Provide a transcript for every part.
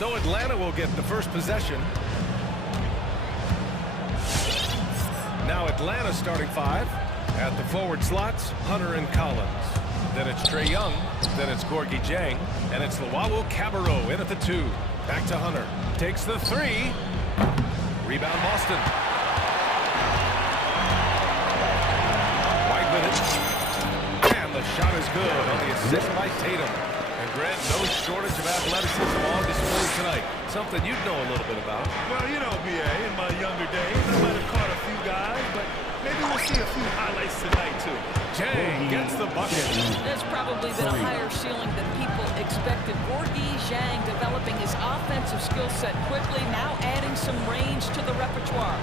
So Atlanta will get the first possession. Now Atlanta starting five. At the forward slots, Hunter and Collins. Then it's Trae Young. Then it's Gorgie Jang. And it's Luau Cabarro in at the 2. Back to Hunter. Takes the 3. Rebound Boston. White with it. And the shot is good on the assist by Tatum. And Grant, no shortage of athleticism on display tonight. Something you'd know a little bit about. Well, you know, B.A., in my younger days, I might have caught a few guys, but maybe we'll see a few highlights tonight, too. Jang gets the bucket. There's probably been a higher ceiling than people expected. Gorgie Jang developing his offensive skill set quickly, now adding some range to the repertoire.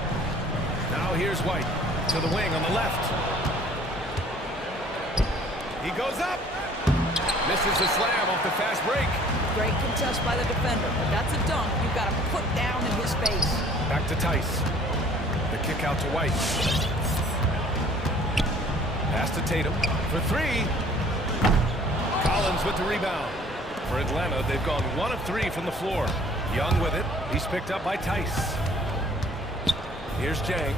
Now here's White to the wing on the left. He goes up. Misses the slam off the fast break. Great contest by the defender, but that's a dunk you've got to put down in his face. Back to Tice. The kick out to White. Pass to Tatum for 3. Collins with the rebound. For Atlanta, they've gone 1 of 3 from the floor. Young with it. He's picked up by Tice. Here's Jang.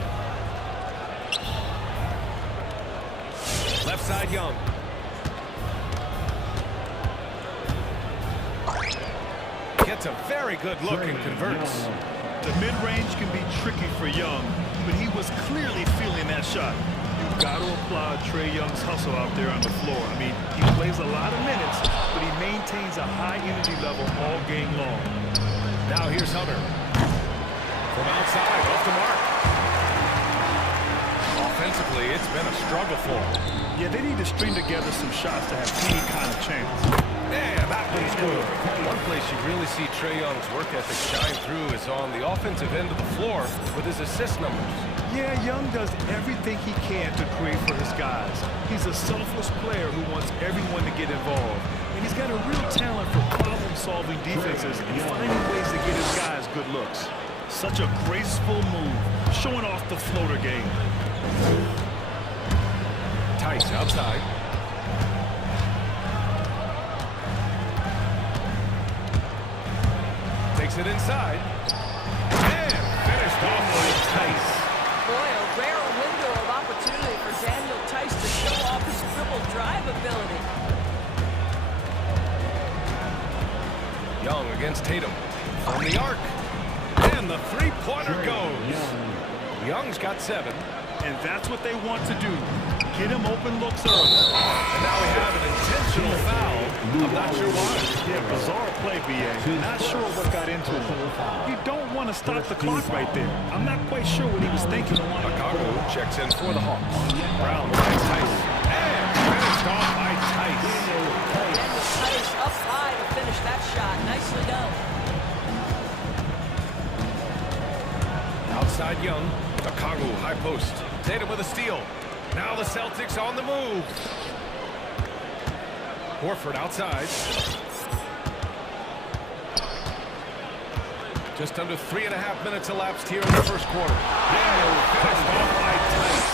Left side Young. Gets a very good look and converts. The mid-range can be tricky for Young, but he was clearly feeling that shot. You've got to applaud Trae Young's hustle out there on the floor. I mean, he plays a lot of minutes, but he maintains a high energy level all game long. Now here's Hunter. From outside, off the mark. Offensively, it's been a struggle for him. Yeah, they need to string together some shots to have any kind of chance. Yeah, that one's good. One place you really see Trae Young's work ethic shine through is on the offensive end of the floor with his assist numbers. Yeah, Young does everything he can to create for his guys. He's a selfless player who wants everyone to get involved. And he's got a real talent for problem-solving defenses and finding ways to get his guys good looks. Such a graceful move, showing off the floater game. Tice outside. Takes it inside. And finished off by Tice. Boy, a rare window of opportunity for Daniel Tice to show off his dribble drive ability. Young against Tatum. From the arc. And the three-pointer goes. Young's got 7. And that's what they want to do. Get him open looks early. And now we have an intentional foul. I'm not sure why. Yeah, bizarre play, B.A. Not sure what got into him. You don't want to stop the clock right there. I'm not quite sure what he was thinking. Chicago checks in for the Hawks. Brown finds Tice. And finished off by Tice. Daniel Tice up high to finish that shot. Nicely done. Outside Young. Chicago high post. Tatum with a steal. Now the Celtics on the move. Horford outside. Just under 3.5 minutes elapsed here in the first quarter. And finished off by Tice.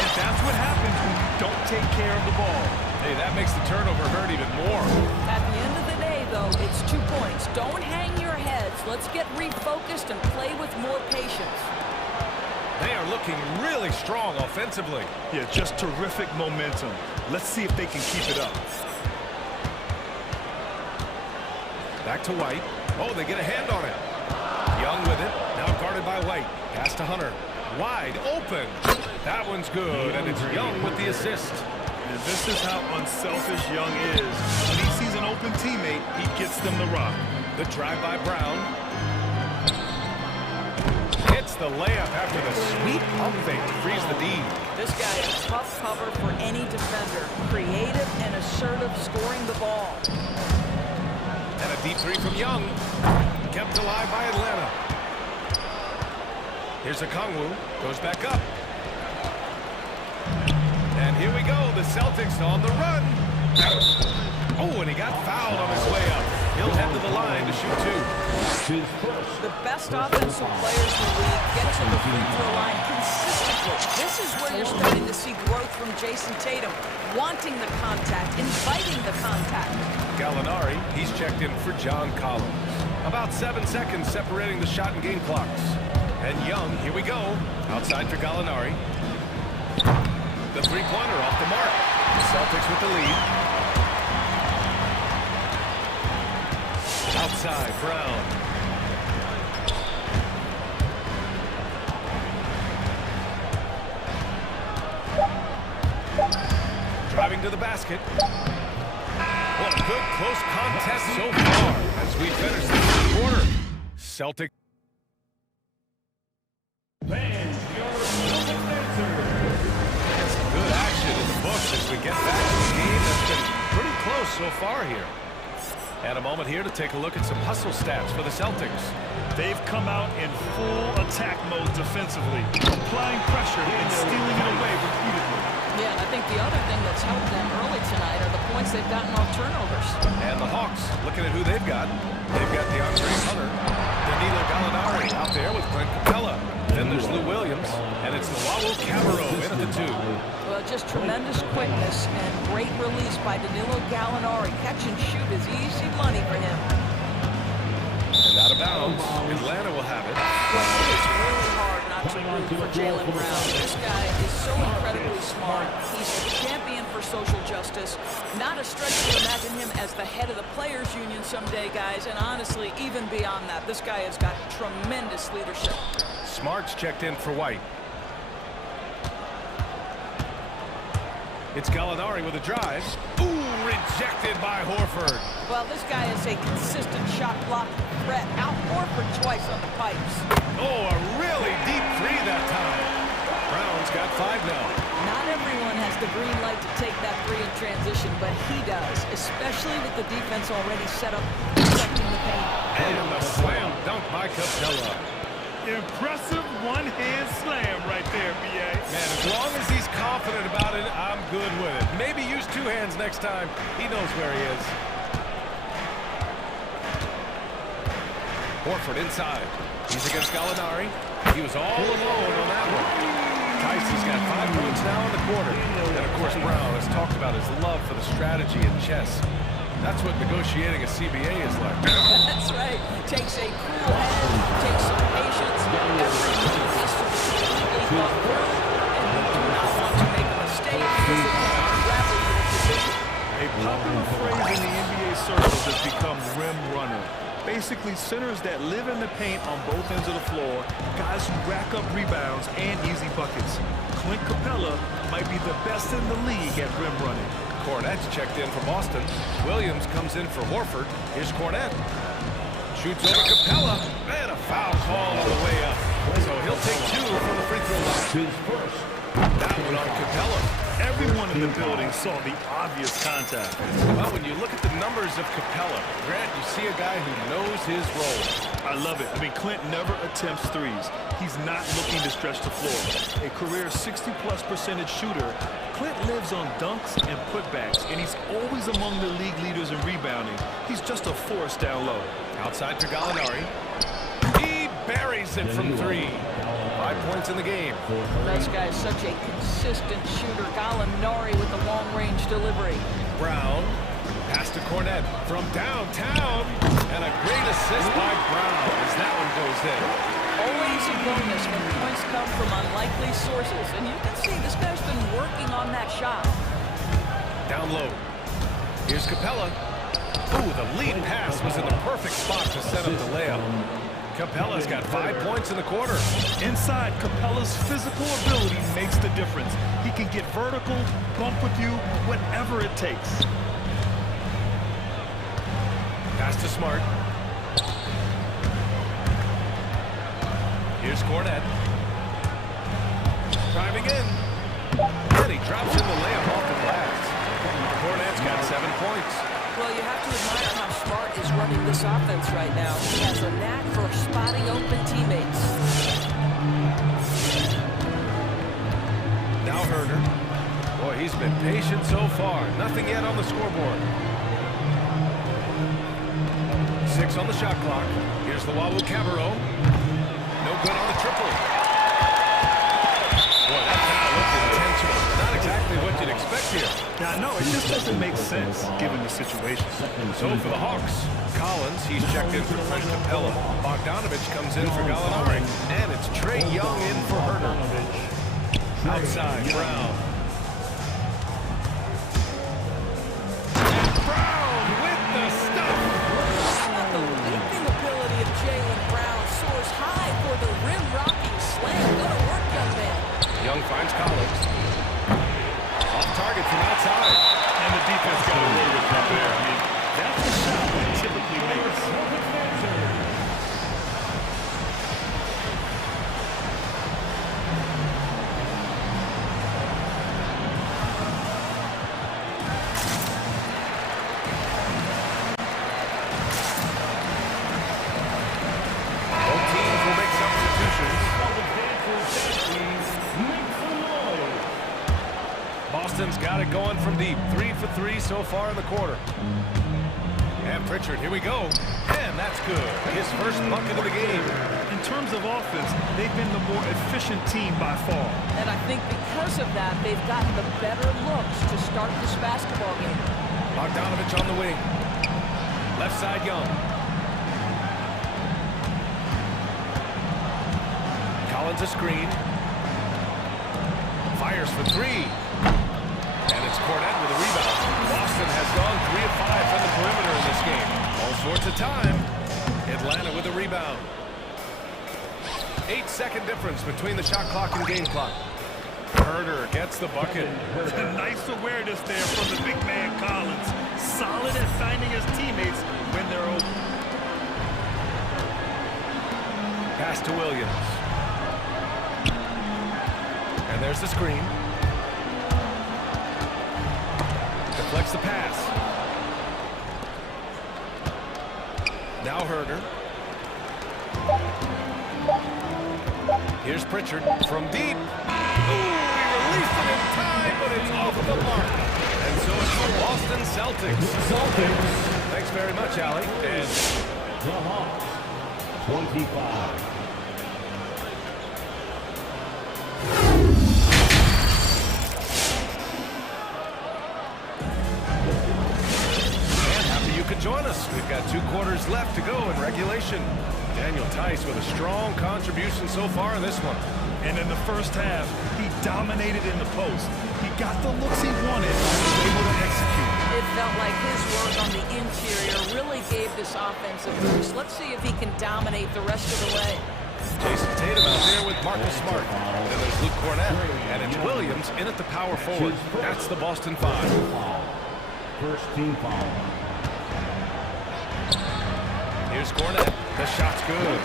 And that's what happens when you don't take care of the ball. Hey, that makes the turnover hurt even more. At the end of the day, though, it's 2 points. Don't hang your heads. Let's get refocused and play with more patience. They are looking really strong offensively. Yeah, just terrific momentum. Let's see if they can keep it up. Back to White. Oh, they get a hand on it. Young with it. Now guarded by White. Pass to Hunter. Wide open. That one's good, and it's Young with the assist. And this is how unselfish Young is. When he sees an open teammate, he gets them the rock. The drive by Brown. Hits the layup after the sweet pump fake to freeze the D. This guy is tough cover for any defender. Creative and assertive scoring the ball. And a deep 3 from Young. Kept alive by Atlanta. Here's Okongwu. Goes back up. And here we go. The Celtics on the run. Oh, and he got fouled on his way up. He'll head to the line to shoot 2. The best offensive players in the league get to the free throw line consistently. This is where you're starting to see growth from Jason Tatum. Wanting the contact, inviting the contact. Gallinari, he's checked in for John Collins. About 7 seconds separating the shot and game clocks. And Young, here we go. Outside for Gallinari. The three-pointer off the mark. The Celtics with the lead. Outside, Brown. Driving to the basket. What a good close contest so far as we finish the third quarter. Celtic. Some good action in the books as we get back to the game that's been pretty close so far here. And a moment here to take a look at some hustle stats for the Celtics. They've come out in full attack mode defensively, applying pressure and stealing it away repeatedly. Yeah, and I think the other thing that's helped them early tonight are the points they've gotten on turnovers. And the Hawks, looking at who they've got. They've got DeAndre Hunter, Danilo Gallinari out there with Clint Capella. Then there's Lou Williams, and it's Cabarro in at the 2. Well, just tremendous quickness and great release by Danilo Gallinari. Catch and shoot is easy money for him. And out of bounds, Atlanta will have it. Well, it is really hard not to root for Jaylen Brown. This guy is so incredibly smart. He's a champion for social justice. Not a stretch to imagine him as the head of the Players Union someday, guys. And honestly, even beyond that, this guy has got tremendous leadership. Smart's checked in for White. It's Gallinari with a drive. Ooh, rejected by Horford. Well, this guy is a consistent shot block threat. Out Horford twice on the pipes. Oh, a really deep three that time. Brown's got 5 now. Not everyone has the green light to take that three in transition, but he does, especially with the defense already set up, protecting the paint. And the slam dunk by Capella. Impressive one-hand slam right there, B.A. Man, as long as he's confident about it, I'm good with it. Maybe use 2 hands next time. He knows where he is. Horford inside. He's against Gallinari. He was all alone on that one. Tyson's got 5 points now in the quarter. And of course, Brown has talked about his love for the strategy in chess. That's what negotiating a CBA is like. That's right. Takes a cool head, takes some patience. Everything has to be completely thought through, and you do not want to make a mistake because it can unravel your position. A popular phrase in the NBA circles has become rim runner. Basically, centers that live in the paint on both ends of the floor, guys who rack up rebounds and easy buckets. Clint Capella might be the best in the league at rim running. Cornette's checked in for Boston. Williams comes in for Horford. Here's Cornette. Shoots over Capella. And a foul call on the way up. So he'll take 2 from the free throw line. That one on Capella. Everyone in the building saw the obvious contact. Well, when you look at the numbers of Capella, Grant, you see a guy who knows his role. I love it. I mean, Clint never attempts threes. He's not looking to stretch the floor. A career 60+% shooter, Clint lives on dunks and putbacks, and he's always among the league leaders in rebounding. He's just a force down low. Outside for Gallinari. He buries it from 3. 5 points in the game. This guy is such a consistent shooter. Gallinari with the long-range delivery. Brown. Pass to Cornette from downtown. And a great assist by Brown as that one goes in. Always a bonus when points come from unlikely sources. And you can see this guy's been working on that shot. Down low. Here's Capella. Ooh, the lead pass was in the perfect spot to set up the layup. Capella's got 5 points in the quarter. Inside, Capella's physical ability makes the difference. He can get vertical, bump with you, whatever it takes. Pass to Smart. Here's Cornette. Driving in. And he drops in the layup off the glass. Cornette's got 7 points. Well, you have to admire how Smart is running this offense right now. He has a knack for spotting open teammates. Now Herder. Boy, he's been patient so far. Nothing yet on the scoreboard. 6 on the shot clock. Here's the Cabarro. No good on the triple. Boy, that foul looked intentional. Not exactly what you'd expect here. Yeah, I know. It just doesn't make sense given the situation. So for the Hawks, Collins, he's checked in for Clint Capella. Bogdanovich comes in for Gallinari. And it's Trae Young in for Herter. Outside, Brown. Brown with the stuff. The leaping ability of Jaylen Brown soars high for the rim-rocking slam. Go to work, young man. Young finds Collins. Off target from outside. And the defense got away with that there. I mean, that's the shot he typically makes. Both teams will make substitutions. Boston's got it going from deep. 3 for 3 so far in the quarter. And Pritchard, here we go. And that's good. His first bucket of the game. In terms of offense, they've been the more efficient team by far. And I think because of that, they've gotten the better looks to start this basketball game. Bogdanovich on the wing. Left side, Young. Collins a screen. Fires for three. And it's Cornette with a rebound. Boston has gone 3 of 5 from the perimeter in this game. All sorts of time. Atlanta with a rebound. 8-second difference between the shot clock and game clock. Herter gets the bucket. Nice awareness there from the big man Collins. Solid at finding his teammates when they're open. Pass to Williams. And there's the screen. Deflects the pass. Now Herter. Here's Pritchard from deep. Ooh, he released it in time, but it's off the mark. And so it's the Boston Celtics. Thanks very much, Allie. And the Hawks, 25. join us. We've got 2 quarters left to go in regulation. Daniel Tice with a strong contribution so far in this one. And in the first half, he dominated in the post. He got the looks he wanted and was able to execute. It felt like his work on the interior really gave this offense a boost. Let's see if he can dominate the rest of the way. Jason Tatum out there with Marcus Smart. Then there's Luke Cornette. And it's Williams in at the power forward. That's the Boston 5. First team foul. Here's Cornette. The shot's good.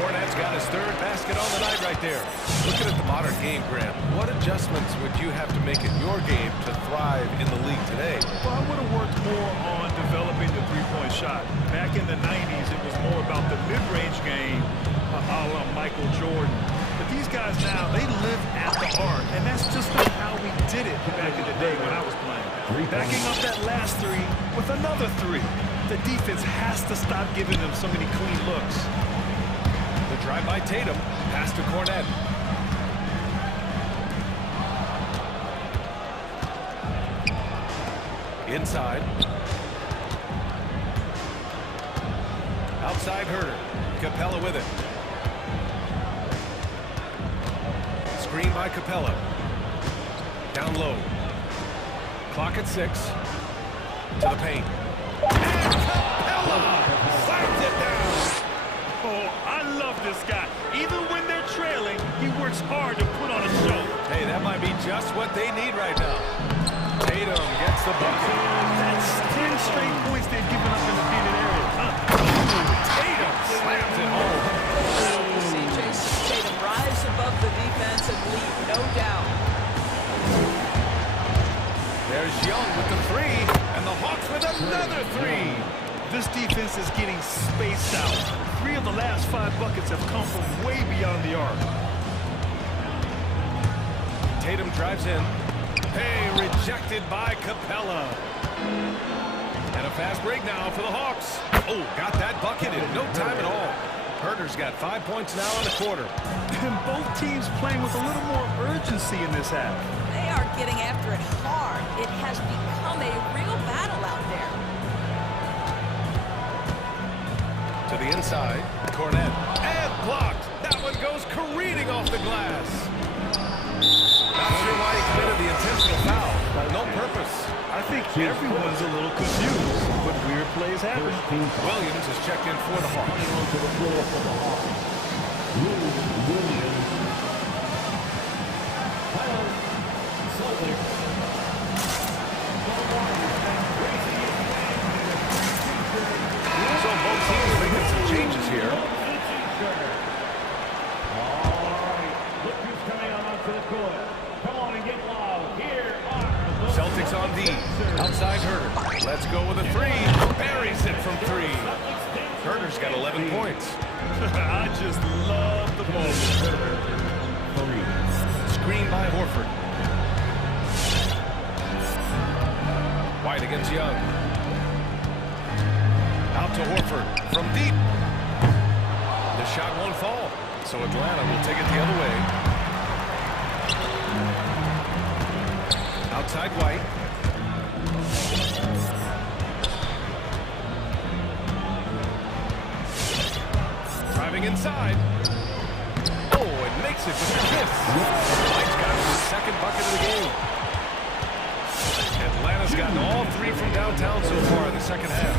Cornette's got his 3rd basket on the night right there. Looking at the modern game, Grant, what adjustments would you have to make in your game to thrive in the league today? Well, I would have worked more on developing the three-point shot. Back in the 90s, it was more about the mid-range game, a la Michael Jordan. But these guys now, they live at the arc, and that's just not how we did it back in the day when I was playing. Backing up that last 3 with another 3. The defense has to stop giving them so many clean looks. The drive by Tatum, pass to Cornette. Inside. Outside Herter. Capella with it. Screen by Capella. Down low. Clock at 6. To the paint. And Capella slams it down. Oh, I love this guy. Even when they're trailing, he works hard to put on a show. Hey, that might be just what they need right now. Tatum gets the bucket. That's 10 straight points they've given up in the painted area. Tatum slams it home. See Jason Tatum rise above the defense and lead, no doubt. There's Young with the 3, and the Hawks with another 3. This defense is getting spaced out. 3 of the last 5 buckets have come from way beyond the arc. Tatum drives in. Hey, rejected by Capella. And a fast break now for the Hawks. Oh, got that bucket in no time at all. Herter's got 5 points now in the quarter. And both teams playing with a little more urgency in this half. They are getting after it hard. It has become a real battle out there. To the inside, Cornet, and blocked. That one goes careening off the glass. Not sure why he committed the intentional foul. No purpose. I think everyone's a little confused, but weird plays happen. Williams is checked in for the Hawks. Onto the floor for the Hawks. Williams. So both teams are making some changes here. Look who's coming onto the court. Come on and get loud. Here are the Celtics on D. Outside Herder. Let's go with a three. Buries it from three. Herder's got 11 points. I just love the ball. Screen by Horford. White against Young. Out to Horford from deep. The shot won't fall, so Atlanta will take it the other way. Outside White. Driving inside. Oh, it makes it with a kiss. White's got his second bucket of the game. Atlanta's gotten all three from downtown so far in the second half.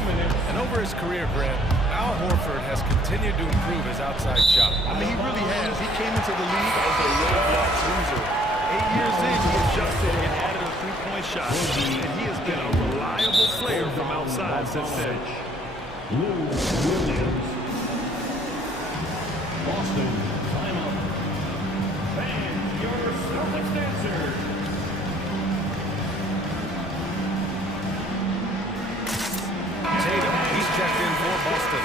And over his career, Grant, Al Horford has continued to improve his outside shot. I mean, he really has. He came into the league as a low-block loser. 8 years in, he adjusted and added a three-point shot. And he has been a reliable player from outside since then. Williams. Boston, timeout. Fans, your Celtics dancers. Tatum, he's checked in for Boston.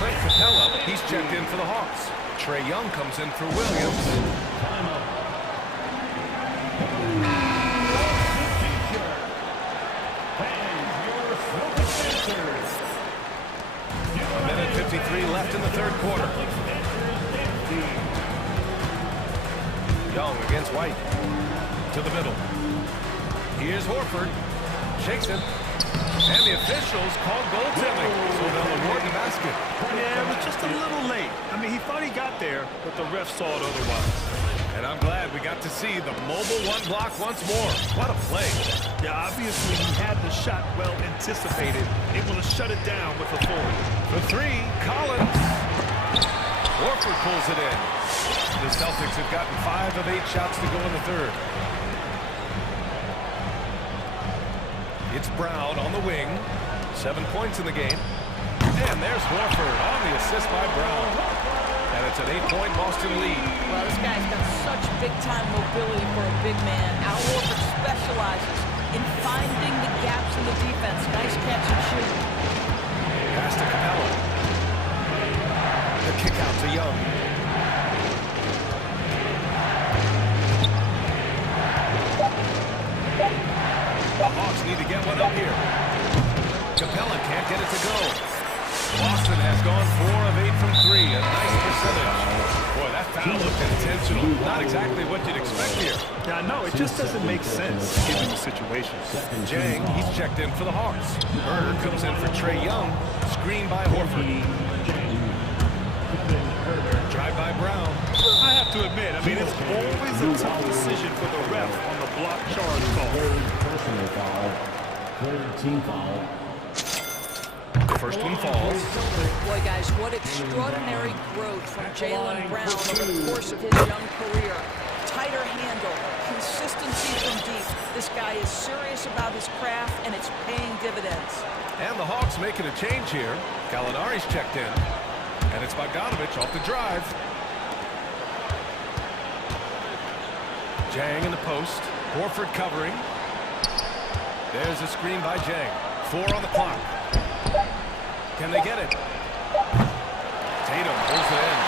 Clint Capella, he's checked in for the Hawks. Trae Young comes in for Williams. Timeout. Fans, your Celtics dancers. A minute 53 left in the third quarter. Young against White. To the middle. Here's Horford. Shakes it. And the officials call goaltending, so they'll award the basket. Yeah, it was just a little late. I mean, he thought he got there, but the ref saw it otherwise. And I'm glad we got to see the mobile one block once more. What a play. Yeah, obviously he had the shot well anticipated, able to shut it down with authority. The three, Collins. Horford pulls it in. The Celtics have gotten 5 of 8 shots to go in the third. It's Brown on the wing. 7 points in the game. And there's Horford on the assist by Brown. And it's an 8-point Boston lead. Well, this guy's got such big-time mobility for a big man. Al Horford specializes in finding the gaps in the defense. Nice catch and shoot. Pass to Capella. The kick out to Young. The Hawks need to get one up here. Capella can't get it to go. Boston has gone 4 of 8 from 3. A nice percentage. Boy, that foul looked intentional. Not exactly what you'd expect here. Yeah, I know. It just doesn't make sense given the situation. Jang, he's checked in for the Hawks. Herder comes in for Trae Young. Screen by Horford. Drive by Brown. I have to admit, I mean, it's always a tough decision for the ref on the block charge call. Third personal foul. Third team foul. The first one falls. Boy, guys, what extraordinary growth from Jaylen Brown over the course of his young career. Tighter handle, consistency from deep. This guy is serious about his craft, and it's paying dividends. And the Hawks making a change here. Gallinari's checked in. And it's Bogdanovich off the drive. Jang in the post. Horford covering. There's a screen by Jang. 4 on the clock. Can they get it? Tatum pulls it in.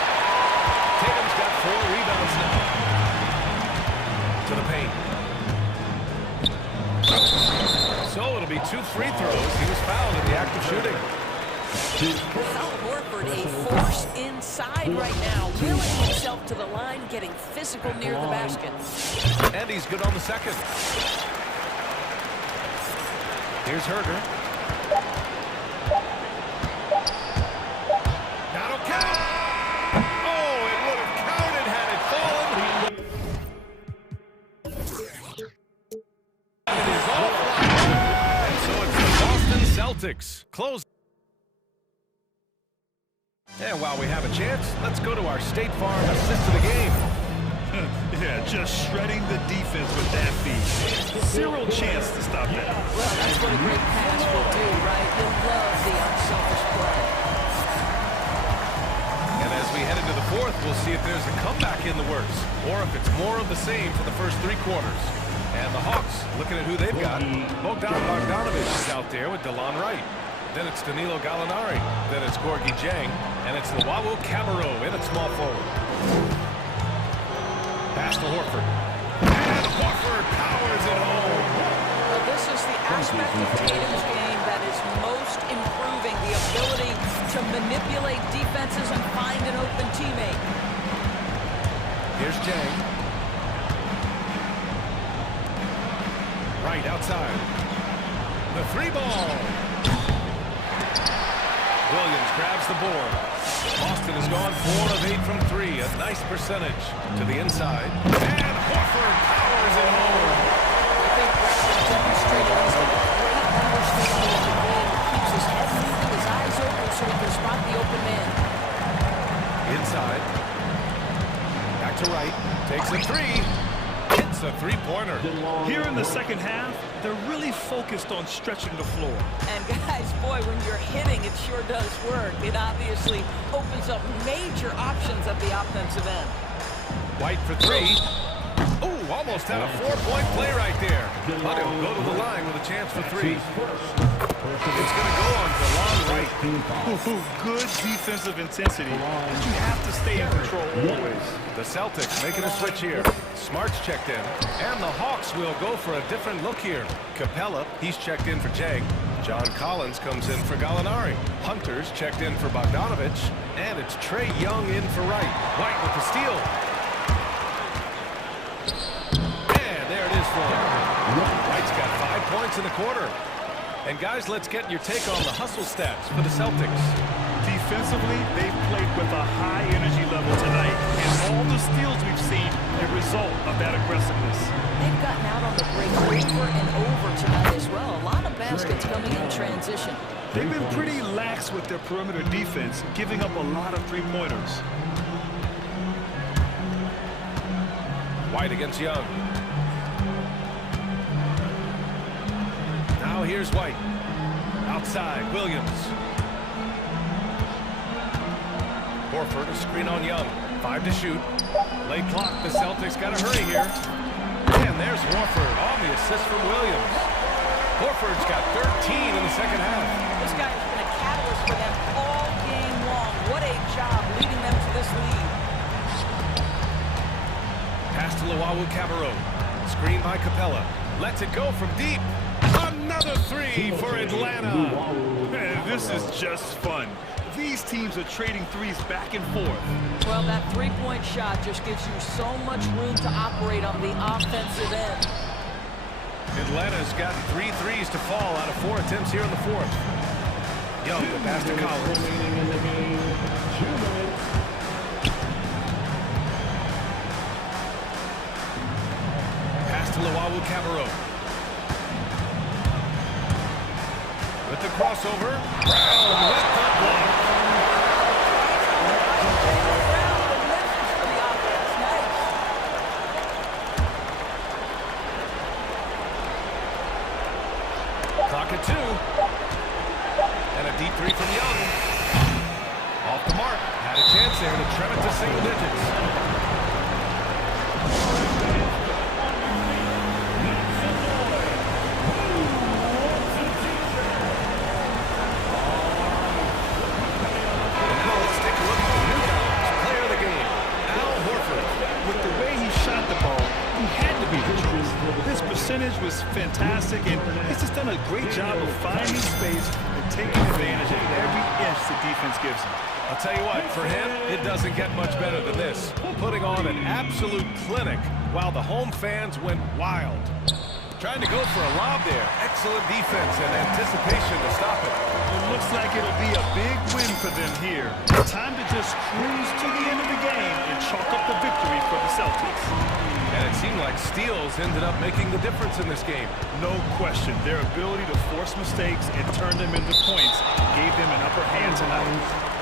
Tatum's got 4 rebounds now. To the paint. So it'll be 2 free throws. He was fouled in the act of shooting. Al Horford, a force inside right now, willing himself to the line, getting physical near the basket. And he's good on the second. Here's Herder. That'll count! Oh, it would have counted had it fallen. It is offline. And so it's the Boston Celtics. Close. And while we have a chance, let's go to our State Farm assist of the game. Yeah, just shredding the defense with that feed. Zero chance to stop that. Well, that's what a great pass will do, right? You'll love the unselfish play. And as we head into the fourth, we'll see if there's a comeback in the works, or if it's more of the same for the first three quarters. And the Hawks, looking at who they've got. Bogdanovich is out there with DeLon Wright. Then it's Danilo Gallinari. Then it's Gorgie Jang. And it's Luau Cabarro in at small forward. Pass to Horford. And Horford powers it home. Well, this is the aspect of Tatum's game that is most improving, the ability to manipulate defenses and find an open teammate. Here's Jang. Right outside. The three ball. Williams grabs the board. Boston has gone 4 of 8 from 3. A nice percentage to the inside. And Horford powers it home. I think Horford demonstrated he's got a great understanding of the game. Keeps his head moving, his eyes open so he can spot the open man. Inside. Back to right. Takes a three. Hits a three-pointer. Here in the second half, they're really focused on stretching the floor. And guys, boy, when you're hitting, it sure does work. It obviously opens up major options at the offensive end. White for three. Oh, almost had a 4-point play right there. But he'll go to the line with a chance for three. It's going to go on DeLon Wright. Good defensive intensity. You have to stay in control always. The Celtics making a switch here. Smart's checked in. And the Hawks will go for a different look here. Capella, he's checked in for Jang. John Collins comes in for Gallinari. Hunter's checked in for Bogdanovich. And it's Trae Young in for Wright. White with the steal. And there it is for him. White's got 5 points in the quarter. And guys, let's get your take on the hustle stats for the Celtics. Defensively, they've played with a high energy level tonight, and all the steals we've seen a result of that aggressiveness. They've gotten out on the break over and over tonight as well. A lot of baskets coming in transition. They've been pretty lax with their perimeter defense, giving up a lot of three-pointers. White against Young. Now here's White. Outside, Williams. Horford, a screen on Young. 5 to shoot. Late clock, the Celtics got to hurry here. And there's Horford on the assist from Williams. Horford's got 13 in the second half. This guy has been a catalyst for them all game long. What a job leading them to this lead. Pass to Luau Cabarro. Screen by Capella. Lets it go from deep. Another three for Atlanta. Man, this is just fun. These teams are trading threes back and forth. Well, that three-point shot just gives you so much room to operate on the offensive end. Atlanta's got 3 threes to fall out of 4 attempts here in the fourth. Young, the pass to Collins. Pass to Luau Cabarro. With the crossover. Brown with the block. Clock at 2. And a deep three from Young. Off the mark. Had a chance there to trim it to single digits. With the way he shot the ball, he had to be the choice. His percentage was fantastic, and he's just done a great job of finding space and taking advantage of every inch the defense gives him. I'll tell you what, for him, it doesn't get much better than this. Putting on an absolute clinic while the home fans went wild. Trying to go for a lob there. Excellent defense and anticipation to stop it. It looks like it'll be a big win for them here. Time to just cruise to the end of the game and chalk up the victory for the Celtics. And it seemed like steals ended up making the difference in this game. No question, their ability to force mistakes and turn them into points gave them an upper hand tonight.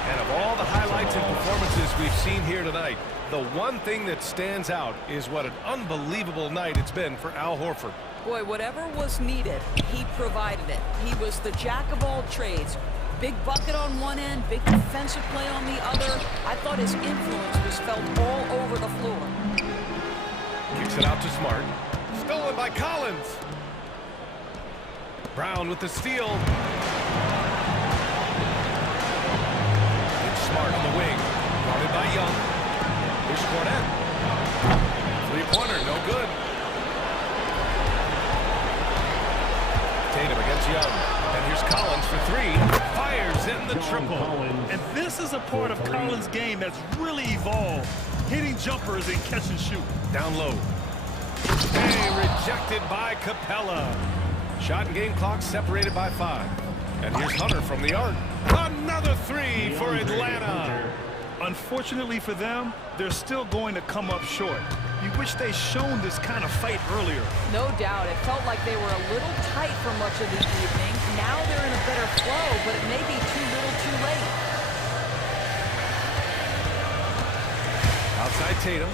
And of all the highlights and performances we've seen here tonight, the one thing that stands out is what an unbelievable night it's been for Al Horford. Boy, whatever was needed, he provided it. He was the jack of all trades. Big bucket on one end, big defensive play on the other. I thought his influence was felt all over the floor. Kicks it out to Smart. Stolen by Collins. Brown with the steal. It's Smart on the wing. Guarded by Young. Here's Cornette. Three-pointer, no good. Tatum against Young. And here's Collins for three. Fires in the triple. And this is a part of Collins' game that's really evolved. Hitting jumpers and catch and shoot. Down low. Hey, rejected by Capella. Shot and game clock separated by 5. And here's Hunter from the arc. Another three for Atlanta. Unfortunately for them, they're still going to come up short. You wish they'd shown this kind of fight earlier. No doubt. It felt like they were a little tight for much of the evening. Now they're in a better flow, but it may be too little too late. Outside Tatum.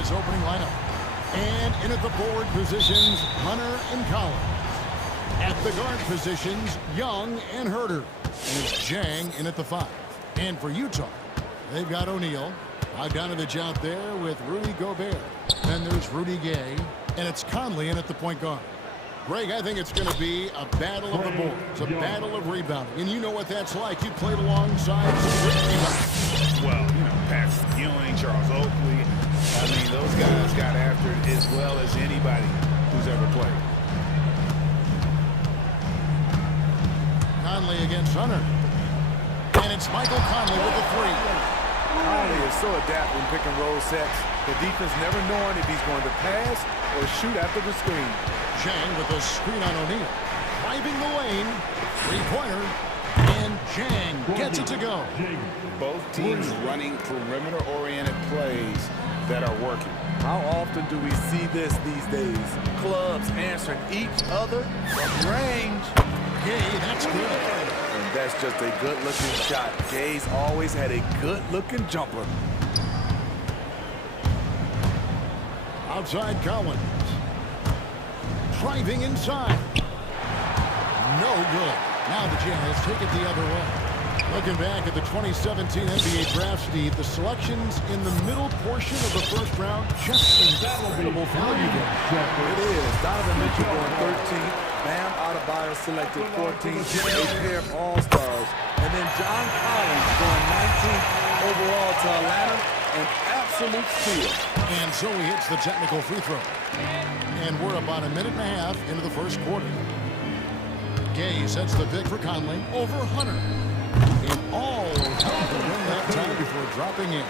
Atlanta's opening lineup. And in at the forward positions, Hunter and Collins. At the guard positions, Young and Herder. And it's Jang in at the 5. And for Utah, they've got O'Neal. Bogdanovich out there with Rudy Gobert. Then there's Rudy Gay. And it's Conley in at the point guard. Greg, I think it's going to be a battle of the boards, a battle of rebounding. And you know what that's like. You played alongside some great rebounders. Well, you know, Patrick Ewing, Charles Oakley. I mean, those guys got after it as well as anybody who's ever played. Conley against Hunter. And it's Michael Conley with the 3. Conley is so adept in pick and roll sets. The defense never knowing if he's going to pass or shoot after the screen. Jang with a screen on O'Neal. Driving the lane. Three-pointer. And Jang gets it to go. Both teams running perimeter-oriented plays that are working. How often do we see this these days? Clubs answering each other from range. Gay, that's good. And that's just a good-looking shot. Gay's always had a good-looking jumper. Outside Collins. Driving inside. No good. Now the Jazz take it the other way. Looking back at the 2017 NBA draft, Steve, the selections in the middle portion of the first round, just incredible value there. It is. Donovan Mitchell going 13th. Bam Adebayo selected 14th. A pair of all-stars. And then John Collins going 19th overall to Atlanta. An absolute steal. And so he hits the technical free throw. And we're about a minute and a half into the first quarter. Gay sets the pick for Conley over Hunter. And all help to win that time before dropping in.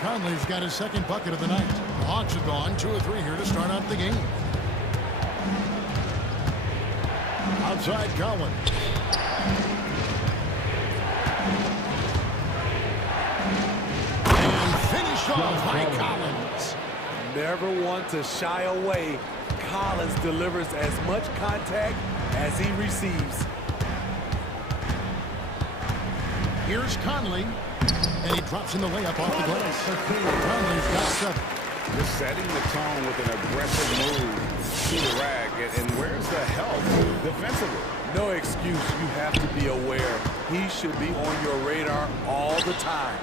Conley's got his second bucket of the night. The Hawks have gone 2 of 3 here to start out the game. Outside Collins. And finished off by Collins. Never one to shy away. Collins delivers as much contact as he receives. Here's Conley, and he drops in the layup off the glass. Conley's got 7. Just setting the tone with an aggressive move to the rack. And where's the help defensively? No excuse. You have to be aware. He should be on your radar all the time.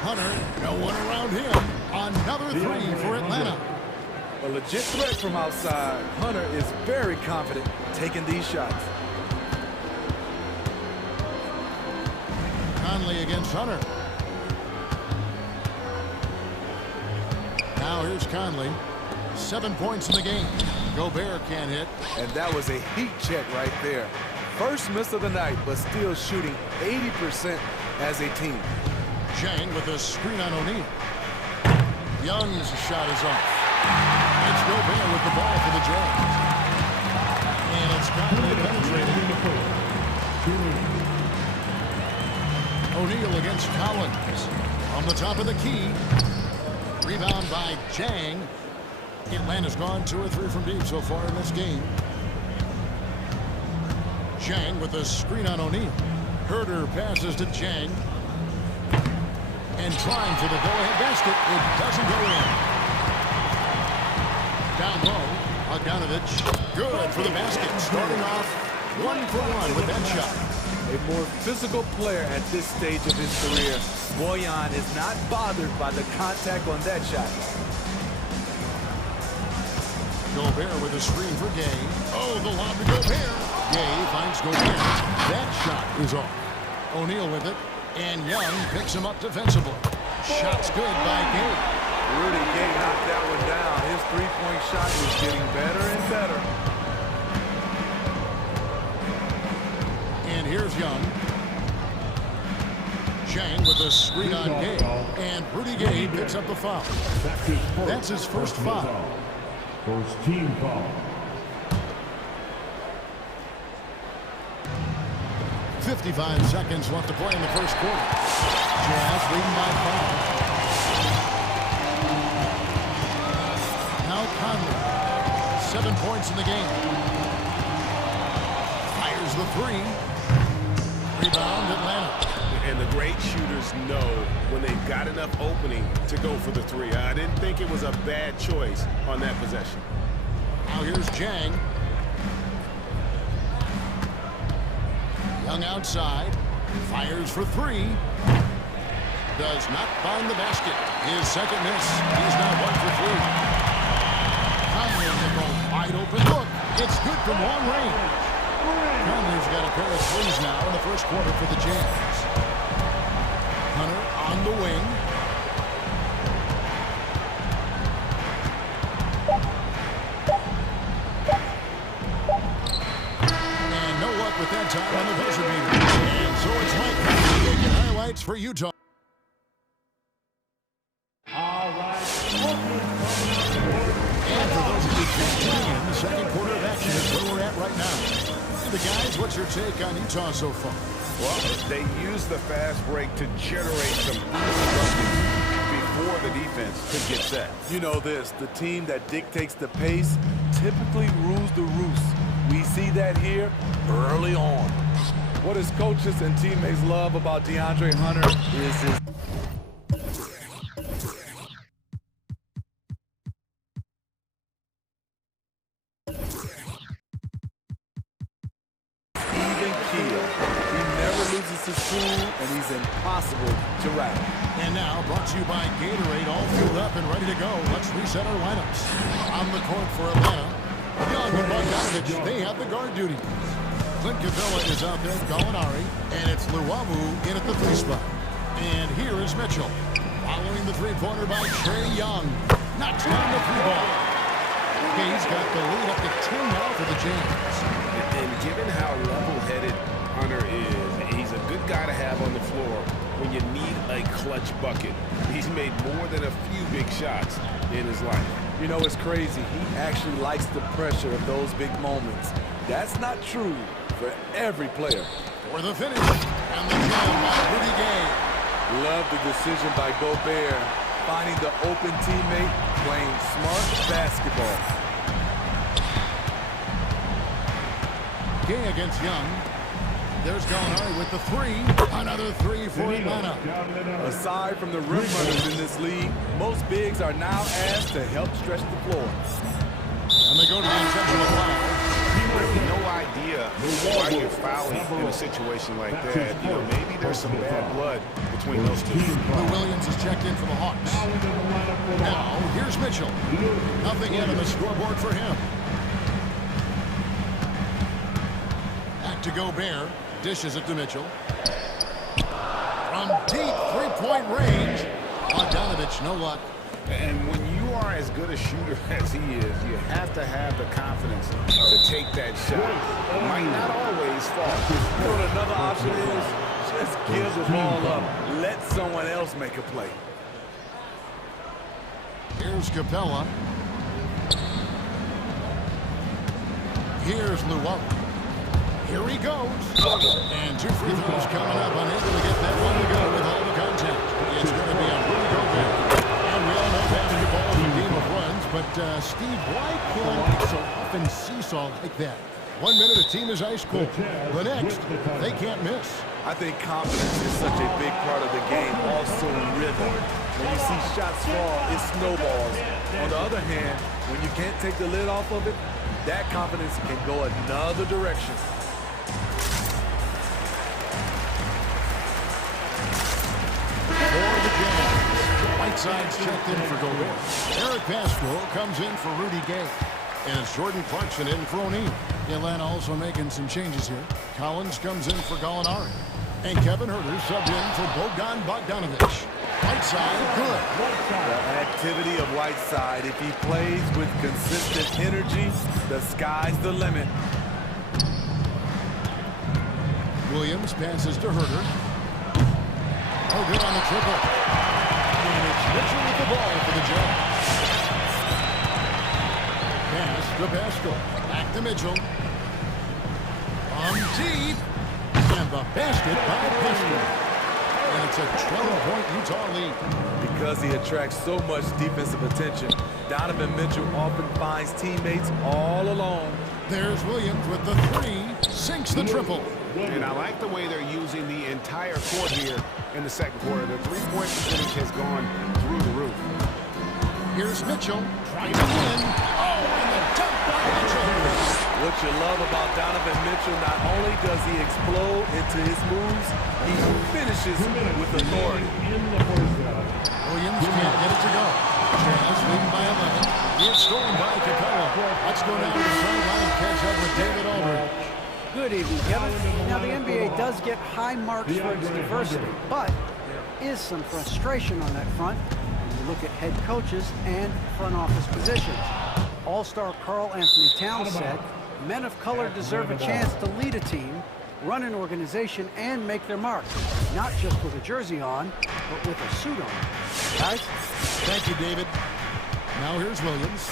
Hunter, no one around him. Another 3 for Atlanta. A legit threat from outside. Hunter is very confident taking these shots. Conley against Hunter. Now here's Conley. 7 points in the game. Gobert can't hit. And that was a heat check right there. First miss of the night, but still shooting 80% as a team. Jang with a screen on O'Neal. Young's shot is off. It's Gobert with the ball for the Jazz. And it's Conley penetrating. O'Neal against Collins. On the top of the key. Rebound by Jang. Atlanta's gone 2 or 3 from deep so far in this game. Jang with a screen on O'Neal. Herder passes to Jang. And trying for the go-ahead basket. It doesn't go in. Down low, Bogdanovich. Good for the basket. Starting off 1 for 1 with that shot. A more physical player at this stage of his career. Bojan is not bothered by the contact on that shot. Gobert with a screen for Gay. Oh, the lob to Gobert. Gay finds Gobert. That shot is off. O'Neal with it. And Young picks him up defensively. Shot's good by Gay. Rudy Gay knocked that one down. His three-point shot is getting better and better. And here's Young. Jang with a screen on Gay. And Rudy Gay picks up the foul. That's his first foul. First team foul. 55 seconds left to play in the first quarter. Jazz leading by 5. Now Conley. 7 points in the game. Fires the 3. Rebound Atlanta. And the great shooters know when they've got enough opening to go for the three. I didn't think it was a bad choice on that possession. Now here's Jang. Young outside. Fires for three. Does not find the basket. His second miss. He's now 1 for 3. Conley with a wide open look. It's good from long range. Conley's got a pair of threes now in the first quarter for the Jazz. Hunter on the wing. And no luck with that time on the buzzer beater. And so it's Mike Conley taking highlights for Utah. And for those of you just tuning in, the second quarter of action is where we're at right now. The guys, what's your take on Utah so far? Well, they used the fast break to generate some disruption before the defense could get set. You know this, the team that dictates the pace typically rules the roost. We see that here early on. What his coaches and teammates love about DeAndre Hunter is his and he's impossible to rattle. And now, brought to you by Gatorade, all fueled up and ready to go. Let's reset our lineups. On the court for Atlanta, Young and Bogdanovich, they have the guard duty. Clint Capella is out there, Gallinari, and it's Luwawu in at the 3 spot. And here is Mitchell, following the three-pointer by Trae Young. Knocks down the 3 ball. He's got the lead up to 10 now for the Jazz. And given how level-headed Hunter is, he's a good guy to have on the floor when you need a clutch bucket. He's made more than a few big shots in his life. You know, it's crazy. He actually likes the pressure of those big moments. That's not true for every player. For the finish, and the jam by Rudy Gay. Love the decision by Gobert, finding the open teammate, playing smart basketball. Gay against Young. There's Gallinari with the 3. Another 3 for Atlanta. Aside from the rim runners in this league, most bigs are now asked to help stretch the floor. And they go to the intentional foul. Really no idea why you're fouling in a situation like that. You know, maybe there's some bad blood between those two. Lou Williams is checked in for the Hawks. Now, here's Mitchell. Nothing yet on the scoreboard for him. Back to Gobert. Dishes it to Mitchell. From deep three-point range. Bogdanovich, no luck. And when you are as good a shooter as he is, you have to have the confidence to take that shot. It might not always fall. You know what another option is? Just give the ball up. Let someone else make a play. Here's Capella. Here's Luwawu. Here he goes. And 2 free throws coming up. Unable to get that one to go with all the contact. It's going to be on Rudy Gobert. And we all know basketball is a game of runs. But, Steve, why can't it so often seesaw like that? 1 minute a team is ice cold. The next, they can't miss. I think confidence is such a big part of the game. Also rhythm. When you see shots fall, it snowballs. On the other hand, when you can't take the lid off of it, that confidence can go another direction. Whiteside's checked in for Gobert. Eric Pascal comes in for Rudy Gay. And it's Jordan Clarkson in for O'Neal. Atlanta also making some changes here. Collins comes in for Gallinari. And Kevin Huerter subbed in for Bogdanovich. Whiteside, good. The activity of Whiteside, if he plays with consistent energy, the sky's the limit. Williams passes to Huerter. Oh, good on the triple. And it's Mitchell with the ball for the Jazz. Pass to Pascal. Back to Mitchell. From deep. And the basket by Pascal. And it's a 12-point Utah lead. Because he attracts so much defensive attention, Donovan Mitchell often finds teammates all alone. There's Williams with the 3. Sinks the triple. And I like the way they're using the entire court here in the second quarter. The three-point percentage has gone through the roof. Here's Mitchell trying to win. Oh, and the dunk by Mitchell. What you love about Donovan Mitchell, not only does he explode into his moves, he finishes with authority. Williams can't get it to go. Jazz leading by 11. It's stolen by Capella. Let's go down to the sideline and catch up with David Aldridge. Good evening, Kevin. Now, the NBA does get high marks for its diversity, but there is some frustration on that front when you look at head coaches and front office positions. All-star Karl Anthony Towns said, men of color deserve a chance to lead a team, run an organization, and make their mark, not just with a jersey on, but with a suit on. Guys? Thank you, David. Now here's Williams.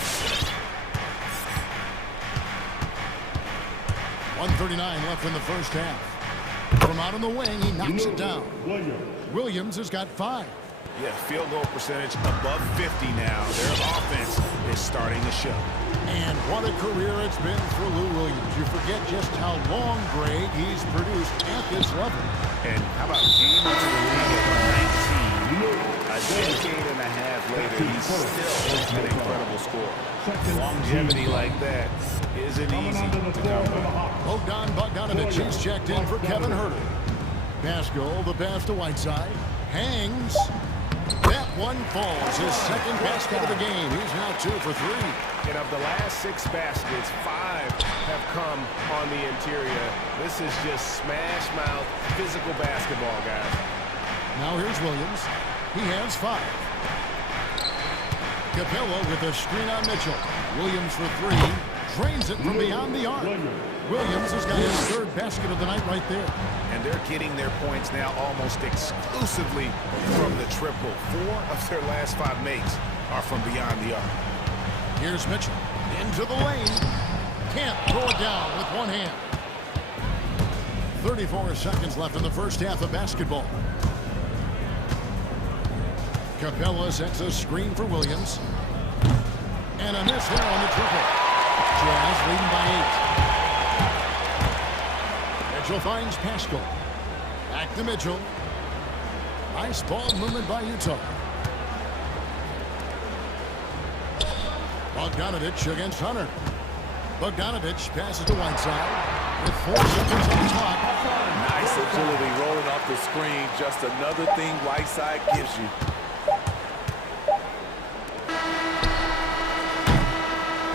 1:39 left in the first half. From out on the wing, he knocks it down. Williams has got 5. Yeah, field goal percentage above 50 now. Their offense is starting to show. And what a career it's been for Lou Williams. You forget just how long, Greg, he's produced at this level. And how about game into the league at 19? A decade and a half later, he's still an incredible scorer. Longevity like that isn't easy to come by. Bogdan Bogdanovic is checked in for Kevin Huerter. Pascal, the pass to Whiteside. Hangs. That one falls. His second basket of the game. He's now 2 for 3. And of the last 6 baskets, 5 have come on the interior. This is just smash mouth physical basketball, guys. Now here's Williams. He has 5. Capella with a screen on Mitchell. Williams for 3. Drains it from beyond the arc. Williams has got his 3rd basket of the night right there. And they're getting their points now almost exclusively from the triple. 4 of their last 5 makes are from beyond the arc. Here's Mitchell into the lane. Can't throw it down with one hand. 34 seconds left in the first half of basketball. Capella sets a screen for Williams. And a miss there on the triple. Jazz leading by 8. Mitchell finds Pascal. Back to Mitchell. Nice ball movement by Utah. Bogdanovic against Hunter. Bogdanovic passes to Whiteside with 4 seconds on the clock. Nice agility rolling off the screen. Just another thing Whiteside gives you.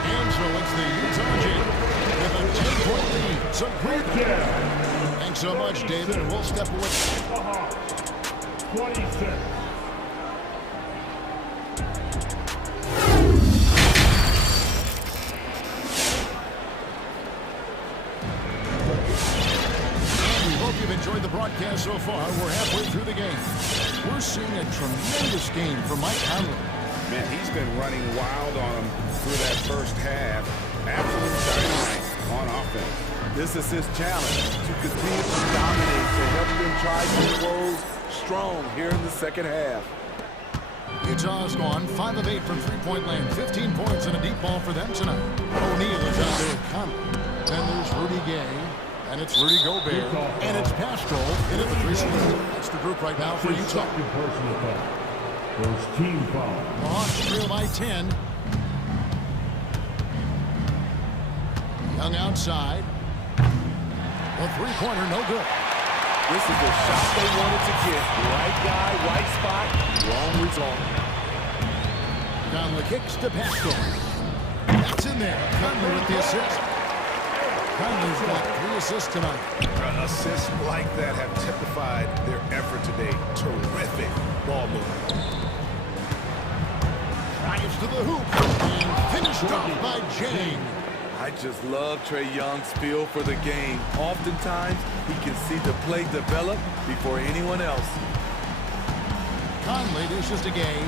And so it's the Utah Jazz with a 10-point lead. So great. Thanks so much, David. We'll step away. 26. You've enjoyed the broadcast so far. We're halfway through the game. We're seeing a tremendous game from Mike Conley. Man, he's been running wild on them through that first half. Absolute dynamite on offense. This is his challenge, to continue to dominate, to help them try to close strong here in the second half. Utah's gone 5 of 8 from three-point land. 15 points and a deep ball for them tonight. O'Neal is out there with Conley. Then there's Rudy Gay. And it's Rudy Gobert, and it's Pascal in at the 3 slot. That's the group right now for Utah. First team foul. The Hawks trail by 10. Young outside. The three-pointer, no good. This is the shot they wanted to get. Right guy, right spot, wrong result. Conley kicks to Pascal. That's in there. Conley with the assist. Conley's got 3 assists tonight. Assists like that have typified their effort today. Terrific ball movement. Drives to the hoop and finished off by Jang. I just love Trae Young's feel for the game. Oftentimes, he can see the play develop before anyone else. Conley dishes to Gay.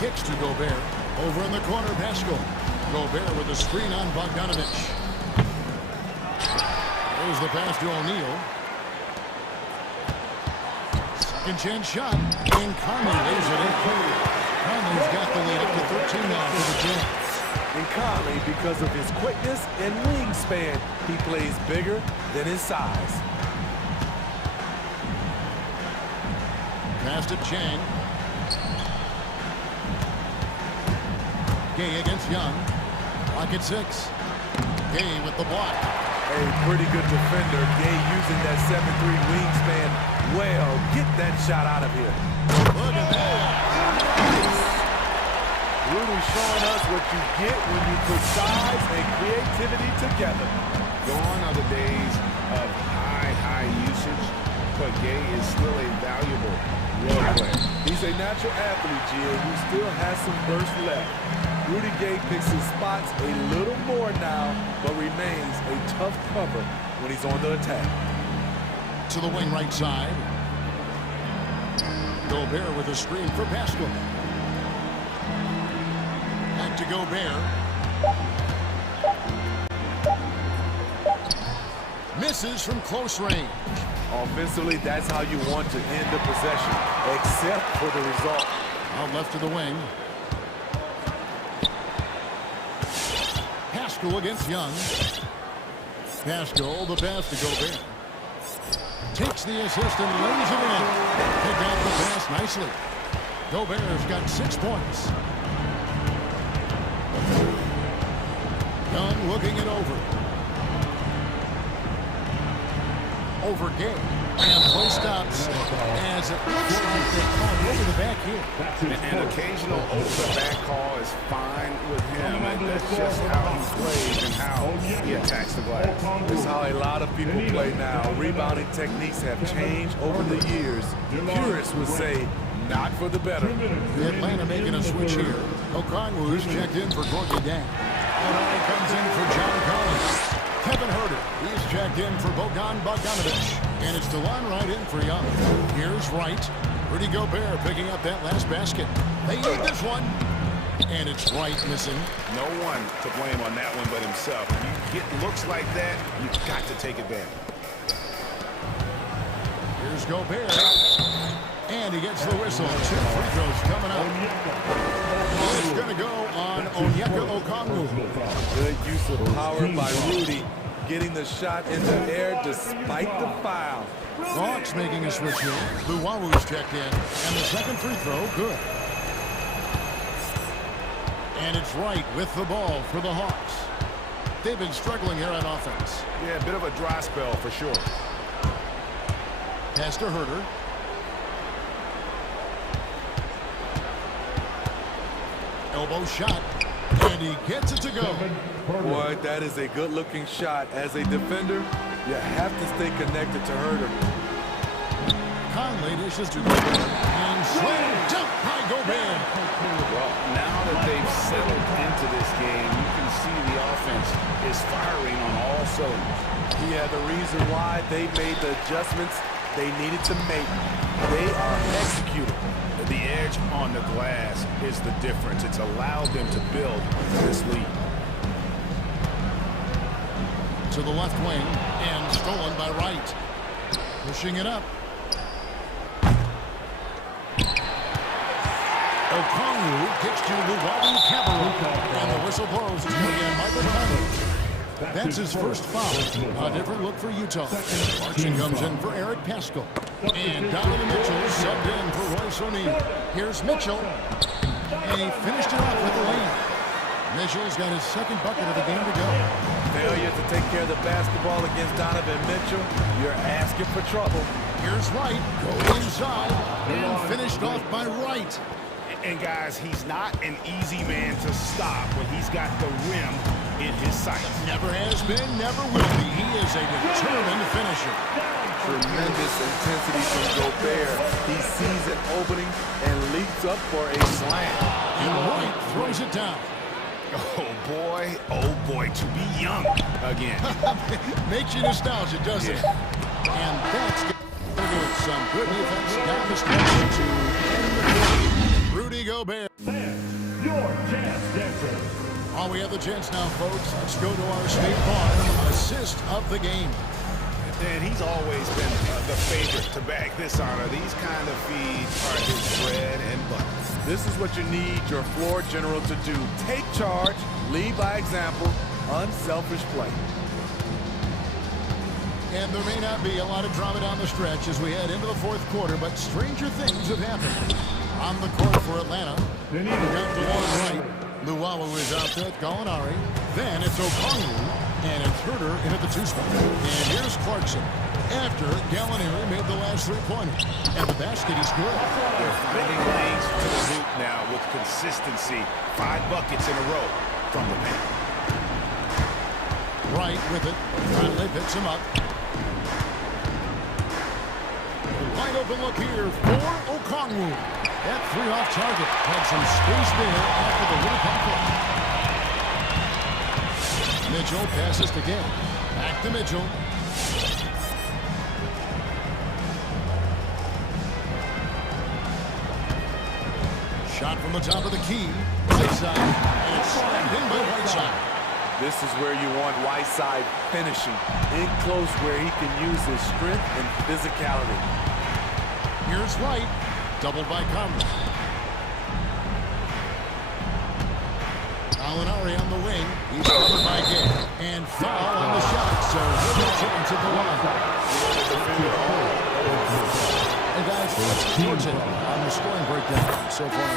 Kicks to Gobert. Over in the corner, Pascal. Gobert with a screen on Bogdanovic. There's the pass to O'Neal. Second chance shot. And Conley lays it in. Conley's got the lead up to 13 now for the Jazz. And Conley, because of his quickness and wingspan, he plays bigger than his size. Pass to Chang. Gay against Young. Lock at 6. Gay with the block. A pretty good defender. Gay using that 7'3" wingspan well. Get that shot out of here. Look at that. Rudy showing us what you get when you put size and creativity together. Gone are the days of high usage, but Gay is still a valuable role player. He's a natural athlete, Gia, who still has some burst left. Rudy Gay picks his spots a little more now, but remains a tough cover when he's on the attack. To the wing right side. Gobert with a screen for Pascal. Back to Gobert. Misses from close range. Offensively, that's how you want to end the possession, except for the result. Out left to the wing. Pascal against Young. Pascal, the pass to Gobert. Takes the assist and lays it in. Pick out the pass nicely. Gobert's got 6 points. Young looking it over. Over Gay. And play stops as it looks like they're calling over the back here. An occasional over the back call is fine with him. And that's just how he plays and how he attacks the glass. This is how a lot of people play now. Rebounding techniques have changed over the years. Purists would say, not for the better. Atlanta making a switch here. Okongwu's checked in for Gorgie Dang. And comes in for John Collins. Kevin Herter, he's checked in for Bogdan Bogdanovic. And it's DeLon right in for Young. Here's Wright. Rudy Gobert picking up that last basket. They need this one. And it's Wright missing. No one to blame on that one but himself. If you get looks like that, you've got to take advantage. Here's Gobert. And he gets the whistle. 2 free throws coming up. It's going to go on Onyeka Okongwu. Good use of power by Rudy, getting the shot in the air despite the foul. Hawks making a switch here. Luwawu's checked in. And the second free throw, good. And it's Wright with the ball for the Hawks. They've been struggling here on offense. Yeah, a bit of a dry spell for sure. Pass to Herter. Elbow shot, and he gets it to go. Boy, that is a good-looking shot. As a defender, you have to stay connected to Herter. Conley dishes to Gobert, and slam dunk by Gobert. Well, now that they've settled into this game, you can see the offense is firing on all cylinders. Yeah, the reason why they made the adjustments they needed to make. They are executing. The edge on the glass is the difference. It's allowed them to build this lead. To the left wing, and stolen by Wright. Pushing it up. Okongwu kicks to Luwawu-Cabarrot, and the whistle blows to Julian Michael Conley. That's his first foul. A different look for Utah. Marching comes in for Eric Pascal. And Donovan Mitchell subbed in for Royce O'Neal. Here's Mitchell. And he finished it off with the lane. Mitchell's got his second bucket of the game to go. Failure to take care of the basketball against Donovan Mitchell. You're asking for trouble. Here's Wright. Go inside. And finished off by Wright. And guys, he's not an easy man to stop when he's got the rim in his sights. Never has been, never will be. He is a determined finisher. Tremendous intensity from Gobert. He sees an opening and leaps up for a slam. And Wright throws it down. Oh boy, to be young again. Makes you nostalgic, doesn't it? And that's going to do it. Some good defense down the stretch to end the game. Rudy Gobert. Your chance, dancer. Oh, we have the chance now, folks. Let's go to our State Farm assist of the game. And he's always been the favorite to bag this honor. These kind of feeds are his bread and butter. This is what you need your floor general to do. Take charge, lead by example, unselfish play. And there may not be a lot of drama down the stretch as we head into the fourth quarter, but stranger things have happened. On the court for Atlanta, we got the one right. Luwawu is out there, Gallinari. Then it's Okongwu, and it's Herder in at the two spot. And here's Clarkson after Gallinari made the last three-pointer. And the basket is good. They're finding lanes to the hoop now with consistency. 5 buckets in a row from the paint. Right with it. Conley picks him up. Wide open look here for Okongwu. That three off target. Had some space there after the little pump. Mitchell passes to Gay. Back to Mitchell. Shot from the top of the key. Whiteside. And it's slammed in by Whiteside. This is where you want Whiteside finishing. In close where he can use his strength and physicality. Here's White. Doubled by Conley. Gallinari on the wing. He's covered by Gay. And foul on the shot. So he'll get chance at the line. And guys, let's towards it on the scoring breakdown so far.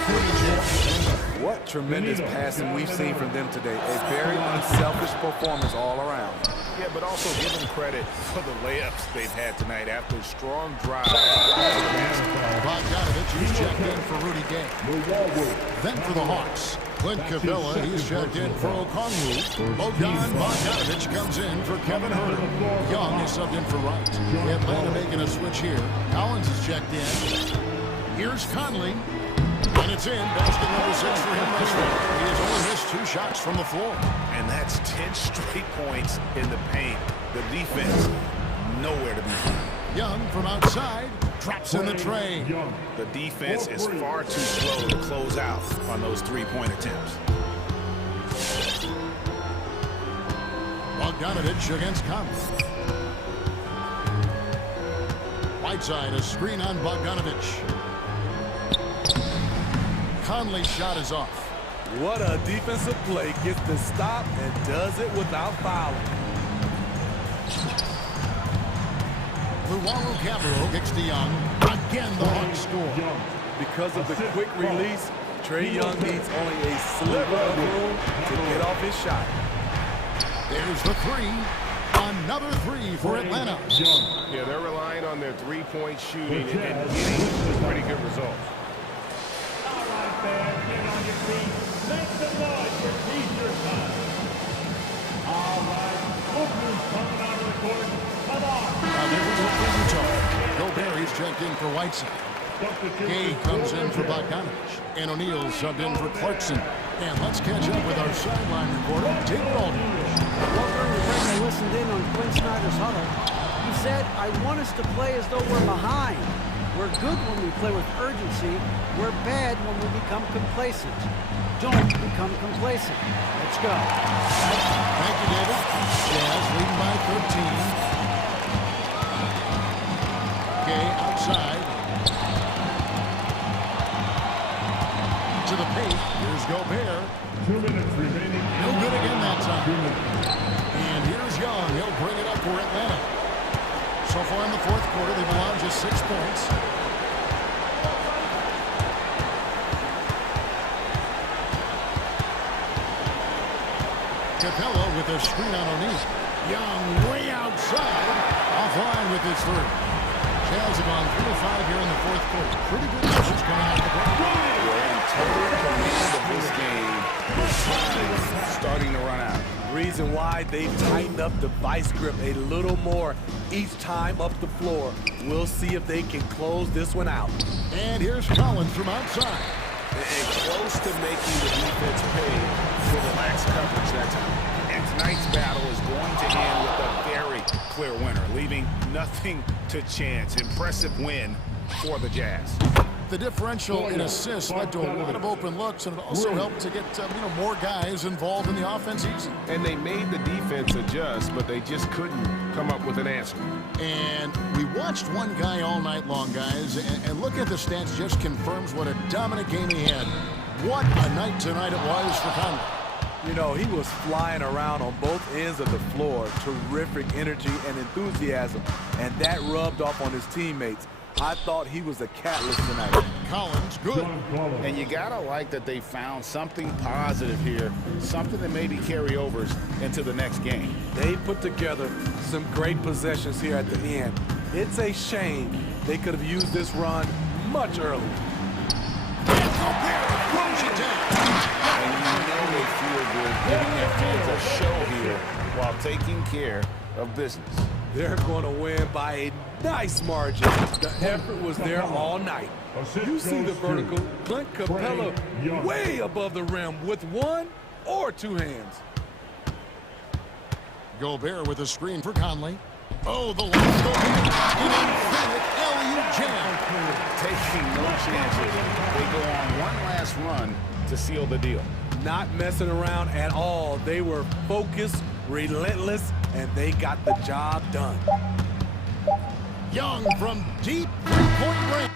What tremendous passing we've seen from them today. A very unselfish performance all around. Yeah, but also give them credit for the layups they've had tonight after a strong drive. Bogdanovich, he's checked in for Rudy Gay. Then for the Hawks, Clint Capella, he's checked in for Okongwu. Bogdanovich comes in for Kevin Herter. Young is subbed in for Wright. Atlanta making a switch here. Collins is checked in. Here's Conley. And it's in. Basket number 6 for him this week. He has only missed 2 shots from the floor. And that's 10 straight points in the paint. The defense, nowhere to be found. Young from outside, traps in the tray. The defense is far too slow to close out on those 3-point attempts. Bogdanovich against Conley. Whiteside, a screen on Bogdanovich. Conley's shot is off. What a defensive play. Gets the stop and does it without fouling. Luwawu Cabarro kicks to Young. Again, the Hawks score. Because of the quick release, Trae Young needs only a sliver of room to get off his shot. There's the three. Another three for Atlanta. Yeah, they're relying on their three-point shooting and getting pretty good results. All right, fans, get on your feet. Make some noise for T-shirt time. All right, Oakland's coming out of the court. Come on. Now there we go for Utah. Gobert is checked in for Whiteside. Gay comes in for Bogdanovich. And O'Neal subbed in for Clarkson. And let's catch up with our sideline reporter, David Aldridge. Well, during the break, I listened in on Quinn Snyder's huddle. He said, I want us to play as though we're behind. We're good when we play with urgency. We're bad when we become complacent. Don't become complacent. Let's go. Thank you, David. Jazz leading by 13. Gay outside. To the paint. Here's Gobert. 2 minutes remaining. No good again that time. And here's Young. He'll bring it up for Atlanta. So far in the fourth quarter, they've allowed just 6 points. Capella with a screen on O'Neal. Young way outside. Offline with his three. Jazz have gone 3 of 5 here in the fourth quarter. Pretty good numbers coming out of the break. We're in total command of this game. Time starting to run out. Reason why they've tightened up the vice grip a little more each time up the floor. We'll see if they can close this one out. And here's Collins from outside. And close to making the defense pay for the lax coverage that time. And tonight's battle is going to end with a very clear winner, leaving nothing to chance. Impressive win for the Jazz. the differential in assists led to a lot of open looks, and it also helped to get more guys involved in the offense easy. And they made the defense adjust, but they just couldn't come up with an answer. And we watched one guy all night long, guys, and look at the stats just confirms what a dominant game he had. What a night tonight it was for Conley. You know, he was flying around on both ends of the floor. Terrific energy and enthusiasm, and that rubbed off on his teammates. I thought he was a catalyst tonight. Collins, good. And you gotta like that they found something positive here, something that maybe carry overs into the next game. They put together some great possessions here at the end. It's a shame they could have used this run much earlier. Throws it down. And you know they feel good giving their fans a show here while taking care of business. They're going to win by a nice margin. The effort was there all night. You see the vertical. Clint Capella way above the rim with one or two hands. Gobert with a screen for Conley. Oh, the last Gobert. An emphatic LU jam. Taking no chances. They go on one last run to seal the deal. Not messing around at all. They were focused, relentless, and they got the job done. Young from deep three-point range.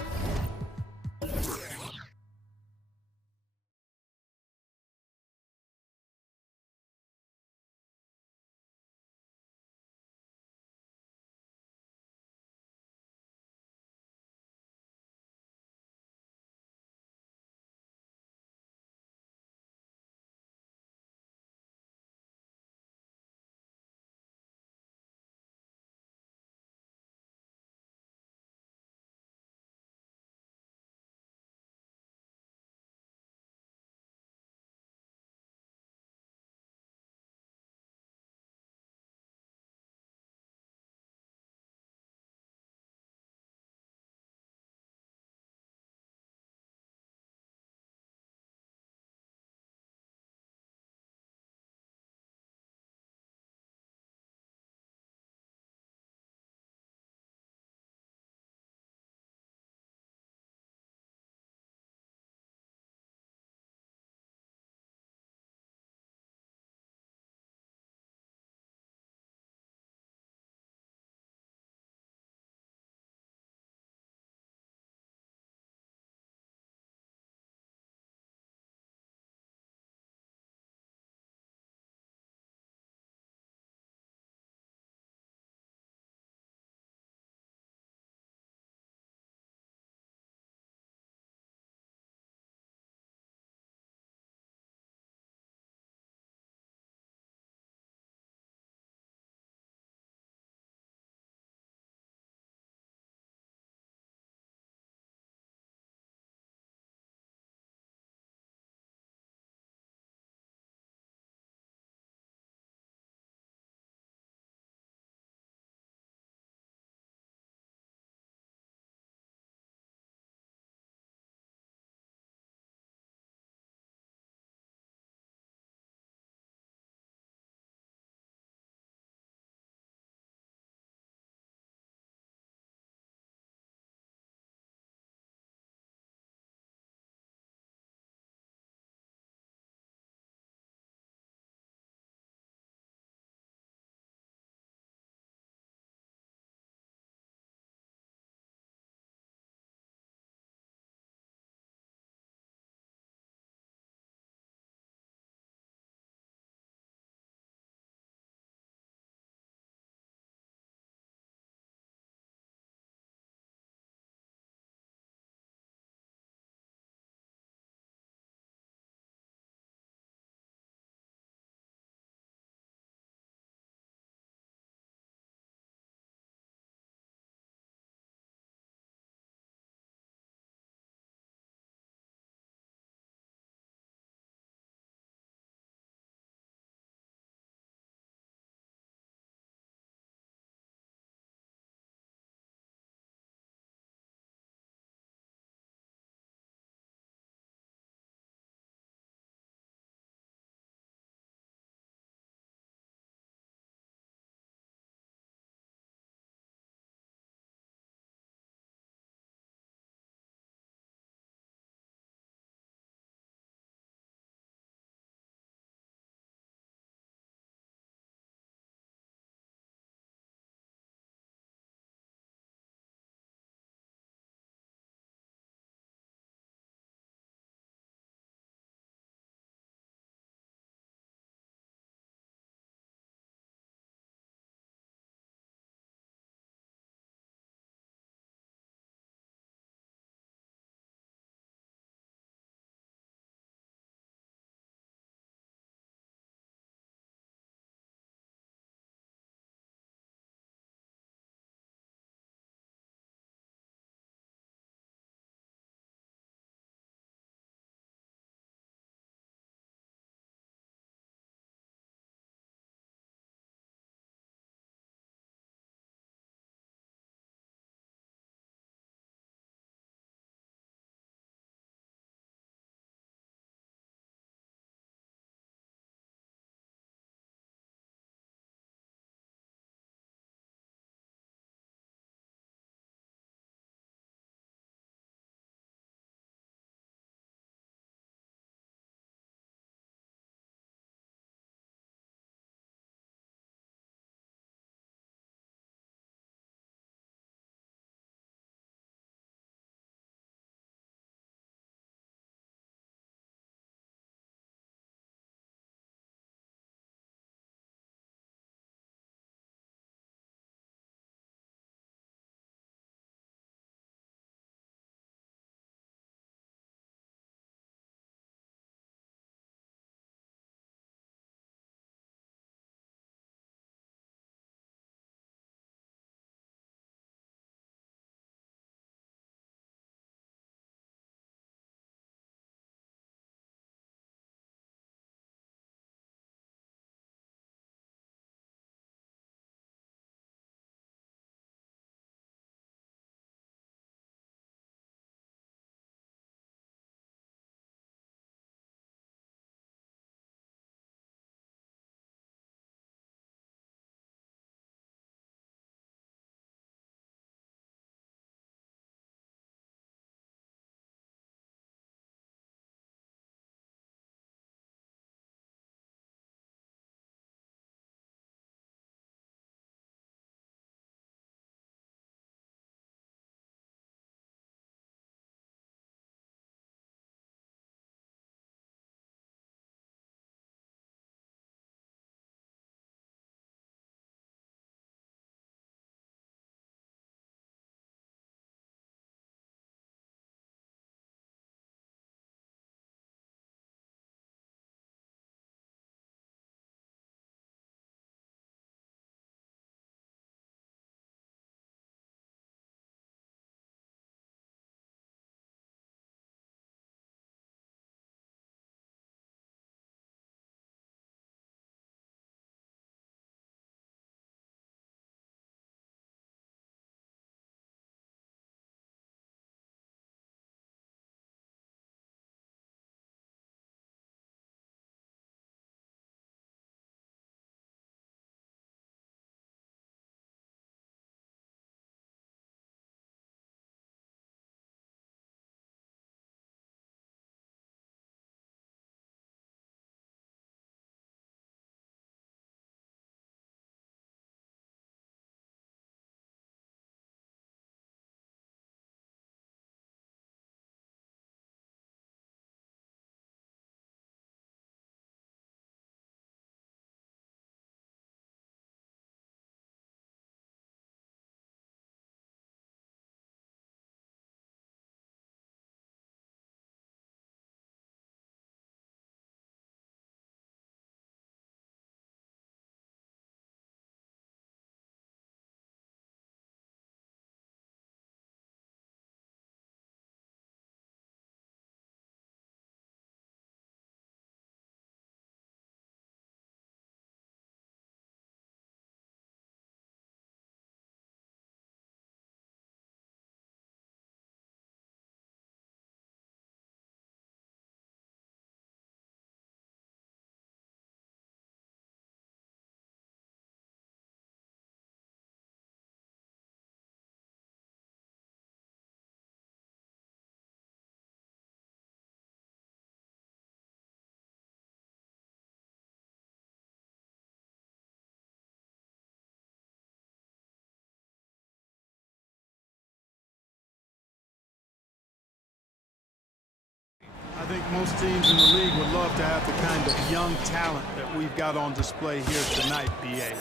I think most teams in the league would love to have the kind of young talent that we've got on display here tonight, BA.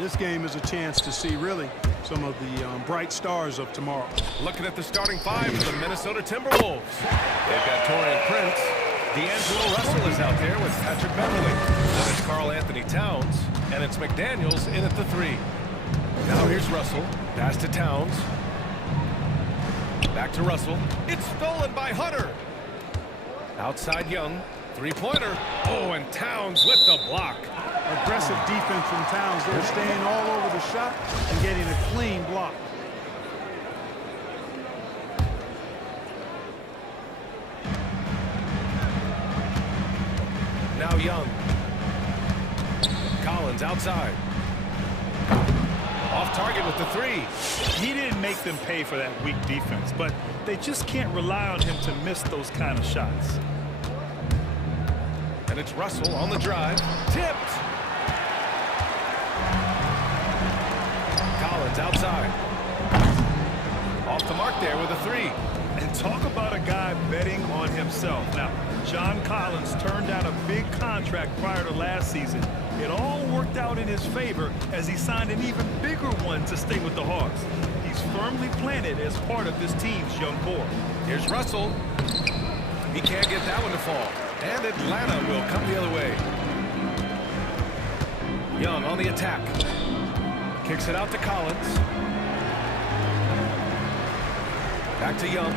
This game is a chance to see really some of the bright stars of tomorrow. Looking at the starting five for the Minnesota Timberwolves. They've got Torian Prince. D'Angelo Russell is out there with Patrick Beverly. Then it's Karl Anthony Towns. And it's McDaniels in at the 3. Now here's Russell. Pass to Towns. Back to Russell. It's stolen by Hunter. Outside Young. Three-pointer. Oh, and Towns with the block. Aggressive defense from Towns. They're staying all over the shot and getting a clean block. Now Young. Collins outside. Off target with the 3. He didn't make them pay for that weak defense, but they just can't rely on him to miss those kind of shots. And it's Russell on the drive. Tipped. Collins outside. Off the mark there with a 3. And talk about a guy betting on himself. Now, John Collins turned down a big contract prior to last season. It all worked out in his favor as he signed an even bigger one to stay with the Hawks. He's firmly planted as part of this team's young core. Here's Russell. He can't get that one to fall. And Atlanta will come the other way. Young on the attack. Kicks it out to Collins. Back to Young.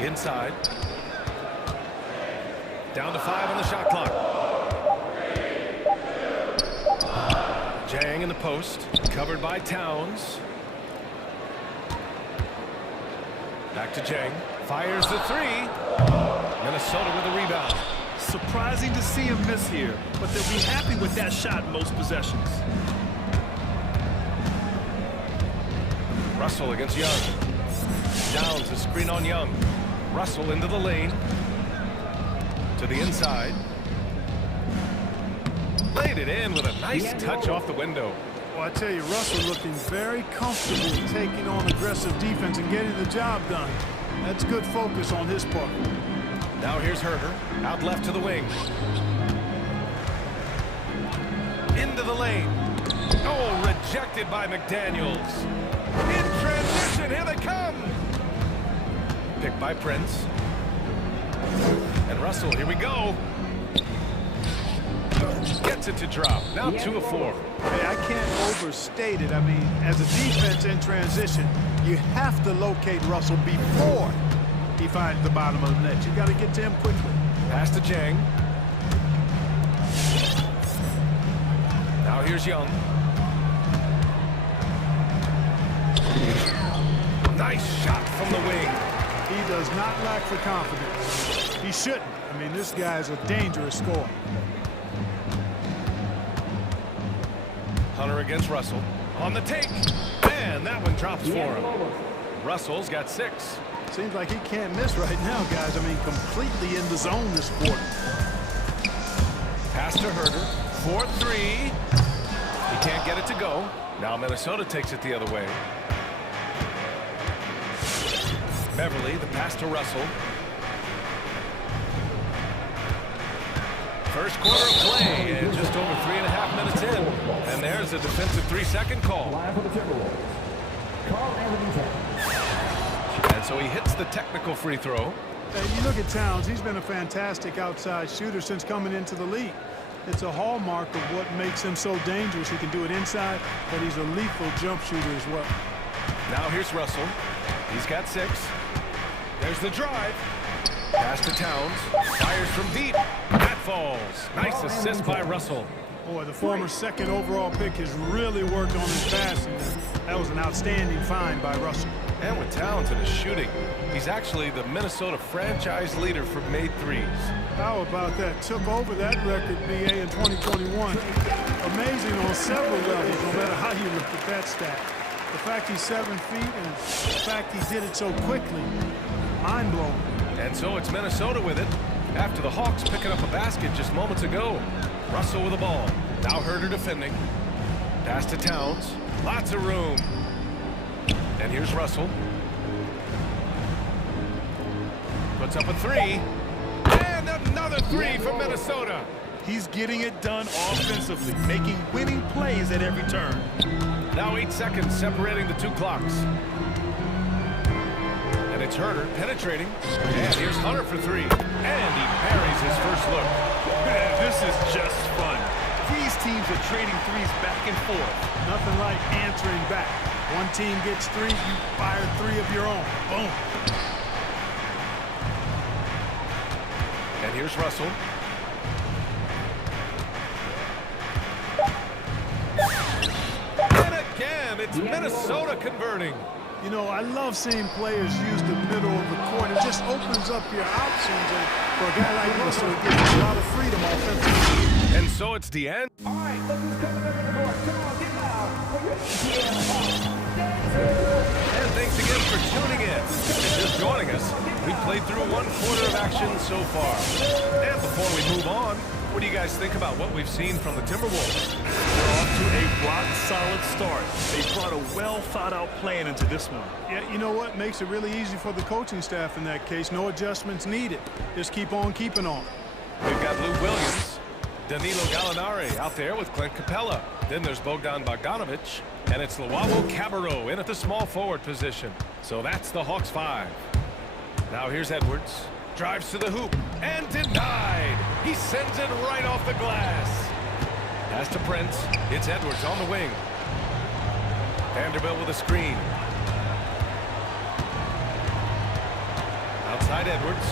Inside. Down to 5 on the shot clock. Jang in the post. Covered by Towns. Back to Jang. Fires the 3. Minnesota with a rebound. Surprising to see him miss here, but they'll be happy with that shot in most possessions. Russell against Young. Downs a screen on Young. Russell into the lane. To the inside. Laid it in with a nice touch off the window. Well, I tell you, Russell looking very comfortable taking on aggressive defense and getting the job done. That's good focus on his part. Now here's Herter. Out left to the wing. Into the lane. Oh, rejected by McDaniels. In transition, here they come. Picked by Prince. And Russell, here we go. Gets it to drop. Now 2 of 4. Hey, I can't overstate it. I mean, as a defense in transition, you have to locate Russell before he finds the bottom of the net. You got to get to him quickly. Pass to Jang. Now here's Young. Nice shot from the wing. He does not lack for confidence. He shouldn't. I mean, this guy's a dangerous scorer. Hunter against Russell. On the take. And that one drops for him. Russell's got 6. Seems like he can't miss right now, guys. I mean, completely in the zone this quarter. Pass to Herter. 4-3. He can't get it to go. Now Minnesota takes it the other way. Beverly, the pass to Russell. First quarter of play, and just over 3.5 minutes in. And there's a defensive 3-second call. And so he hits the technical free throw. And you look at Towns, he's been a fantastic outside shooter since coming into the league. It's a hallmark of what makes him so dangerous. He can do it inside, but he's a lethal jump shooter as well. Now here's Russell. He's got 6. There's the drive. Pass to Towns. Fires from deep. That falls. Nice assist by Russell. Boy, the former second overall pick has really worked on his passing. That was an outstanding find by Russell. And with Towns in his shooting, he's actually the Minnesota franchise leader for made threes. How about that? Took over that record, BA, in 2021. Amazing on several levels, no matter how you look at that stat. The fact he's 7 feet and the fact he did it so quickly, mind-blowing. And so it's Minnesota with it after the Hawks picking up a basket just moments ago. Russell with the ball. Now Herter defending. Pass to Towns. Lots of room. And here's Russell. Puts up a three. And another three from Minnesota. He's getting it done offensively, making winning plays at every turn. Now 8 seconds separating the two clocks. And it's Herder penetrating. And here's Hunter for three. And he parries his first look. This is just fun. These teams are trading threes back and forth. Nothing like answering back. One team gets three, you fire three of your own. Boom. And here's Russell. And again, it's Minnesota converting. You know, I love seeing players use the middle of the court. It just opens up your options, and for a guy like Russell, it gives you a lot of freedom offensively. And so it's the end. All right, look who's coming over the court. Come on, get loud. And thanks again for tuning in. If you're just joining us, we played through 1/4 of action so far. And before we move on, what do you guys think about what we've seen from the Timberwolves? We're off to a rock-solid start. They brought a well-thought-out plan into this one. Yeah, you know what? Makes it really easy for the coaching staff in that case. No adjustments needed. Just keep on keeping on. We've got Lou Williams, Danilo Gallinari out there with Clint Capella. Then there's Bogdan Bogdanovic, and it's Luau Cabarrot in at the small forward position. So that's the Hawks 5. Now here's Edwards. Drives to the hoop and denied. He sends it right off the glass. Pass to Prince. It's Edwards on the wing. Vanderbilt with a screen. Outside Edwards.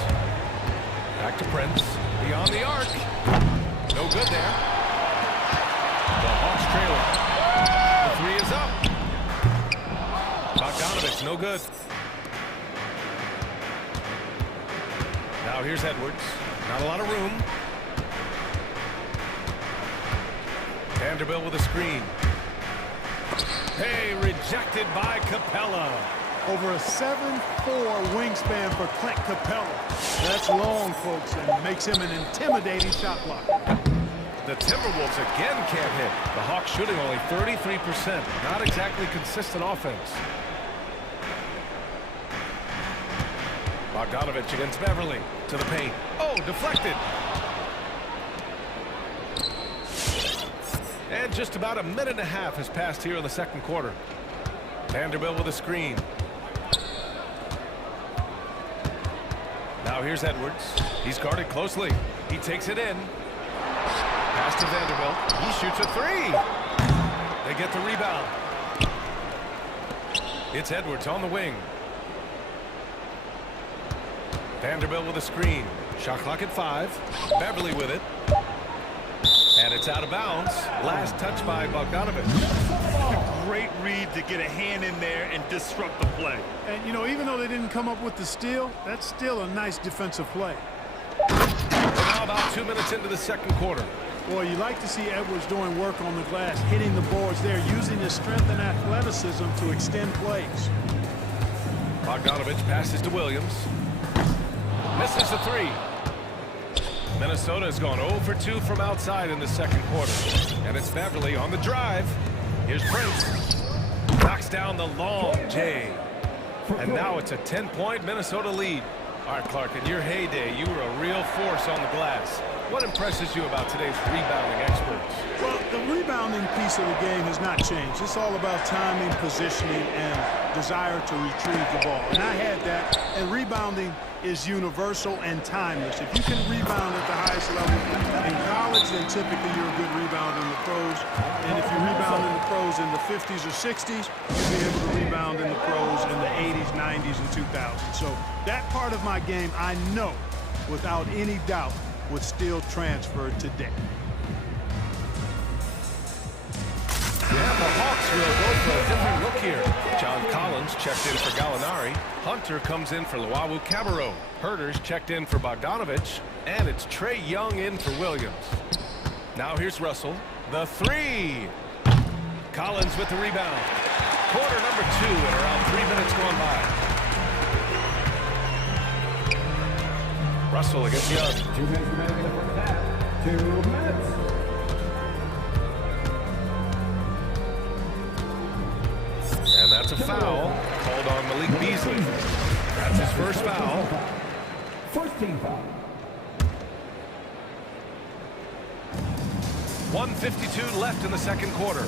Back to Prince. Beyond the arc. No good there. The Hawks trailing. The three is up. Bogdanovic, no good. Now here's Edwards. Not a lot of room. Vanderbilt with a screen. Hey, rejected by Capella. Over a 7'4" wingspan for Clint Capella. That's long, folks, and makes him an intimidating shot blocker. The Timberwolves again can't hit. The Hawks shooting only 33%. Not exactly consistent offense. Bogdanovic against Beverly. To the paint. Oh, deflected. And just about a minute and a half has passed here in the second quarter. Vanderbilt with a screen. Now here's Edwards. He's guarded closely. He takes it in. Pass to Vanderbilt. He shoots a three. They get the rebound. It's Edwards on the wing. Vanderbilt with a screen. Shot clock at 5. Beverly with it. And it's out of bounds. Last touch by Bogdanovic. A great read to get a hand in there and disrupt the play. And, you know, even though they didn't come up with the steal, that's still a nice defensive play. Now about 2 minutes into the second quarter. Boy, you like to see Edwards doing work on the glass, hitting the boards there, using his strength and athleticism to extend plays. Bogdanovic passes to Williams. Misses the three. Minnesota has gone 0 for 2 from outside in the second quarter. And it's Beverly on the drive. Here's Prince. Knocks down the long J. And now it's a 10-point Minnesota lead. All right, Clark, in your heyday, you were a real force on the glass. What impresses you about today's rebounding experts? Well, the rebounding piece of the game has not changed. It's all about timing, positioning, and desire to retrieve the ball. And I had that, and rebounding is universal and timeless. If you can rebound at the highest level in college, then typically you're a good rebounder in the pros. And if you rebound in the pros in the 50s or 60s, you'll be able to rebound in the pros in the 80s, 90s, and 2000s. So that part of my game, I know, without any doubt, would still transfer today. Yeah, the Hawks will go for a different look here. John Collins checked in for Gallinari. Hunter comes in for Luau Cabarrot. Herder's checked in for Bogdanovic. And it's Trae Young in for Williams. Now here's Russell. The three. Collins with the rebound. Quarter number 2 and around 3 minutes gone by. Russell against Young. 2 minutes remaining in the first half. 2 minutes. And that's a foul called on Malik Beasley. That's his first foul. First team foul. 1:52 left in the second quarter.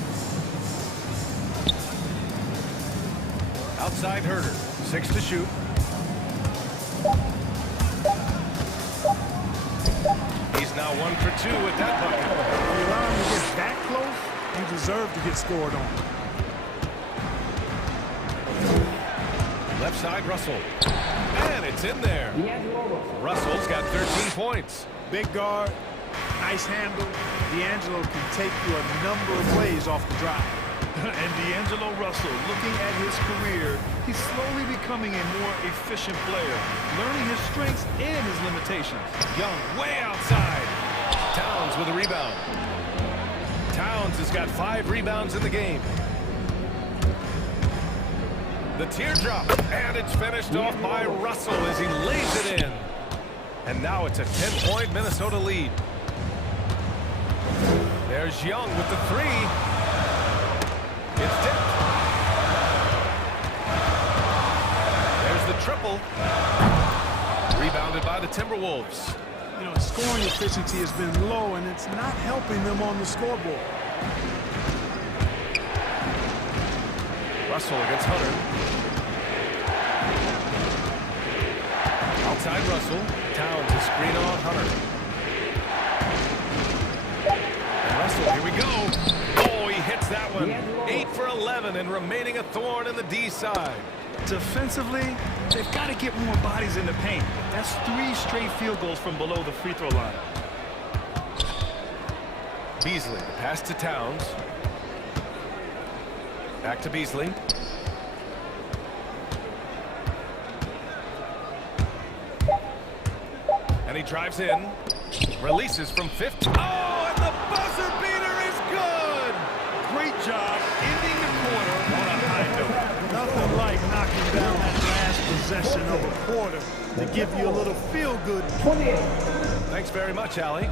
Outside Herder, 6 to shoot. He's now 1 for 2 with that bucket. When you allow him to get that close, you deserve to get scored on. Left side, Russell. And it's in there. Russell's got 13 points. Big guard, nice handle. D'Angelo can take you a number of ways off the drive. And D'Angelo Russell, looking at his career, he's slowly becoming a more efficient player, learning his strengths and his limitations. Young way outside. Towns with a rebound. Towns has got 5 rebounds in the game. The teardrop, and it's finished off by Russell as he lays it in. And now it's a 10-point Minnesota lead. There's Young with the 3. It's tipped. There's the triple. Rebounded by the Timberwolves. You know, scoring efficiency has been low, and it's not helping them on the scoreboard. Russell against Hunter. Outside Russell. Towns to screen on Hunter. And Russell, here we go. Oh, he hits that one. 8 for 11 and remaining a thorn in the D side. Defensively, they've got to get more bodies in the paint. That's 3 straight field goals from below the free throw line. Beasley, the pass to Towns. Back to Beasley. And he drives in. Releases from 50. Oh, and the buzzer beater is good! Great job ending the quarter on a high note. Nothing like knocking down that last possession of a quarter to give you a little feel-good. 28. Thanks very much, Allie.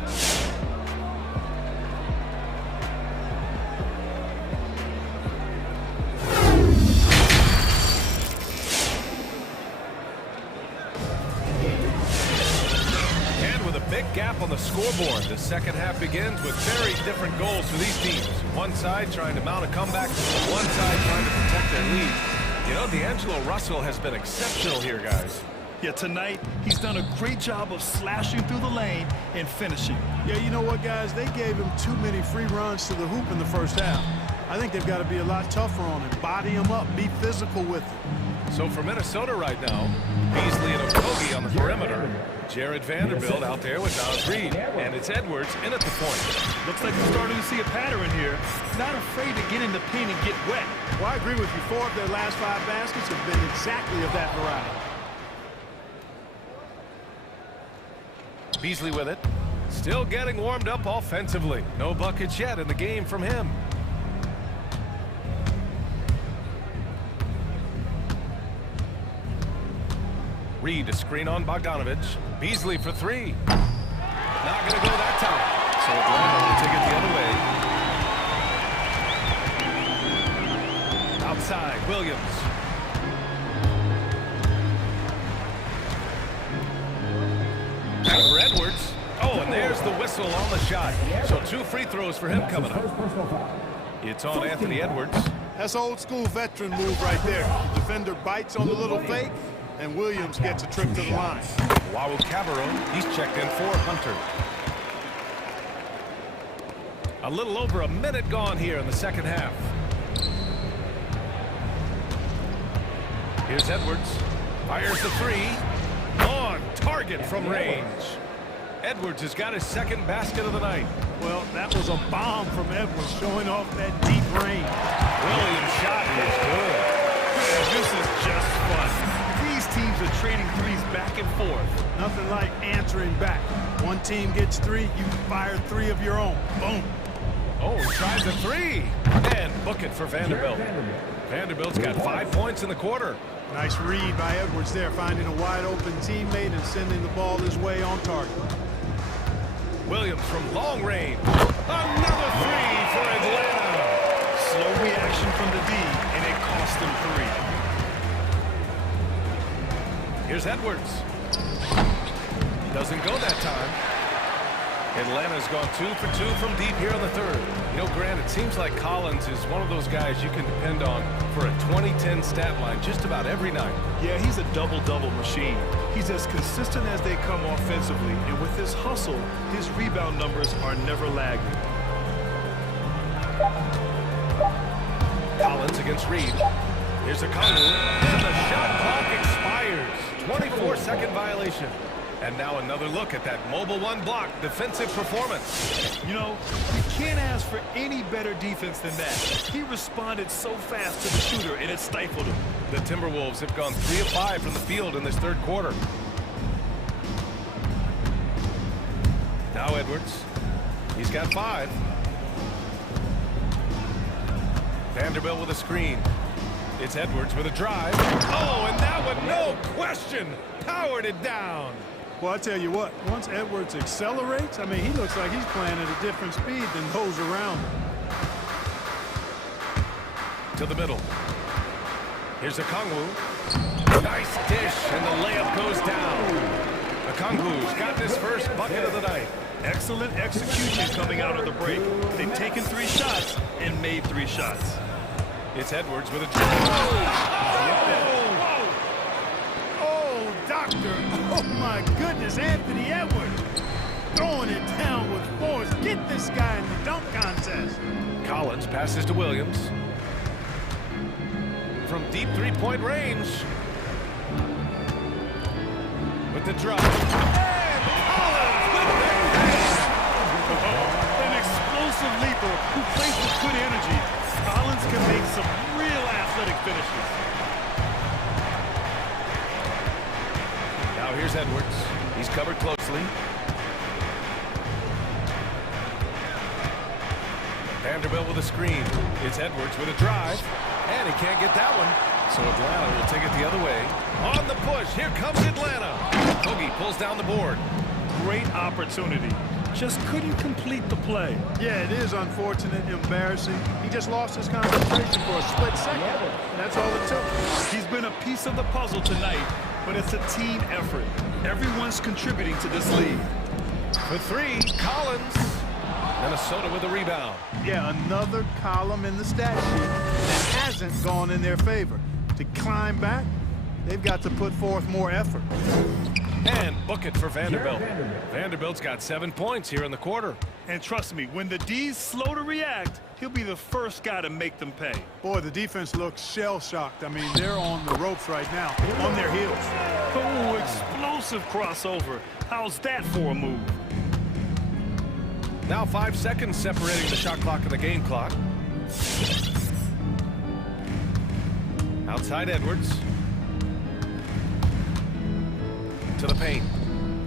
Big gap on the scoreboard. The second half begins with very different goals for these teams. One side trying to mount a comeback, one side trying to protect their lead. You know, D'Angelo Russell has been exceptional here, guys. Yeah, tonight, he's done a great job of slashing through the lane and finishing. Yeah, you know what, guys? They gave him too many free runs to the hoop in the first half. I think they've got to be a lot tougher on him. Body him up, be physical with him. So for Minnesota right now, Beasley and Okogie on the perimeter. Jared Vanderbilt out there with Nas Reed. And it's Edwards in at the point. Looks like we're starting to see a pattern here. Not afraid to get in the paint and get wet. Well, I agree with you. 4 of their last 5 baskets have been exactly of that variety. Beasley with it. Still getting warmed up offensively. No buckets yet in the game from him. Reed to screen on Bogdanovich. Beasley for 3. Not going to go that time. So Atlanta will take it the other way. Outside, Williams. For Edwards. Oh, and there's the whistle on the shot. So 2 free throws for him coming up. It's on Anthony Edwards. That's old school veteran move right there. The defender bites on the little fake, and Williams gets a trip to the line. Wawu Cabarrot, he's checked in for Hunter. A little over a minute gone here in the second half. Here's Edwards. Fires the 3. On target from range. Edwards has got his second basket of the night. Well, that was a bomb from Edwards, showing off that deep range. Williams' shot is good. This is just fun. These teams are trading threes back and forth. Nothing like answering back. One team gets 3, you fire 3 of your own. Boom. Oh, he tries a 3. And book it for Vanderbilt. Vanderbilt's got 5 points in the quarter. Nice read by Edwards there, finding a wide-open teammate and sending the ball his way on target. Williams from long range. Another 3 for Atlanta. Slow reaction from the D, and it cost them 3. Here's Edwards. Doesn't go that time. Atlanta's gone 2 for 2 from deep here in the third. You know, Grant, it seems like Collins is one of those guys you can depend on for a 20-10 stat line just about every night. Yeah, he's a double-double machine. He's as consistent as they come offensively, and with his hustle, his rebound numbers are never lagging. Collins against Reed. Here's a Conley, and the shot clock expires. 24-second violation. And now another look at that mobile one block defensive performance. You know, you can't ask for any better defense than that. He responded so fast to the shooter, and it stifled him. The Timberwolves have gone 3 of 5 from the field in this third quarter. Now Edwards. He's got 5. Vanderbilt with a screen. It's Edwards with a drive. Oh, and that one, no question, powered it down. Well, I tell you what, once Edwards accelerates, I mean, he looks like he's playing at a different speed than those around him. To the middle. Here's Okongwu. Nice dish, and the layup goes down. Okongwu's gotten his first bucket of the night. Excellent execution coming out of the break. They've taken 3 shots and made 3 shots. It's Edwards with a drive. Doctor, oh my goodness, Anthony Edwards throwing it down with force. Get this guy in the dunk contest. Collins passes to Williams. From deep three-point range. With the drive. And Collins with the An explosive leaper who plays with good energy. Collins can make some real athletic finishes. Now here's Edwards. He's covered closely. Vanderbilt with a screen. It's Edwards with a drive. And he can't get that one. So Atlanta will take it the other way. On the push. Here comes Atlanta. Hoagie pulls down the board. Great opportunity. Just couldn't complete the play. Yeah, it is unfortunate, embarrassing. He just lost his concentration for a split second. And that's all it took. He's been a piece of the puzzle tonight, but it's a team effort. Everyone's contributing to this lead. For 3, Collins. Minnesota with a rebound. Yeah, another column in the stat sheet that hasn't gone in their favor. To climb back, they've got to put forth more effort. And book it for Vanderbilt. Vanderbilt's got 7 points here in the quarter. And trust me, when the D's slow to react, he'll be the first guy to make them pay. Boy, the defense looks shell-shocked. I mean, they're on the ropes right now, on their heels. Oh, explosive crossover. How's that for a move? Now 5 seconds separating the shot clock and the game clock. Outside Edwards. To the paint.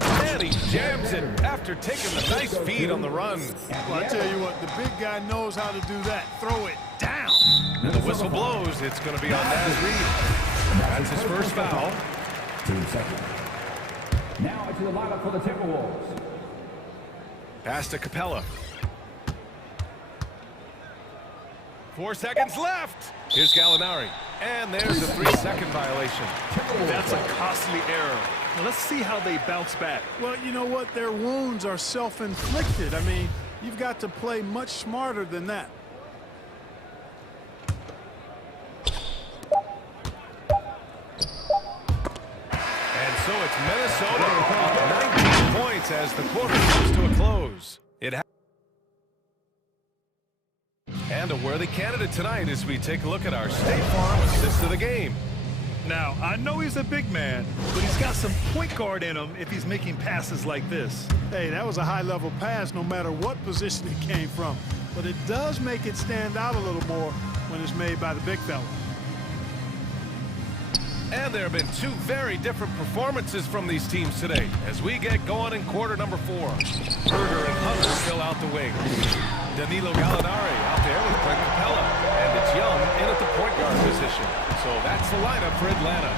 And he jams it after taking the nice feed on the run. Well, I tell you what, the big guy knows how to do that. Throw it down. And the whistle blows. It's going to be on Naz Reid. That's his first foul. 2 seconds. Now it's the lineup for the Timberwolves. Pass to Capella. 4 seconds left. Here's Gallinari. And there's a 3-second violation. That's a costly error. Now let's see how they bounce back. Well, you know what? Their wounds are self-inflicted. I mean, you've got to play much smarter than that. And so it's Minnesota up 19 points as the quarter comes to a close. And a worthy candidate tonight as we take a look at our State Farm assist of the game. Now, I know he's a big man, but he's got some point guard in him if he's making passes like this. Hey, that was a high-level pass no matter what position it came from. But it does make it stand out a little more when it's made by the big fella. And there have been 2 very different performances from these teams today as we get going in quarter number 4. Herder and Hunter fill out the wings. Danilo Gallinari out there with Clint Capella. And it's Young in at the point guard position. So that's the lineup for Atlanta.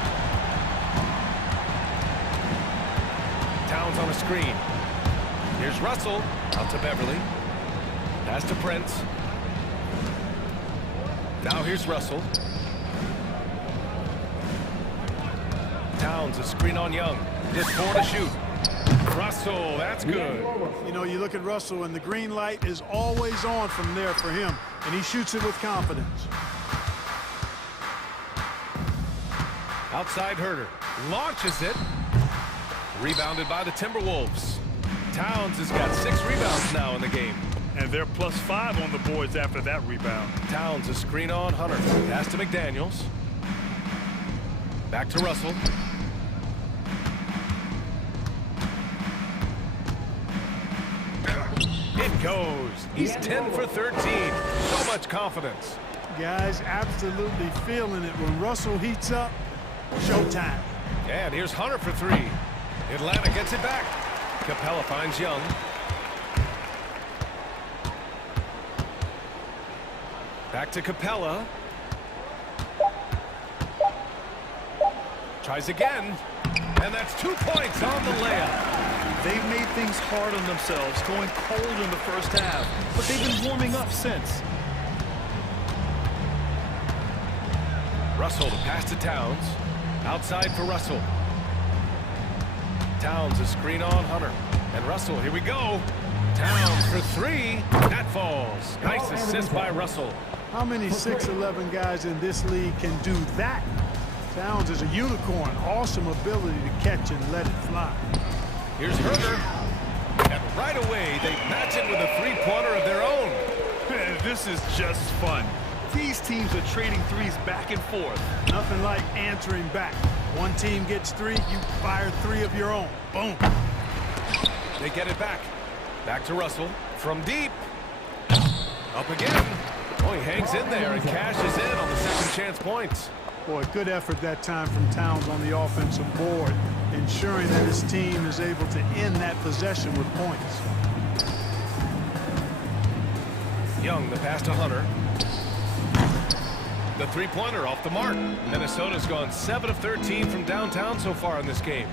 Towns on a screen. Here's Russell out to Beverly. Pass to Prince. Now here's Russell. Towns a screen on Young. Just 4 to shoot. Russell, that's good. You know, you look at Russell, and the green light is always on from there for him, and he shoots it with confidence. Outside Herder launches it. Rebounded by the Timberwolves. Towns has got 6 rebounds now in the game. And they're +5 on the boards after that rebound. Towns a screen on Hunter. Pass to McDaniels. Back to Russell. It goes. He's 10 for 13. So much confidence. Guys absolutely feeling it. When Russell heats up, showtime. And here's Hunter for 3. Atlanta gets it back. Capella finds Young. Back to Capella. Tries again. And that's 2 points on the layup. They've made things hard on themselves, going cold in the first half, but they've been warming up since. Russell to pass to Towns. Outside for Russell. Towns a screen on Hunter. And Russell, here we go. Towns for 3. That falls. Nice assist by Russell. How many 6'11" guys in this league can do that? Towns is a unicorn. Awesome ability to catch and let it fly. Here's Herder. And right away, they match it with a 3-pointer of their own. This is just fun. These teams are trading threes back and forth. Nothing like answering back. One team gets 3, you fire 3 of your own. Boom. They get it back. Back to Russell. From deep. Up again. Oh, he hangs in there and cashes in on the second chance points. Boy, good effort that time from Towns on the offensive board, ensuring that his team is able to end that possession with points. Young, the pass to Hunter. The 3-pointer off the mark. Minnesota's gone 7 of 13 from downtown so far in this game.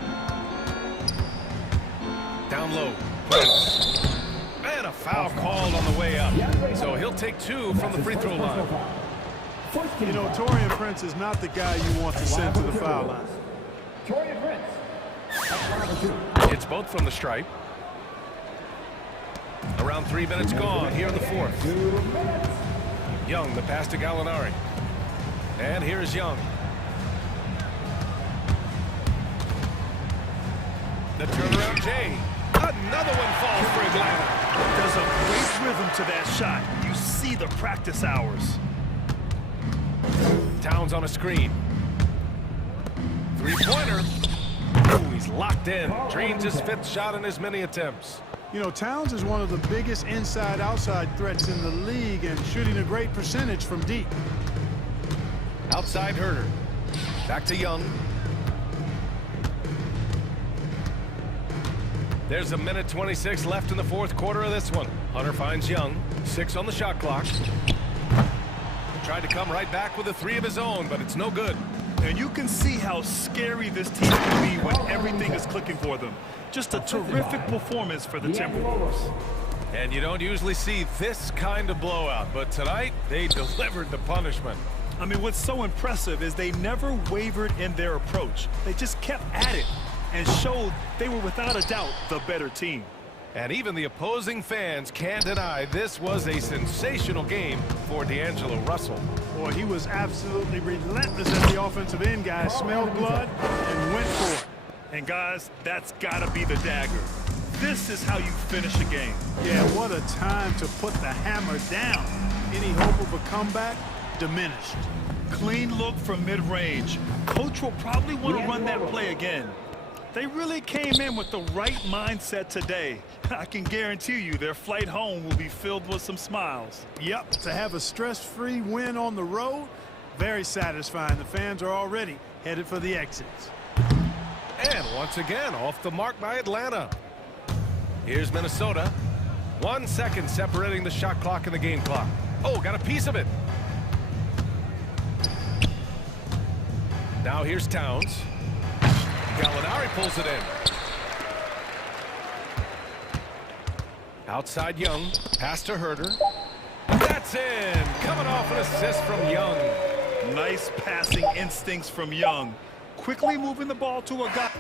Down low. Prince. And a foul called on the way up. So he'll take 2 from the free throw line. You know, Taurean Prince is not the guy you want to send to the foul line. It's both from the stripe. Around 3 minutes gone here in the 4th. Young, the pass to Gallinari. And here's Young. The turnaround Jay. Another one falls for Atlanta. There's a great rhythm to that shot. You see the practice hours. Towns on a screen. 3-pointer. Ooh, he's locked in. Drains his 5th shot in as many attempts. You know, Towns is one of the biggest inside-outside threats in the league and shooting a great percentage from deep. Outside Herder. Back to Young. There's 1:26 left in the 4th quarter of this one. Hunter finds Young. 6 on the shot clock. Tried to come right back with a 3 of his own, but it's no good. And you can see how scary this team can be when everything is clicking for them. Just a terrific performance for the Timberwolves. And you don't usually see this kind of blowout, but tonight they delivered the punishment. I mean, what's so impressive is they never wavered in their approach. They just kept at it and showed they were without a doubt the better team. And even the opposing fans can't deny this was a sensational game for D'Angelo Russell. Boy, he was absolutely relentless at the offensive end, guys. Smelled blood and went for it. And guys, that's gotta be the dagger. This is how you finish a game. Yeah, what a time to put the hammer down. Any hope of a comeback? Diminished. Clean look from mid-range. Coach will probably want to run that play again. They really came in with the right mindset today. I can guarantee you their flight home will be filled with some smiles. Yep, to have a stress-free win on the road, very satisfying. The fans are already headed for the exits. And once again, off the mark by Atlanta. Here's Minnesota. 1 second separating the shot clock and the game clock. Oh, got a piece of it. Now here's Towns. Gallinari pulls it in. Outside Young. Pass to Herder. That's in. Coming off an assist from Young. Nice passing instincts from Young. Quickly moving the ball to a guy.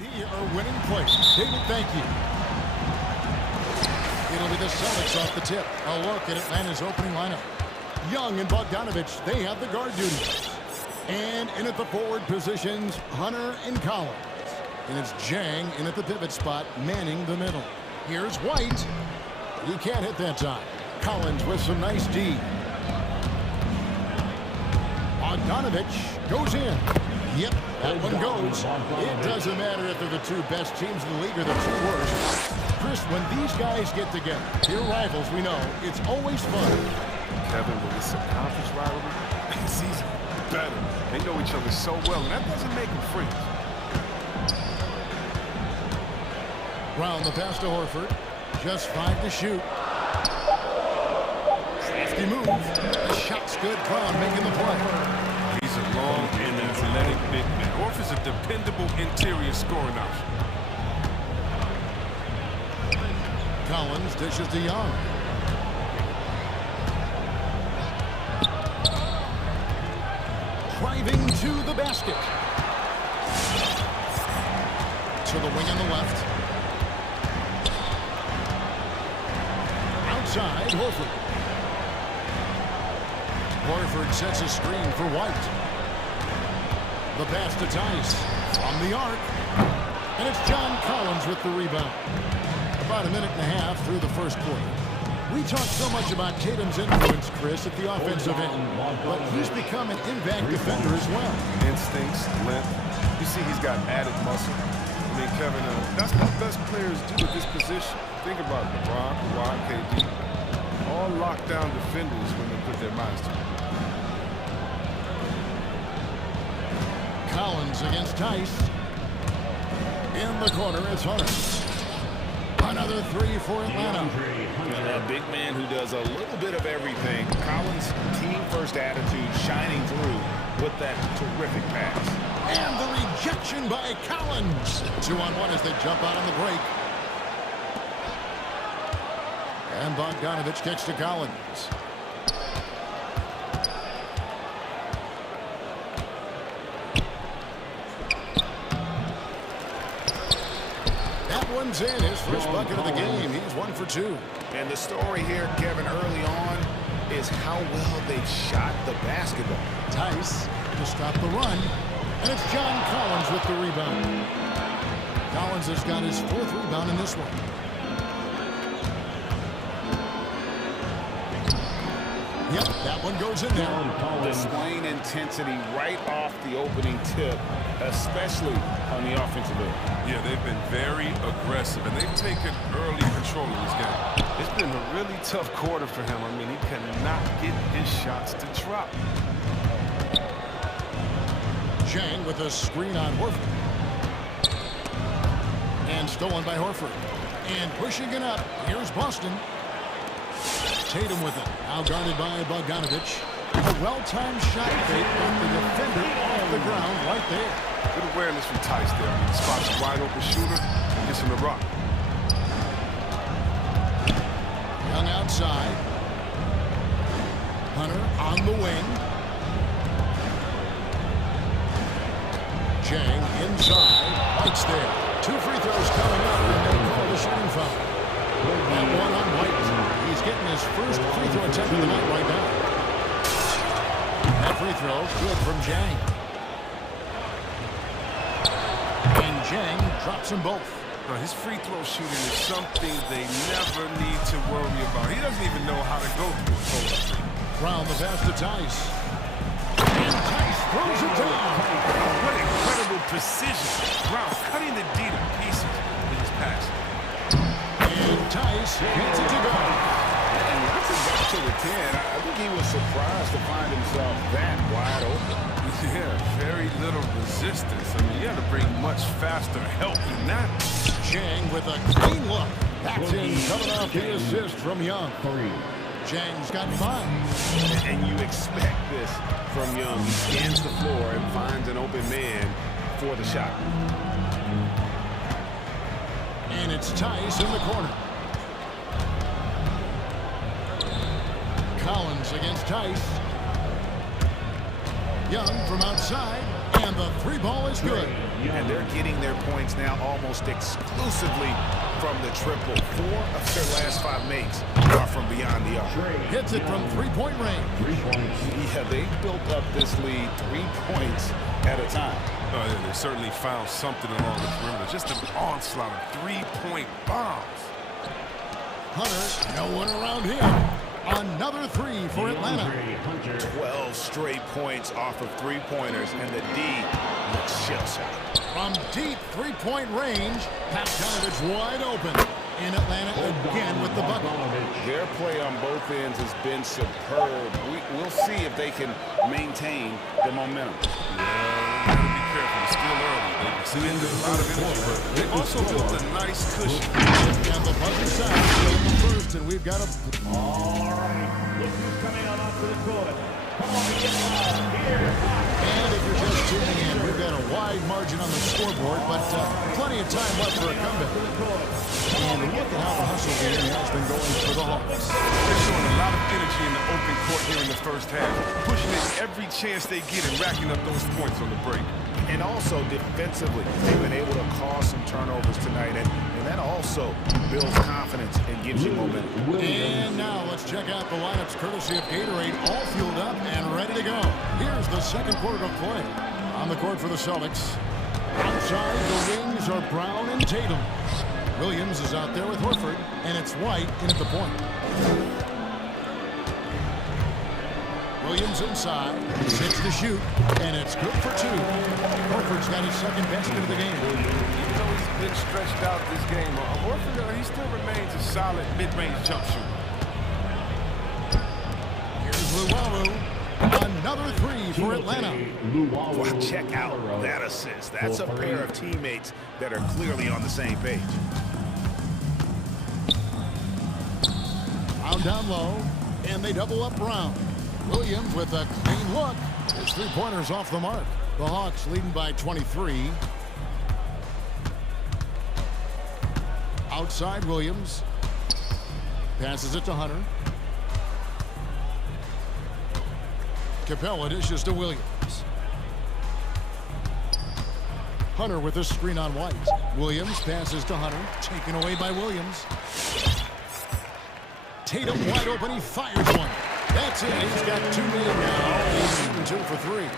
Mighty a winning play. David, thank you. It'll be the Celtics off the tip. A look at Atlanta's opening lineup. Young and Bogdanovich, they have the guard duties. And in at the forward positions, Hunter and Collins. And it's Jang in at the pivot spot, manning the middle. Here's White. He can't hit that time. Collins with some nice D. Bogdanovich goes in. Yep, that one goes. It doesn't matter if they're the two best teams in the league or the two worst. Chris, when these guys get together, they're rivals, we know. It's always fun. Kevin, with this conference rivalry, it's even better. They know each other so well, and that doesn't make them friends. Brown the pass to Horford. Just 5 to shoot. Crafty move. The shot's good. Brown making the play. He's a long and athletic big man. Horford's a dependable interior scoring option. Collins dishes to Young. Driving to the basket. To the wing on the left. Outside, Horford. Horford sets a screen for White. The pass to Tice. From the arc. And it's John Collins with the rebound. About a minute and a half through the first quarter. We talk so much about Tatum's influence, Chris, at the offensive end, but he's become an impact defender as well. Instincts, length. You see he's got added muscle. I mean, Kevin, that's what best players do at this position. Think about LeBron, Kawhi, KD. All lockdown defenders when they put their minds to it. Collins against Tice. In the corner, it's Hunter. Another three for Atlanta. A big man who does a little bit of everything. Collins' team-first attitude shining through with that terrific pass. And the rejection by Collins. 2-on-1 as they jump out on the break. And Bogdanovich kicks to Collins. One's in his first bucket of the game. He's 1 for 2. And the story here, Kevin, early on is how well they've shot the basketball. Tice to stop the run. And it's John Collins with the rebound. Collins has got his 4th rebound in this one. Yep, that one goes in there. Displaying intensity right off the opening tip, especially on the offensive end. Yeah, they've been very aggressive, and they've taken early control of this game. It's been a really tough quarter for him. I mean, he cannot get his shots to drop. Jang with a screen on Horford. And stolen by Horford. And pushing it up, here's Boston. Tatum with it. Now guarded by Bogdanovich. A well-timed shot fake on the defender off the ground right there. Good awareness from Tice there. I mean, spots a wide open shooter and gets him the rock. Young outside. Hunter on the wing. Jang inside. White's there. 2 free throws coming up, and they call the shooting foul. And one on White. He's getting his first free throw attempt of the night right now. That free throw good from Jang. And Jang drops them both. His free throw shooting is something they never need to worry about. He doesn't even know how to go through a post. Brown the pass to Tice. And Tice throws it down. What incredible precision. Brown cutting the D to pieces with his pass. And Tice gets it to go. And once he got to the 10, I think he was surprised to find himself that wide open. Yeah, very little resistance. I mean, you had to bring much faster help than that. Jang with a clean look. That's in, coming off the assist from Young. Jang's got 5. And you expect this from Young. He scans the floor and finds an open man for the shot. And it's Tice in the corner. Collins against Tice. Young from outside, and the three ball is good. And they're getting their points now almost exclusively from the triple. 4 of their last 5 makes are from beyond the arc. Hits it from three-point range. Yeah, they built up this lead 3 points at a time. Oh, yeah, they certainly found something along the perimeter. Just an onslaught of three-point bombs. Hunter, no one around him. Another three for Atlanta. 12 straight points off of three-pointers, and the D looks shell-shocked. From deep three-point range, Paxtonovich wide open. In Atlanta again with the bucket. Their play on both ends has been superb. We'll see if they can maintain the momentum. Yeah, gotta be careful. It's still early. They can a lot of energy, but they also built a nice cushion. And the buzzer sound still in the first, and we've got a... All right, look who's coming on up to the court. Come on, get loud. Here. And if you're just tuning in, we've got a wide margin on the scoreboard, but plenty of time left for a comeback. And look at how the hustle game has been going for the Hawks. They're showing a lot of energy in the open court here in the first half, pushing it every chance they get and racking up those points on the break. And also defensively, they've been able to cause some turnovers tonight, and that also builds confidence and gives you momentum. And now let's check out the lineups courtesy of Gatorade, all fueled up and ready to go. Here's the second quarter of play. On the court for the Celtics. Outside, the wings are Brown and Tatum. Williams is out there with Horford, and it's White in at the point. Williams inside, 6 to shoot, and it's good for 2. Horford's got his second basket of the game. Even though he's been stretched out this game, Horford, he still remains a solid mid-range jump shooter. Here's Luwawu. Another three for Atlanta. Well, check out that assist. That's a pair of teammates that are clearly on the same page. Brown down low, and they double up Brown. Williams with a clean look. His three-pointers off the mark. The Hawks leading by 23. Outside Williams. Passes it to Hunter. Capella dishes to Williams. Hunter with a screen on White. Williams passes to Hunter. Taken away by Williams. Tatum wide open. He fires one. That's it. He's got 2 made now. He's shooting 2 for 3.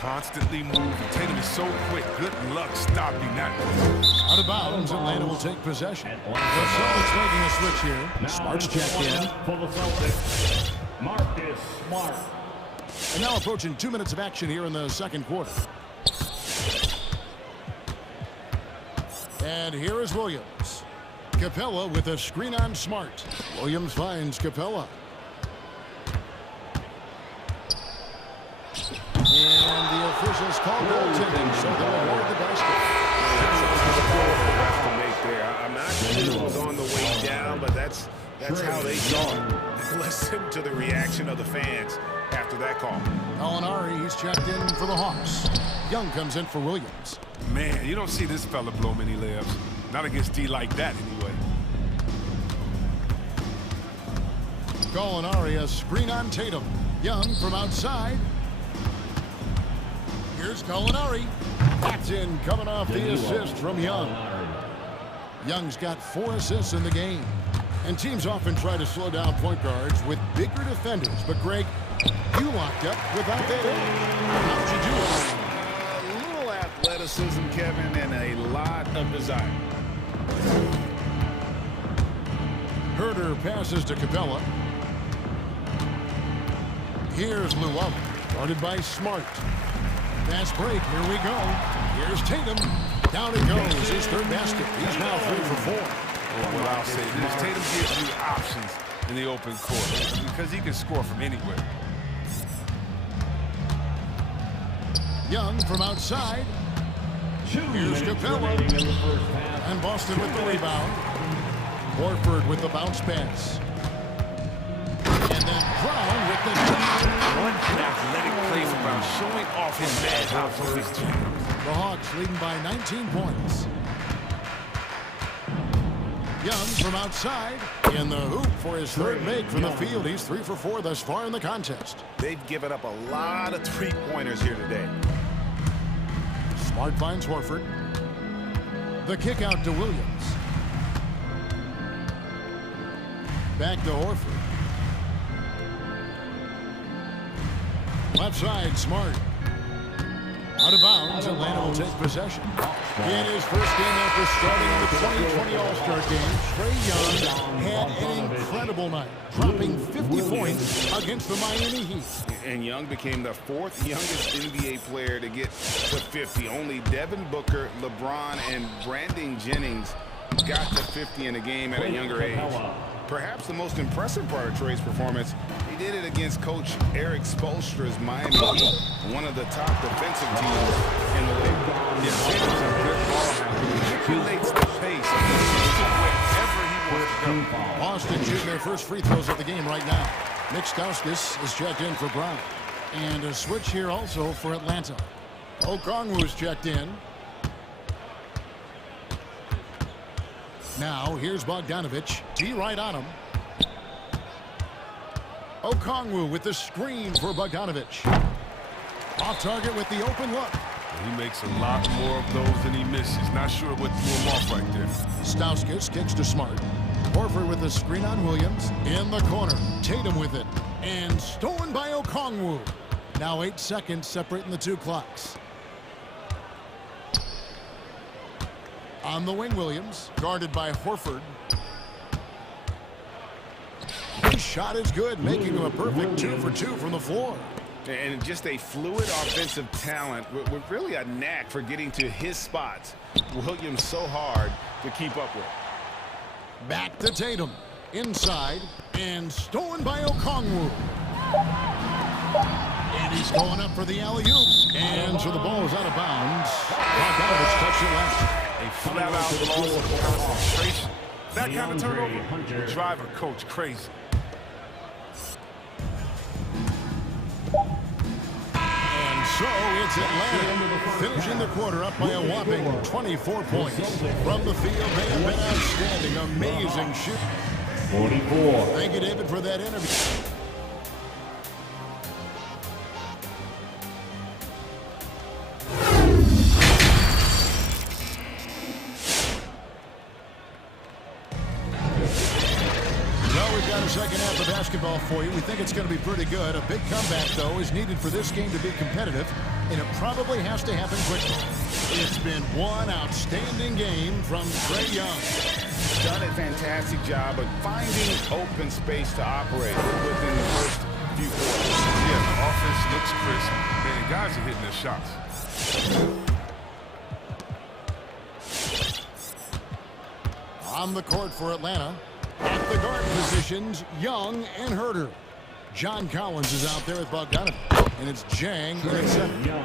Constantly moving. Tatum is so quick. Good luck stopping that one. Out of bounds, Atlanta will take possession. The Celtics making a switch here. Smart's checked in. For the Celtics, Marcus Smart. And now approaching 2 minutes of action here in the second quarter. And here is Williams. Capella with a screen on Smart. Williams finds Capella. And the officials call goaltending, so they'll award the basket. To make there. I'm not sure it was on the way down, but that's how they saw it. Listen to the reaction of the fans after that call. Gallinari, he's checked in for the Hawks. Young comes in for Williams. Man, you don't see this fella blow many layups. Not against D like that, anyway. Gallinari, a screen on Tatum. Young from outside. Here's Gallinari. That's in, coming off the assist from Young. Young's got 4 assists in the game. And teams often try to slow down point guards with bigger defenders. But, Greg, you locked up without that. How'd you do it? A little athleticism, Kevin, and a lot of desire. Herder passes to Capella. Here's Luwawu, guarded by Smart. Fast break, here we go. Here's Tatum. Down it goes, his third basket. He's now 3 for 4. Well, what I'll say is Tatum gives you options in the open court because he can score from anywhere. Young from outside. Here's Capella. And Boston with the rebound. Horford with the bounce pass. And then Brown with the shot. One athletic play from Brown, showing off his madhouse on his team. The Hawks leading by 19 points. Young from outside in the hoop for his third make from the field. He's 3 for 4 thus far in the contest. They've given up a lot of three-pointers here today. Smart finds Horford. The kick out to Williams. Back to Horford. Left side, Smart. Out of bounds, Atlanta will take possession. In his first game after starting in the 2020 All-Star game, Trae Young had an incredible night, dropping 50 points against the Miami Heat. And Young became the 4th youngest NBA player to get to 50. Only Devin Booker, LeBron, and Brandon Jennings got to 50 in a game at a younger age. Perhaps the most impressive part of Trae's performance, he did it against Coach Eric Spoelstra's Miami Heat, one of the top defensive teams in the league. Yeah, Tatum's a good ball handler. He manipulates the pace of the game wherever he wants to go. Boston shooting their first free throws of the game right now. Nick Stauskas is checked in for Brown. And a switch here also for Atlanta. Okongwu's checked in. Now, here's Bogdanovich. D right on him. Okongwu with the screen for Bogdanovich. Off target with the open look. He makes a lot more of those than he misses. Not sure what threw him off right there. Stauskas kicks to Smart. Horford with the screen on Williams. In the corner. Tatum with it. And stolen by Okongwu. Now 8 seconds separating the two clocks. On the wing, Williams, guarded by Horford. His shot is good, making him a perfect 2 for 2 from the floor. And just a fluid offensive talent with really a knack for getting to his spots. Williams so hard to keep up with. Back to Tatum. Inside, and stolen by Okongwu. And he's going up for the alley-oop. And so the ball is out of bounds. Bogdanovich touched it left. A flat-out loss of concentration. That kind of turnover will drive a coach crazy. And so it's Atlanta finishing the quarter up by a whopping 24 points. From the field, they have been outstanding, amazing shoot. 44. Thank you, David, for that interview. Second half of basketball for you. We think it's going to be pretty good. A big comeback, though, is needed for this game to be competitive, and it probably has to happen quickly. It's been one outstanding game from Trae Young. Done a fantastic job of finding open space to operate within the first few quarters. Yeah, the offense looks crisp, and guys are hitting their shots. On the court for Atlanta. At the guard positions, Young and Herter. John Collins is out there with Bogdanovich. And it's Jang at center.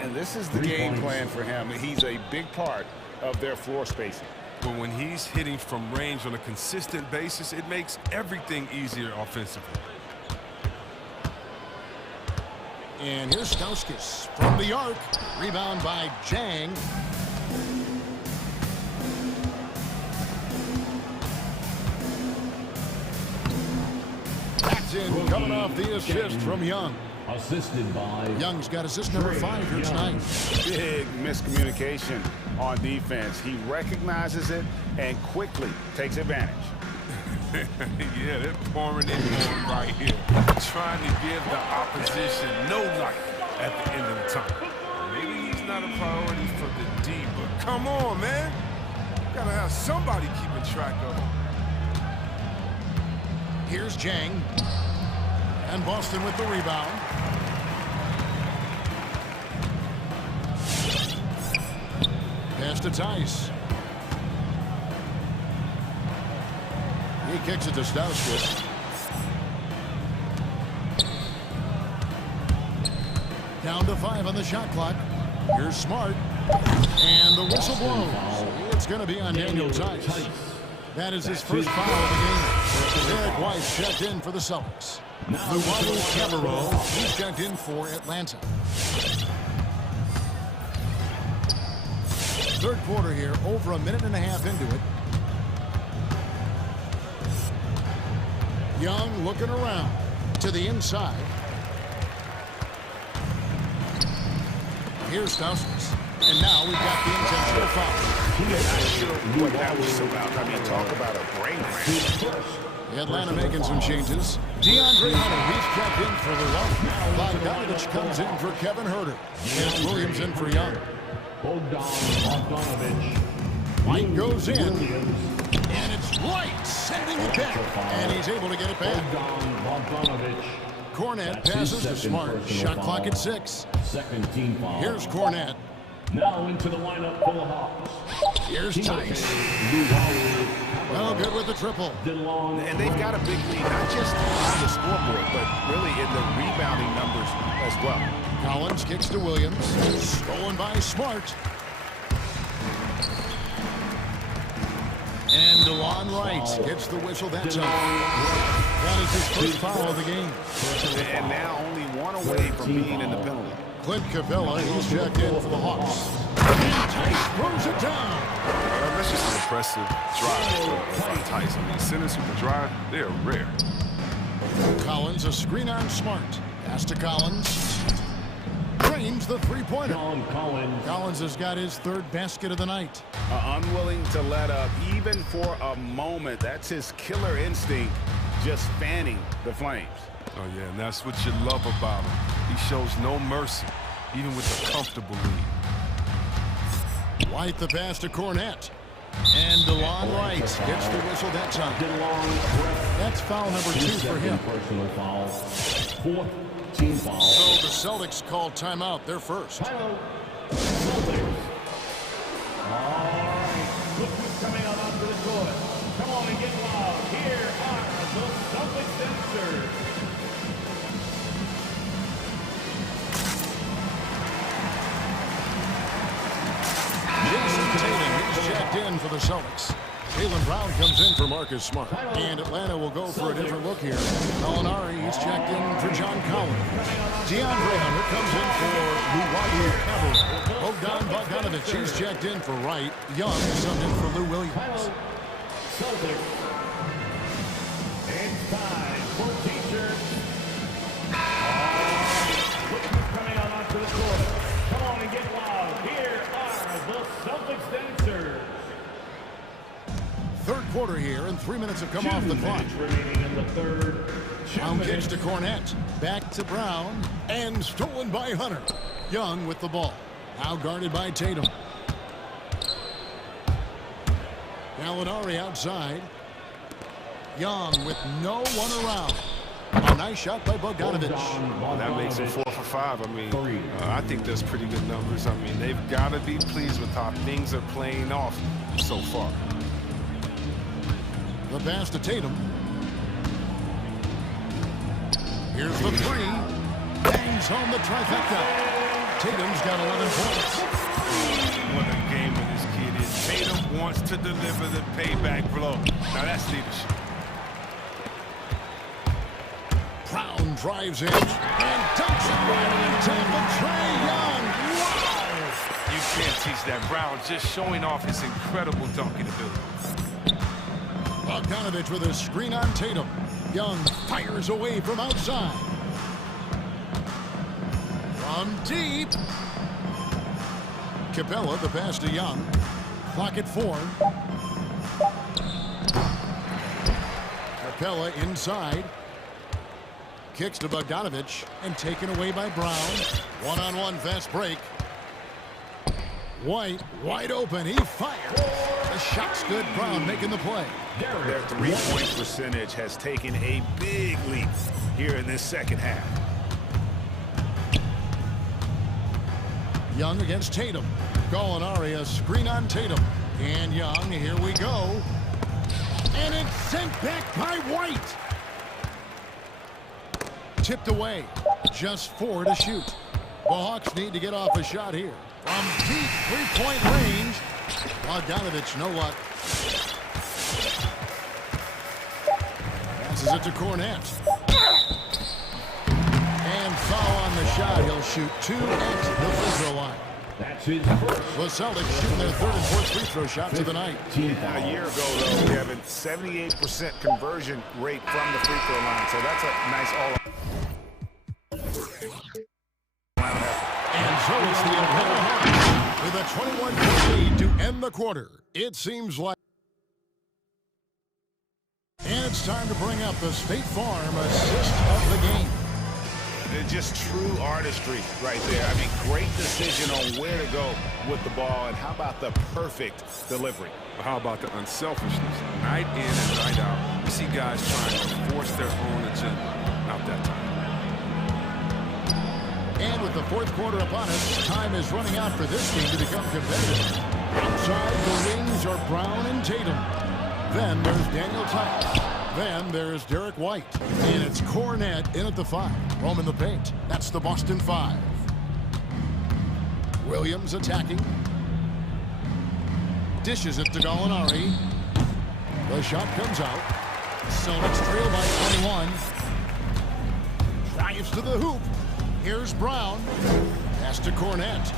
And this is the game plan for him. He's a big part of their floor spacing. But when he's hitting from range on a consistent basis, it makes everything easier offensively. And here's Stauskas from the arc. Rebound by Jang. Coming off the assist from Young. Assisted by Young's got assist number 5 here tonight. Big miscommunication on defense. He recognizes it and quickly takes advantage. Yeah, they're pouring in on right here, trying to give the opposition no light at the end of the tunnel. Maybe he's not a priority for the D, but come on, man. Gotta have somebody keeping track of him. Here's Jang. And Boston with the rebound. Pass to Tice. He kicks it to Stauskas. Down to 5 on the shot clock. Here's Smart. And the whistle blows. It's going to be on Daniel Tice. That is his first foul of the game. Derek White checked in for the Celtics. Luwawu Cabarro, he's checked in for Atlanta. Third quarter here, over a minute and a half into it. Young looking around to the inside. Here's Stauskas. And now we've got the intentional foul. Not sure what that was about. I mean, talk about a brain cramp. Atlanta making some changes. DeAndre Hunter, he's checked in for the run. Bogdanovich comes in for Kevin Huerter. And Williams in for Young. White goes in. And it's White sending it back. And he's able to get it back. Cornette passes to Smart. Shot clock at 6. Second team foul. Here's Cornette. Now into the lineup for the Hawks. Here's Tice. Well, good with the triple. And they've got a big lead, not just on the scoreboard, but really in the rebounding numbers as well. Collins kicks to Williams. Stolen by Smart. And DeLon Wright gets the whistle that time. That is his first foul of the game. And now only one away from being in the penalty. Clint Capella, he's checked in for the Hawks. And Tice throws it down. That's just an impressive drive for Tice. I mean, centers who can drive, they're rare. Collins, a screen on Smart. Pass to Collins. Drains the three-pointer. Collins has got his third basket of the night. Unwilling to let up even for a moment. That's his killer instinct, just fanning the flames. Oh, yeah, and that's what you love about him. He shows no mercy, even with a comfortable lead. White the pass to Cornette. And DeLon Wright gets the whistle that time. That's foul number 2 for him. Personal foul. Fourth team foul. So the Celtics called timeout. They're first. Celtics. All right. Look who's coming out onto the court. Come on and get loud. Here are the Celtics dancers. Jason Tatum is checked in for the Celtics. Jaylen Brown comes in for Marcus Smart. And Atlanta will go for a different look here. Molinari is checked in for John Collins. DeAndre Hunter comes in for Luwawu Cabarrot. Bogdanovich is checked in for Wright. Young is subbed in for Lou Williams. Celtics. It's time for t-shirts. Look who's coming out onto the court. Come on and get loud. Here are the Celtics dancers. Third quarter here, and 3 minutes have come off the clock. Remaining in the third. Brown kicks to Cornette. Back to Brown. And stolen by Hunter. Young with the ball. Now guarded by Tatum. Gallinari outside. Young with no one around. A nice shot by Bogdanovich. That makes him 4 for 5. I mean, I think that's pretty good numbers. I mean, they've got to be pleased with how things are playing off so far. The pass to Tatum. Here's the three. Bangs home the trifecta. Tatum's got 11 points. What a gamer this kid is. Tatum wants to deliver the payback blow. Now that's leadership. Brown drives in and dunks it right in time for Trae Young. Wow! You can't teach that. Brown just showing off his incredible dunking ability. Bogdanovich with a screen on Tatum. Young fires away from outside. From deep. Capella, the pass to Young. Clock at 4. Capella inside. Kicks to Bogdanovich and taken away by Brown. One-on-one fast break. White wide open. He fires. The shot's good. Brown making the play. Their three-point percentage has taken a big leap here in this second half. Young against Tatum. Gallinari, a screen on Tatum. And Young, here we go. And it's sent back by White. Tipped away. Just 4 to shoot. The Hawks need to get off a shot here. From deep three-point range. Bogdanovich, no luck. Passes it to Cornette. And foul on the shot. He'll shoot 2 at the free throw line. The Celtics shooting their third and fourth free throw shots of the night. Yeah, a year ago, though, we have a 78% conversion rate from the free throw line, so that's a nice all. And so it's the Atlanta Hawks with a 21-point lead to end the quarter. It seems like. And it's time to bring up the State Farm assist of the game. Just true artistry right there. I mean, great decision on where to go with the ball, and how about the perfect delivery? How about the unselfishness? Night in and night out, you see guys trying to force their own agenda. Not that time. And with the fourth quarter upon us, time is running out for this game to become competitive. Outside the wings are Brown and Tatum. Then there's Daniel Tice. Then there's Derek White. And it's Cornette in at the 5. Roaming the paint. That's the Boston 5. Williams attacking. Dishes it to Gallinari. The shot comes out. Celtics trail by 21. Drives to the hoop. Here's Brown. Pass to Cornette.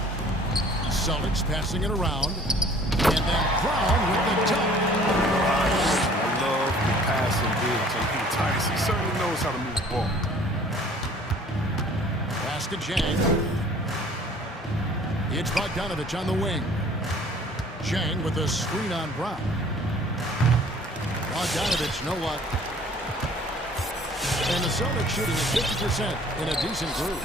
Celtics passing it around. And then Brown with the dunk. I love the passing bigs on Tice. He certainly knows how to move the ball. Pass to Jang. It's Bogdanovich on the wing. Jang with a screen on Brown. Bogdanovich, no luck. And the Celtics shooting at 50% in a decent group.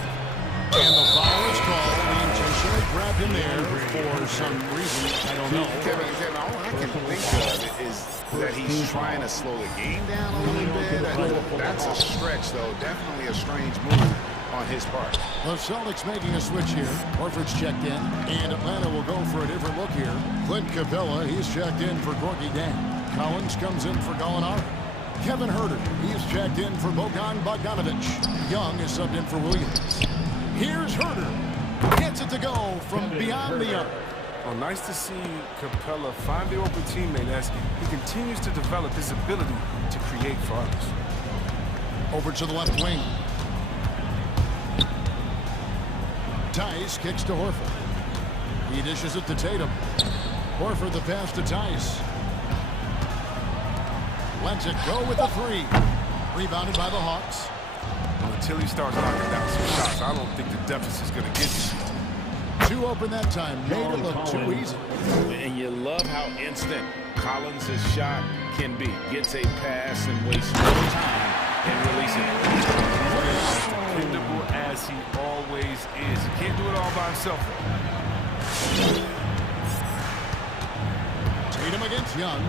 And the foul is called. They intentionally grabbed him there for some reason. I don't know. Kevin, all I can think of is that he's trying to slow the game down a little bit. That's a stretch, though. Definitely a strange move on his part. The Celtics making a switch here. Horford's checked in, and Atlanta will go for a different look here. Clint Capella, he's checked in for Gorgie Dang. Collins comes in for Gallinari. Kevin Huerter, he's checked in for Bogan Bogdanovich. Young is subbed in for Williams. Here's Huerter. Gets it to go from beyond the arc. Well, nice to see Capella find the open teammate as he continues to develop his ability to create for others. Over to the left wing. Tice kicks to Horford. He dishes it to Tatum. Horford the pass to Tice. Lets it go with the 3. Rebounded by the Hawks. Well, until he starts knocking down some shots, I don't think the deficit's going to get you. 2 open that time. Made it look too easy. And you love how instant Collins' shot can be. Gets a pass and wastes no time in releasing it. He's as dependable as he always is. He can't do it all by himself. Tatum against Young.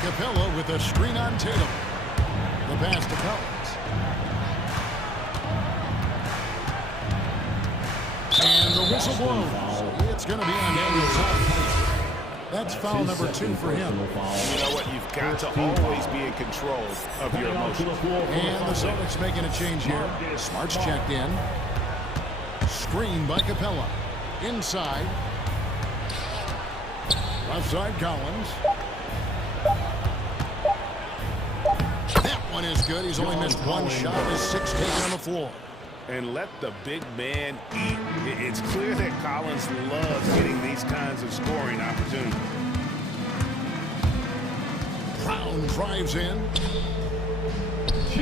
Capella with a screen on Tatum. The pass to Collins. And the whistle blows. It's going to be on Daniel Tice. That's foul number 2 for him. You know what? You've got to always be in control of your emotions. And the Celtics making a change here. Smart's checked in. Screen by Capella. Inside. Left side Collins. That one is good. He's only missed 1 shot. His 6 taken on the floor. And let the big man eat. It's clear that Collins loves getting these kinds of scoring opportunities. Brown drives in.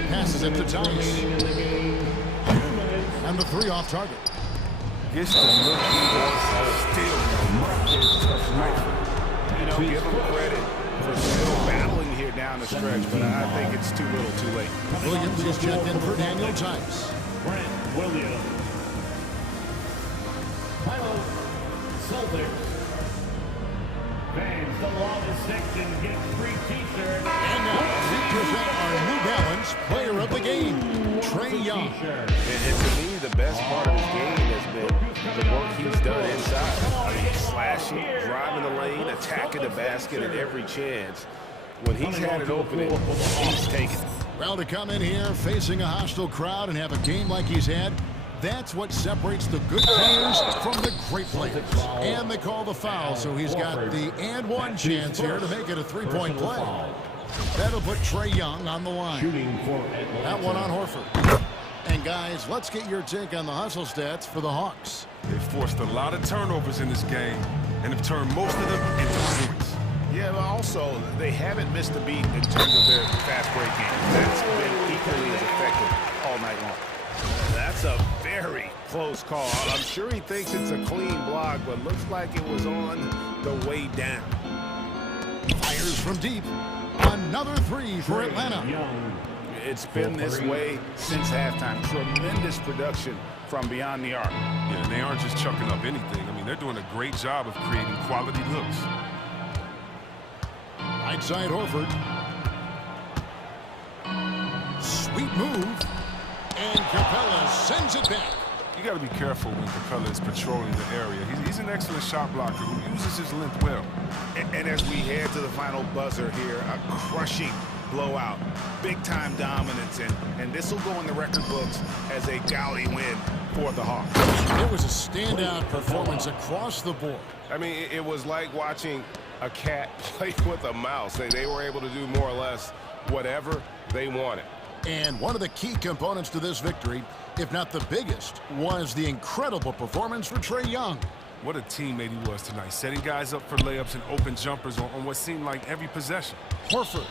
Passes it to Tice. And the 3 off target. Gets the look he wants still. You know, give him credit for still battling here down the stretch, but I think it's too little too late. Williams is checked in for Daniel Tice. Brent Williams. Title Celtics. Fans, the law is 6 and get free t-shirts. And now we present our New Balance Player of the Game, Trae Young. And to me, the best part of his game has been the work he's done inside. I mean, slashing, driving the lane, attacking the basket at every chance. When he's had an opening, he's taken it. Well, to come in here facing a hostile crowd and have a game like he's had, that's what separates the good players from the great players. And they call the foul, so he's got the and 1 chance here to make it a 3-point play. That'll put Trae Young on the line. That one on Horford. And guys, let's get your take on the hustle stats for the Hawks. They forced a lot of turnovers in this game and have turned most of them into points. Yeah, but also, they haven't missed a beat in terms of their fast break game. That's been equally as effective all night long. That's a very close call. I'm sure he thinks it's a clean block, but looks like it was on the way down. Fires from deep. Another three for Atlanta. It's been this way since halftime. Tremendous production from beyond the arc. Yeah, and they aren't just chucking up anything. I mean, they're doing a great job of creating quality looks. Right side Horford. Sweet move. And Capella sends it back. You got to be careful when Capella is patrolling the area. He's an excellent shot blocker who uses his length well. And as we head to the final buzzer here, a crushing blowout, big-time dominance, and this will go in the record books as a gaudy win for the Hawks. It was a standout performance across the board. I mean, it was like watching a cat play with a mouse. They were able to do more or less whatever they wanted. And one of the key components to this victory, if not the biggest, was the incredible performance for Trae Young. What a teammate he was tonight, setting guys up for layups and open jumpers on what seemed like every possession. Horford.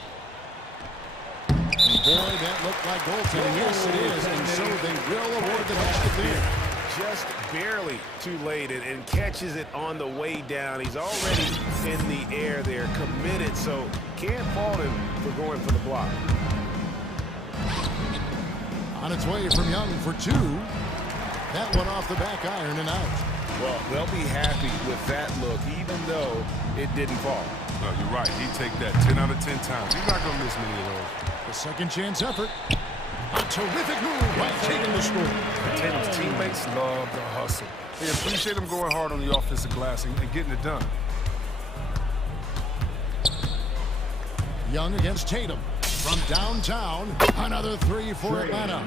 And boy, that looked like goaltending. Yes, it is, and so they will award the basket there. Just barely too late and catches it on the way down. He's already in the air there, committed, so can't fault him for going for the block. On its way from Young for two. That one off the back iron and out. Well, they'll be happy with that look, even though it didn't fall. No, you're right. He'd take that 10 out of 10 times. He's not going to miss many of those. The second chance effort. A terrific move by Tatum to score. Tatum's teammates love the hustle. They appreciate him going hard on the offensive glass and getting it done. Young against Tatum. From downtown, another three for Atlanta.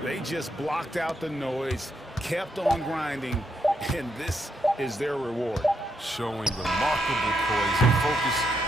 They just blocked out the noise, kept on grinding, and this is their reward. Showing remarkable poise and focus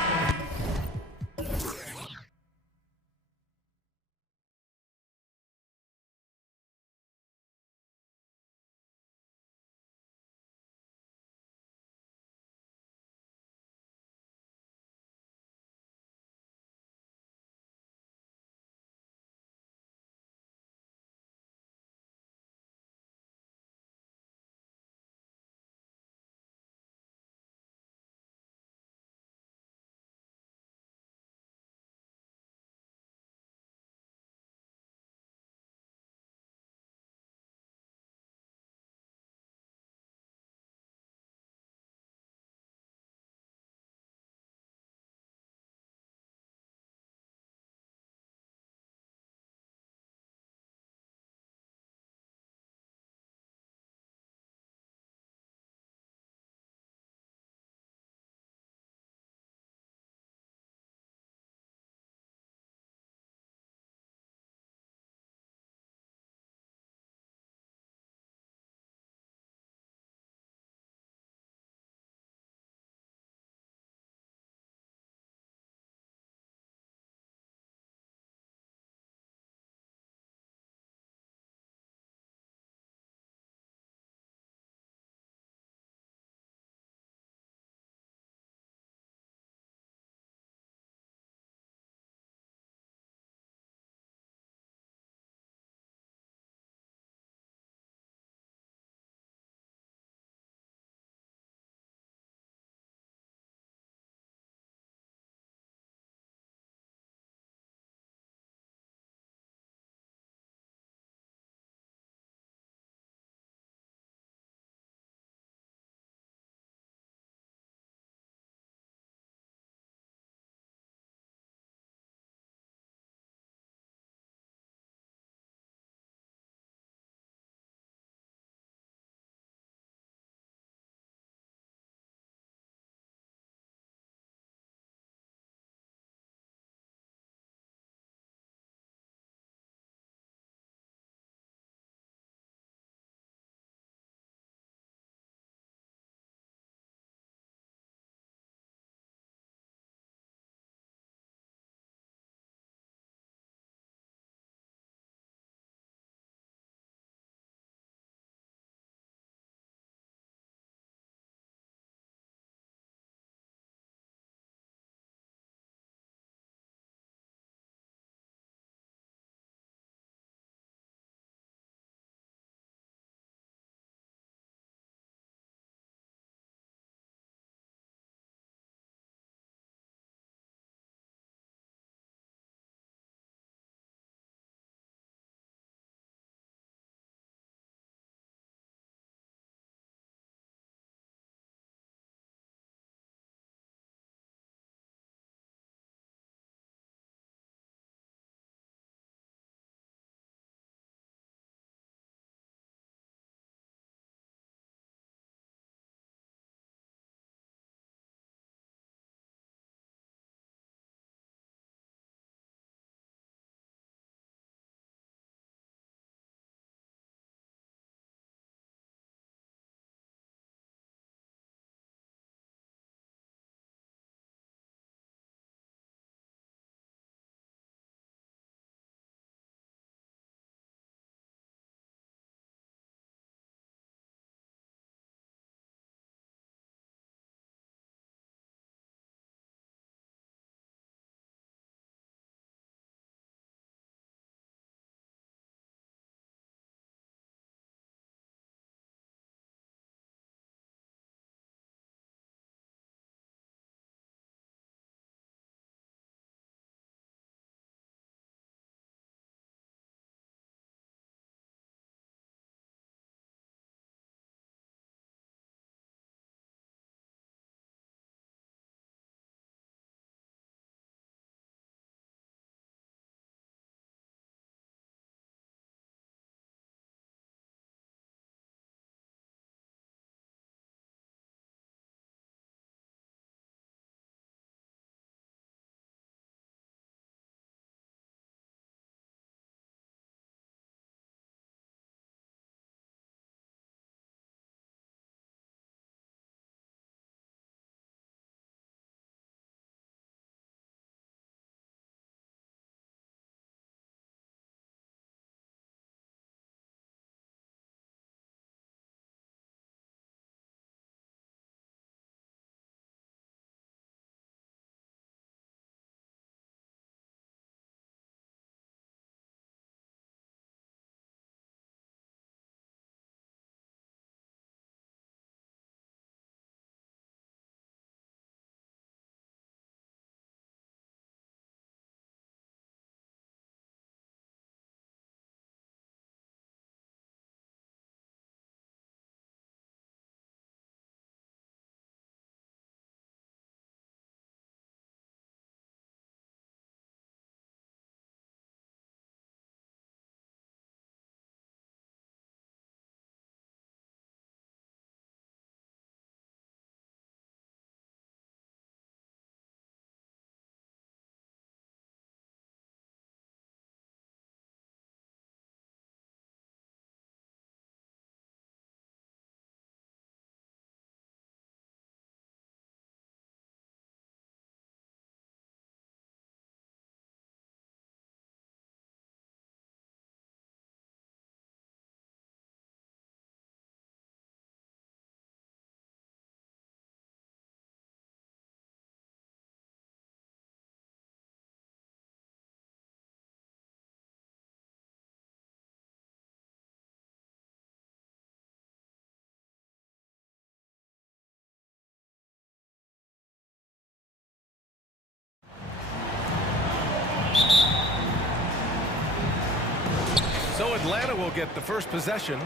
Now Atlanta will get the first possession.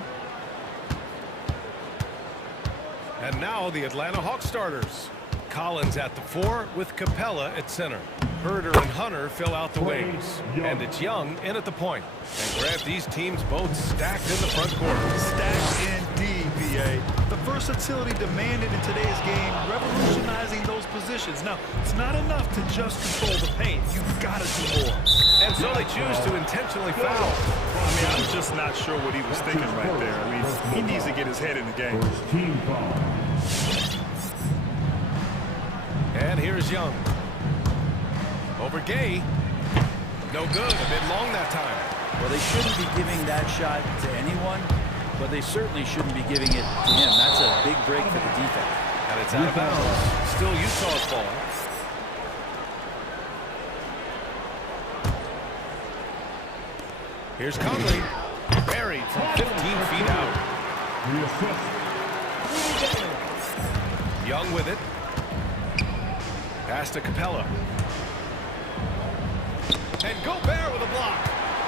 And now the Atlanta Hawks starters. Collins at the 4 with Capella at center. Herder and Hunter fill out the wings. And it's Young in at the point. And grab these teams both stacked in the front court. Stacked indeed, B.A. The versatility demanded in today's game, revolutionizing those positions. Now, it's not enough to just control the paint. You've got to do more. And so they choose to intentionally foul. I mean, I'm just not sure what he was thinking right there. I mean, he needs to get his head in the game. And here's Young. Over Gay. No good. A bit long that time. Well, they shouldn't be giving that shot to anyone, but they certainly shouldn't be giving it to him. That's a big break for the defense. And it's out of bounds. Still Utah's ball. Here's Conley. Buried from 15 feet out. Young with it. Pass to Capella. And Gobert with a block.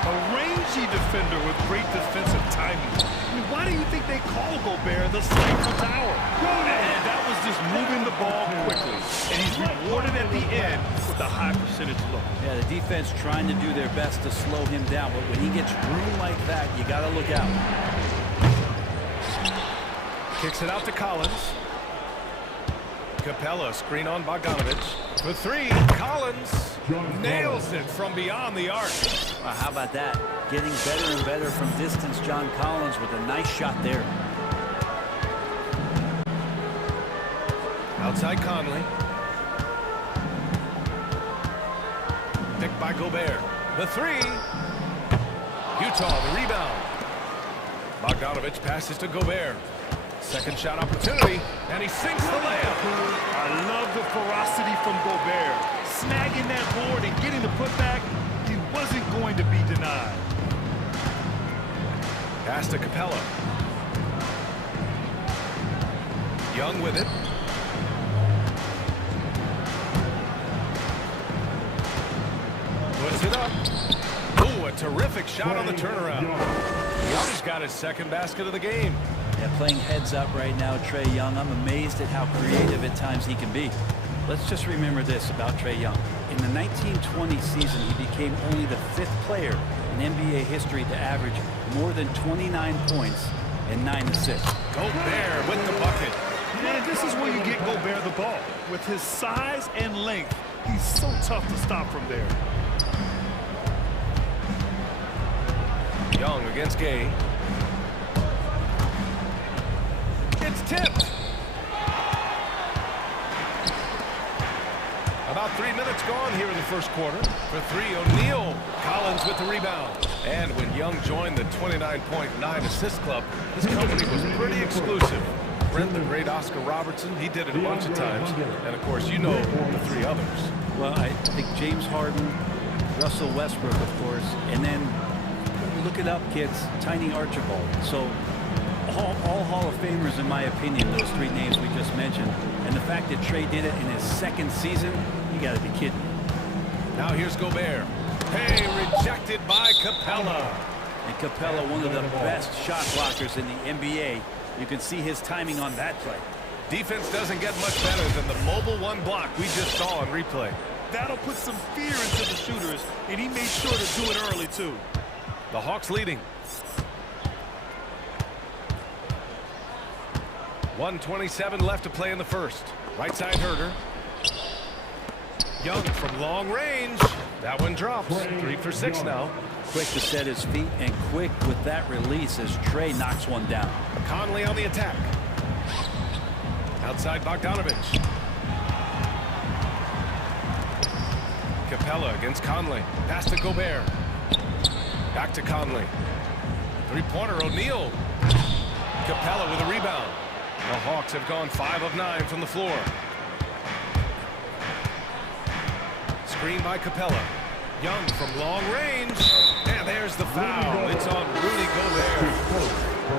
A rangy defender with great defensive timing. I mean, why do you think they call Gobert the Cycle Tower? And that was just moving the ball quickly. And he's rewarded at the end with a high percentage look. Yeah, the defense trying to do their best to slow him down, but when he gets room like that, you got to look out. Kicks it out to Collins. Capella screen on Bogdanovich. For 3, Collins nails it from beyond the arc. Well, how about that? Getting better and better from distance, John Collins with a nice shot there. Outside Conley. Picked by Gobert. The 3. Utah, the rebound. Bogdanovich passes to Gobert. Second shot opportunity, and he sinks the layup. I love the ferocity from Gobert. Snagging that board and getting the putback, he wasn't going to be denied. Pass to Capella. Young with it. Puts it up. Ooh, a terrific shot on the turnaround. Young's got his second basket of the game. Yeah, playing heads up right now, Trae Young. I'm amazed at how creative at times he can be. Let's just remember this about Trae Young. In the 1920 season, he became only the 5th player in NBA history to average more than 29 points and 9 assists. Gobert with the bucket. Man, this is where you get Gobert the ball. With his size and length, he's so tough to stop from there. Young against Gay. It's tipped. About 3 minutes gone here in the first quarter. For 3, O'Neal. Collins with the rebound. And when Young joined the 29.9 assist club, his company was pretty exclusive. Brent, the great Oscar Robertson, he did it a bunch of times. And of course, you know the 3 others. Well, I think James Harden, Russell Westbrook, of course, and then look it up, kids, Tiny Archibald. So all Hall of Famers, in my opinion, those 3 names we just mentioned. And the fact that Trae did it in his 2nd season, you got to be kidding. Now here's Gobert. Hey, rejected by Capella. And Capella, one of the best shot blockers in the NBA. You can see his timing on that play. Defense doesn't get much better than the mobile 1 block we just saw on replay. That'll put some fear into the shooters, and he made sure to do it early, too. The Hawks leading. 1:27 left to play in the first. Right side Herder. Young from long range. That one drops. 3 for 6 now. Quick to set his feet and quick with that release as Trae knocks one down. Conley on the attack. Outside Bogdanovich. Capella against Conley. Pass to Gobert. Back to Conley. 3-pointer O'Neal. Capella with a rebound. The Hawks have gone 5 of 9 from the floor. Screen by Capella. Young from long range. And there's the foul. It's on Rudy Gobert.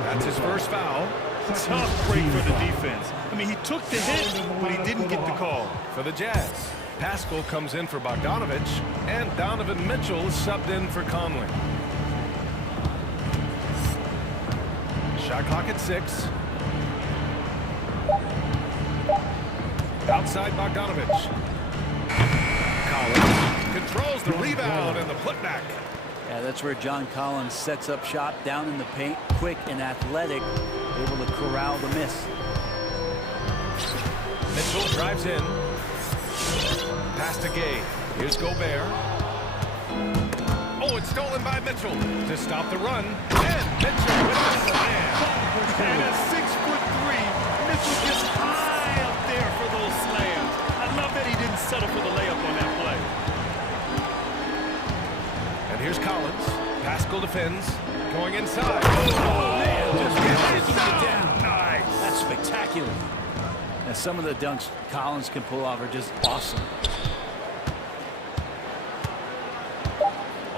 That's his first foul. Tough break for the defense. I mean, he took the hit, but he didn't get the call. For the Jazz, Pascal comes in for Bogdanovich, and Donovan Mitchell is subbed in for Conley. Shot clock at 6. Outside Bogdanovich. Collins controls the rebound and the putback. Yeah, that's where John Collins sets up shop down in the paint, quick and athletic, able to corral the miss. Mitchell drives in. Pass to Gay. Here's Gobert. Oh, it's stolen by Mitchell to stop the run. And Mitchell with the slam. And at 6'3", Mitchell gets high up there for those slams. I love that he didn't settle for the layup on that play. And here's Collins. Pascal defends. Going inside. Oh, man. Just gets it down. Nice. That's spectacular. And some of the dunks Collins can pull off are just awesome.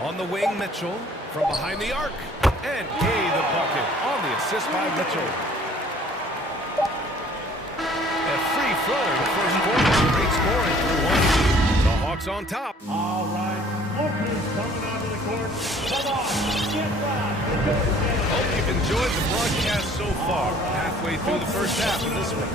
On the wing, Mitchell from behind the arc. And Gay the bucket on the assist by Mitchell. A free throw the first quarter. Great scoring for one. The Hawks on top. All right, Oakland's coming onto the court. Come on, get back. Hope you've enjoyed the broadcast so far. Halfway through the first half of this one.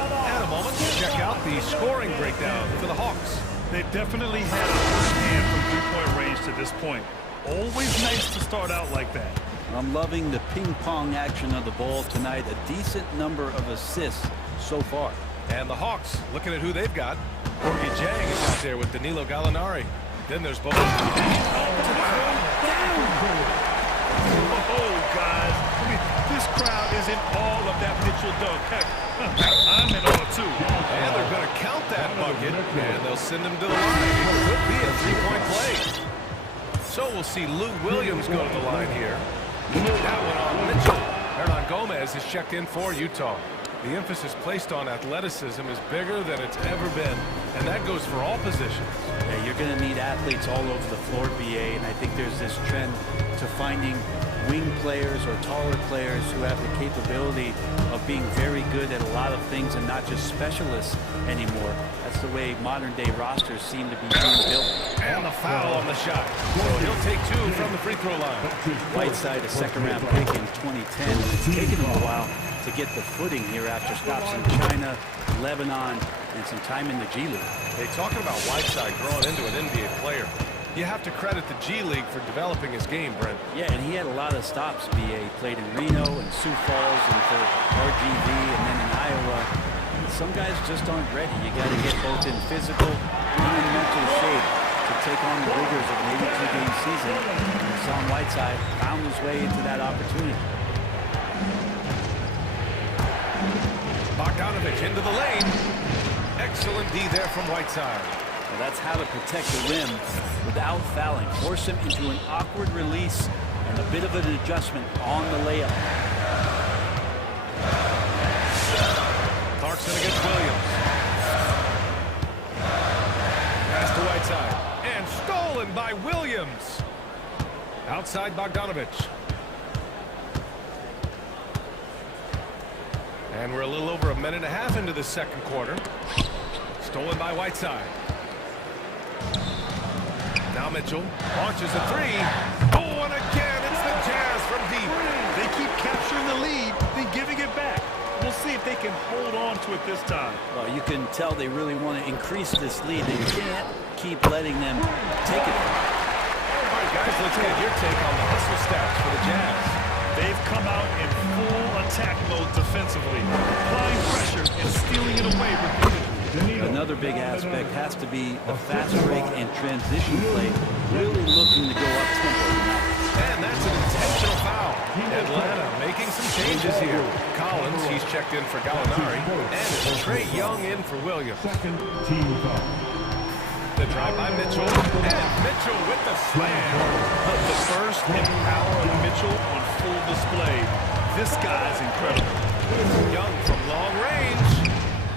And a moment to check out the scoring breakdown for the Hawks. They've definitely had a first hand from three-point range to this point. Always nice to start out like that. I'm loving the ping-pong action of the ball tonight. A decent number of assists so far. And the Hawks, looking at who they've got. Gorgie Jang is out there with Danilo Gallinari. Then there's both. Oh, guys. I mean, this crowd is in all of that Mitchell dunk. Heck, I'm in all too. And they're going to count that bucket, and they'll send him to the line. It could be a three-point play. So we'll see Lou Williams go to the line here. That one on Mitchell. Hernan Gomez is checked in for Utah. The emphasis placed on athleticism is bigger than it's ever been, and that goes for all positions. Yeah, you're going to need athletes all over the floor, BA, and I think there's this trend to finding wing players or taller players who have the capability of being very good at a lot of things and not just specialists anymore. That's the way modern-day rosters seem to be being built. And the foul on the shot. So he'll take 2 from the free throw line. Whiteside, a second-round pick in 2010. It's taken him a while to get the footing here after stops in China, Lebanon, and some time in the G League. Hey, talking about Whiteside growing into an NBA player, you have to credit the G League for developing his game, Brent. Yeah, and he had a lot of stops, BA. He played in Reno and Sioux Falls and for RGV and then in Iowa. Some guys just aren't ready. You got to get both in physical and in mental shape to take on the rigors of an 82-game season. And Hassan Whiteside found his way into that opportunity. Bogdanovich into the lane. Excellent D there from Whiteside. Well, that's how to protect the rim without fouling. Force him into an awkward release and a bit of an adjustment on the layup. Clarkson against Williams. Pass to Whiteside. And stolen by Williams. Outside Bogdanovich. And we're a little over a minute and a half into the second quarter. Stolen by Whiteside. Now Mitchell launches a 3. Oh, and again, it's the Jazz from deep. They keep capturing the lead, then giving it back. We'll see if they can hold on to it this time. Well, you can tell they really want to increase this lead. They can't keep letting them take it. All right, guys, let's get your take on the hustle stats for the Jazz. They've come out in full attack mode defensively, applying pressure and stealing it away repeatedly. Another big aspect has to be the fast break and transition play, really looking to go up tempo. And that's an intentional foul. Atlanta making some changes here. Collins, he's checked in for Gallinari, and it's Trae Young in for Williams. Second team foul. The drive by Mitchell, and Mitchell with the slam. The burst and power of Mitchell on full display. This guy's incredible. Young from long range.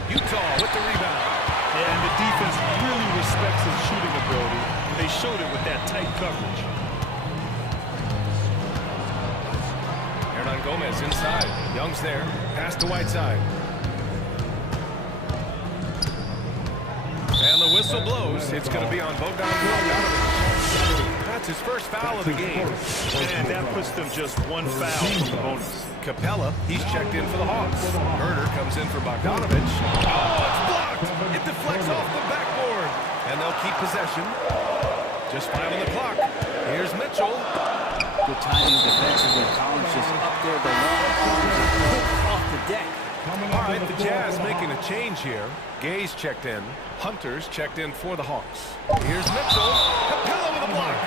Utah with the rebound. And the defense really respects his shooting ability. They showed it with that tight coverage. Hernan Gomez inside. Young's there. Pass to Whiteside. And the whistle blows. It's going to be on Bogdanovich. That's his first foul of the game. And that puts them just one foul from the bonus. Capella, he's checked in for the Hawks. Herder comes in for Bogdanovich. Oh, it's blocked! It deflects off the backboard. And they'll keep possession. Just 5 on the clock. Here's Mitchell. Good timing defensively. Collins just up there, the long arms are pulled off the deck. All right, the Jazz making a change here. Gay's checked in. Hunter's checked in for the Hawks. Here's Mitchell. Capella with a block.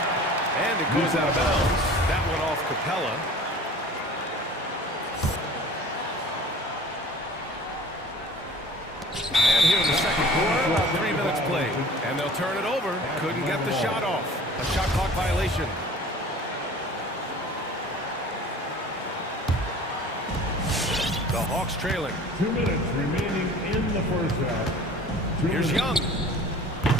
And it goes out of bounds. That one off Capella. And here in the second quarter, about 3 minutes played. And they'll turn it over. Couldn't get the shot off. A shot clock violation. The Hawks trailing. 2 minutes remaining in the first half. Here's Young.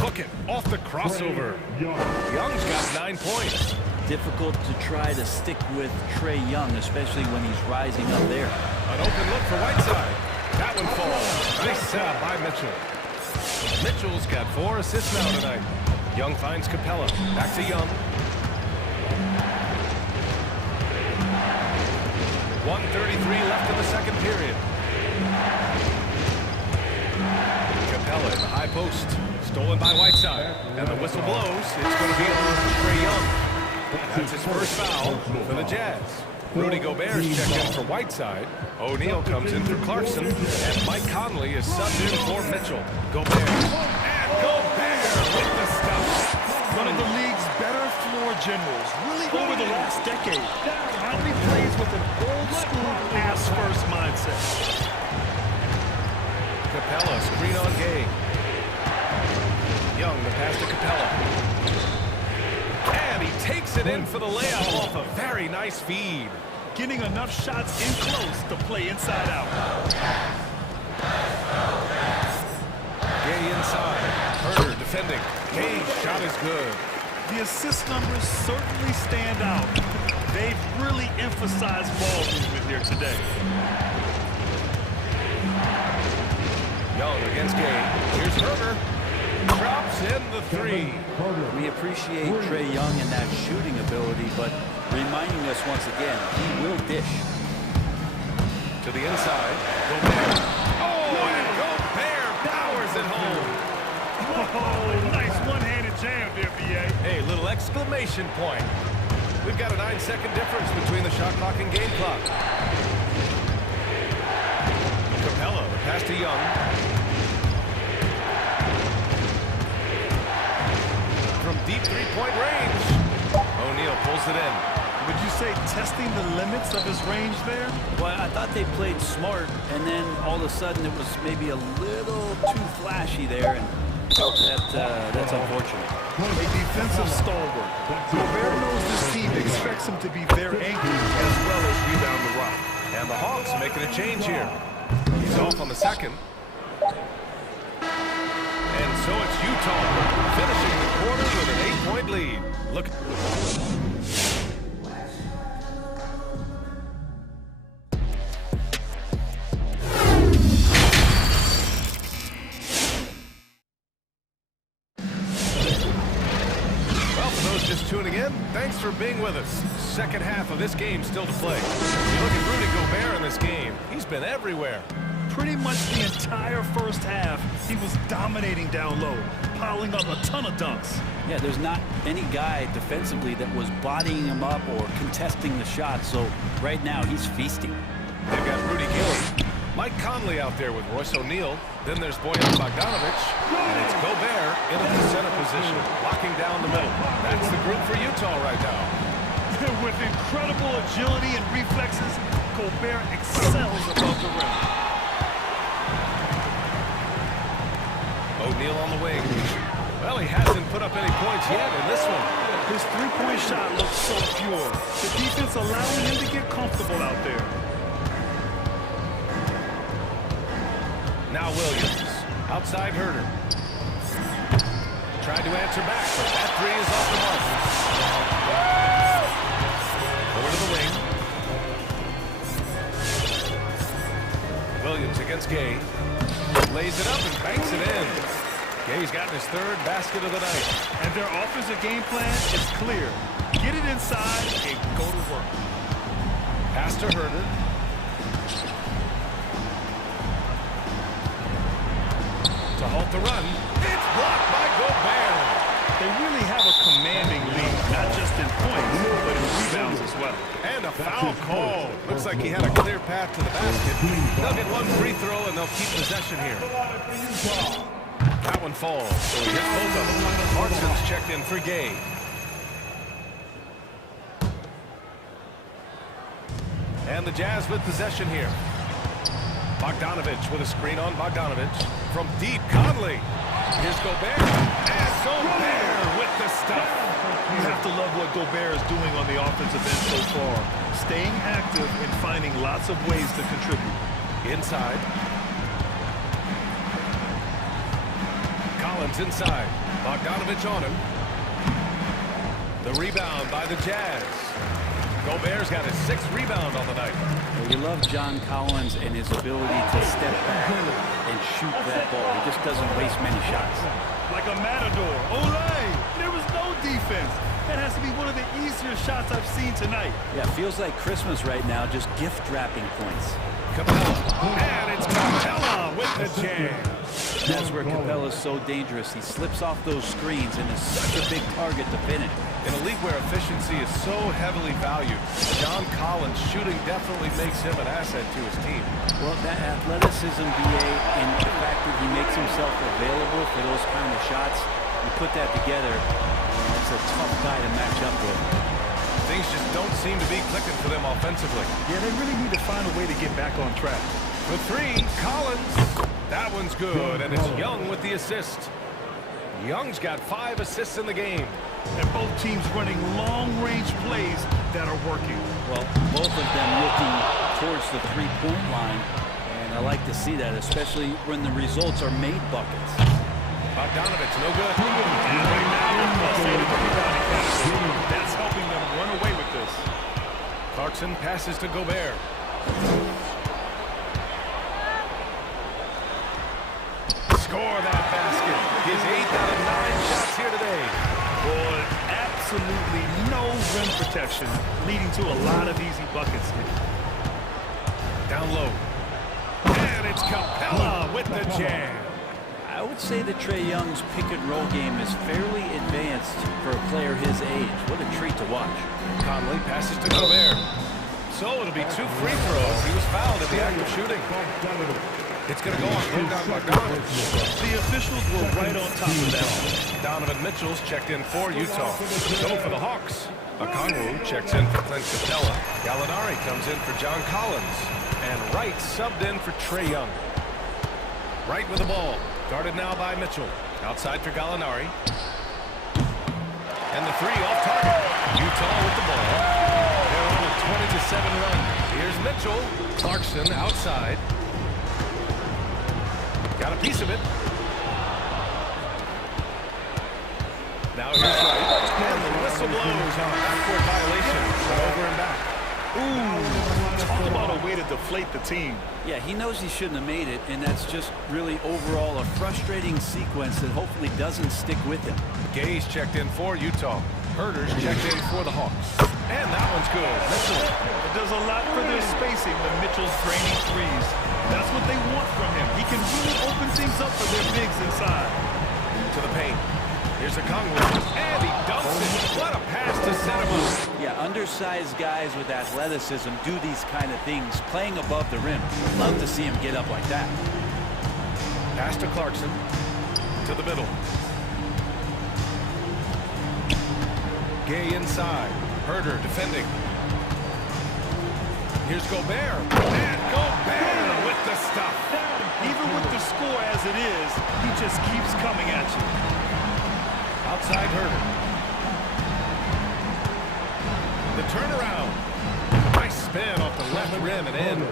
Hook it off the crossover. Young's got 9 points. Difficult to try to stick with Trae Young, especially when he's rising up there. An open look for Whiteside. That one falls. Nice setup by Mitchell. Mitchell's got 4 assists now tonight. Young finds Capella. Back to Young. 1:33 left in the second period. Capella in the high post. Stolen by Whiteside. And the whistle blows. It's going to be on Trae Young. That's his first foul for the Jazz. Rudy Gobert's checked in for Whiteside. O'Neal comes in for Clarkson. And Mike Conley is subbed in for Mitchell. Gobert. And Gobert with the stop. One of the league's better floor generals, really over the last decade. Conley plays with an old-school pass-first mindset. Capella, screen on Gay. Young, the pass to Capella. And he takes it in for the layup off a very nice feed. Getting enough shots in close to play inside out. Gay inside. Herder defending. Gay's shot is good. The assist numbers certainly stand out. They've really emphasized ball movement here today. Young against Gay. Here's Herder. Drops in the 3. We appreciate Trae Young and that shooting ability, but reminding us once again, he will dish. To the inside. Gobert. Oh, and Gobert powers it home. Oh, nice one-handed jam there, B.A. Hey, little exclamation point. We've got a 9-second difference between the shot clock and game clock. Capella, the pass to Young. From deep three-point range. O'Neal pulls it in. Would you say testing the limits of his range there? Well, I thought they played smart, and then all of a sudden it was maybe a little too flashy there, and that's unfortunate. A defensive stalwart. Gobert knows this team expects him to be their anchor as well as rebound the rock. And the Hawks making a change here. He's off on the second. And so it's Utah finishing the quarter with an 8-point lead. Look. Well, for those just tuning in, thanks for being with us. Second half of this game still to play. You look at Rudy Gobert in this game. He's been everywhere. Pretty much the entire first half, he was dominating down low, piling up a ton of dunks. Yeah, there's not any guy defensively that was bodying him up or contesting the shot, so right now he's feasting. They've got Rudy Gay, Mike Conley out there with Royce O'Neal. Then there's Bojan Bogdanovich, and it's Gobert in the center position, locking down the middle. That's the group for Utah right now. With incredible agility and reflexes, Gobert excels above the rim. O'Neal on the wing. Well, he hasn't put up any points yet in this one. His three-point shot looks so pure. The defense allowing him to get comfortable out there. Now Williams, outside Herder. Tried to answer back, but that three is off the mark. Over to the wing. Williams against Gay. Lays it up and banks it in. Gay's gotten his third basket of the night. And their offensive game plan is clear. Get it inside and go to work. Pass to Herder. to halt the run. It's blocked by Gobert. They really have a commanding lead, not just in points, but in rebounds as well. And a foul call. Looks like he had a clear path to the basket. They'll get one free throw, and they'll keep possession here. That one falls, so he hits both of them. Clarkson's checked in for Gay. And the Jazz with possession here. Bogdanovich with a screen on Bogdanovich. From deep, Conley. Here's Gobert. And Gobert with the stuff. You have to love what Gobert is doing on the offensive end so far. Staying active and finding lots of ways to contribute. Inside. Collins inside. Bogdanovich on him. The rebound by the Jazz. Gobert's got his 6th rebound on the night. Well, you love John Collins and his ability to step back and shoot that ball. He just doesn't waste many shots. Like a matador. Olay! There was no defense. That has to be one of the easier shots I've seen tonight. Yeah, feels like Christmas right now, just gift wrapping points. Capella. And it's Capella with the jam. That's where Capella's so dangerous. He slips off those screens and is such a big target to finish. In a league where efficiency is so heavily valued, John Collins' shooting definitely makes him an asset to his team. Well, that athleticism, BA, and the fact that he makes himself available for those kind of shots, you put that together, it's a tough guy to match up with. Things just don't seem to be clicking for them offensively. Yeah, they really need to find a way to get back on track. For 3, Collins. That one's good, and it's Young with the assist. Young's got 5 assists in the game. And both teams running long-range plays that are working. Well, both of them looking towards the three-point line, and I like to see that, especially when the results are made buckets. Bogdanovich, no good. And right now, that's helping them run away with this. Clarkson passes to Gobert. Score that basket. His 8th out of 9 shots here today. Boy, absolutely no rim protection, leading to a lot of easy buckets here. Down low. And it's Capella with the jam. I would say that Trae Young's pick-and-roll game is fairly advanced for a player his age. What a treat to watch. Conley passes to Gobert. So it'll be 2 free throws. He was fouled at the act of shooting. It's going to go on Bogdanovich. The officials were right on top of that one. Donovan Mitchell's checked in for Utah. So for the Hawks, Okongwu checks in for Clint Capella. Gallinari comes in for John Collins. And Wright subbed in for Trae Young. Wright with the ball. Guarded now by Mitchell. Outside for Gallinari. And the 3 off target. Utah with the ball. They're on a 20-7 run. Here's Mitchell. Clarkson outside. Got a piece of it. Now here's Wright. And the whistle blows on a backcourt violation. Over and back. Ooh, talk about a way to deflate the team. Yeah, he knows he shouldn't have made it, and that's just really overall a frustrating sequence that hopefully doesn't stick with him. Gay's checked in for Utah. Herder's checked in for the Hawks. And that one's good. Mitchell. It does a lot for their spacing when Mitchell's draining threes. That's what they want from him. He can really open things up for their bigs inside. To the paint. Here's Okongwu. And he dunks it. What a pass to set him up. Yeah, undersized guys with athleticism do these kind of things, playing above the rim. Love to see him get up like that. Pass to Clarkson. To the middle. Gay inside. Herder defending. Here's Gobert. And Gobert with the stuff. Even with the score as it is, he just keeps coming at you. Outside Herder. The turnaround. Nice spin off the left rim and in.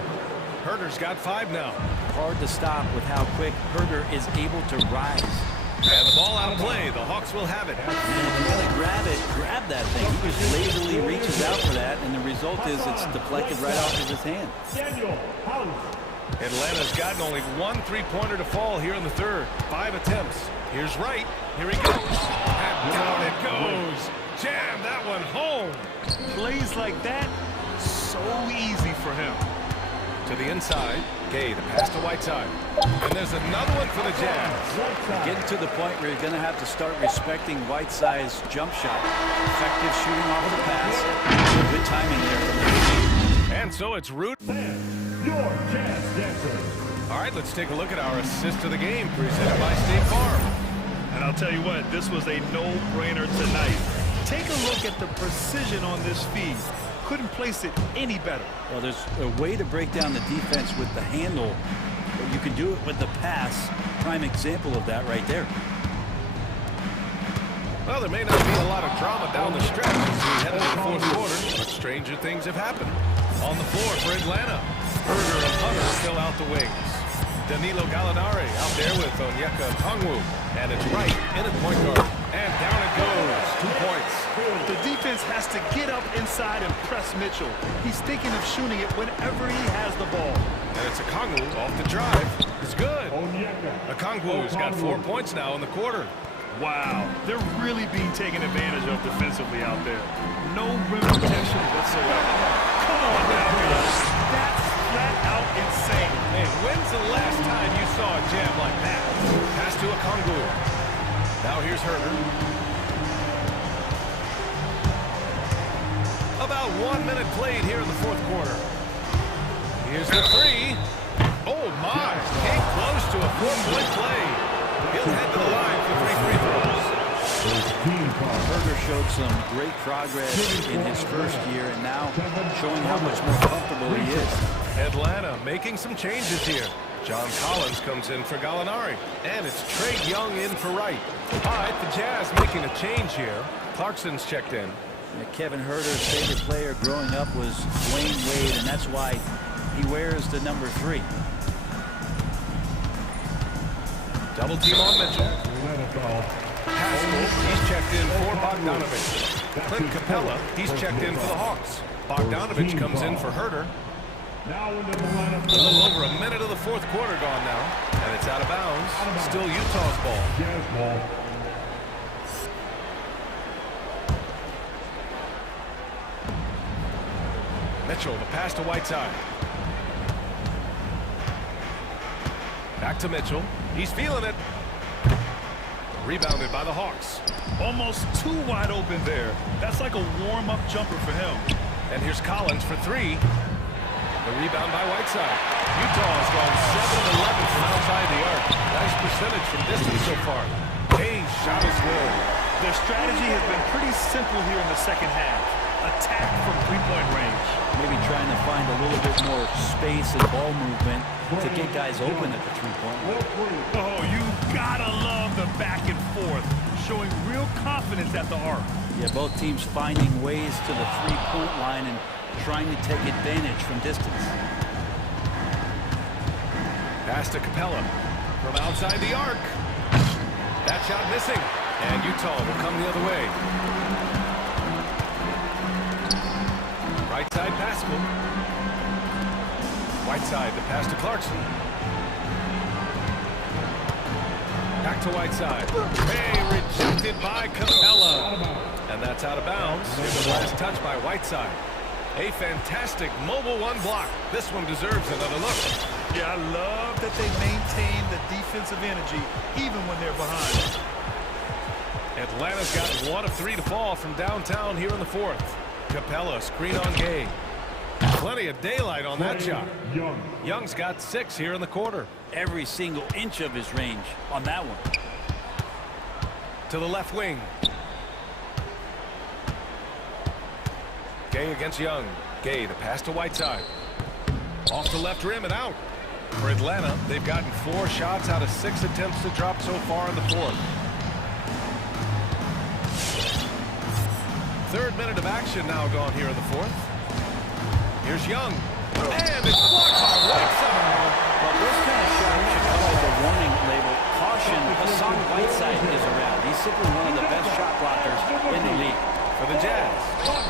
Herder's got 5 now. Hard to stop with how quick Herder is able to rise. And the ball out of play. The Hawks will have it. And if you gotta grab that thing. He just lazily reaches out for that, and the result is it's deflected right off of his hand. Atlanta's gotten only 1 3-pointer to fall here in the 3rd. 5 attempts. Here's Wright. Here he goes. And down it goes. Jam that one home. Plays like that, so easy for him. To the inside. Gay, the pass to Whiteside. And there's another one for the Jazz. Getting to the point where you're going to have to start respecting Whiteside's jump shot. Effective shooting off the pass. Good timing there from the team. And so it's Root. Your Jazz Dancer. All right, let's take a look at our assist of the game presented by State Farm. And I'll tell you what, this was a no-brainer tonight. Take a look at the precision on this feed. Couldn't place it any better. Well, there's a way to break down the defense with the handle, but you can do it with the pass. Prime example of that right there. Well, there may not be a lot of drama down the stretch as we head into the fourth quarter, but stranger things have happened. On the floor for Atlanta, Berger and Hunter still out the wings. Danilo Gallinari out there with Onyeka Okongwu, and it's right in at point guard. And down it goes, 2 points. The defense has to get up inside and press Mitchell. He's thinking of shooting it whenever he has the ball. And it's Okongwu off the drive. It's good. Okongwu's got 4 points now in the quarter. Wow, they're really being taken advantage of defensively out there. No rim protection whatsoever. Come on now, guys. That's flat out insane. Hey, when's the last time you saw a jam like that? Pass to Okongwu. Now here's Herder. About 1 minute played here in the fourth quarter. Here's the three. Oh my, came close to a 4-point play. He'll head to the line for 3 free throws. Berger showed some great progress in his first year and now showing how much more comfortable he is. Atlanta making some changes here. John Collins comes in for Gallinari. And it's Trey Young in for Wright. All right, the Jazz making a change here. Clarkson's checked in. Kevin Herter's favorite player growing up was Dwayne Wade, and that's why he wears the number 3. Double team on Mitchell. Haskell, he's checked in for Bogdanovich. Clint Capella, he's checked in for the Hawks. Bogdanovich comes in for Herter. A little over a minute of the fourth quarter gone now, and it's out of bounds. Still Utah's ball. Mitchell, the pass to Whiteside. Back to Mitchell. He's feeling it. Rebounded by the Hawks. Almost too wide open there. That's like a warm-up jumper for him. And here's Collins for 3. The rebound by Whiteside. Utah has gone 7 of 11 from outside the arc. Nice percentage from distance so far. Hayes shot is good. Their strategy has been pretty simple here in the second half. Attack from 3-point range. Maybe trying to find a little bit more space and ball movement to get guys open at the 3-point line. Oh, you gotta love the back and forth, showing real confidence at the arc. Yeah, both teams finding ways to the 3-point line and trying to take advantage from distance. Pass to Capella from outside the arc. That shot missing, and Utah will come the other way. Right side, Pascal. Whiteside, the pass to Clarkson. Back to Whiteside. Hey, rejected by Capella. And that's out of bounds. It was last touch by Whiteside. A fantastic mobile 1 block. This one deserves another look. Yeah, I love that they maintain the defensive energy even when they're behind. Atlanta's got 1 of 3 to fall from downtown here in the fourth. Capella, screen on Gay. Plenty of daylight on that shot. Young's got 6 here in the quarter. Every single inch of his range on that one. To the left wing. Gay against Young. Gay, the pass to Whiteside. Off the left rim and out. For Atlanta, they've gotten 4 shots out of 6 attempts to drop so far in the fourth. Third minute of action now gone here in the fourth. Here's Young. And it's blocked by Whiteside. Well, this kind of shot should come with a warning label. Caution, Hassan Whiteside is around. He's simply one of the best shot blockers in the league. For the Jazz,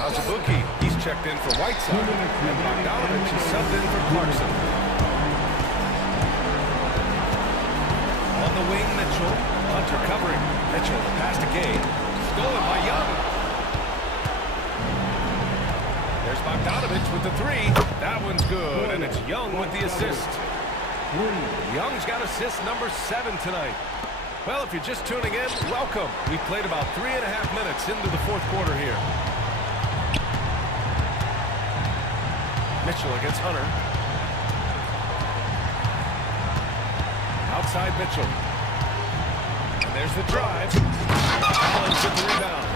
Azubuike, he's checked in for Whiteside. And Bogdanovich is subbed in for Clarkson. On the wing, Mitchell. Hunter covering. Mitchell, the pass to Gay. Stolen by Young. There's Bogdanovich with the three. That one's good, and it's Young with the assist. Young's got assist number 7 tonight. Well, if you're just tuning in, welcome. We played about 3.5 minutes into the fourth quarter here. Mitchell against Hunter. Outside Mitchell. And there's the drive. Collins with the rebound.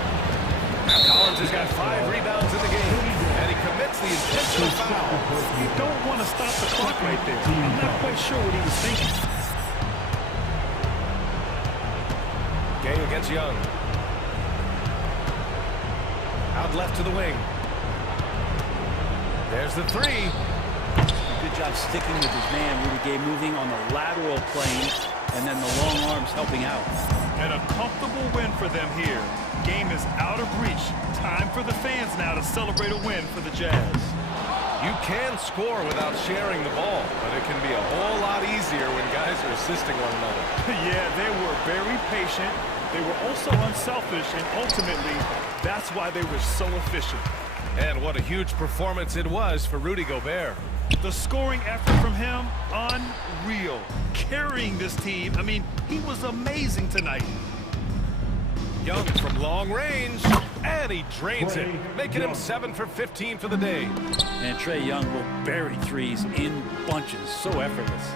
Now Collins has got 5 rebounds in the game. And he commits the intentional foul. You don't want to stop the clock right there. I'm not quite sure what he was thinking. Gay against Young. Out left to the wing. There's the three. Good job sticking with his man, Rudy Gay, moving on the lateral plane, and then the long arms helping out. And a comfortable win for them here. Game is out of reach. Time for the fans now to celebrate a win for the Jazz. You can score without sharing the ball, but it can be a whole lot easier when guys are assisting one another. Yeah, they were very patient. They were also unselfish, and ultimately, that's why they were so efficient. And what a huge performance it was for Rudy Gobert. The scoring effort from him, unreal. Carrying this team, I mean, he was amazing tonight. Young from long range, and he drains it, making him 7 for 15 for the day. And Trae Young will bury threes in bunches, so effortless.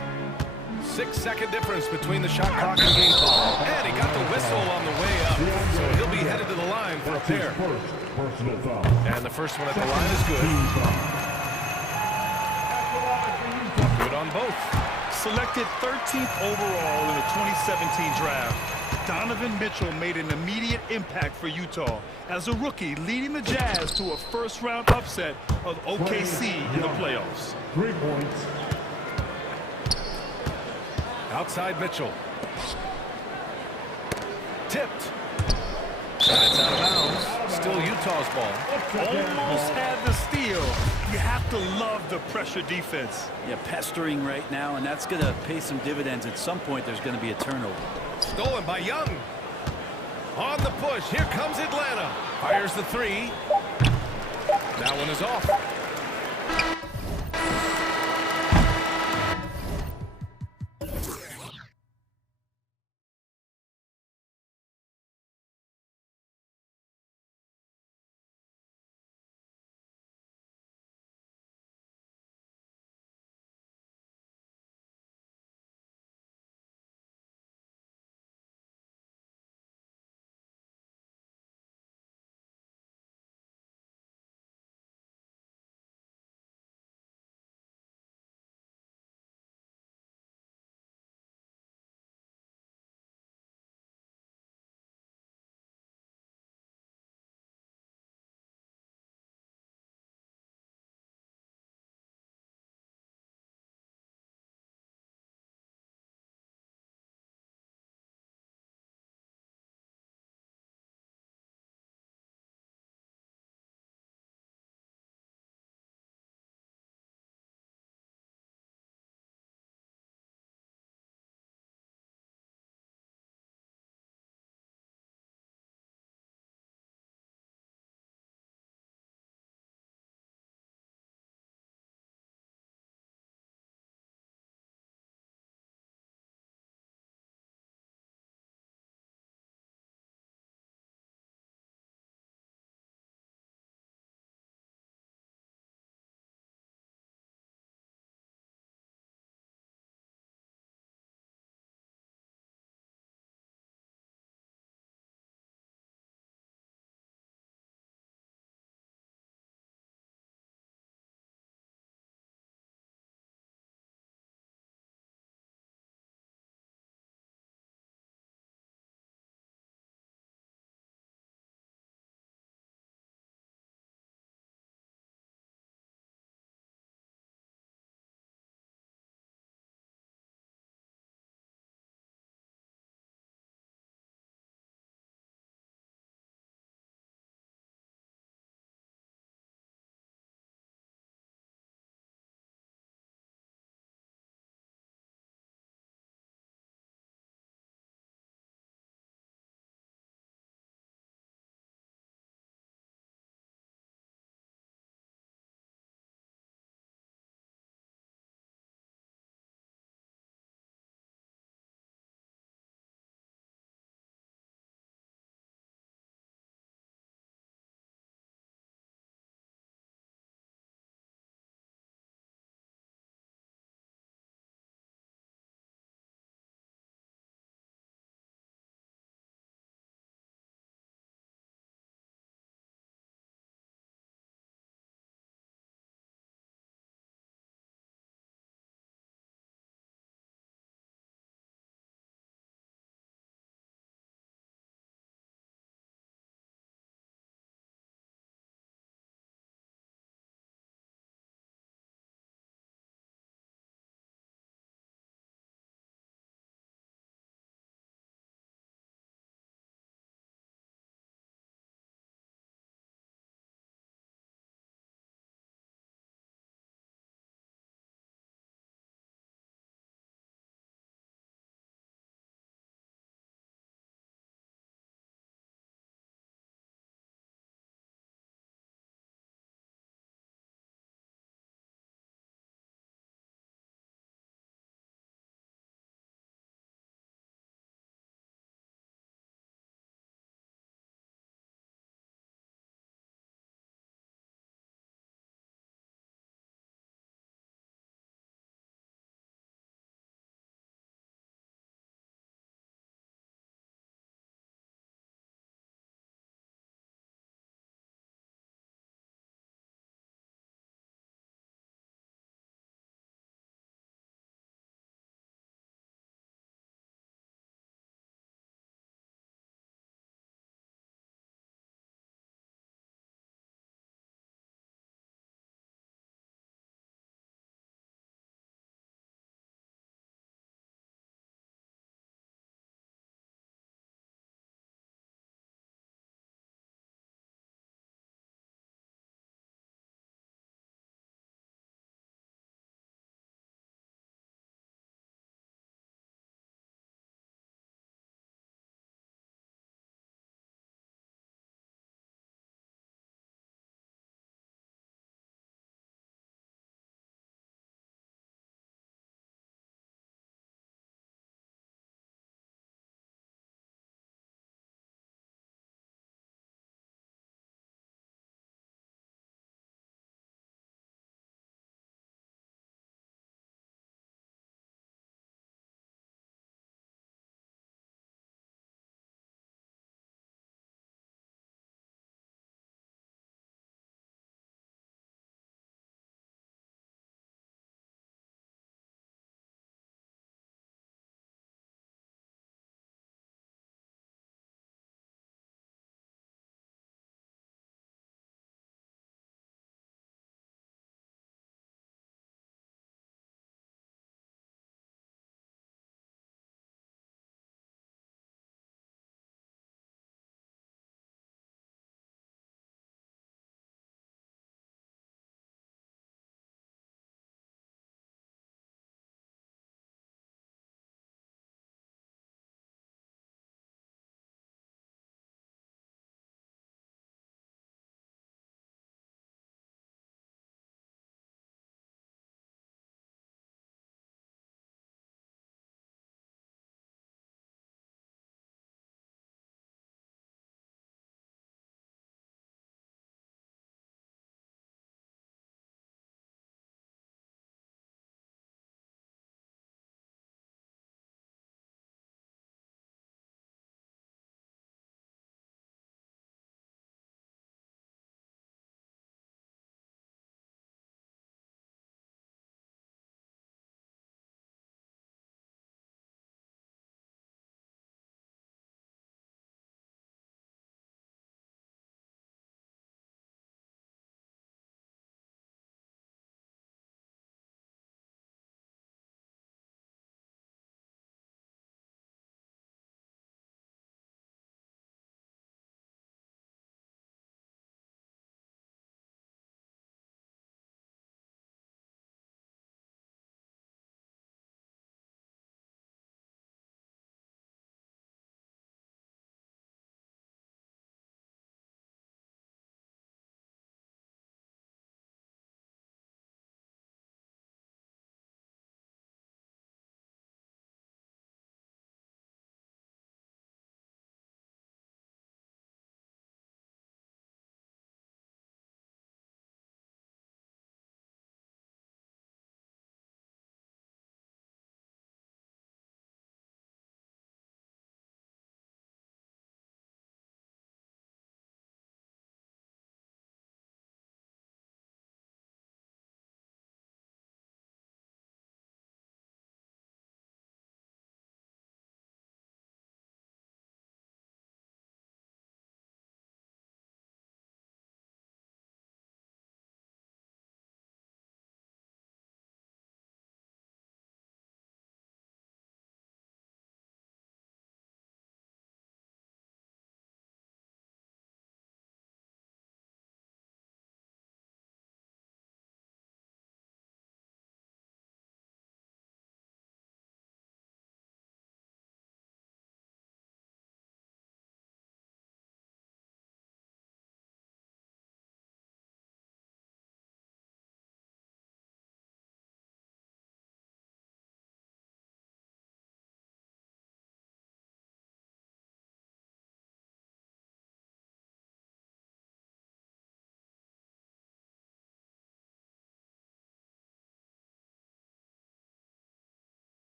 6-second difference between the shot clock and game clock. And he got the whistle on the way up, so he'll be headed to the line for a pair. And the first one at the line is good. Good on both. Selected 13th overall in the 2017 draft, Donovan Mitchell made an immediate impact for Utah as a rookie, leading the Jazz to a first-round upset of OKC in the playoffs. 3 points. Outside Mitchell. Tipped. And it's out of bounds. Still Utah's ball. Almost had the steal. You have to love the pressure defense. Yeah, pestering right now, and that's going to pay some dividends. At some point, there's going to be a turnover. Stolen by Young. On the push. Here comes Atlanta. Fires the three. That one is off.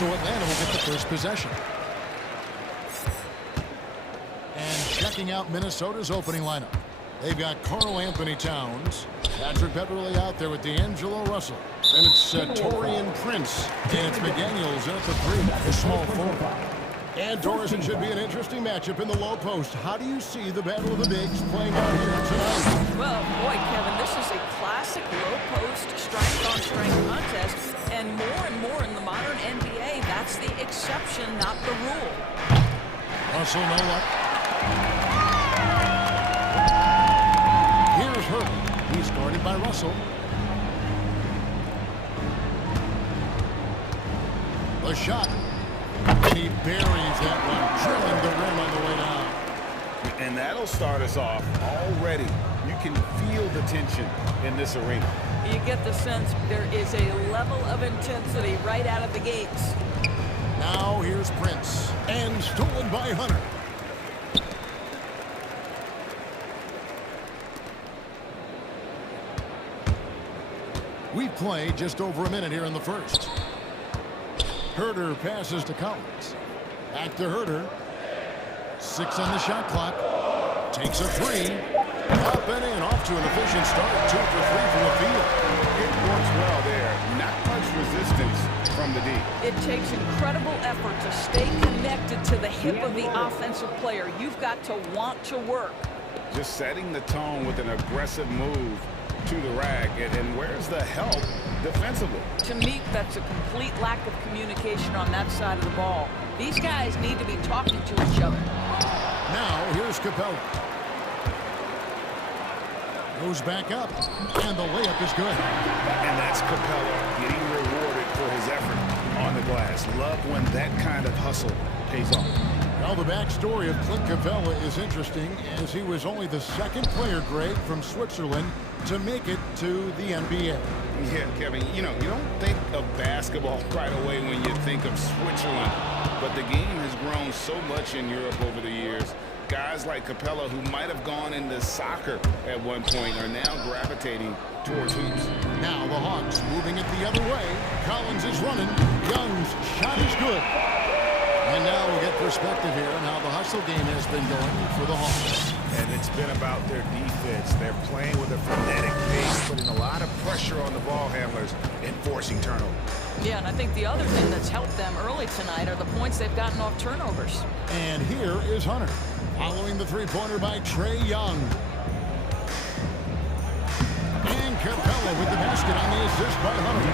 So Atlanta will get the first possession. And checking out Minnesota's opening lineup. They've got Karl Anthony Towns, Patrick Beverly out there with D'Angelo Russell. Then it's Torian Prince, and it's McDaniels in at the 3, the small forward. And Doris, it should be an interesting matchup in the low post. How do you see the battle of the bigs playing out here tonight? Well, boy, Kevin, this is a classic low post strength-on-strength contest, and more in the modern NBA, that's the exception, not the rule. Russell, no luck. Here's Hurley. He's guarded by Russell. The shot. He buries that one, drilling the rim on the way down. And that'll start us off already. You can feel the tension in this arena. You get the sense there is a level of intensity right out of the gates. Now here's Prince, and stolen by Hunter. We play just over a minute here in the first. Herder passes to Collins. Back to Herder. 6 on the shot clock. Takes a 3. Up and in. Off to an efficient start. 2 for 3 from the field. It works well there. Not much resistance from the D. It takes incredible effort to stay connected to the hip of the offensive player. You've got to want to work. Just setting the tone with an aggressive move to the rack. And where's the help defensively? To me, that's a complete lack of communication on that side of the ball. These guys need to be talking to each other. Now, here's Capella. Goes back up, and the layup is good. And that's Capella getting rewarded for his effort on the glass. Love when that kind of hustle pays off. Well, the backstory of Clint Capella is interesting, as he was only the second player, Greg, from Switzerland to make it to the NBA. Yeah, Kevin, you know, you don't think of basketball right away when you think of Switzerland, but the game has grown so much in Europe over the years. Guys like Capella, who might have gone into soccer at one point, are now gravitating towards hoops. Now the Hawks moving it the other way. Collins is running. Young's shot is good. And now we'll get perspective here on how the hustle game has been going for the Hawks. And it's been about their defense. They're playing with a frenetic pace, putting a lot of pressure on the ball handlers and forcing turnovers. Yeah, and I think the other thing that's helped them early tonight are the points they've gotten off turnovers. And here is Hunter, following the three-pointer by Trae Young. And Capella with the basket on the assist by Hunter.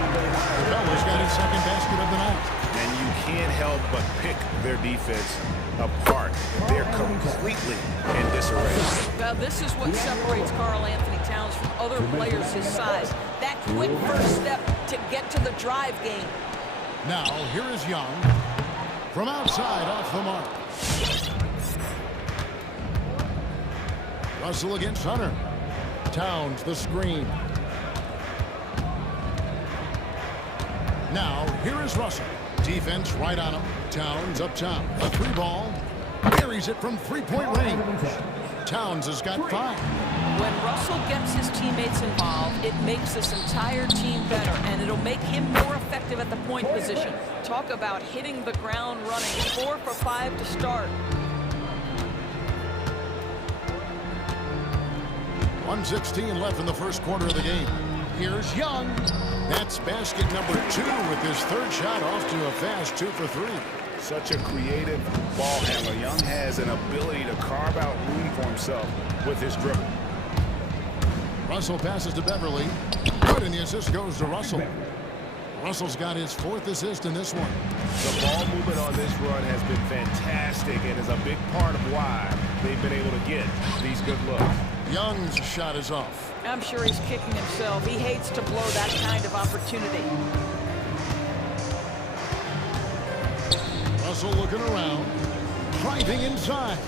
Capella's got his second basket of the night. And you can't help but pick their defense apart. They're completely in disarray. Now, this is what separates Karl Anthony Towns from other players his size. That quick first step to get to the drive game. Now, here is Young. From outside, off the mark. Russell against Hunter. Towns, the screen. Now, here is Russell. Defense right on him. Towns up top. A 3-ball. Buries it from three-point range. Towns has got 5. When Russell gets his teammates involved, it makes this entire team better, and it'll make him more effective at the point position. Talk about hitting the ground running. 4 for 5 to start. 1:16 left in the first quarter of the game. Here's Young. That's basket number 2 with his third shot off to a fast 2 for 3. Such a creative ball handler. Young has an ability to carve out room for himself with his dribble. Russell passes to Beverly. Good, and the assist goes to Russell. Russell's got his 4th assist in this one. The ball movement on this run has been fantastic and is a big part of why they've been able to get these good looks. Young's shot is off. I'm sure he's kicking himself. He hates to blow that kind of opportunity. Russell looking around. Driving inside.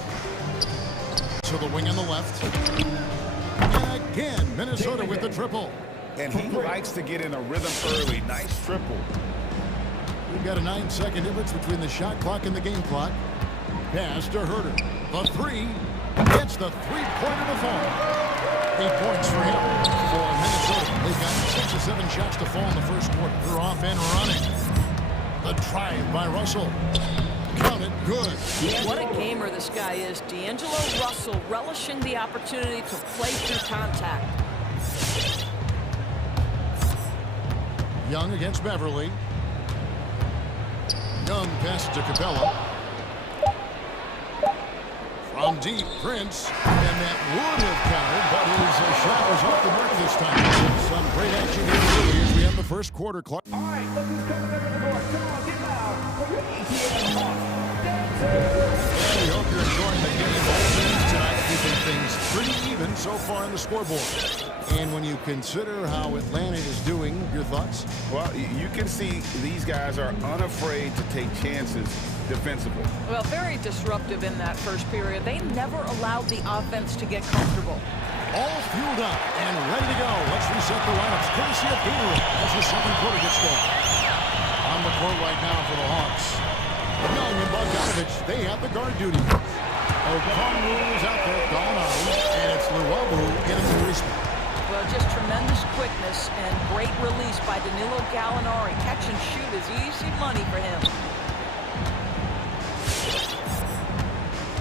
To the wing on the left. And again, Minnesota with the triple. And he likes to get in a rhythm early. Nice triple. We've got a 9-second difference between the shot clock and the game clock. Pass to Herder. The 3. Gets the three-pointer to fall. 8 points for him. For Minnesota, they've got 6 or 7 shots to fall in the first quarter. They're off and running. The drive by Russell. Count it, good. What a gamer this guy is. D'Angelo Russell relishing the opportunity to play through contact. Young against Beverly. Young passes to Capella. From deep, Prince, and that would have counted, but his shot was off the mark this time. Some great action here early as we have the first quarter clock. All right, look who's coming over the door. Come on, get loud for your ETN Hawks. And we hope you're enjoying the game. All things tonight, keeping things pretty even so far on the scoreboard. And when you consider how Atlanta is doing, your thoughts? Well, you can see these guys are unafraid to take chances defensively. Well, very disruptive in that first period. They never allowed the offense to get comfortable. All fueled up and ready to go. Let's reset the lineups. Courtesy of Gatorade as the second quarter gets going. On the court right now for the Hawks. Young and Bogdanovich, they have the guard duty. O'Connell is out there calling on him, and it's Luwawu getting the respect. Well, just tremendous quickness and great release by Danilo Gallinari. Catch and shoot is easy money for him.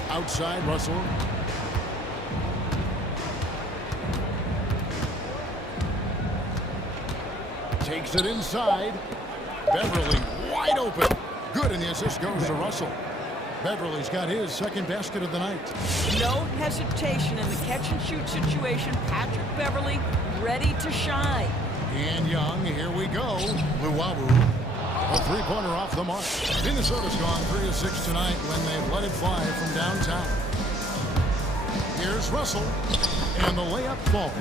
Outside, Russell. Takes it inside. Beverly wide open. Good, and the assist goes to Russell. Beverly's got his second basket of the night. No hesitation in the catch and shoot situation. Patrick Beverly ready to shine. And Young, here we go. Luwawu. A three-pointer off the mark. Minnesota's gone 3 of 6 tonight when they've let it fly from downtown. Here's Russell. And the layup falls.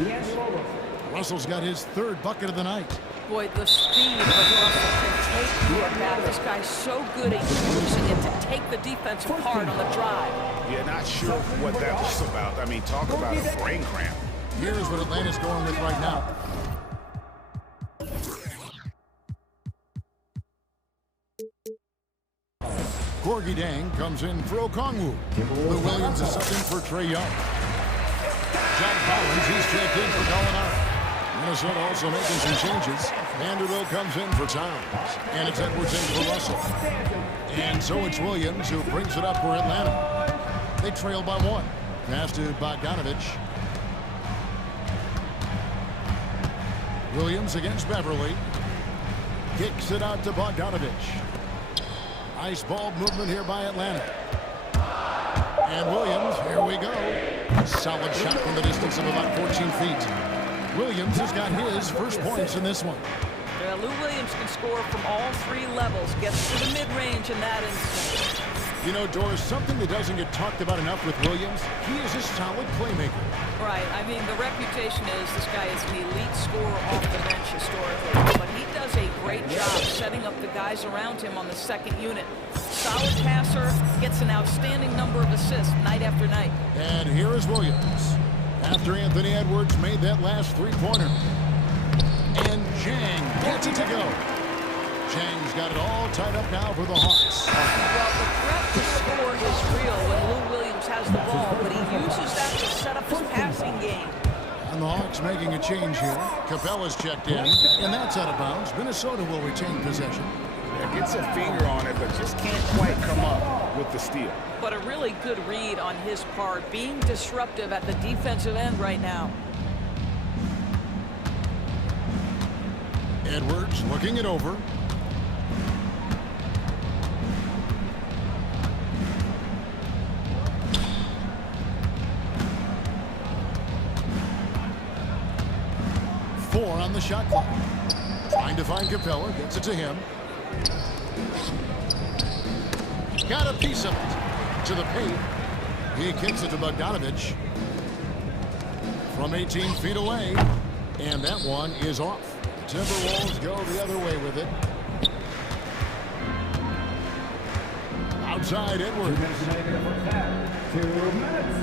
Russell's got his third bucket of the night. Boy, the speed of Russell can take you at that. This guy's so good at using it to take the defense apart on the drive. Yeah, not sure what that was about. I mean, talk about a brain cramp. Here's what Atlanta's going with right now. Gorgie Dang comes in for Okongwu. Lou Williams is subbed in for Trae Young. John Collins, he's checked in for Gallinari. Minnesota also making some changes. Vanderbilt comes in for Towns. And it's Edwards in for Russell. And so it's Williams who brings it up for Atlanta. They trail by 1. Pass to Bogdanovich. Williams against Beverly. Kicks it out to Bogdanovich. Nice ball movement here by Atlanta. And Williams, here we go. Solid shot from the distance of about 14 feet. Williams has got his first points in this one. Yeah, Lou Williams can score from all 3 levels. Gets to the mid-range in that instance. You know, Doris, something that doesn't get talked about enough with Williams, he is a solid playmaker. Right. I mean, the reputation is this guy is an elite scorer off the bench historically. But he does a great job setting up the guys around him on the second unit. Solid passer, gets an outstanding number of assists night after night. And here is Williams. After Anthony Edwards made that last three-pointer. And Chang gets it to go. Chang's got it all tied up now for the Hawks. Well, the threat to score is real when Lou Williams has the ball, but he uses that to set up his passing game. And the Hawks making a change here. Capella's checked in, and that's out of bounds. Minnesota will retain possession. Yeah, gets a finger on it, but just can't quite come up with the steal. But a really good read on his part, being disruptive at the defensive end right now. Edwards looking it over. Four on the shot clock. Trying to find Capella, gets it to him. Got a piece of it to the paint. He kicks it to Bogdanovich from 18 feet away, and that one is off. Timberwolves go the other way with it. Outside, Edwards. 2 minutes.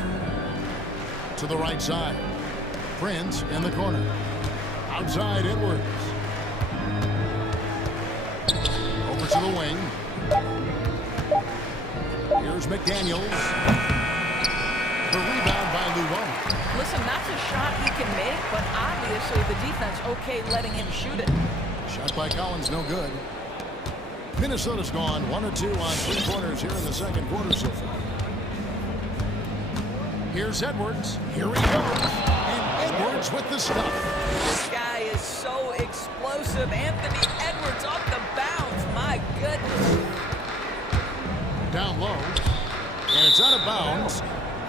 To the right side. Prince in the corner. Outside, Edwards. Over to the wing. Here's McDaniels. The rebound by Luwawu. Listen, that's a shot he can make, but obviously the defense okay letting him shoot it. Shot by Collins, no good. Minnesota's gone 1 of 2 on three-pointers here in the second quarter so far. Here's Edwards. Here he goes. And Edwards with the stuff. This guy is so explosive. Anthony Edwards off the bounce. My goodness. Down low. And it's out of bounds.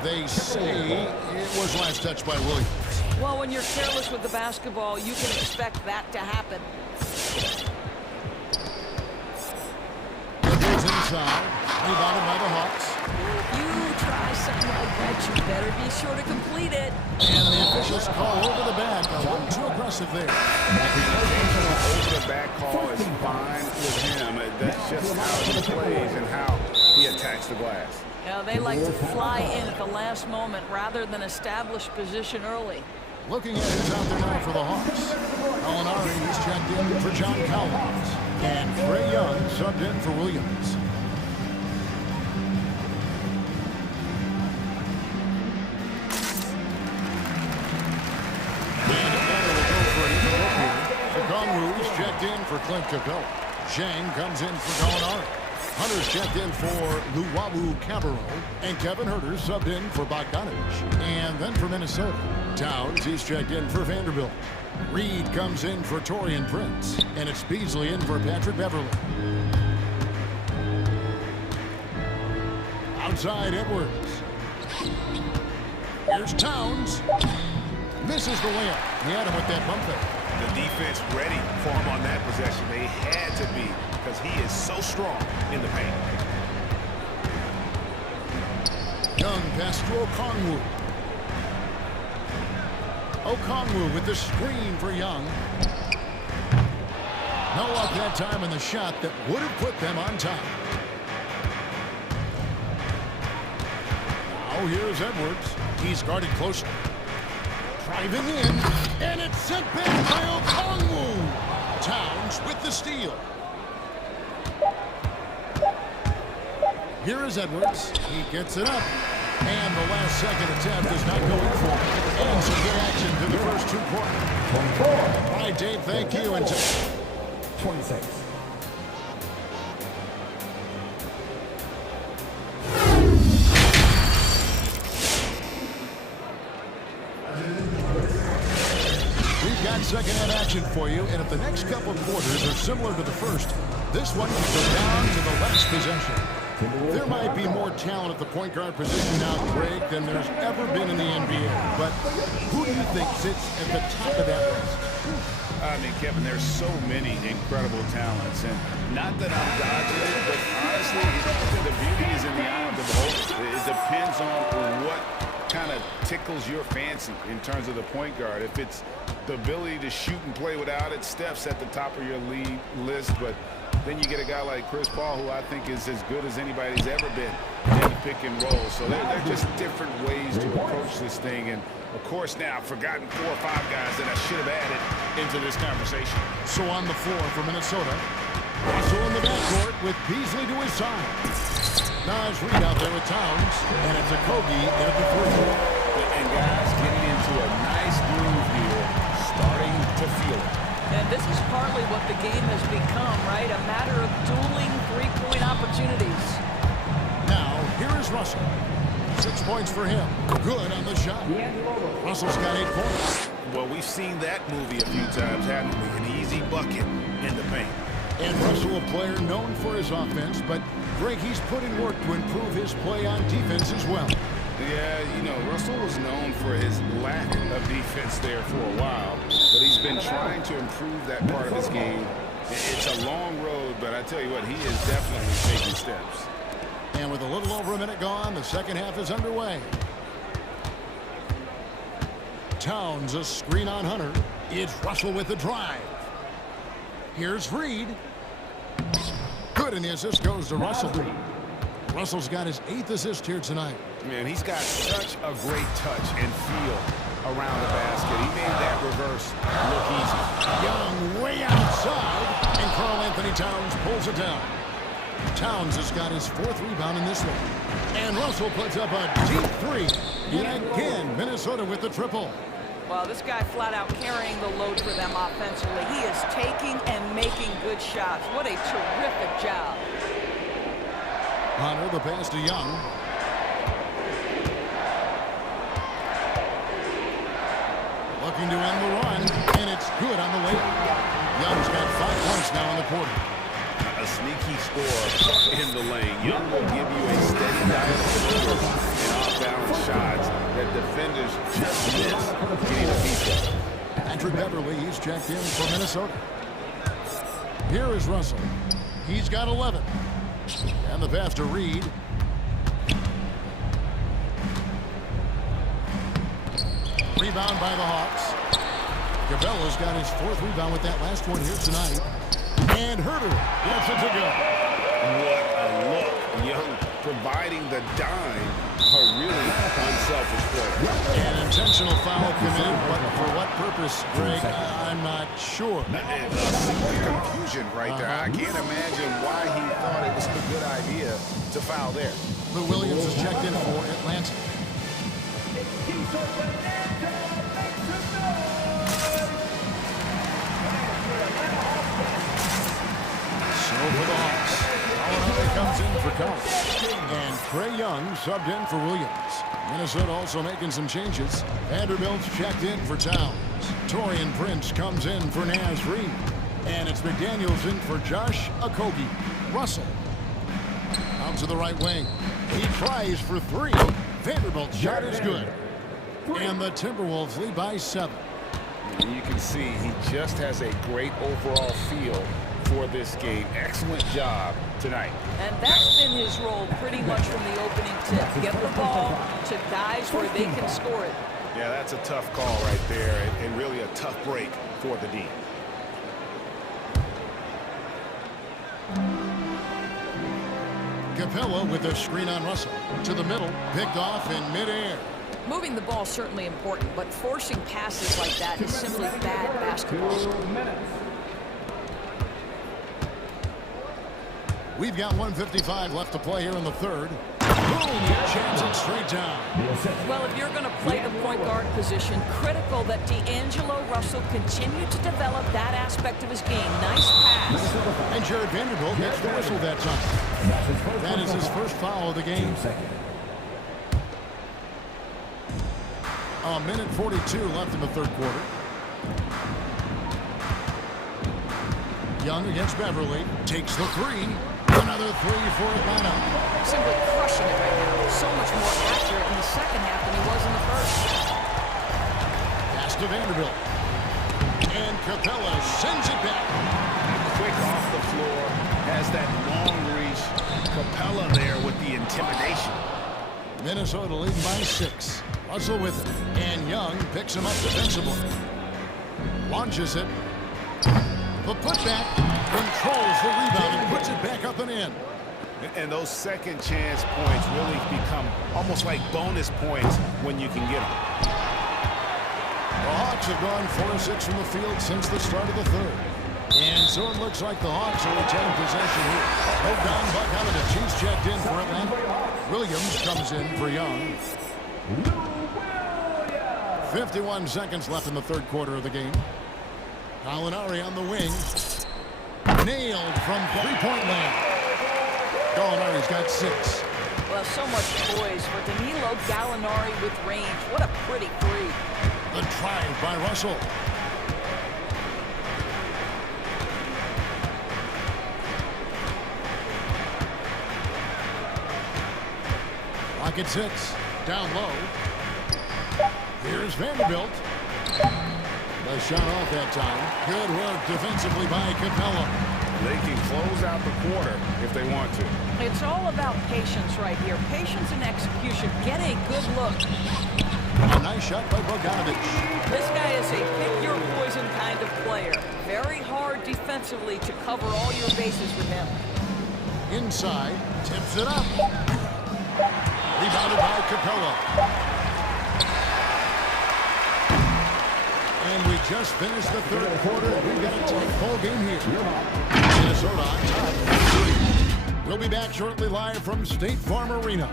They say it was last touched by Williams. Well, when you're careless with the basketball, you can expect that to happen. Edwards inside. Rebounded by the Hawks. If you try something like that, you better be sure to complete it. And the officials call over the back. A little too aggressive there. Over the back call is fine with him. That's just how he plays and how he attacks the glass. Yeah, they like to fly in at the last moment rather than establish position early. Looking at who's out there now for the Hawks. Molinari is checked in for John Collins. And Trae Young subbed in for Williams. Is checked in for Clint Capella. Zhang comes in for Molinari. Hunter's checked in for Luwawu Cabarro. And Kevin Huerter subbed in for Bogdanovich. And then for Minnesota, Towns, he's checked in for Vanderbilt. Reed comes in for Taurean Prince. And it's Beasley in for Patrick Beverly. Outside Edwards. Here's Towns. Misses the layup. He had him with that bump fake. The defense ready for him on that possession. They had to be because he is so strong in the paint. Young pass to Okongwu. Okongwu with the screen for Young. No luck that time in the shot that would have put them on top. Now here's Edwards. He's guarded closer. Driving in, and it's sent back by Okongwu. Towns with the steal. Here is Edwards. He gets it up. And the last second attempt is not going for him. And some good action to the first 2 quarters. 24. All right, Dave, thank you. And 26. Second half action for you, and if the next couple quarters are similar to the first, this one can go down to the last possession. There might be more talent at the point guard position now, Greg, than there's ever been in the NBA. But who do you think sits at the top of that list? I mean, Kevin, there's so many incredible talents, and not that I'm dodging it, but honestly, the beauty is in the eye of the beholder. It depends on what kind of tickles your fancy in terms of the point guard. If it's the ability to shoot and play without it, Steph's at the top of your league list, but then you get a guy like Chris Paul, who I think is as good as anybody's ever been in the pick and roll. So they're just different ways to approach this thing. And of course now I've forgotten 4 or 5 guys that I should have added into this conversation. So on the floor for Minnesota, Russell in the backcourt with Beasley to his side. Nice read out there with Towns, and it's a Kogi in at the 3. And guys getting into a nice groove here, starting to feel it. And this is partly what the game has become, right? A matter of dueling three-point opportunities. Now, here is Russell. 6 points for him. Good on the shot. Russell's got 8 points. Well, we've seen that movie a few times, haven't we? An easy bucket in the paint. And Russell, a player known for his offense, but Greg, he's putting work to improve his play on defense as well. Yeah, you know, Russell was known for his lack of defense there for a while, but he's been trying to improve that part of his game. It's a long road, but I tell you what, he is definitely taking steps. And with a little over a minute gone, the second half is underway. Towns, a screen on Hunter. It's Russell with the drive. Here's Reed. Good, and the assist goes to Russell. Russell's got his 8th assist here tonight. Man, he's got such a great touch and feel around the basket. He made that reverse look easy. Young way outside, and Karl Anthony Towns pulls it down. Towns has got his 4th rebound in this one. And Russell puts up a deep 3. And again, Minnesota with the triple. Well, this guy flat out carrying the load for them offensively. He is taking and making good shots. What a terrific job. Hunter, the pass to Young. Looking to end the run, and it's good on the way. Young's got 5 points now in the quarter. A sneaky score in the lane. Young will give you a steady diet of floaters and off-balance shots that defenders just miss getting a piece of. Patrick Beverly, he's checked in for Minnesota. Here is Russell. He's got 11. And the pass to Reed. Rebound by the Hawks. Cabela's got his 4th rebound with that last one here tonight. And Herter gets it to go. What a look. Young providing the dime. A really unselfish play. An intentional foul committed, but for what purpose, Greg? I'm not sure. Confusion right there. I can't imagine why he thought it was a good idea to foul there. Lou Williams is checked in for Atlanta. So for the Hawks, Gallinari comes in for Collins. And Trae Young subbed in for Williams. Minnesota also making some changes. Vanderbilt's checked in for Towns. Torian Prince comes in for Naz Reid. And it's McDaniels in for Josh Okogie. Russell out to the right wing. He tries for 3. Vanderbilt's shot is good. And the Timberwolves lead by 7. You can see he just has a great overall feel for this game. Excellent job tonight. And that's been his role pretty much from the opening tip. Get the ball to guys where they can score it. Yeah, that's a tough call right there, and really a tough break for the D. Capella with a screen on Russell. To the middle, picked off in midair. Moving the ball is certainly important, but forcing passes like that is simply bad basketball. We've got 1:55 left to play here in the 3rd. Boom! Jams it straight down. Well, if you're going to play the point guard position, critical that D'Angelo Russell continue to develop that aspect of his game. Nice pass. And Jared Vanderbilt gets the whistle that time. That is his first foul of the game. A minute 42 left in the 3rd quarter. Young against Beverly. Takes the 3. Another 3 for Atlanta. Simply crushing it right now. So much more accurate in the second half than he was in the first. Pass to Vanderbilt. And Capella sends it back. Quick off the floor. Has that long reach. Capella there with the intimidation. Minnesota leading by 6. Russell with it. And Young picks him up defensively. Launches it. The putback, controls the rebound and puts it back up and in. And those second chance points really become almost like bonus points when you can get them. The Hawks have gone 4 of 6 from the field since the start of the 3rd. And so it looks like the Hawks are retaining possession here. Bogdan Bogdanovic, he's checked in for Atlanta. Williams comes in for Young. 51 seconds left in the 3rd quarter of the game. Gallinari on the wing. Nailed from 3-point land. Gallinari's got 6. Well, so much poise for Danilo Gallinari with range. What a pretty 3. The drive by Russell. Rockets 6. Down low. Here's Vanderbilt. The shot off that time. Good work defensively by Capella. They can close out the quarter if they want to. It's all about patience right here. Patience and execution. Get a good look. A nice shot by Bogdanovic. This guy is a pick-your-poison kind of player. Very hard defensively to cover all your bases with him. Inside. Tips it up. Rebounded by Capella. And we just finished the 3rd quarter. We've got a tight ball game here. Minnesota on top. 3. We'll be back shortly live from State Farm Arena.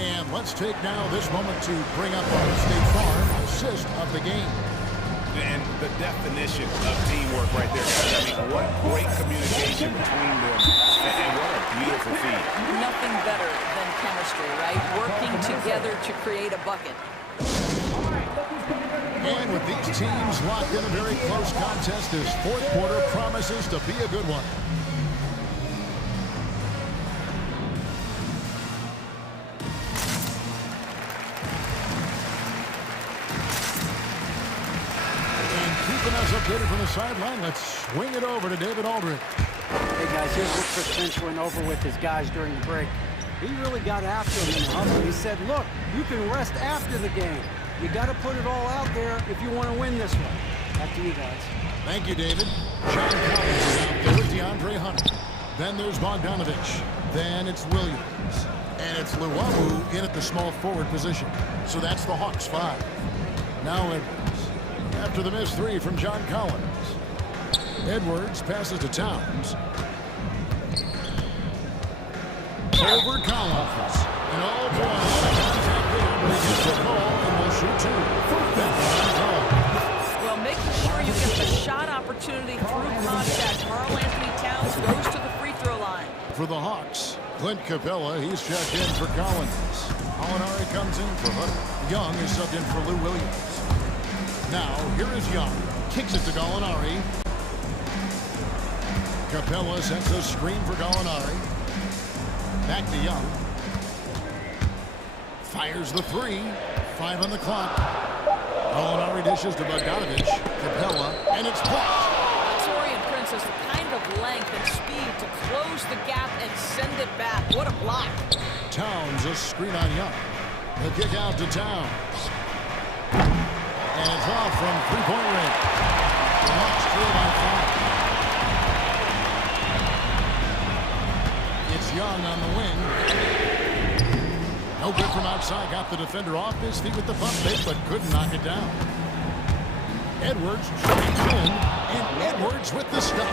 And let's take now this moment to bring up our State Farm assist of the game. And the definition of teamwork right there, guys. I mean, what great communication between them, and what a beautiful feed. Nothing better than chemistry, right? Working together to create a bucket. And with these teams locked in a very close contest, this fourth quarter promises to be a good one. Us updated from the sideline. Let's swing it over to David Aldridge. Hey guys, here's what Chris Finch went over with his guys during the break. He really got after them in the huddle. He said, look, you can rest after the game. You got to put it all out there if you want to win this one. Back to you guys. Thank you, David. John Collins is out there with DeAndre Hunter. Then there's Bogdanovich. Then it's Williams. And it's Luwawu in at the small forward position. So that's the Hawks 5. Now Edwards. After the missed three from John Collins. Edwards passes to Towns. Over Collins. And oh boy, contact there, but he gets the call and will shoot two. Well, making sure you get the shot opportunity through contact. Karl Anthony Towns goes to the free throw line. For the Hawks, Clint Capella, he's checked in for Collins. Molinari comes in for Hunter. Young is subbed in for Lou Williams. Now, here is Young. Kicks it to Gallinari. Capella sets a screen for Gallinari. Back to Young. Fires the three. 5 on the clock. Gallinari dishes to Bogdanovich. Capella, and it's blocked. Torian Prince has the kind of length and speed to close the gap and send it back. What a block. Towns, a screen on Young. The kick out to Towns. And it's off from three-point range. The Hawks trail by 5. It's Young on the wing. No good from outside. Got the defender off his feet with the pump fake, but couldn't knock it down. Edwards drives in, and Edwards with the stop.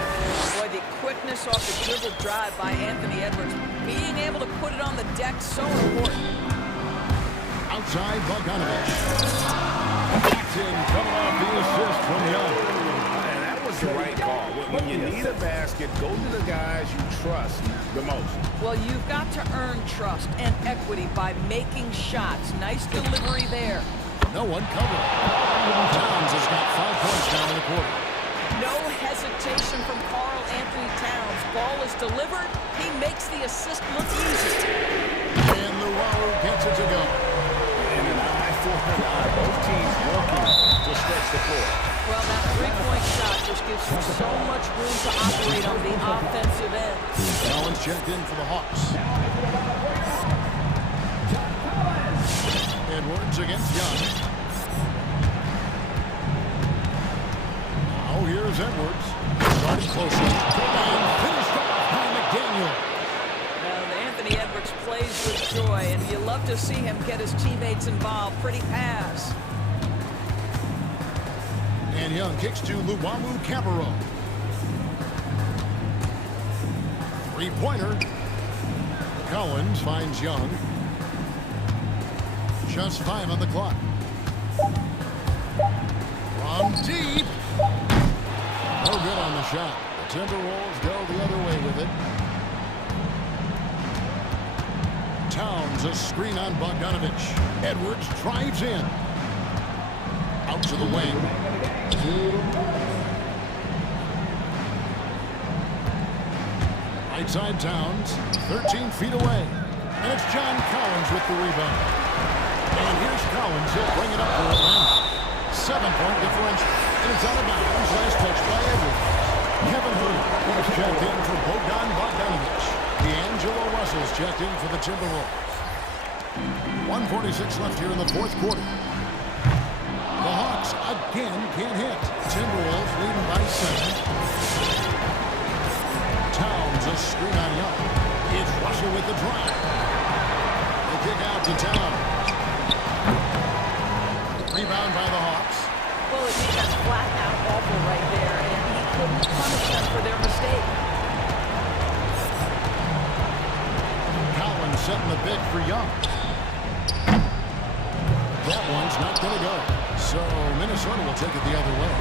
Boy, the quickness off the dribble drive by Anthony Edwards. Being able to put it on the deck, so important. Outside, Bogdanovich. Coming off the assist from Young. And that was the right call. When you need a basket, go to the guys you trust the most. Well, you've got to earn trust and equity by making shots. Nice delivery there. No one covered. Towns has got 5 points now in the quarter. No hesitation from Karl Anthony Towns. Ball is delivered. He makes the assist look easy. And Luwawu gets it to go. And an eye for an eye. Both teams working to stretch the floor. Well, that three-point shot just gives you so much room to operate on the offensive end. Collins checked in for the Hawks. Edwards against Young. Now here's Edwards. Started closely. And finished off by McDaniel. Anthony Edwards plays with joy, and you love to see him get his teammates involved. Pretty pass. And Young kicks to Luwawu Cabarro. Three-pointer. Collins finds Young. Just 5 on the clock. From deep. No good on the shot. The Timberwolves go the other way with it. Towns, a screen on Bogdanovich. Edwards drives in. Out to the wing. Right side Towns, 13 feet away. And it's John Collins with the rebound. And here's Collins. He'll bring it up for Atlanta. 7-point differential. And it's out of bounds. Last touch by Edwards. Kevin Huerter is checked in for Bogdanovich. D'Angelo Russell's checked in for the Timberwolves. 1:46 left here in the fourth quarter. The Hawks again can't hit. Timberwolves leading by 7. Towns a screen on Young. It's Russell with the drive. The kick out to Towns. Rebound by the Hawks. Well, it made that flat out awful right there, and he couldn't punish them for their mistake. setting the pick for Young. That one's not going to go. So Minnesota will take it the other way.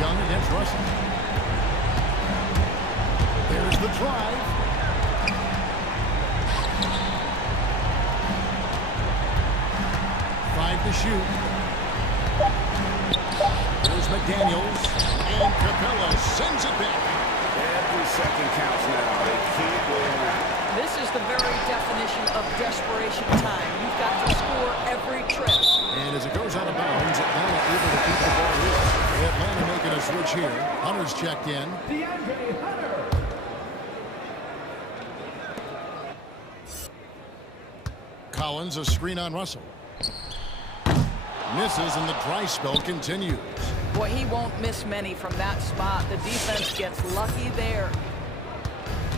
Young against Russell. There's the drive. Five to shoot. There's McDaniels. And Capella sends it back. Every second counts now. They can't go around. This is the very definition of desperation time. You've got to score every trip. And as it goes out of bounds, Atlanta able to keep the ball here. Atlanta making a switch here. Hunter's checked in. DeAndre Hunter. Collins, a screen on Russell. Misses, and the dry spell continues. Boy, he won't miss many from that spot. The defense gets lucky there.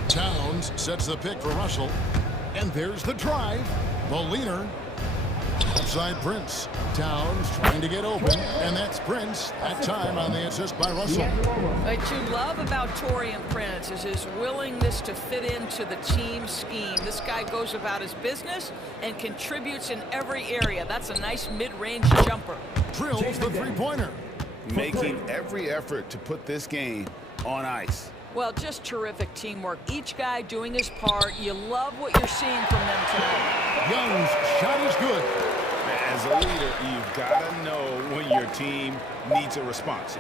Towns sets the pick for Russell. And there's the drive. The leaner. Upside Prince. Towns trying to get open. And that's Prince. That time on the assist by Russell. What you love about Taurean Prince is his willingness to fit into the team scheme. This guy goes about his business and contributes in every area. That's a nice mid-range jumper. Drills the three-pointer. Making every effort to put this game on ice. Well, just terrific teamwork. Each guy doing his part. You love what you're seeing from them tonight. Young's shot is good. As a leader, you've got to know when your team needs a response.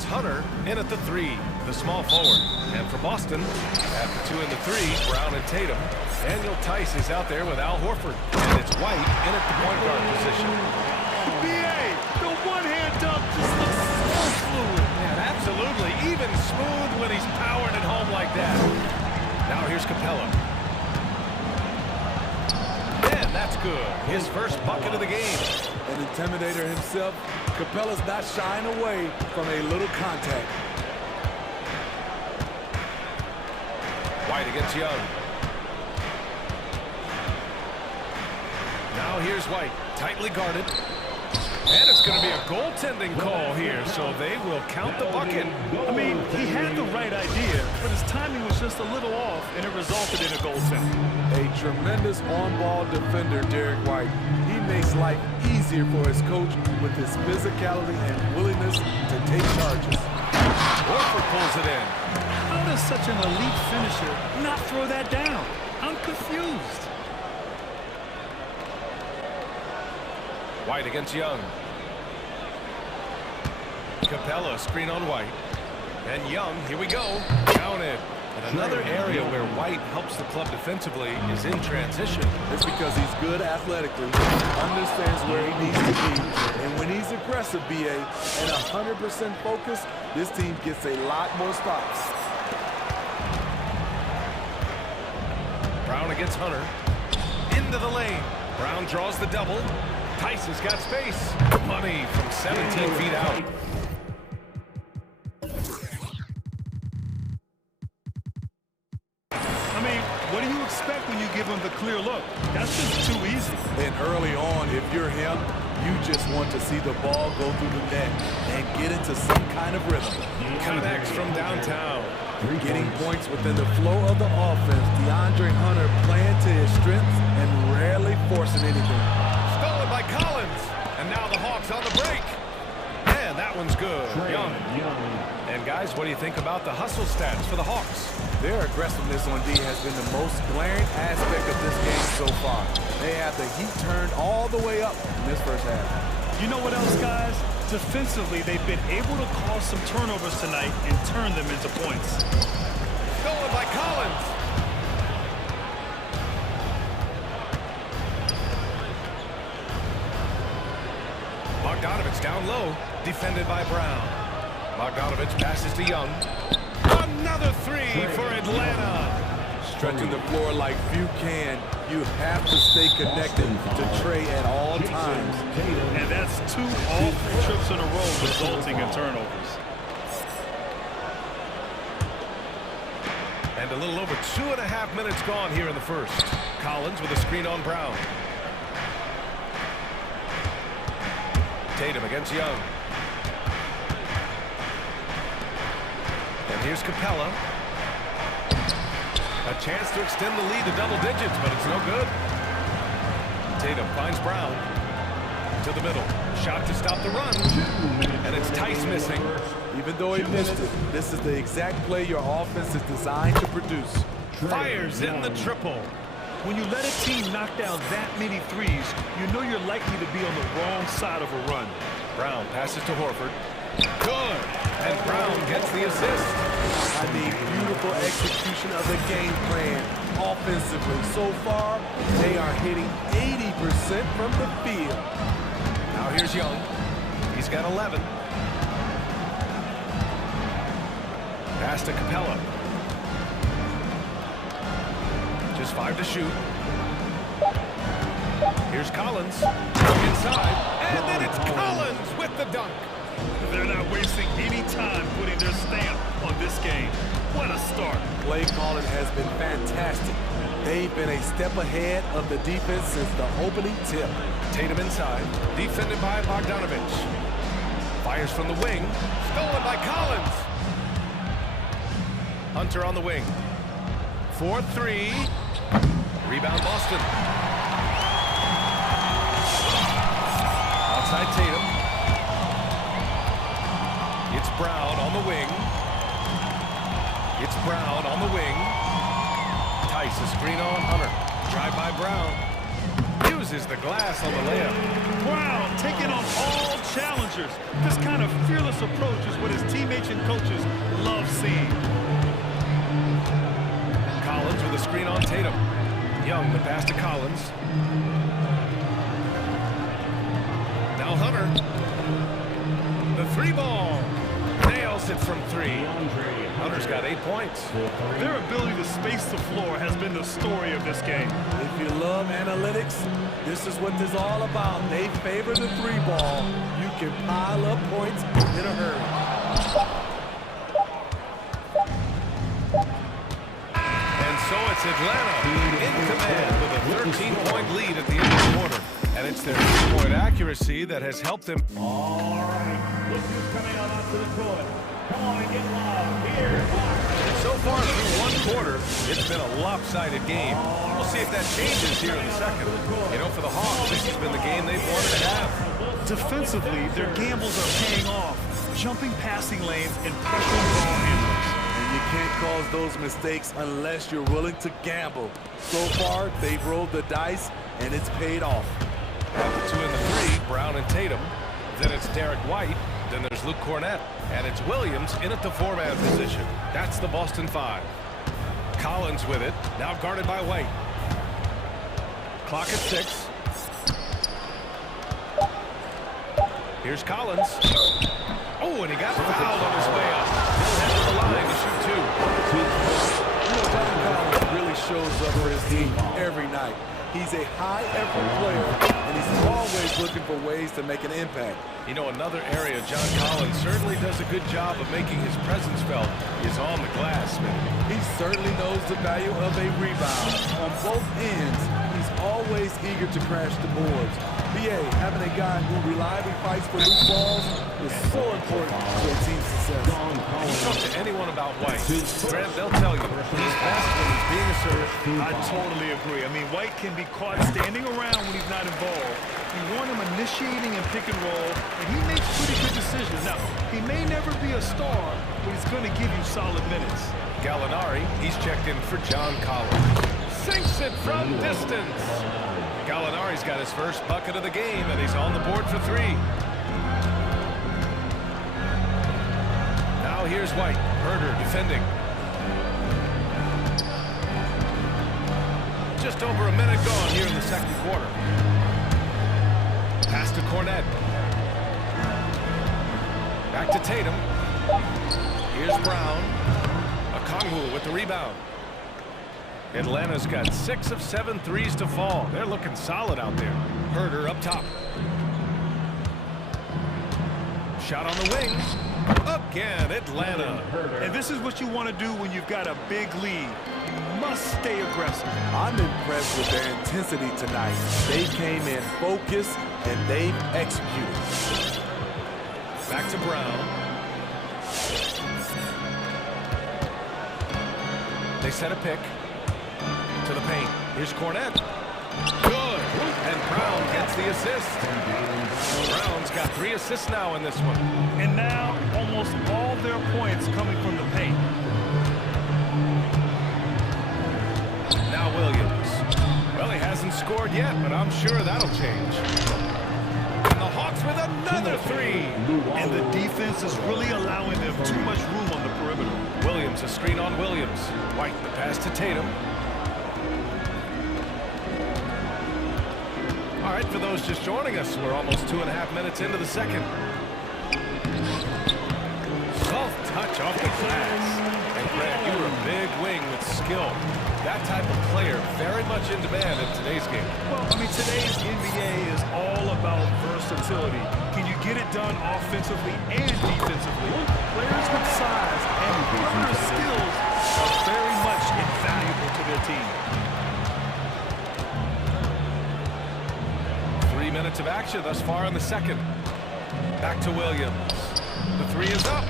It's Hunter in at the 3, the small forward. And for Boston, at the 2 and the 3, Brown and Tatum. Daniel Tice is out there with Al Horford. And it's White in at the point guard position. BA, the one-hand dunk just looks so fluid. Yeah, absolutely. Even smooth when he's powering it home like that. Now here's Capella. And that's good. His first bucket of the game. An intimidator himself, Capella's not shying away from a little contact. White against Young. Now here's White, tightly guarded. And it's going to be a goaltending call here, so they will count the bucket. I mean, he had the right idea, but his timing was just a little off, and it resulted in a goaltending. A tremendous on-ball defender, Derek White. He makes life easier for his coach with his physicality and willingness to take charges. Horford pulls it in. How does such an elite finisher not throw that down? I'm confused. White against Young. Capella, screen on White. And Young, here we go, counted. And another area where White helps the club defensively is in transition. It's because he's good athletically, understands where he needs to be, and when he's aggressive, BA, and 100% focused, this team gets a lot more stops. Brown against Hunter. Into the lane. Brown draws the double. Tice has got space. Money from 17 feet out. I mean, what do you expect when you give him the clear look? That's just too easy. And early on, if you're him, you just want to see the ball go through the net and get into some kind of rhythm. Connects from downtown. Getting points within the flow of the offense. DeAndre Hunter playing to his strengths and rarely forcing anything. Stolen by Collins. And now the Hawks on the break. And that one's good. Young. And guys, what do you think about the hustle stats for the Hawks? Their aggressiveness on D has been the most glaring aspect of this game so far. They have the heat turned all the way up in this first half. You know what else, guys? Defensively, they've been able to cause some turnovers tonight and turn them into points. Stolen by Collins. Bogdanovich down low, defended by Brown. Bogdanovich passes to Young. Another three for Atlanta. Stretching the floor like few can, you have to stay connected to Trey at all times. And that's 2 all-free trips in a row resulting in turnovers. And a little over 2.5 minutes gone here in the first. Collins with a screen on Brown. Tatum against Young. And here's Capella. A chance to extend the lead to double digits, but it's no good. Tatum finds Brown. To the middle. Shot to stop the run. And it's Tice missing. Even though he missed it, this is the exact play your offense is designed to produce. Fires in the triple. When you let a team knock down that many threes, you know you're likely to be on the wrong side of a run. Brown passes to Horford. Good. And Brown gets the assist. I mean, beautiful execution of the game plan. Offensively, so far, they are hitting 80% from the field. Now here's Young. He's got 11. Pass to Capella. Just 5 to shoot. Here's Collins. Inside. And then it's Collins with the dunk. They're not wasting any time putting their stamp on this game. What a start. Play calling has been fantastic. They've been a step ahead of the defense since the opening tip. Tatum inside. Defended by Bogdanovich. Fires from the wing. Stolen by Collins. Hunter on the wing. 4-3. Rebound Boston. Outside Tatum. It's Brown on the wing. It's Brown on the wing. Tice a screen on Hunter. Tried by Brown. Uses the glass on the layup. Brown taking on all challengers. This kind of fearless approach is what his teammates and coaches love seeing. Collins with a screen on Tatum. Young, the pass to Collins. Now Hunter. The three ball. Nails it from three. Hunter's got 8 points. Their ability to space the floor has been the story of this game. If you love analytics, this is what this is all about. They favor the three ball. You can pile up points in a hurry. And so it's Atlanta in command with a 13-point lead at the end of the quarter. And it's their three-point accuracy that has helped them. All right, look who's coming out onto the court. Come on and get loud. Here's Mark. So far through one quarter, it's been a lopsided game. We'll see if that changes here in the second. You know, for the Hawks, this has been the game they've wanted to have. Defensively, their gambles are paying off. Jumping passing lanes and pressuring ball handlers. And you can't cause those mistakes unless you're willing to gamble. So far, they've rolled the dice, and it's paid off. Got the 2 and the 3, Brown and Tatum. Then it's Derek White. Then there's Luke Cornett. And it's Williams in at the 4-man position. That's the Boston 5. Collins with it. Now guarded by White. Clock at 6. Here's Collins. Oh, and he got fouled on his way up. He'll head to the line to shoot 2. You know, John Collins really shows up for his team every night. He's a high-effort player, and he's always looking for ways to make an impact. You know, another area John Collins certainly does a good job of making his presence felt is on the glass. He certainly knows the value of a rebound. On both ends, he's always eager to crash the boards. BA, having a guy who reliably fights for loose balls is so important to a team's success. You talk to anyone about White, Grant, they'll tell you he's best when he's being assertive. I totally agree. I mean, White can be caught standing around when he's not involved. You want him initiating and pick and roll, and he makes pretty good decisions. Now, he may never be a star, but he's going to give you solid minutes. Gallinari, he's checked in for John Collins. Sinks it from distance. Gallinari's got his first bucket of the game, and he's on the board for 3. Now here's White. Herder defending. Just over a minute gone here in the second quarter. Pass to Cornett. Back to Tatum. Here's Brown. Okongwu with the rebound. Atlanta's got 6 of 7 threes to fall. They're looking solid out there. Herder up top. Shot on the wing. Again, Atlanta. And this is what you want to do when you've got a big lead. You must stay aggressive. I'm impressed with their intensity tonight. They came in focused, and they've executed. Back to Brown. They set a pick. To the paint. Here's Cornett. Good. And Brown gets the assist. Brown's got 3 assists now in this one. And now almost all their points coming from the paint. Now Williams. Well, he hasn't scored yet, but I'm sure that'll change. And the Hawks with another 3. And the defense is really allowing them too much room on the perimeter. Williams, a screen on Williams. White, the pass to Tatum. All right, for those just joining us, we're almost 2.5 minutes into the second. Soft touch off the glass. And Grant, you were a big wing with skill. That type of player very much in demand in today's game. Well, I mean, today's NBA is all about versatility. Can you get it done offensively and defensively? Players with size and perimeter skills are very much invaluable to their team. 3 minutes of action thus far in the second. Back to Williams. The 3 is up.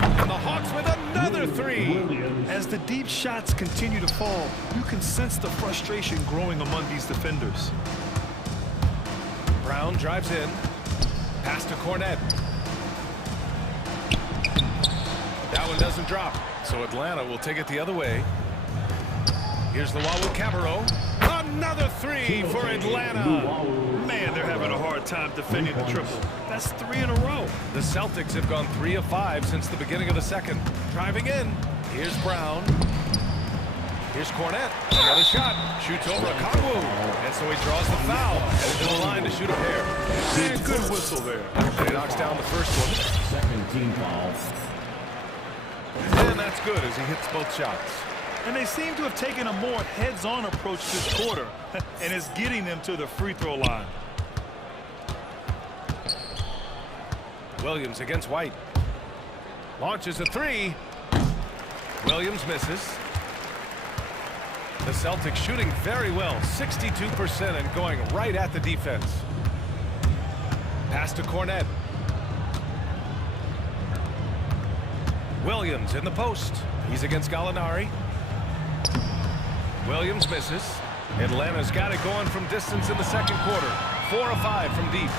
And the Hawks with another 3. As the deep shots continue to fall, you can sense the frustration growing among these defenders. Brown drives in. Pass to Cornett. That one doesn't drop. So Atlanta will take it the other way. Here's Luau Cabarro. Another three for Atlanta. Man, they're having a hard time defending the triple. That's 3 in a row. The Celtics have gone 3 of 5 since the beginning of the second. Driving in. Here's Brown. Here's Cornette. Another shot. Shoots over a Kongwu. And so he draws the foul. Headed to the line to shoot a pair. And good whistle there. And he knocks down the first one. Second team foul. And that's good as he hits both shots. And they seem to have taken a more heads-on approach this quarter. And it's getting them to the free throw line. Williams against White. Launches a three. Williams misses. The Celtics shooting very well, 62% and going right at the defense. Pass to Cornette. Williams in the post. He's against Gallinari. Williams misses. Atlanta's got it going from distance in the second quarter. 4 of 5 from deep.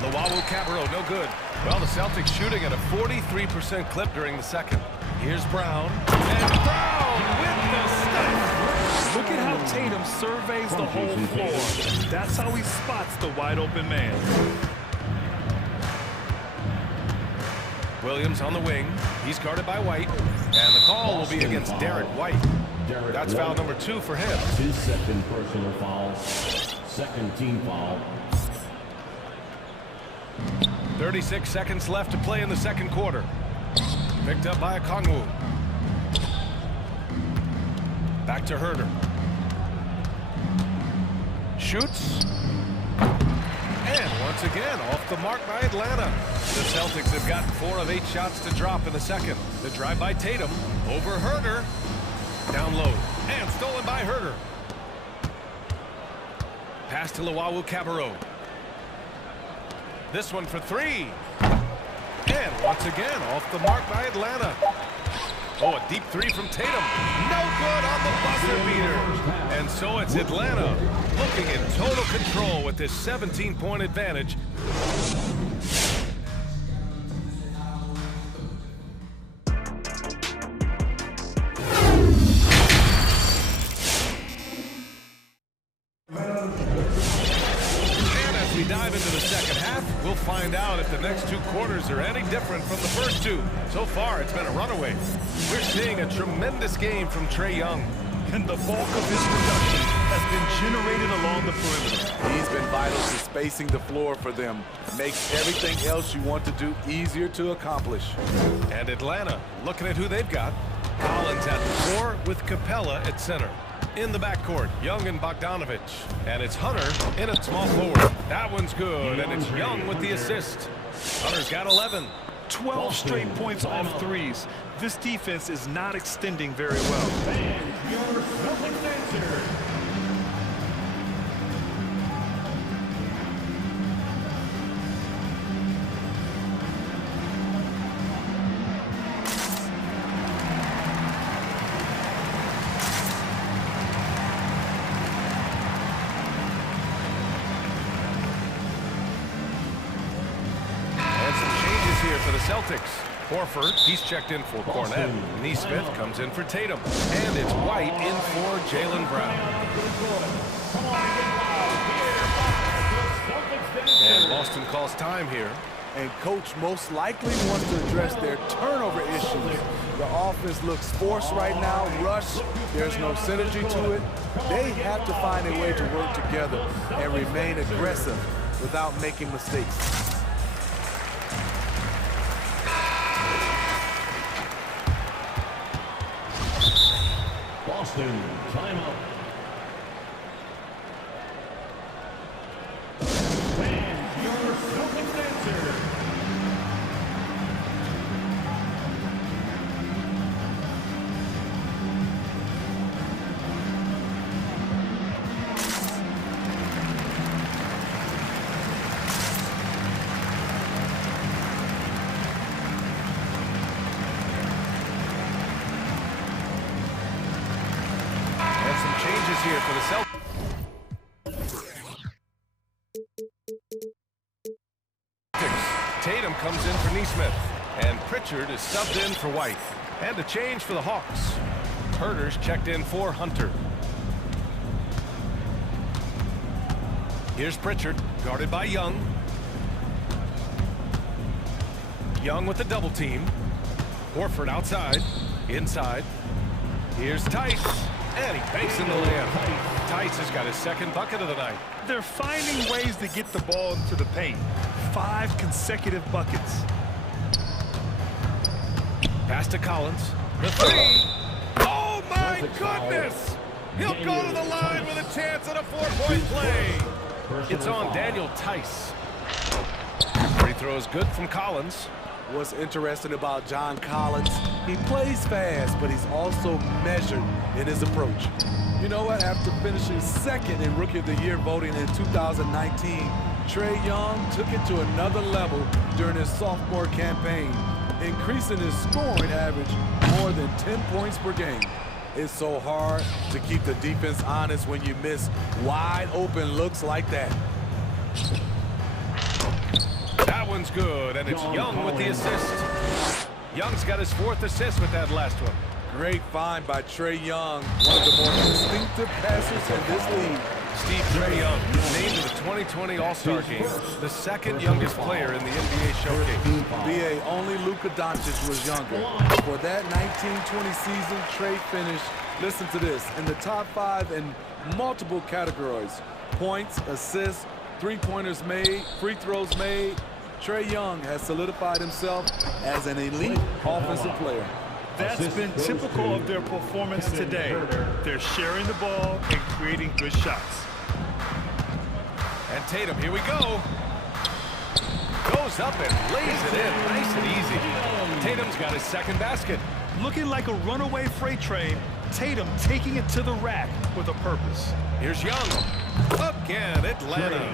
Luwawu Cabarro, no good. Well, the Celtics shooting at a 43% clip during the second. Here's Brown. And Brown with the stuff. Look at how Tatum surveys the whole floor. That's how he spots the wide open man. Williams on the wing. He's guarded by White. And the call will be against Derek White. That's foul number 2 for him. His second personal foul. Second team foul. 36 seconds left to play in the second quarter. Picked up by a Kongwu. Back to Herder. Shoots. And once again, off the mark by Atlanta. The Celtics have gotten 4 of 8 shots to drop in the second. The drive by Tatum. Over Herder. Down low. And stolen by Herder. Pass to Luwawu Cabarro. This one for 3. And once again, off the mark by Atlanta. Oh, a deep 3 from Tatum. No good on the buzzer beater. And so it's Atlanta looking in total control with this 17-point advantage. We dive into the second half, we'll find out if the next 2 quarters are any different from the first 2. So far, it's been a runaway. We're seeing a tremendous game from Trae Young. And the bulk of his production has been generated along the perimeter. He's been vital to spacing the floor for them. Makes everything else you want to do easier to accomplish. And Atlanta, looking at who they've got. Collins at the 4 with Capella at center. In the backcourt, Young and Bogdanovich. And it's Hunter in at small forward. That one's good, and it's Young with the assist. Hunter's got 11. 12 straight points off threes. This defense is not extending very well. And your Celtics answer. For the Celtics. Horford, he's checked in for Cornette. Nesmith comes in for Tatum. And it's White in for Jaylen Brown. And Boston calls time here. And coach most likely wants to address their turnover issues. The offense looks forced right now, rush. There's no synergy to it. They have to find a way to work together and remain aggressive without making mistakes. Boston, timeout. And your Celtics answer. Here for the Celtics. Tatum comes in for Nesmith. And Pritchard is subbed in for White. And a change for the Hawks. Herder's checked in for Hunter. Here's Pritchard, guarded by Young. Young with the double team. Horford outside, inside. Here's Tice, and he banks in the layup. Tice has got his second bucket of the night. They're finding ways to get the ball into the paint. 5 consecutive buckets. Pass to Collins. The three. Oh, my goodness! He'll go to the line with a chance at a 4-point play. It's on Daniel Tice. Free throw is good from Collins. What's interesting about John Collins, he plays fast, but he's also measured in his approach. You know what? After finishing second in Rookie of the Year voting in 2019, Trae Young took it to another level during his sophomore campaign, increasing his scoring average more than 10 points per game. It's so hard to keep the defense honest when you miss wide open looks like that. That one's good, and it's Young with the assist. Young's got his 4th assist with that last one. Great find by Trae Young, one of the more distinctive passers in this league. Steve Trae Young, named to the 2020 All-Star Game, the 2nd youngest player in the NBA Showcase. BA, only Luka Doncic was younger. For that 1920 season, Trae finished, listen to this, in the top 5 in multiple categories. Points, assists, three-pointers made, free throws made. Trae Young has solidified himself as an elite offensive player. That's been typical of their performance today. They're sharing the ball and creating good shots. And Tatum, here we go. Goes up and lays it in, nice and easy. Tatum's got his 2nd basket. Looking like a runaway freight train, Tatum taking it to the rack with a purpose. Here's Young. Again, Atlanta.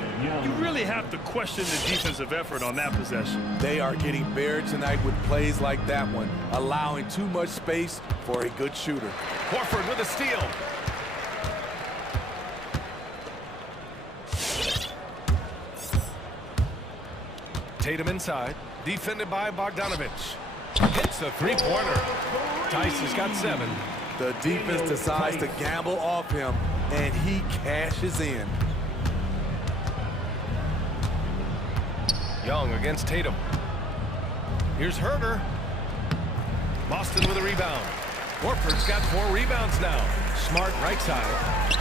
You really have to question the defensive effort on that possession. They are getting buried tonight with plays like that one, allowing too much space for a good shooter. Horford with a steal. Tatum inside, defended by Bogdanovich. Hits the 3-pointer. Tice has got 7. The defense decides to gamble off him, and he cashes in. Young against Tatum. Here's Herter. Boston with a rebound. Horford's got 4 rebounds now. Smart right side.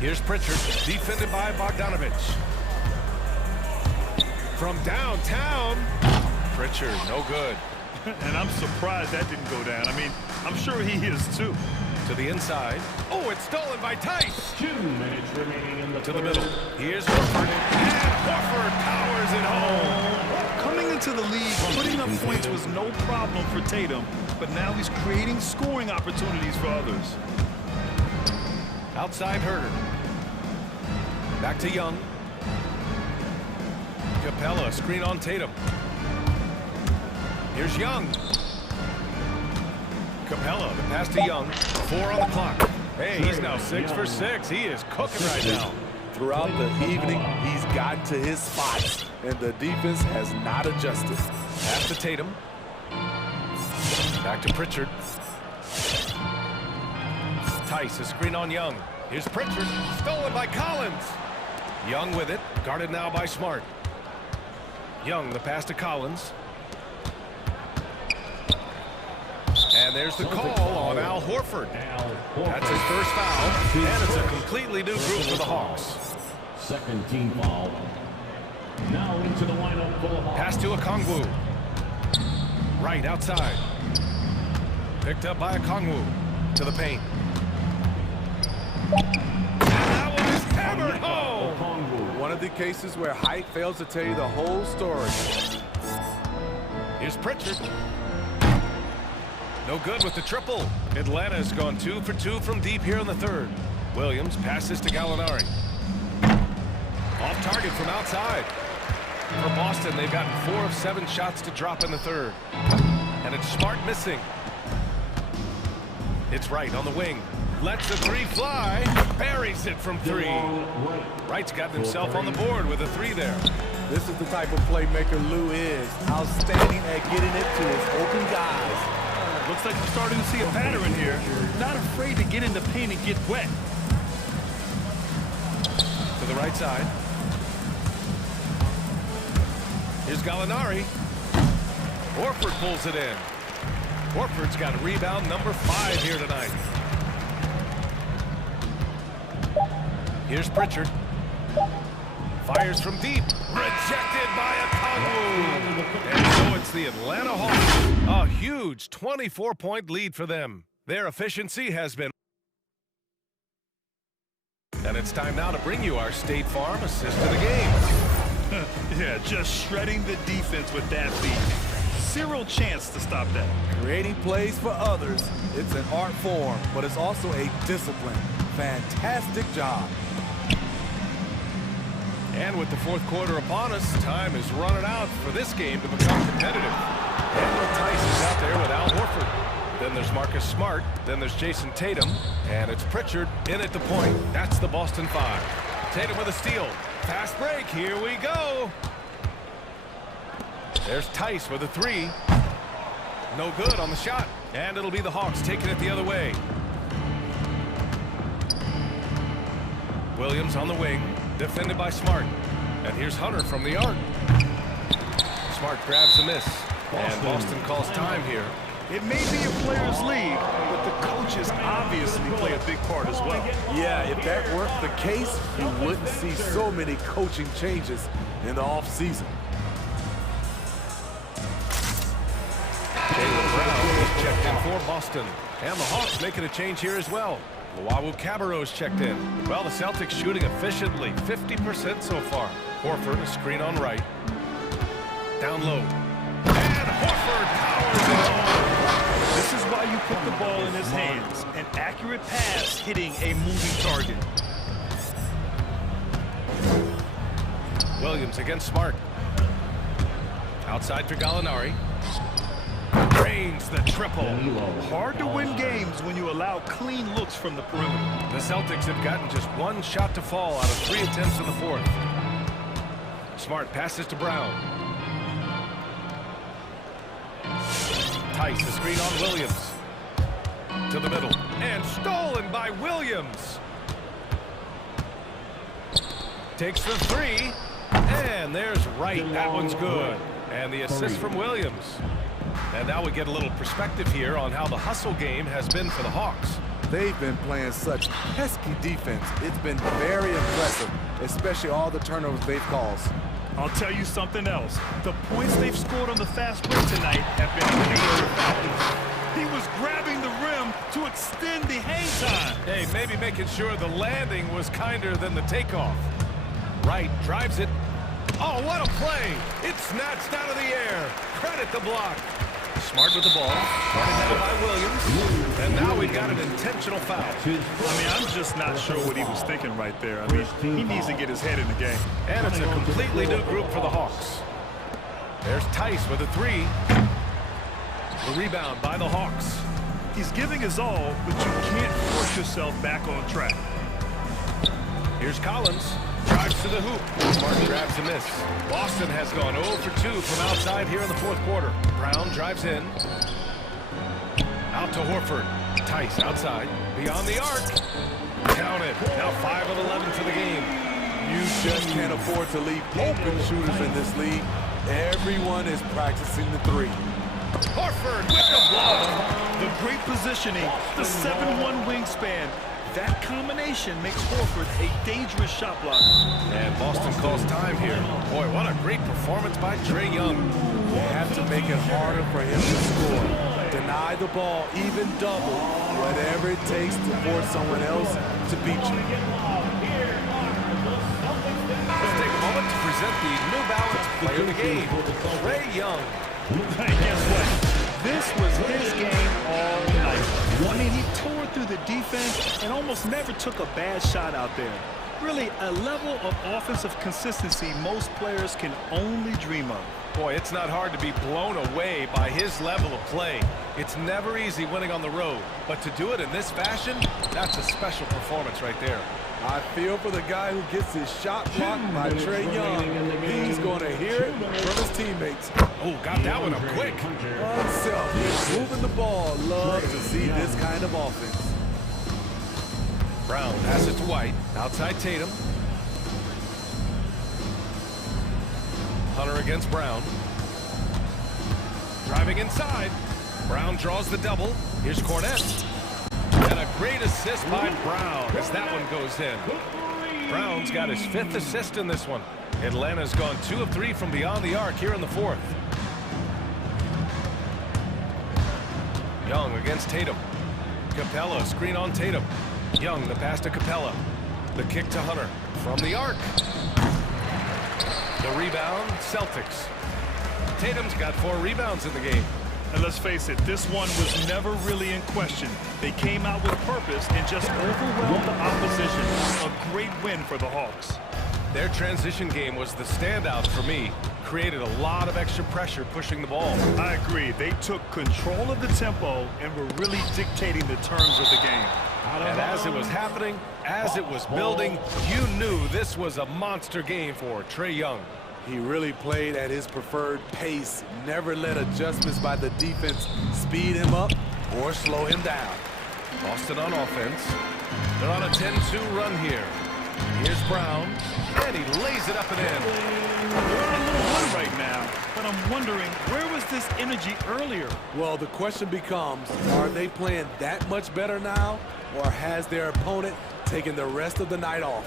Here's Pritchard, defended by Bogdanovich. From downtown, Pritchard, no good. And I'm surprised that didn't go down. I mean, I'm sure he is too. To the inside. Oh, it's stolen by Tice. 2 minutes remaining in the to the middle. Here's Horford. And Horford powers it home. Coming into the league, putting up points was no problem for Tatum, but now he's creating scoring opportunities for others. Outside Herter. Back to Young. Capella, screen on Tatum. Here's Young. Capella, the pass to Young. 4 on the clock. Hey, he's now 6 for 6. He is cooking right now. Throughout the evening, he's gotten to his spots, and the defense has not adjusted. Pass to Tatum. Back to Pritchard. Tice, a screen on Young. Here's Pritchard, stolen by Collins. Young with it, guarded now by Smart. Young, the pass to Collins. And there's the call on Al Horford. That's his first foul, and it's a completely new group for the Hawks. 2nd team foul. Now into the lineup for the Hawks. Pass to Okongwu. Right outside. Picked up by Okongwu. To the paint. And that one is hammered home. One of the cases where height fails to tell you the whole story. Here's Pritchard. No good with the triple. Atlanta has gone 2 for 2 from deep here in the 3rd. Williams passes to Gallinari. Off target from outside. For Boston, they've gotten 4 of 7 shots to drop in the 3rd. And it's Smart missing. It's Wright on the wing. Lets the 3 fly. Buries it from 3. Wright's got himself on the board with a 3 there. This is the type of playmaker Lou is. Outstanding at getting it to his open guys. Looks like we're starting to see a pattern here. Not afraid to get in the paint and get wet. To the right side. Here's Gallinari. Horford pulls it in. Horford's got rebound number 5 here tonight. Here's Pritchard. Fires from deep. Rejected by Okongwu. And so it's the Atlanta Hawks. A huge 24-point lead for them. Their efficiency has been... And it's time now to bring you our State Farm assist of the game. Yeah, just shredding the defense with that feed. Zero chance to stop that. Creating plays for others, it's an art form, but it's also a discipline. Fantastic job. And with the fourth quarter upon us, time is running out for this game to become competitive. Daniel Tice is out there with Al Horford. Then there's Marcus Smart. Then there's Jason Tatum. And it's Pritchard in at the point. That's the Boston 5. Tatum with a steal. Fast break. Here we go. There's Tice with a 3. No good on the shot. And it'll be the Hawks taking it the other way. Williams on the wing. Defended by Smart. And here's Hunter from the arc. Smart grabs a miss. And Boston calls time here. It may be a players' league, but the coaches obviously play a big part as well. Yeah, if that weren't the case, you wouldn't see so many coaching changes in the offseason. Jaylen Brown is checked in for Boston. And the Hawks making a change here as well. Cabarrot's checked in. Well, the Celtics shooting efficiently, 50% so far. Horford, a screen on right. Down low. And Horford powers it home. This is why you put the ball in his hands. An accurate pass hitting a moving target. Williams against Smart. Outside for Gallinari. Drains the triple. Hard to win games when you allow clean looks from the perimeter. The Celtics have gotten just 1 shot to fall out of 3 attempts in the fourth. Smart passes to Brown. Tice, a screen on Williams. To the middle. And stolen by Williams. Takes the 3. And there's Wright. That one's good. And the assist from Williams. And now we get a little perspective here on how the hustle game has been for the Hawks. They've been playing such pesky defense. It's been very impressive, especially all the turnovers they've caused. I'll tell you something else. The points they've scored on the fast break tonight have been major factors. He was grabbing the rim to extend the hang time. Hey, maybe making sure the landing was kinder than the takeoff. Wright drives it. Oh, what a play! It's snatched out of the air. Credit the block. Smart with the ball. Running down by Williams. And now we've got an intentional foul. I mean, I'm just not sure what he was thinking right there. I mean, he needs to get his head in the game. And it's a completely new group for the Hawks. There's Tice with a 3. The rebound by the Hawks. He's giving his all, but you can't force yourself back on track. Here's Collins. Drives to the hoop. Smart grabs a miss. Boston has gone 0 for 2 from outside here in the fourth quarter. Brown drives in. Out to Horford. Tice outside. Beyond the arc. Count it. Now 5 of 11 for the game. You just can't afford to leave open shooters in this league. Everyone is practicing the 3. Horford with the block. The great positioning, the 7'1" wingspan. That combination makes Horford a dangerous shot blocker. And Boston calls time here. Boy, what a great performance by Trae Young. You have to make it harder for him to score. Deny the ball, even double, whatever it takes to force someone else to beat you. Let's take a moment to present the New Balance Player of the Game, Trae Young. Hey, guess what? This was his game all night. I mean, he tore through the defense and almost never took a bad shot out there. Really, a level of offensive consistency most players can only dream of. Boy, it's not hard to be blown away by his level of play. It's never easy winning on the road, but to do it in this fashion, that's a special performance right there. I feel for the guy who gets his shot blocked by Trae Young. He's going to hear it from his teammates. Oh, got that one up quick. Unselfish, moving the ball. Love to see this kind of offense. Brown passes to White, outside Tatum. Hunter against Brown. Driving inside. Brown draws the double. Here's Cornette. And a great assist by Brown as that one goes in. Brown's got his 5th assist in this one. Atlanta's gone 2 of 3 from beyond the arc here in the 4th. Young against Tatum. Capella, screen on Tatum. Young, the pass to Capella. The kick to Hunter from the arc. The rebound, Celtics. Tatum's got 4 rebounds in the game. And let's face it, this one was never really in question. They came out with purpose and just overwhelmed the opposition. A great win for the Hawks. Their transition game was the standout for me. Created a lot of extra pressure pushing the ball. I agree. They took control of the tempo and were really dictating the terms of the game. And as it was happening, as it was building, you knew this was a monster game for Trae Young. He really played at his preferred pace. Never let adjustments by the defense speed him up or slow him down. Boston on offense. They're on a 10-2 run here. Here's Brown, and he lays it up and in. They're on a little run right now, but I'm wondering, where was this energy earlier? Well, the question becomes, are they playing that much better now, or has their opponent taken the rest of the night off?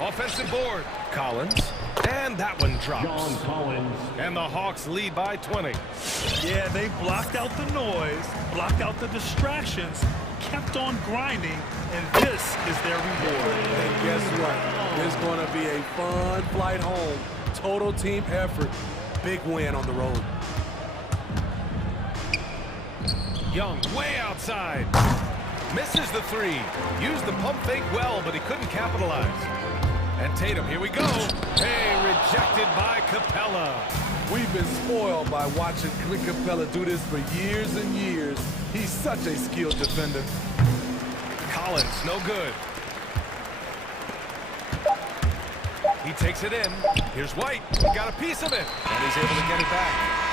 Offensive board. Collins, and that one drops. And the Hawks lead by 20. Yeah, they blocked out the noise, blocked out the distractions, kept on grinding, and this is their reward. And guess what? It's going to be a fun flight home. Total team effort. Big win on the road. Young way outside. Misses the 3. Used the pump fake well, but he couldn't capitalize. And Tatum, here we go. Hey, rejected by Capella. We've been spoiled by watching Clint Capella do this for years and years. He's such a skilled defender. Collins, no good. He takes it in. Here's White. He got a piece of it. And he's able to get it back.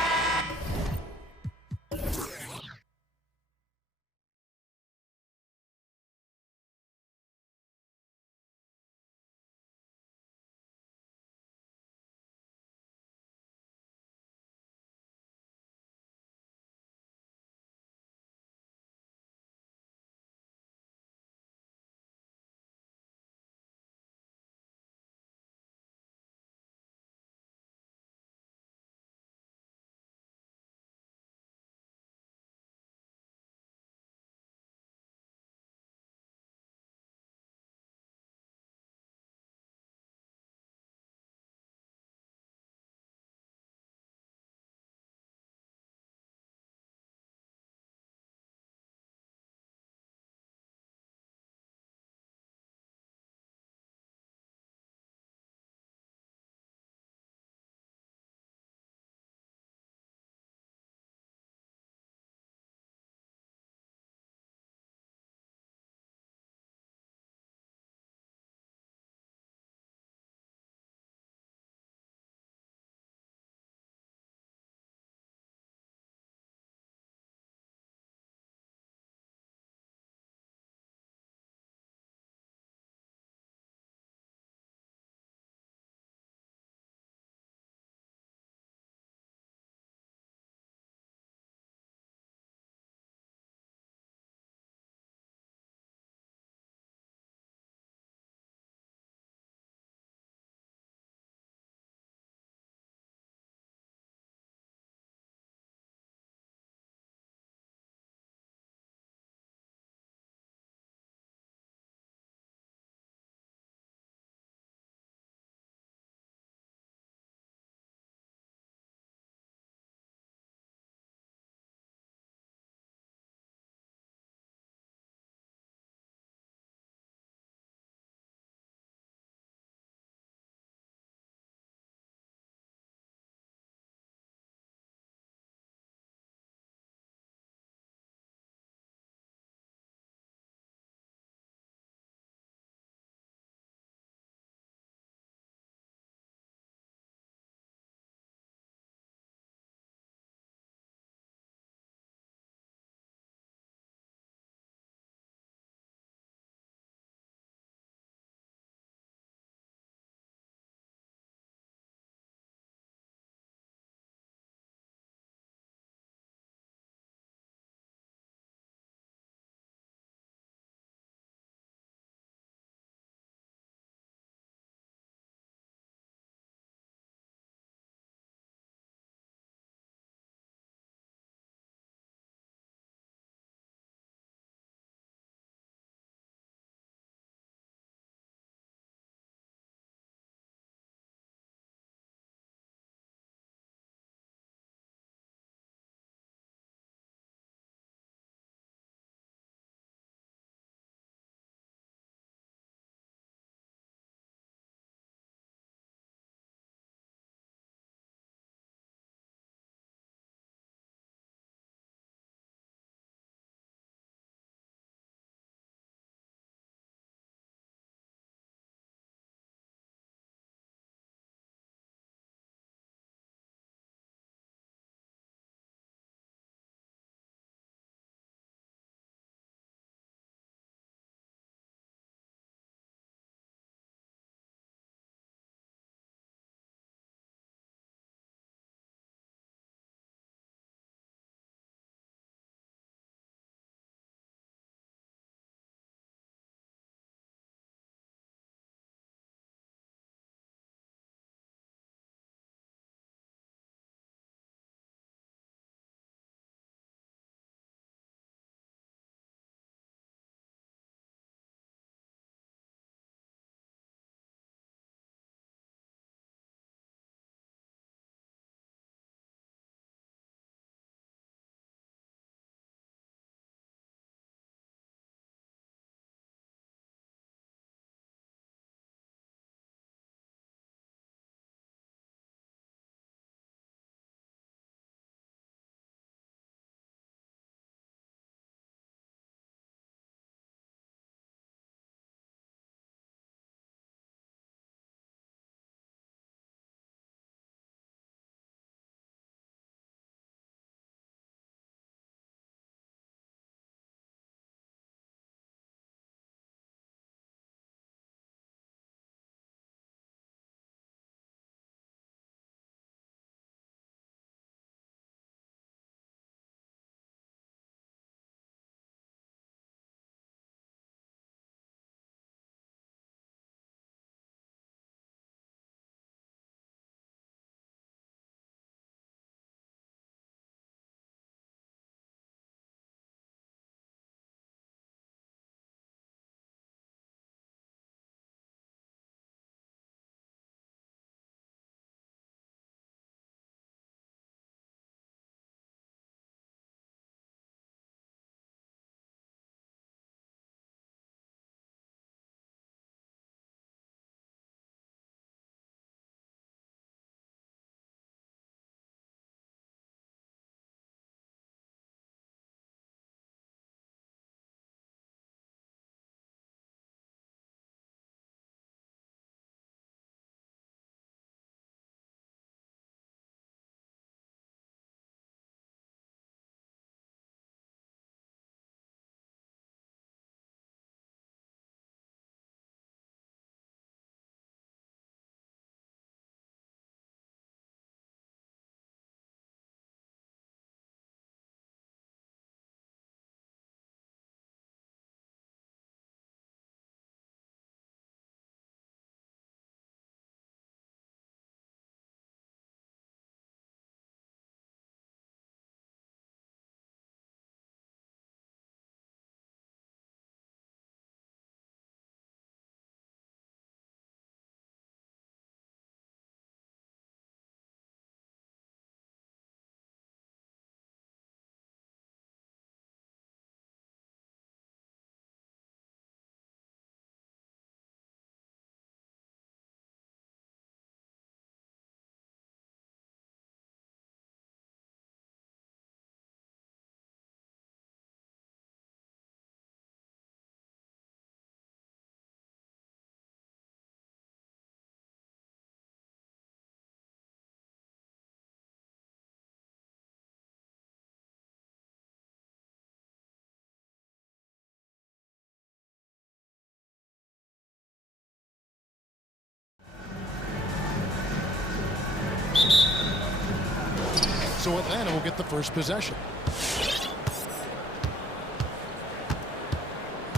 So Atlanta will get the first possession.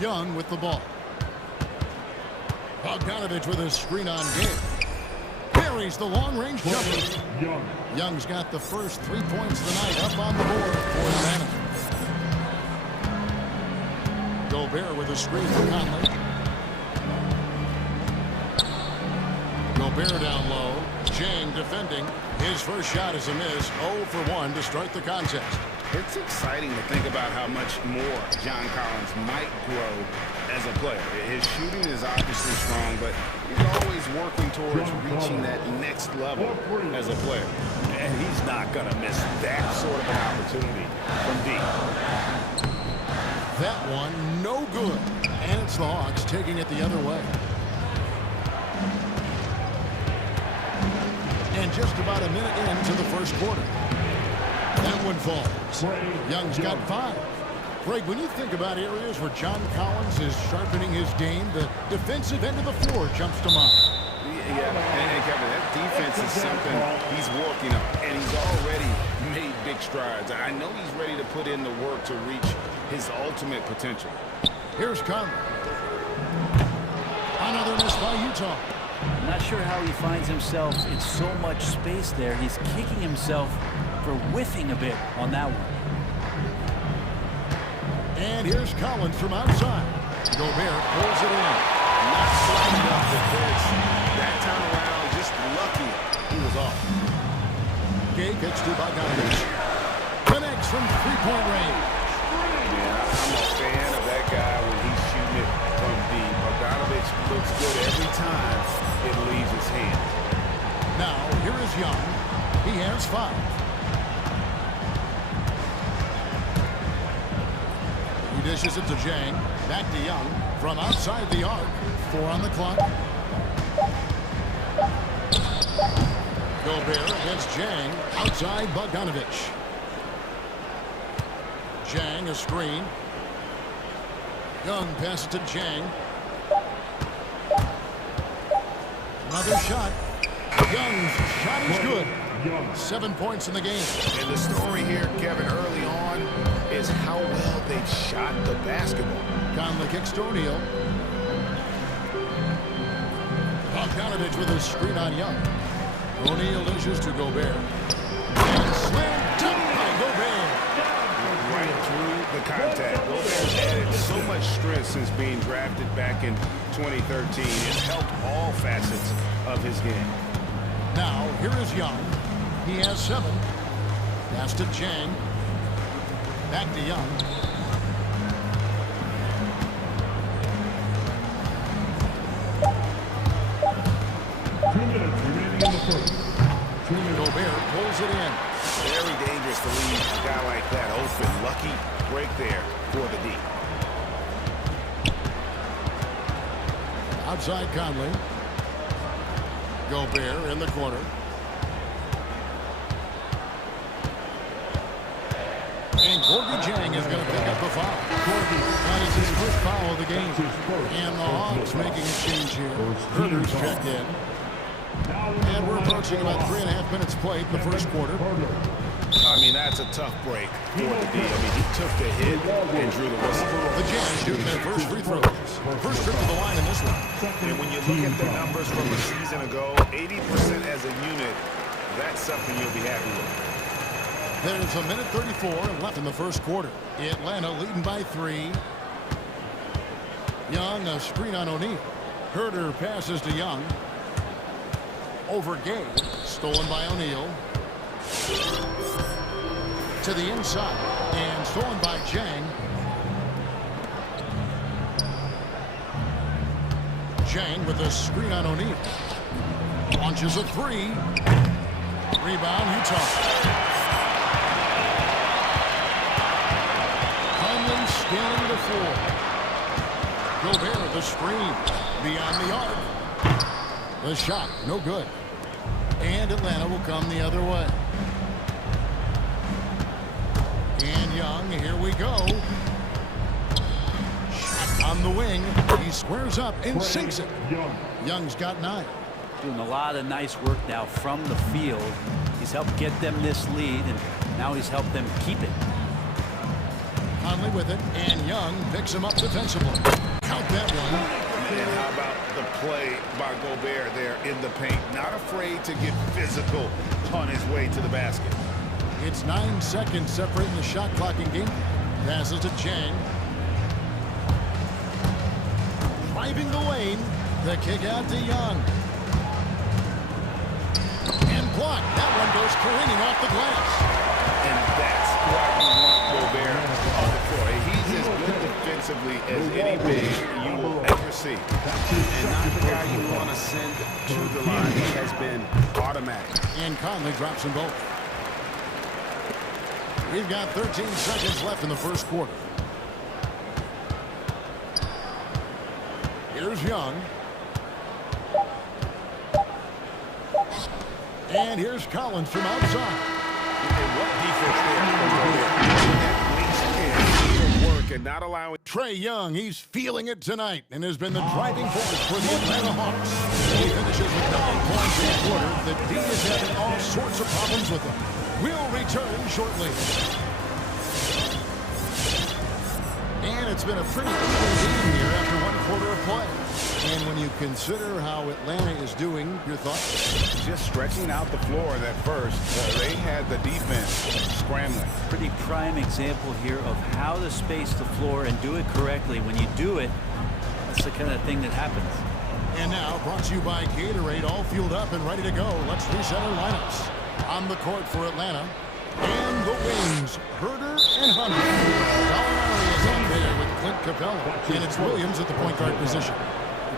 Young with the ball. Bogdanovich with a screen on game. Carries the long-range jumper. Young's got the first 3 points of the night up on the board for Atlanta. Gobert with a screen for Conley. Gobert down low. Jang defending. His first shot is a miss. 0 for 1 to start the contest. It's exciting to think about how much more John Collins might grow as a player. His shooting is obviously strong, but he's always working towards reaching that next level as a player. And he's not going to miss that sort of an opportunity from deep. That one, no good. And it's the Hawks taking it the other way. And just about a minute into the first quarter. That one falls. Young's got 5. Greg, when you think about areas where John Collins is sharpening his game, the defensive end of the floor jumps to mind. Yeah, and Kevin, that defense is something he's working on, and he's already made big strides. I know he's ready to put in the work to reach his ultimate potential. Here's Conley. Another miss by Utah. I'm not sure how he finds himself in so much space there. He's kicking himself for whiffing a bit on that one. And here's Collins from outside. Gobert pulls it in. Not sliding up defense. That time around, just lucky he was off. Gay gets to Bogdanovich. Connects from three-point range. Yeah, I'm a fan of that guy when he's shooting it from deep. Bogdanovich looks good every time it leaves his hand. Now, here is Young. He has 5. He dishes it to Jang. Back to Young. From outside the arc. 4 on the clock. Gobert against Jang. Outside Bogdanovich. Jang a screen. Young passes to Jang. Another shot. Young's shot is good. 7 points in the game. And the story here, Kevin, early on is how well they've shot the basketball. Conley kicks to O'Neal. Bogdanovich with a screen on Young. O'Neal dishes to Gobert. And slam dunk by Gobert. Right through the contact. Gobert's added so much strength since being drafted back in 2013. It's helped all facets of his game. Now, here is Young. He has 7. Pass to Jang. Back to Young. Gobert pulls it in. Very dangerous to leave a guy like that open. Lucky break there for the D. Outside Conley. Gobert in the corner. And Gorgie Jang is going to pick up the foul. That is his first foul of the game. And the Hawks making a change here. Herder's checked in. And we're approaching about 3.5 minutes played in the first quarter. I mean, that's a tough break for the D. I mean, he took the hit and drew the whistle. The Jazz shooting their first free throws. First trip to the line in this one. And when you look at their numbers from a season ago, 80% as a unit, that's something you'll be happy with. There's a minute 34 left in the first quarter. Atlanta leading by 3. Young, a screen on O'Neal. Herder passes to Young. Over Gay. Stolen by O'Neal. To the inside. And stolen by Jang. Jang with a screen on O'Neal. Launches a 3. Rebound, Utah. Scanning the floor. Gobert the screen. Beyond the arc. The shot, no good. And Atlanta will come the other way. And Young, here we go. Shot on the wing. He squares up and sinks it. Young's got 9. Doing a lot of nice work now from the field. He's helped get them this lead, and Now he's helped them keep it. Conley with it, and Young picks him up defensively. Count that one. And how about the play by Gobert there in the paint? Not afraid to get physical on his way to the basket. It's 9 seconds separating the shot clock in game. Passes to Chang. Driving the lane. The kick out to Young. And blocked. That one goes careening off the glass. And that's why you want Gobert on the floor. He's as good defensively as any big you will ever see. And not the guy you want to send to the line. He has been automatic. And Conley drops them both. We've got 13 seconds left in the first quarter. Here's Young. And here's Collins from outside. What defense there? Work and not allowing. Trae Young, he's feeling it tonight and has been the driving force for the Atlanta Hawks. He finishes with 9 points in the quarter. The D is having all sorts of problems with him. We'll return shortly. And it's been a pretty even game here after 1 quarter of play. And when you consider how Atlanta is doing, your thoughts? Just stretching out the floor that first. They had the defense scrambling. Pretty prime example here of how to space the floor and do it correctly. When you do it, that's the kind of thing that happens. And now, brought to you by Gatorade, all fueled up and ready to go. Let's reset our lineups. On the court for Atlanta. And the wings, Herder and Hunter. Gallinari is out there with Clint Capella. And it's Williams at the point guard position.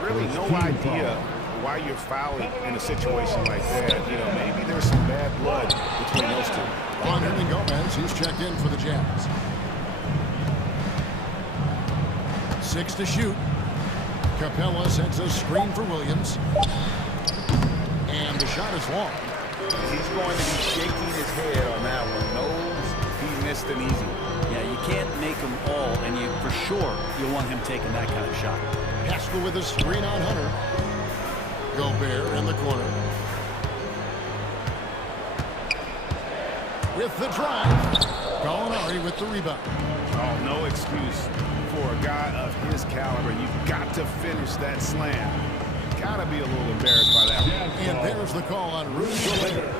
Really no idea why you're fouling in a situation like that. You know, maybe there's some bad blood between those two. On Hernan Gomez, he's checked in for the Jazz. 6 to shoot. Capella sends a screen for Williams. And the shot is long. He's going to be shaking his head on that one. Knows he missed an easy one. Yeah, you can't make them all, and you for sure you'll want him taking that kind of shot. Haskell with a screen on Hunter. Gobert in the corner. With the drive. Gallinari with the rebound. Oh, no excuse for a guy of his caliber. You've got to finish that slam. Gotta be a little embarrassed by that one. And there's the call on Rudy Gobert.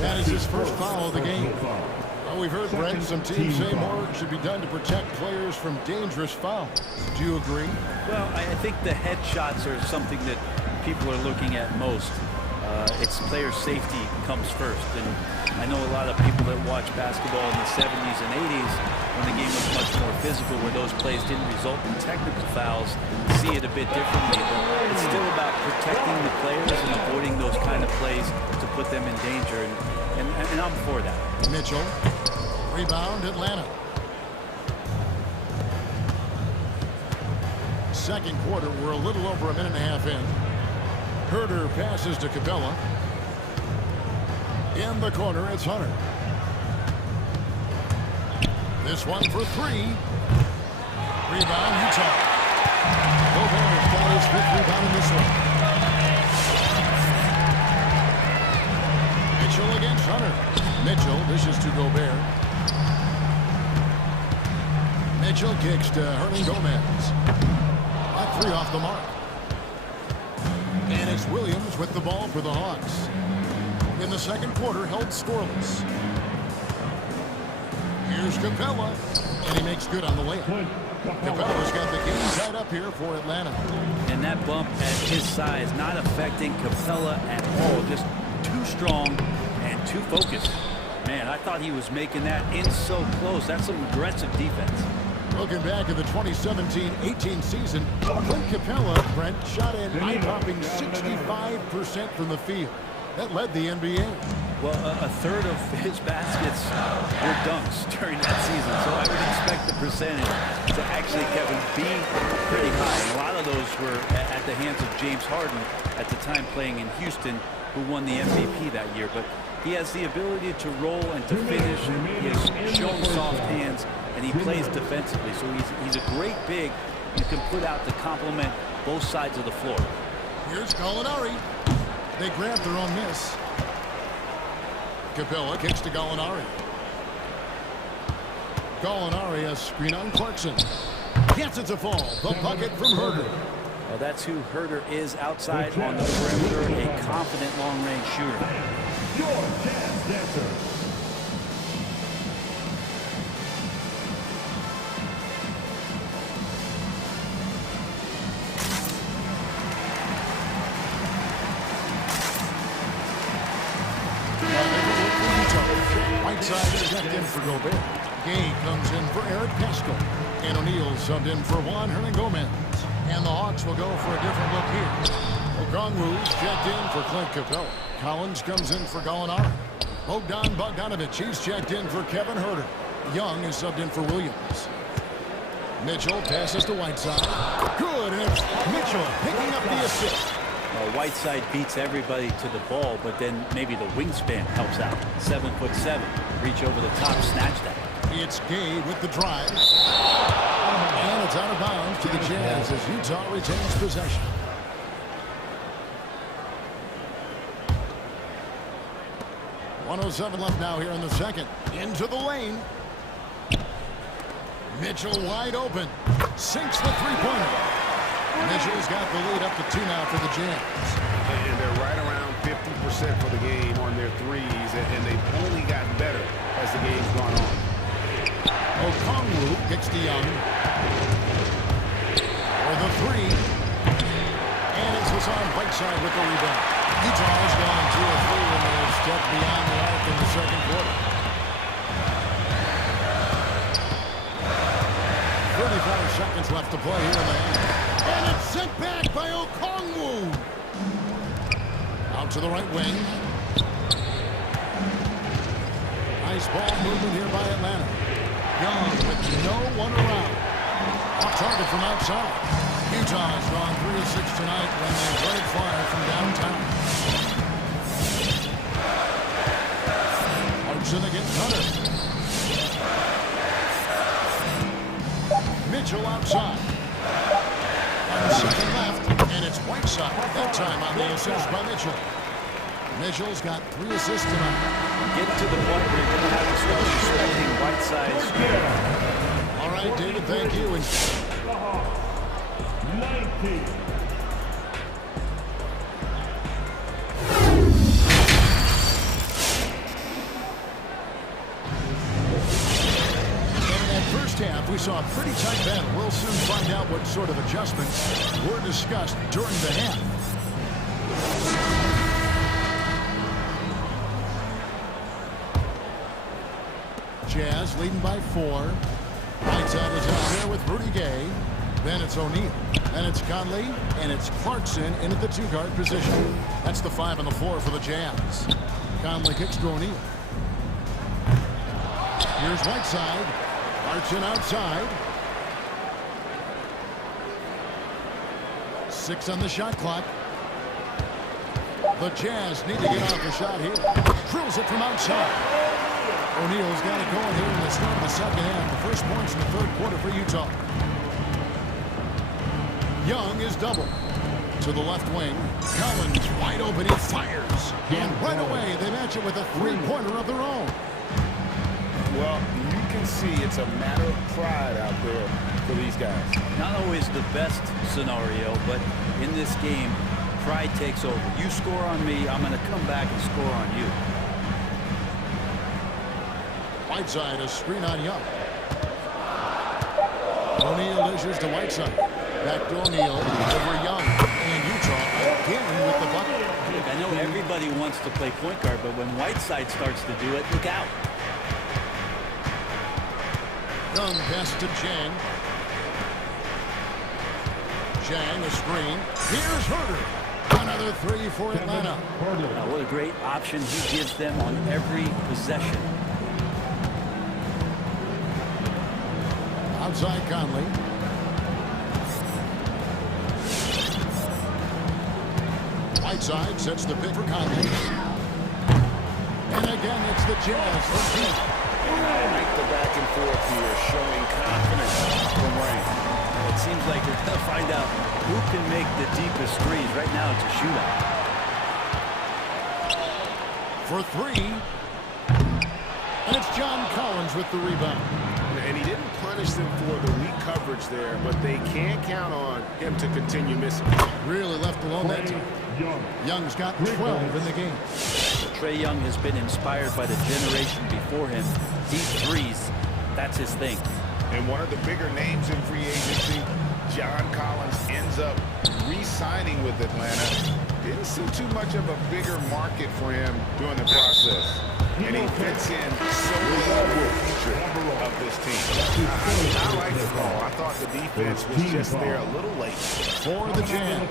That is his first foul of the game. Well, we've heard, Brent, some teams say more should be done to protect players from dangerous fouls. Do you agree? Well, I think the headshots are something that people are looking at most. It's player safety comes first. And I know a lot of people that watch basketball in the 70s and 80s when the game was much more physical, where those plays didn't result in technical fouls, see it a bit differently. But it's still about protecting the players and avoiding those kind of plays to put them in danger. And I'm for that. Mitchell. Rebound, Atlanta. Second quarter, we're a little over a minute and a half in. Herder passes to Capella. In the corner, it's Hunter. This one for 3. Rebound, Utah. Gobert's got his 5th rebound in this one. Mitchell against Hunter. Mitchell dishes to Gobert. Mitchell kicks to Hernan Gomez. A 3 off the mark. And it's Williams with the ball for the Hawks. In the second quarter, held scoreless. Here's Capella, and he makes good on the layup. Capella's got the game tied up here for Atlanta. And that bump at his size not affecting Capella at all. Just too strong and too focused. Man, I thought he was making that in so close. That's some aggressive defense. Looking back at the 2017-18 season, Clint Capella, Brent, shot an eye-popping 65% from the field. That led the NBA. Well, a third of his baskets were dunks during that season, so I would expect the percentage to actually, Kevin, be pretty high. And a lot of those were at the hands of James Harden, at the time playing in Houston, who won the MVP that year. But he has the ability to roll and to finish. He has shown soft hands, and he plays defensively. So he's a great big you can put out to complement both sides of the floor. Here's Gallinari. They grabbed their own miss. Capella kicks to Gallinari. Gallinari, a screen on Clarkson. Yes, it's a fall. The bucket from Herder. Well, that's who Herder is outside on the perimeter, a confident long-range shooter. Your chance dancer. Whiteside checked in for Gobert. Gay comes in for Eric Pascal. And O'Neal subbed in for Juan Hernangomez. And the Hawks will go for a different look here. Okongwu's checked in for Clint Capella. Collins comes in for Gallinari. Bogdan Bogdanovic, he's checked in for Kevin Herder. Young is subbed in for Williams. Mitchell passes to Whiteside. Good, and it's Mitchell picking up the assist. Whiteside beats everybody to the ball, but then maybe the wingspan helps out. 7'7", reach over the top, snatch that. It's Gay with the drive. And it's out of bounds to the Jazz as Utah retains possession. .107 left now here in the second. Into the lane. Mitchell wide open. Sinks the three-pointer. Mitchell's got the lead up to 2 now for the Jazz. And they're right around 50% for the game on their threes, and they've only gotten better as the game's gone on. Okongwu kicks to Young. For the three. And it's Hassan Whiteside with the rebound. Utah has gone 2 of 3 when they have stepped beyond the arc in the second quarter. 35 seconds left to play here in the half. And it's sent back by Okongwu. Out to the right wing. Nice ball movement here by Atlanta. Young with no one around. Off target from outside. Utah has drawn 3 of 6 tonight when they let it fly from downtown. Clarkson against Hunter. Mitchell outside. 1 second left, and it's Whiteside. That time on the assist by Mitchell. Mitchell's got 3 assists tonight. Get to the point where you're going to have to start respecting Whiteside's. All right, David, thank you. And 19. Half, we saw a pretty tight battle. We'll soon find out what sort of adjustments were discussed during the half. Jazz leading by 4. Whiteside is out there with Rudy Gay. Then it's O'Neal. Then it's Conley. And it's Clarkson in at the 2-guard position. That's the 5 on the floor for the Jazz. Conley kicks to O'Neal. Here's Whiteside. Clarkson outside. 6 on the shot clock. The Jazz need to get off the shot here. Drills it from outside. O'Neal's got it going here in the start of the second half. The first points in the third quarter for Utah. Young is double. To the left wing. Collins wide open. He fires. And right away they match it with a 3-pointer of their own. Well, you can see it's a matter of pride out there for these guys. Not always the best scenario, but in this game, pride takes over. You score on me, I'm going to come back and score on you. Whiteside, a screen on Young. O'Neal dishes to Whiteside. Back to O'Neal over Young. And Utah again with the bucket. I know everybody wants to play point guard, but when Whiteside starts to do it, look out. Young pass to Jang. Jang, a screen. Here's Herder. Another 3 for Atlanta. Now, what a great option he gives them on every possession. Outside Conley. Whiteside sets the pick for Conley. And again, it's the Jazz for deep. I like the back and forth here, showing confidence from Rain. It seems like they're going to find out who can make the deepest threes. Right now, it's a shootout. For 3. And it's John Collins with the rebound. and he didn't punish them for the weak coverage there, but they can't count on him to continue missing. Really left alone that time. Young's got 12 in the game. Trae Young has been inspired by the generation before him. Deep threes, that's his thing. And one of the bigger names in free agency, John Collins, ends up re-signing with Atlanta. Didn't see too much of a bigger market for him during the process. And he fits in so well with the future of this team. I like the call. I thought the defense was just there a little late. For the Jazz,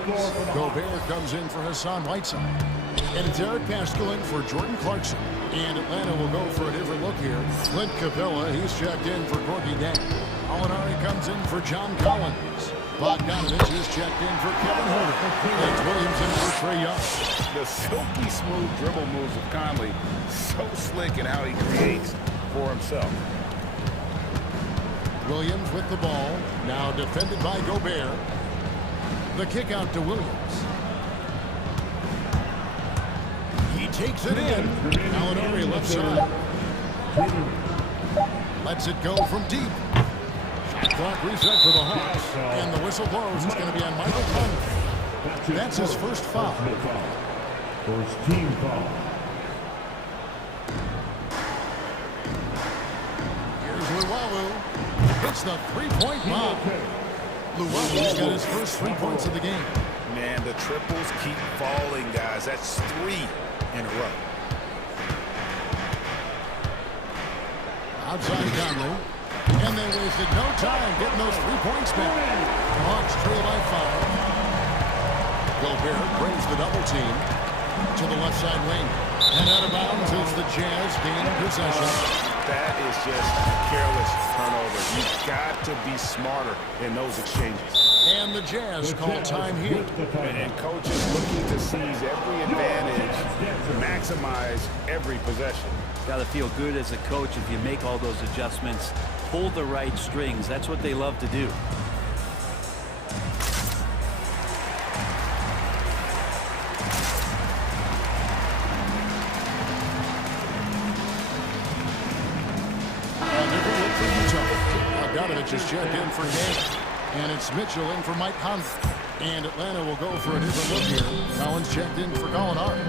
Gobert comes in for Hassan Whiteside. And it's Eric Pascal in for Jordan Clarkson. And Atlanta will go for a different look here. Clint Capella, he's checked in for Gorgie Dang. Alinari comes in for John Collins. Bogdanovich is checked in for Kevin Huerter. And Williams in for Trae Young. The silky smooth dribble moves of Conley, so slick in how he creates for himself. Williams with the ball, now defended by Gobert. The kick out to Williams. He takes it in. Alinari left side. Lets it go from deep. Shot clock reset for the Hawks. And the whistle blows. It's going to be on Michael Conley. That's his first foul. First team foul. Here's Luwawu. Hits the three-point bomb. Luwawu's got his first 3 points of the game. Man, the triples keep falling, guys. That's 3 in a row. Outside Conley. And they wasted no time getting those 3 points back. The Hawks trail by 5. Gobert brings the double team to the left side wing. And out of bounds is the Jazz gaining possession. That is just a careless turnover. You've got to be smarter in those exchanges. And the Jazz call time here. And coaches looking to seize every advantage, to maximize every possession. Got to feel good as a coach if you make all those adjustments. Pull the right strings. That's what they love to do. Bogdanovich is checked in for Gay. And it's Mitchell in for Mike Conley. And Atlanta will go for a different look here. Collins checked in for Gallinari.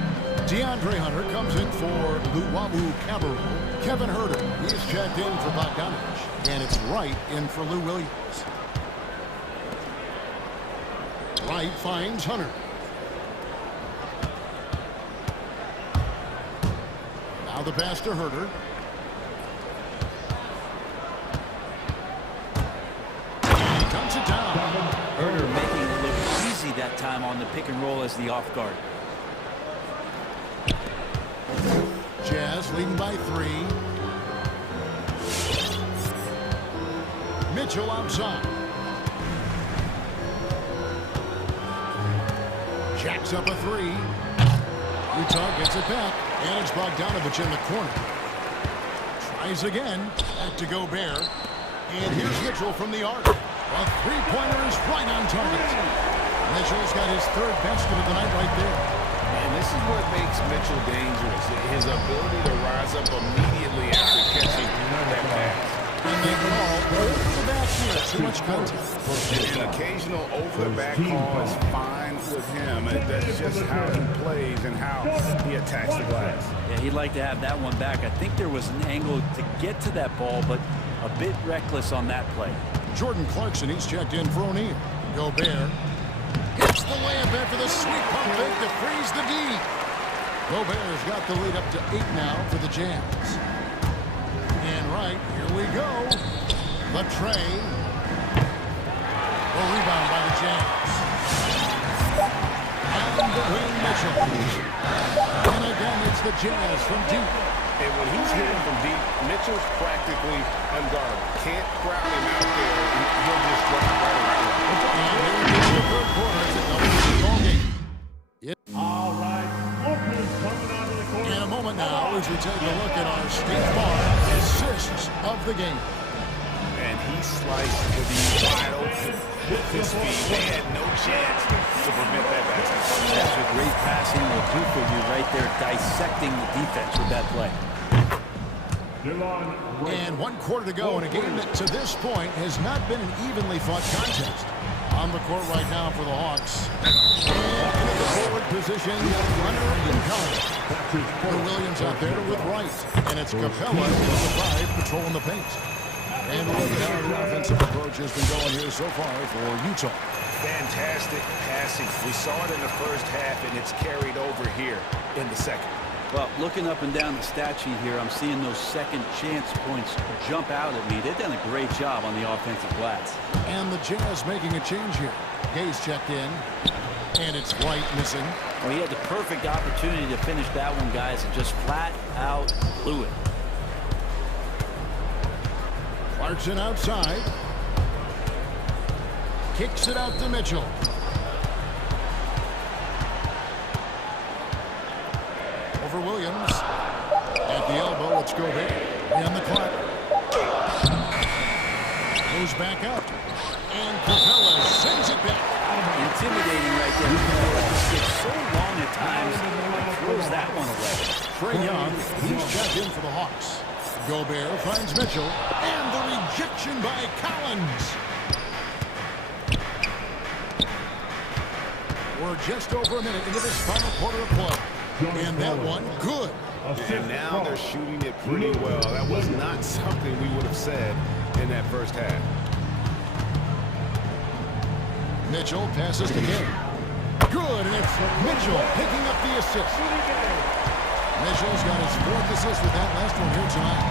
DeAndre Hunter comes in for Luwawu Cabarrot. Kevin Huerter, he is checked in for Bogdanovich. And it's Wright in for Lou Williams. Wright finds Hunter. Now the pass to Huerter. Dumps it down. Huerter making it look easy that time on the pick and roll as the off guard. Jazz leading by 3. Mitchell outside. Jacks up a 3. Utah gets it back. And it's Bogdanovich in the corner. Tries again. Back to Gobert. And here's Mitchell from the arc. A three-pointer is right on target. Mitchell's got his third basket of the night right there. And this is what makes Mitchell dangerous. His ability to rise up immediately after catching that pass. And they call over the back here. Too much contact. An occasional over-the-back call is fine with him. And that's just how he plays and how he attacks the glass. Yeah, he'd like to have that one back. I think there was an angle to get to that ball, but a bit reckless on that play. Jordan Clarkson, he's checked in for O'Neal. Gobert gets the layup after the sweet pump fake to freeze the D. Gobert's got the lead up to 8 now for the Jazz. And right, here we go. The tray. A rebound by the Jazz. And between Mitchell. And again, it's the Jazz from deep. And when he's hitting from deep, Mitchell's practically unguardable. Can't crowd him out there, and he'll just drop right around him. And here it is in the third quarter. It's a double ball game. All right, offense coming out of the court. In a moment now, as we take a look at our Steve Barr assists of the game. And he sliced to the wide open with his feet. They had no chance to prevent that basket. That's what great passing will do for you right there, dissecting the defense with that play. And 1 quarter to go in a game that to this point has not been an evenly fought contest. On the court right now for the Hawks. And into the forward position, Hunter and Collins. For Williams out there with Wright. And it's Capella in the 5 patrolling the paint. And look at how the offensive approach has been going here so far for Utah. Fantastic passing. We saw it in the first half, and it's carried over here in the second. Well, looking up and down the stat sheet here, I'm seeing those second chance points jump out at me. They've done a great job on the offensive glass. And the Jazz making a change here. Gaze checked in, and it's White missing. Well, he had the perfect opportunity to finish that one, guys, and just flat out blew it. Clarkson outside. Kicks it out to Mitchell. For Williams. At the elbow, it's Gobert. And the clock. Goes back up. And Capella sends it back. Intimidating right there. It's just so long at times. Throws that one away. Trae Young, he's checked in for the Hawks. Gobert finds Mitchell. And the rejection by Collins. We're just over a minute into this final quarter of play. And that one, good. And now they're shooting it pretty well. That was not something we would have said in that first half. Mitchell passes to King. Good, and it's Mitchell picking up the assist. Mitchell's got his 4th assist with that last one here tonight.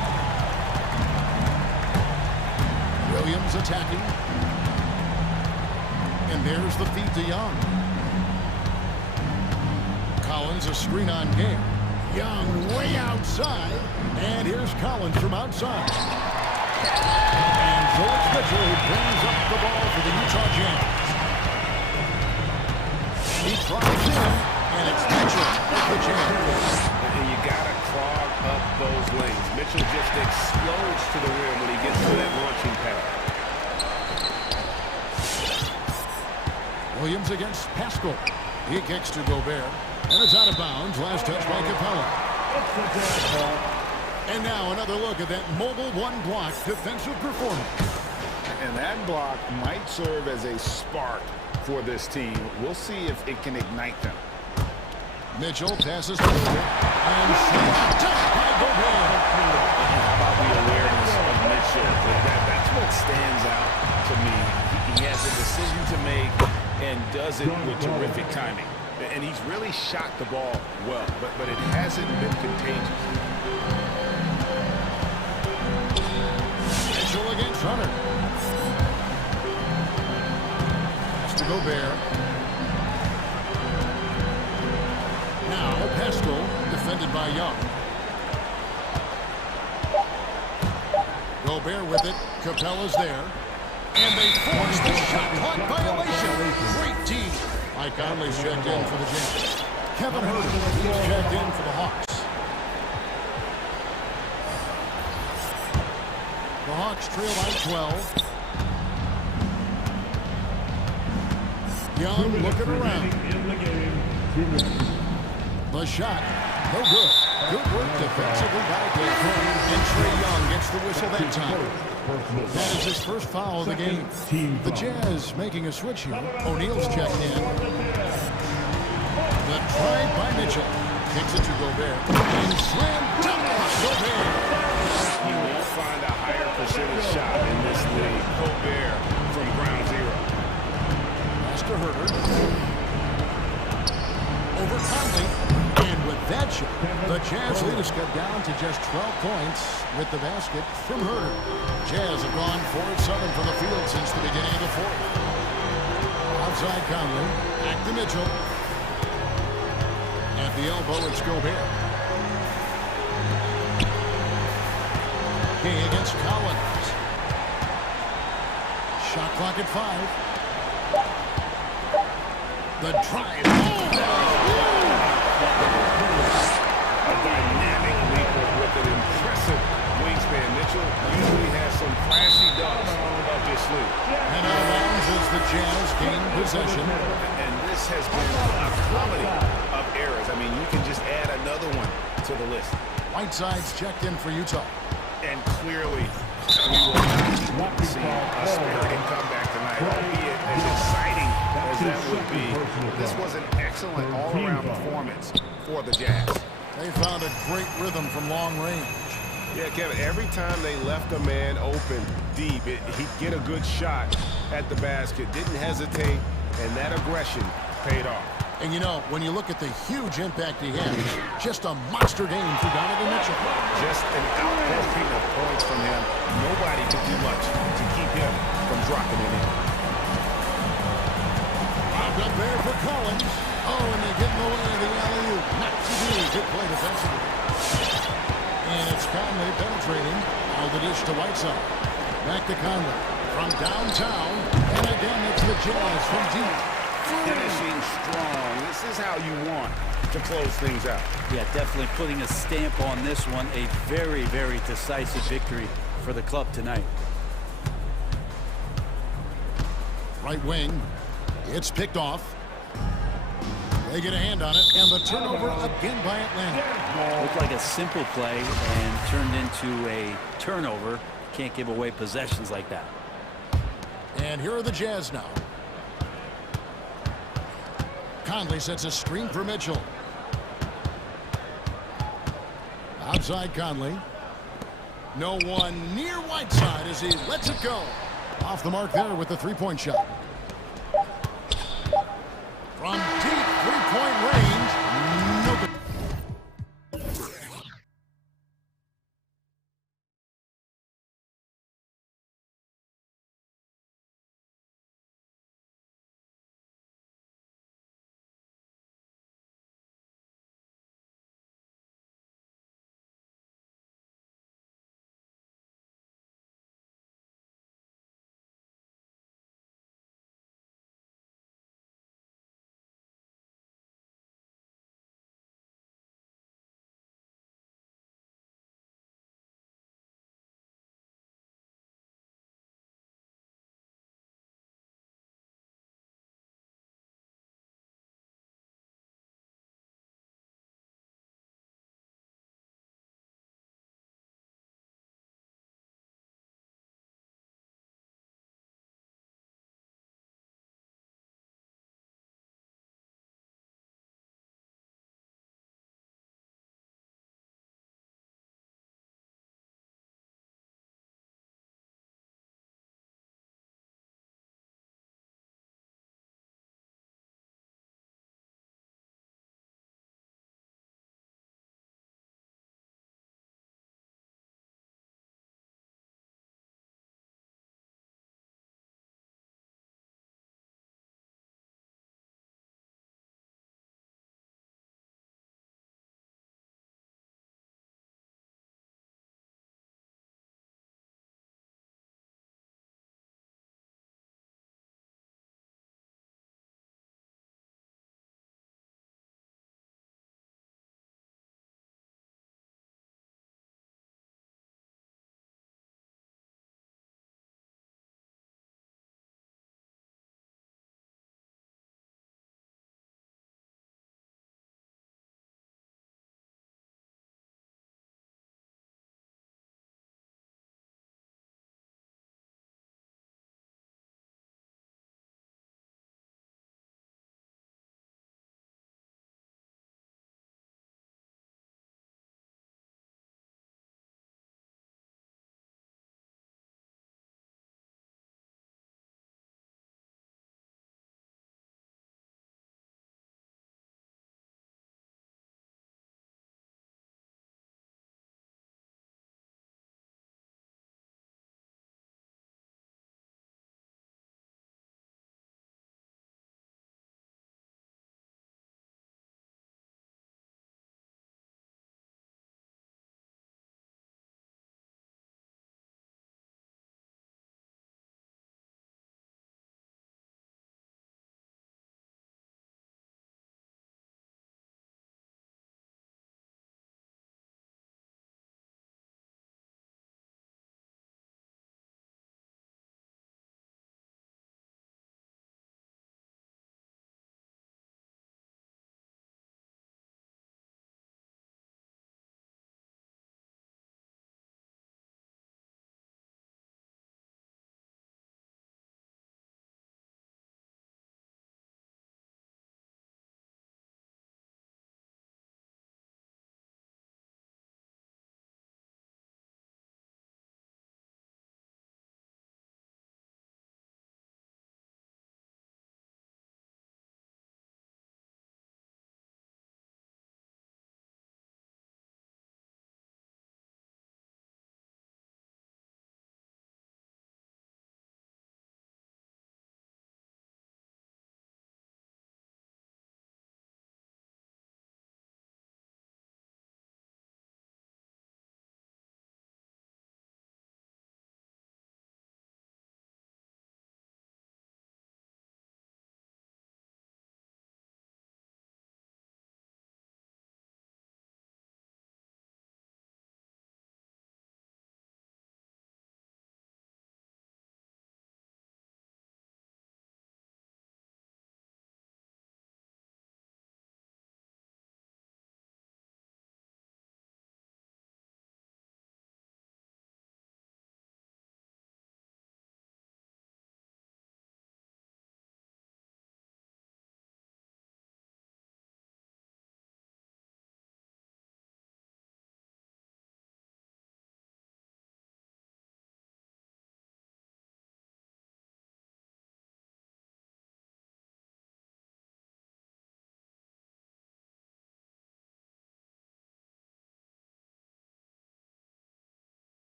Williams attacking. And there's the feed to Young. Collins a screen on game. Young way outside. And here's Collins from outside. And so it's Mitchell who brings up the ball for the Utah Jazz. He tries in, and it's Mitchell with the Jazz. And you gotta clog up those lanes. Mitchell just explodes to the rim when he gets to that launching pad. Williams against Pascal. He kicks to Gobert. And it's out of bounds. Last touch by Capella. And now another look at that mobile one-block defensive performance. And that block might serve as a spark for this team. We'll see if it can ignite them. Mitchell passes to Gobert. And snapped by Gobert. How about the awareness of Mitchell? That's what stands out to me. He has a decision to make and does it with terrific timing. And he's really shot the ball well, but it hasn't been contagious. Mitchell against Hunter. Pass to Gobert. Now Pascal, defended by Young. Gobert with it. Capella's there. And they force the shot clock violation. Great team. Mike Conley's checked in for the Jazz. Kevin Herter, he's checked in for the Hawks. The Hawks trail by 12. Young looking around. The shot, no good. Good work defensively by Gobert. And Trae Young gets the whistle that time. That is his first foul of the game. The Jazz making a switch here. O'Neal's checked in. The try by Mitchell. Kicks it to Gobert. And slam dunk by Gobert. You won't find a higher percentage shot in this league. Gobert from ground zero. Pass to Herter. Over Conley. And with that shot, the Jazz lead has cut down to just 12 points with the basket from Herter. Jazz have gone 4 of 7 from the field since the beginning of the 4th. Outside Conley. Back to Mitchell. At the elbow, it's Gobert. King against Collins. Shot clock at 5. The drive. A dynamic leaper with an impressive wingspan. Mitchell usually has some flashy dunks up his sleeve. And out of bounds as the Jazz gain possession. And this has been a comedy of errors. I mean, you can just add another one to the list. Whiteside's checked in for Utah. And clearly, we will not see a spirited comeback tonight, albeit as exciting as that would be. This was an excellent all-around performance for the Jazz. They found a great rhythm from long range. Yeah, Kevin, every time they left a man open deep, he'd get a good shot at the basket, didn't hesitate, and that aggression paid off. And you know, when you look at the huge impact he had, just a monster game for Donovan Mitchell. Just an outpouring of points from him. Nobody could do much to keep him from dropping it in. Lobbed up there for Collins. Oh, and they get in the way of the alley-oop. Not to do. Good play defensively. And it's Conley penetrating. Now the dish to Whiteside. Back to Conley from downtown. And again, it's the Jazz from deep. Finishing strong. This is how you want to close things out. Yeah, definitely putting a stamp on this one. A very, very decisive victory for the club tonight. Right wing. It's picked off. They get a hand on it, and the turnover again by Atlanta. Looked like a simple play and turned into a turnover. Can't give away possessions like that. And here are the Jazz now. Conley sets a screen for Mitchell. Outside Conley. No one near Whiteside as he lets it go. Off the mark there with the three-point shot. From deep three-point range.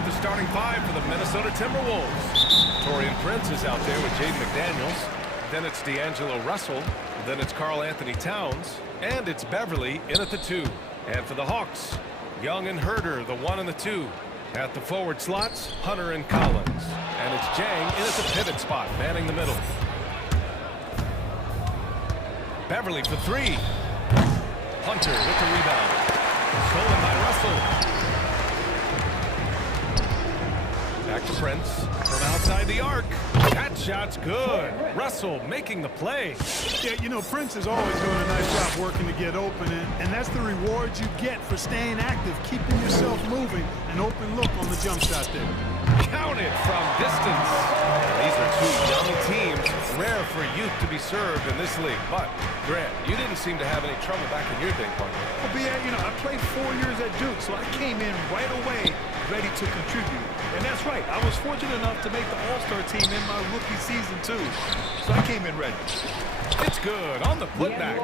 at the starting five for the Minnesota Timberwolves. Torian Prince is out there with Jaden McDaniels. Then it's D'Angelo Russell. Then it's Karl Anthony Towns. And it's Beverly in at the 2. And for the Hawks, Young and Herder, the 1 and the 2. At the forward slots, Hunter and Collins. And it's Jang in at the pivot spot, manning the middle. Beverly for 3. Hunter with the rebound. Stolen by Russell. Back to Prince from outside the arc. That shot's good. Russell making the play. Yeah, you know, Prince is always doing a nice job working to get open, and that's the reward you get for staying active, keeping yourself moving, an open look on the jump shot there. Count it from distance. These are two young teams. Rare for youth to be served in this league. But, Grant, you didn't seem to have any trouble back in your day, partner. Well, B.A., you know, I played 4 years at Duke, so I came in right away ready to contribute. And that's right. I was fortunate enough to make the All-Star team in my rookie season, too. So I came in ready. It's good on the putback.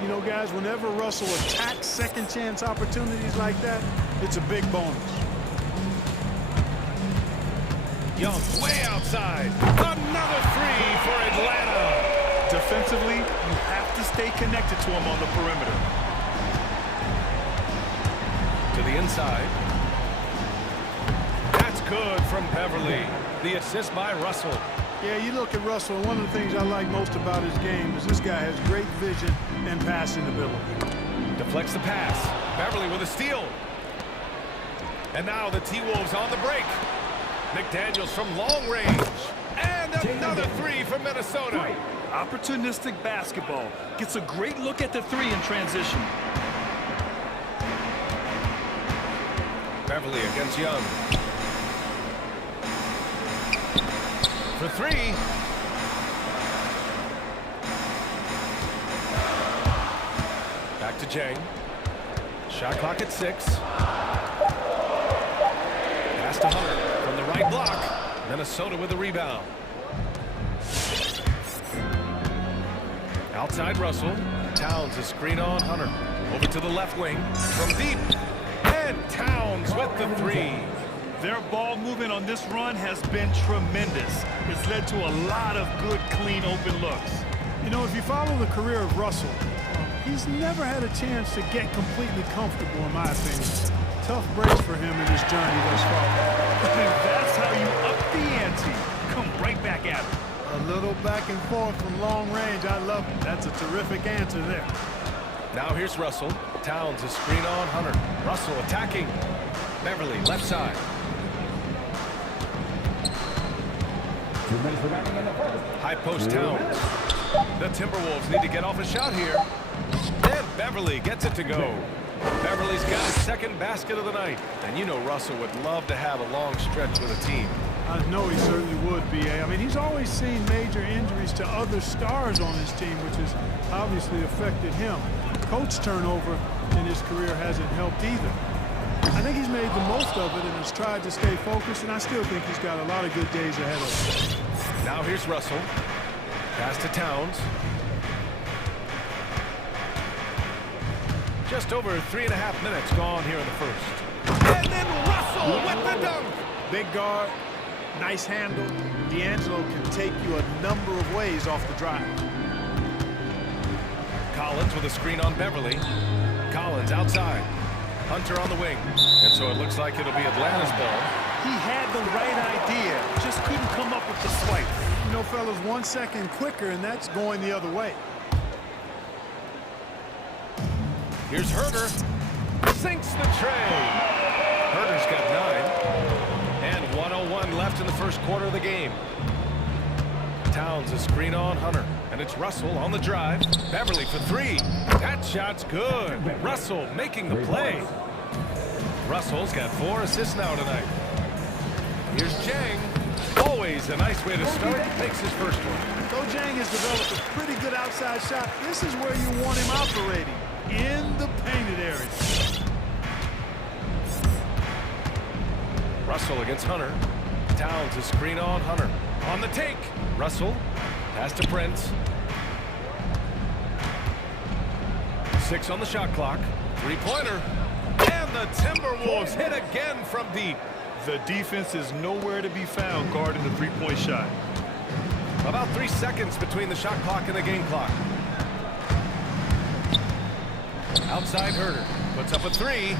You know, guys, whenever Russell attacks second chance opportunities like that, it's a big bonus. Young way outside. Another 3 for Atlanta. Defensively, you have to stay connected to him on the perimeter. To the inside. That's good from Beverly. The assist by Russell. Yeah, you look at Russell, and one of the things I like most about his game is this guy has great vision and passing ability. Deflects the pass. Beverly with a steal. And now the T-Wolves on the break. McDaniels from long range. And another 3 from Minnesota. Opportunistic basketball. Gets a great look at the 3 in transition. Beverly against Young. For 3. Back to Jang. Shot clock at 6. Pass to Hunter from the right block. Minnesota with the rebound. Outside Russell. Towns a screen on Hunter. Over to the left wing. From deep. And Towns with the 3. Their ball movement on this run has been tremendous. It's led to a lot of good, clean, open looks. You know, if you follow the career of Russell, he's never had a chance to get completely comfortable, in my opinion. Tough breaks for him in his journey thus far. And that's how you up the ante. Come right back at him. A little back and forth from long range. I love it. That's a terrific answer there. Now here's Russell. Towns a screen on Hunter. Russell attacking. Beverly left side. High post Towns. The Timberwolves need to get off a shot here. And Beverly gets it to go. Beverly's got his second basket of the night. And you know Russell would love to have a long stretch with a team. I know he certainly would, B.A. I mean, he's always seen major injuries to other stars on his team, which has obviously affected him. Coach turnover in his career hasn't helped either. I think he's made the most of it and has tried to stay focused, and I still think he's got a lot of good days ahead of him. Now here's Russell. Pass to Towns. Just over 3.5 minutes gone here in the first. And then Russell with the dunk. Big guard, nice handle. D'Angelo can take you a number of ways off the drive. Collins with a screen on Beverly. Collins outside. Hunter on the wing. And so it looks like it'll be Atlanta's ball. He had the right idea, just couldn't come up with the swipe. You know, fellas, 1 second quicker, and that's going the other way. Here's Herder. Sinks the tray. Herder's got 9. And 1:01 left in the first quarter of the game. Towns a screen on Hunter. And it's Russell on the drive. Beverly for 3. That shot's good. Russell making the play. Russell's got 4 assists now tonight. Here's Jang. Always a nice way to start. Makes his first one. Though Jang has developed a pretty good outside shot, this is where you want him operating. In the painted area. Russell against Hunter. Towns a screen on Hunter. On the take. Russell. Pass to Prince. 6 on the shot clock. 3-pointer. And the Timberwolves hit again from deep. The defense is nowhere to be found guarding the three-point shot. About 3 seconds between the shot clock and the game clock. Outside Herder puts up a three,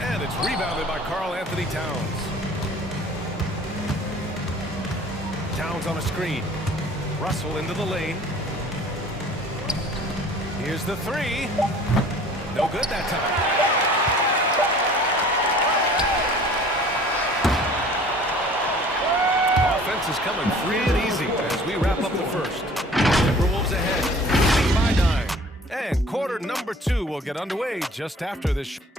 and it's rebounded by Karl Anthony Towns. Towns on a screen. Russell into the lane. Here's the three. No good that time. Offense is coming free and easy as we wrap up the first. Timberwolves ahead, leading by 9. And quarter number 2 will get underway just after this. Great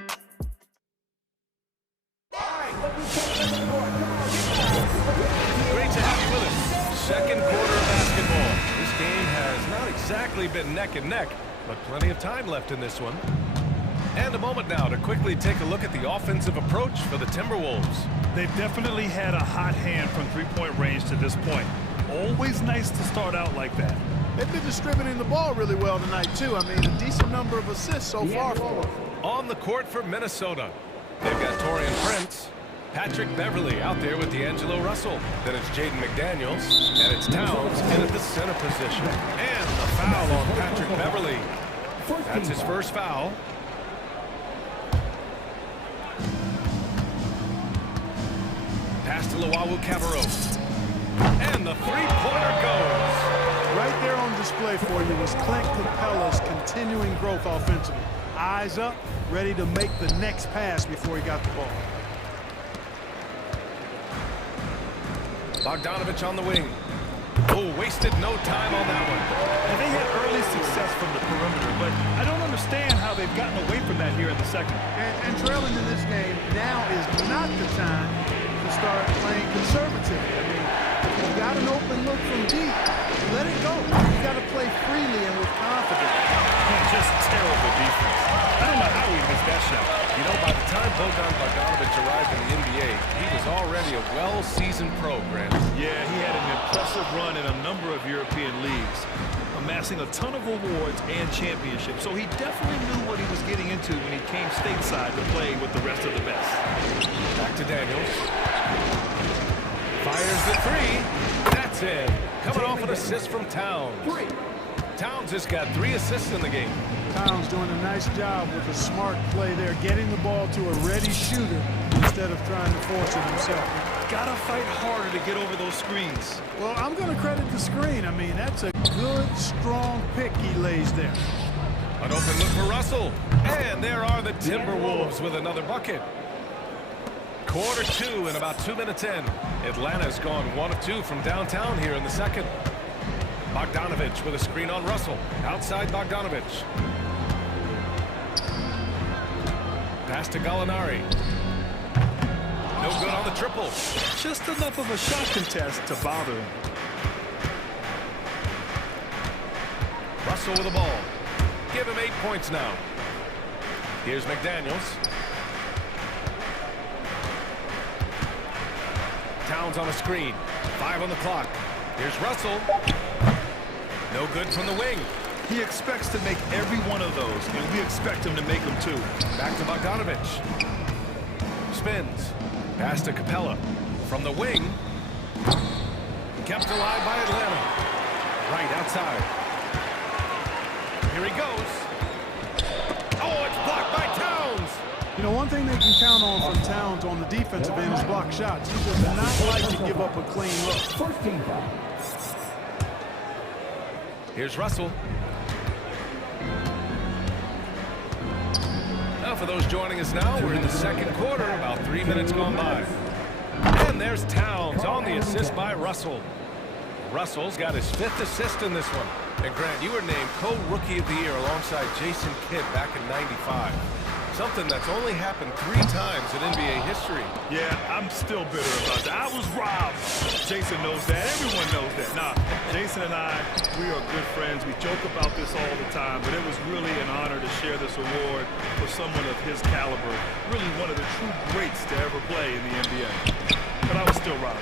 to have you with us. Second quarter of basketball. This game has not exactly been neck and neck, but plenty of time left in this one. And a moment now to quickly take a look at the offensive approach for the Timberwolves. They've definitely had a hot hand from three-point range to this point. Always nice to start out like that. They've been distributing the ball really well tonight, too. I mean, a decent number of assists so far for them. On the court for Minnesota, they've got Taurean Prince, Patrick Beverly out there with D'Angelo Russell. Then it's Jaden McDaniels, and it's Towns in at the center position. And the foul on Patrick Beverly. That's his first foul. Pass to Luwawu-Cabarrot. And the three-pointer goes. Right there on display for you was Clint Capella's continuing growth offensively. Eyes up, ready to make the next pass before he got the ball. Bogdanovich on the wing. Oh, wasted no time on that one. And they had early success from the perimeter, but I don't understand how they've gotten away from that here in the second. And trailing in this game, now is not the time to start playing conservatively. I mean, if you've got an open look from deep, let it go. You got to play freely and with confidence. Just terrible defense. I don't know how he missed that shot. You know, by the time Bogdanovich arrived in the NBA, he was already a well-seasoned pro, Grant. Yeah, he had an impressive run in a number of European leagues, amassing a ton of awards and championships. So he definitely knew what he was getting into when he came stateside to play with the rest of the best. Back to Daniels. Fires the three. That's it. Coming off an assist from Towns. Towns has got 3 assists in the game. Towns doing a nice job with a smart play there, getting the ball to a ready shooter instead of trying to force it himself. Gotta fight harder to get over those screens. Well, I'm going to credit the screen. I mean, that's a good, strong pick he lays there. An open look for Russell. And there are the Timberwolves with another bucket. Quarter 2 and about 2 minutes in. Atlanta's gone 1 of 2 from downtown here in the second. Bogdanovich with a screen on Russell. Outside Bogdanovich. Pass to Gallinari. No good on the triple. Just enough of a shot contest to bother him. Russell with the ball. Give him 8 points now. Here's McDaniels. Towns on a screen. 5 on the clock. Here's Russell. No good from the wing. He expects to make every one of those, and we expect him to make them too. Back to Bogdanovich. Spins. Pass to Capella. From the wing. Kept alive by Atlanta. Right outside. Here he goes. Oh, it's blocked by Towns. You know, one thing they can count on from Towns on the defensive end is block shots. He does not like to give up a clean look. Here's Russell. Now for those joining us now, we're in the second quarter, about 3 minutes gone by. And there's Towns on the assist by Russell. Russell's got his 5th assist in this one. And Grant, you were named co-rookie of the year alongside Jason Kidd back in '95. Something that's only happened 3 times in NBA history. Yeah, I'm still bitter about that. I was robbed. Jason knows that. Everyone knows that. Nah, Jason and I, we are good friends. We joke about this all the time, but it was really an honor to share this award with someone of his caliber. Really one of the true greats to ever play in the NBA. but I was still right.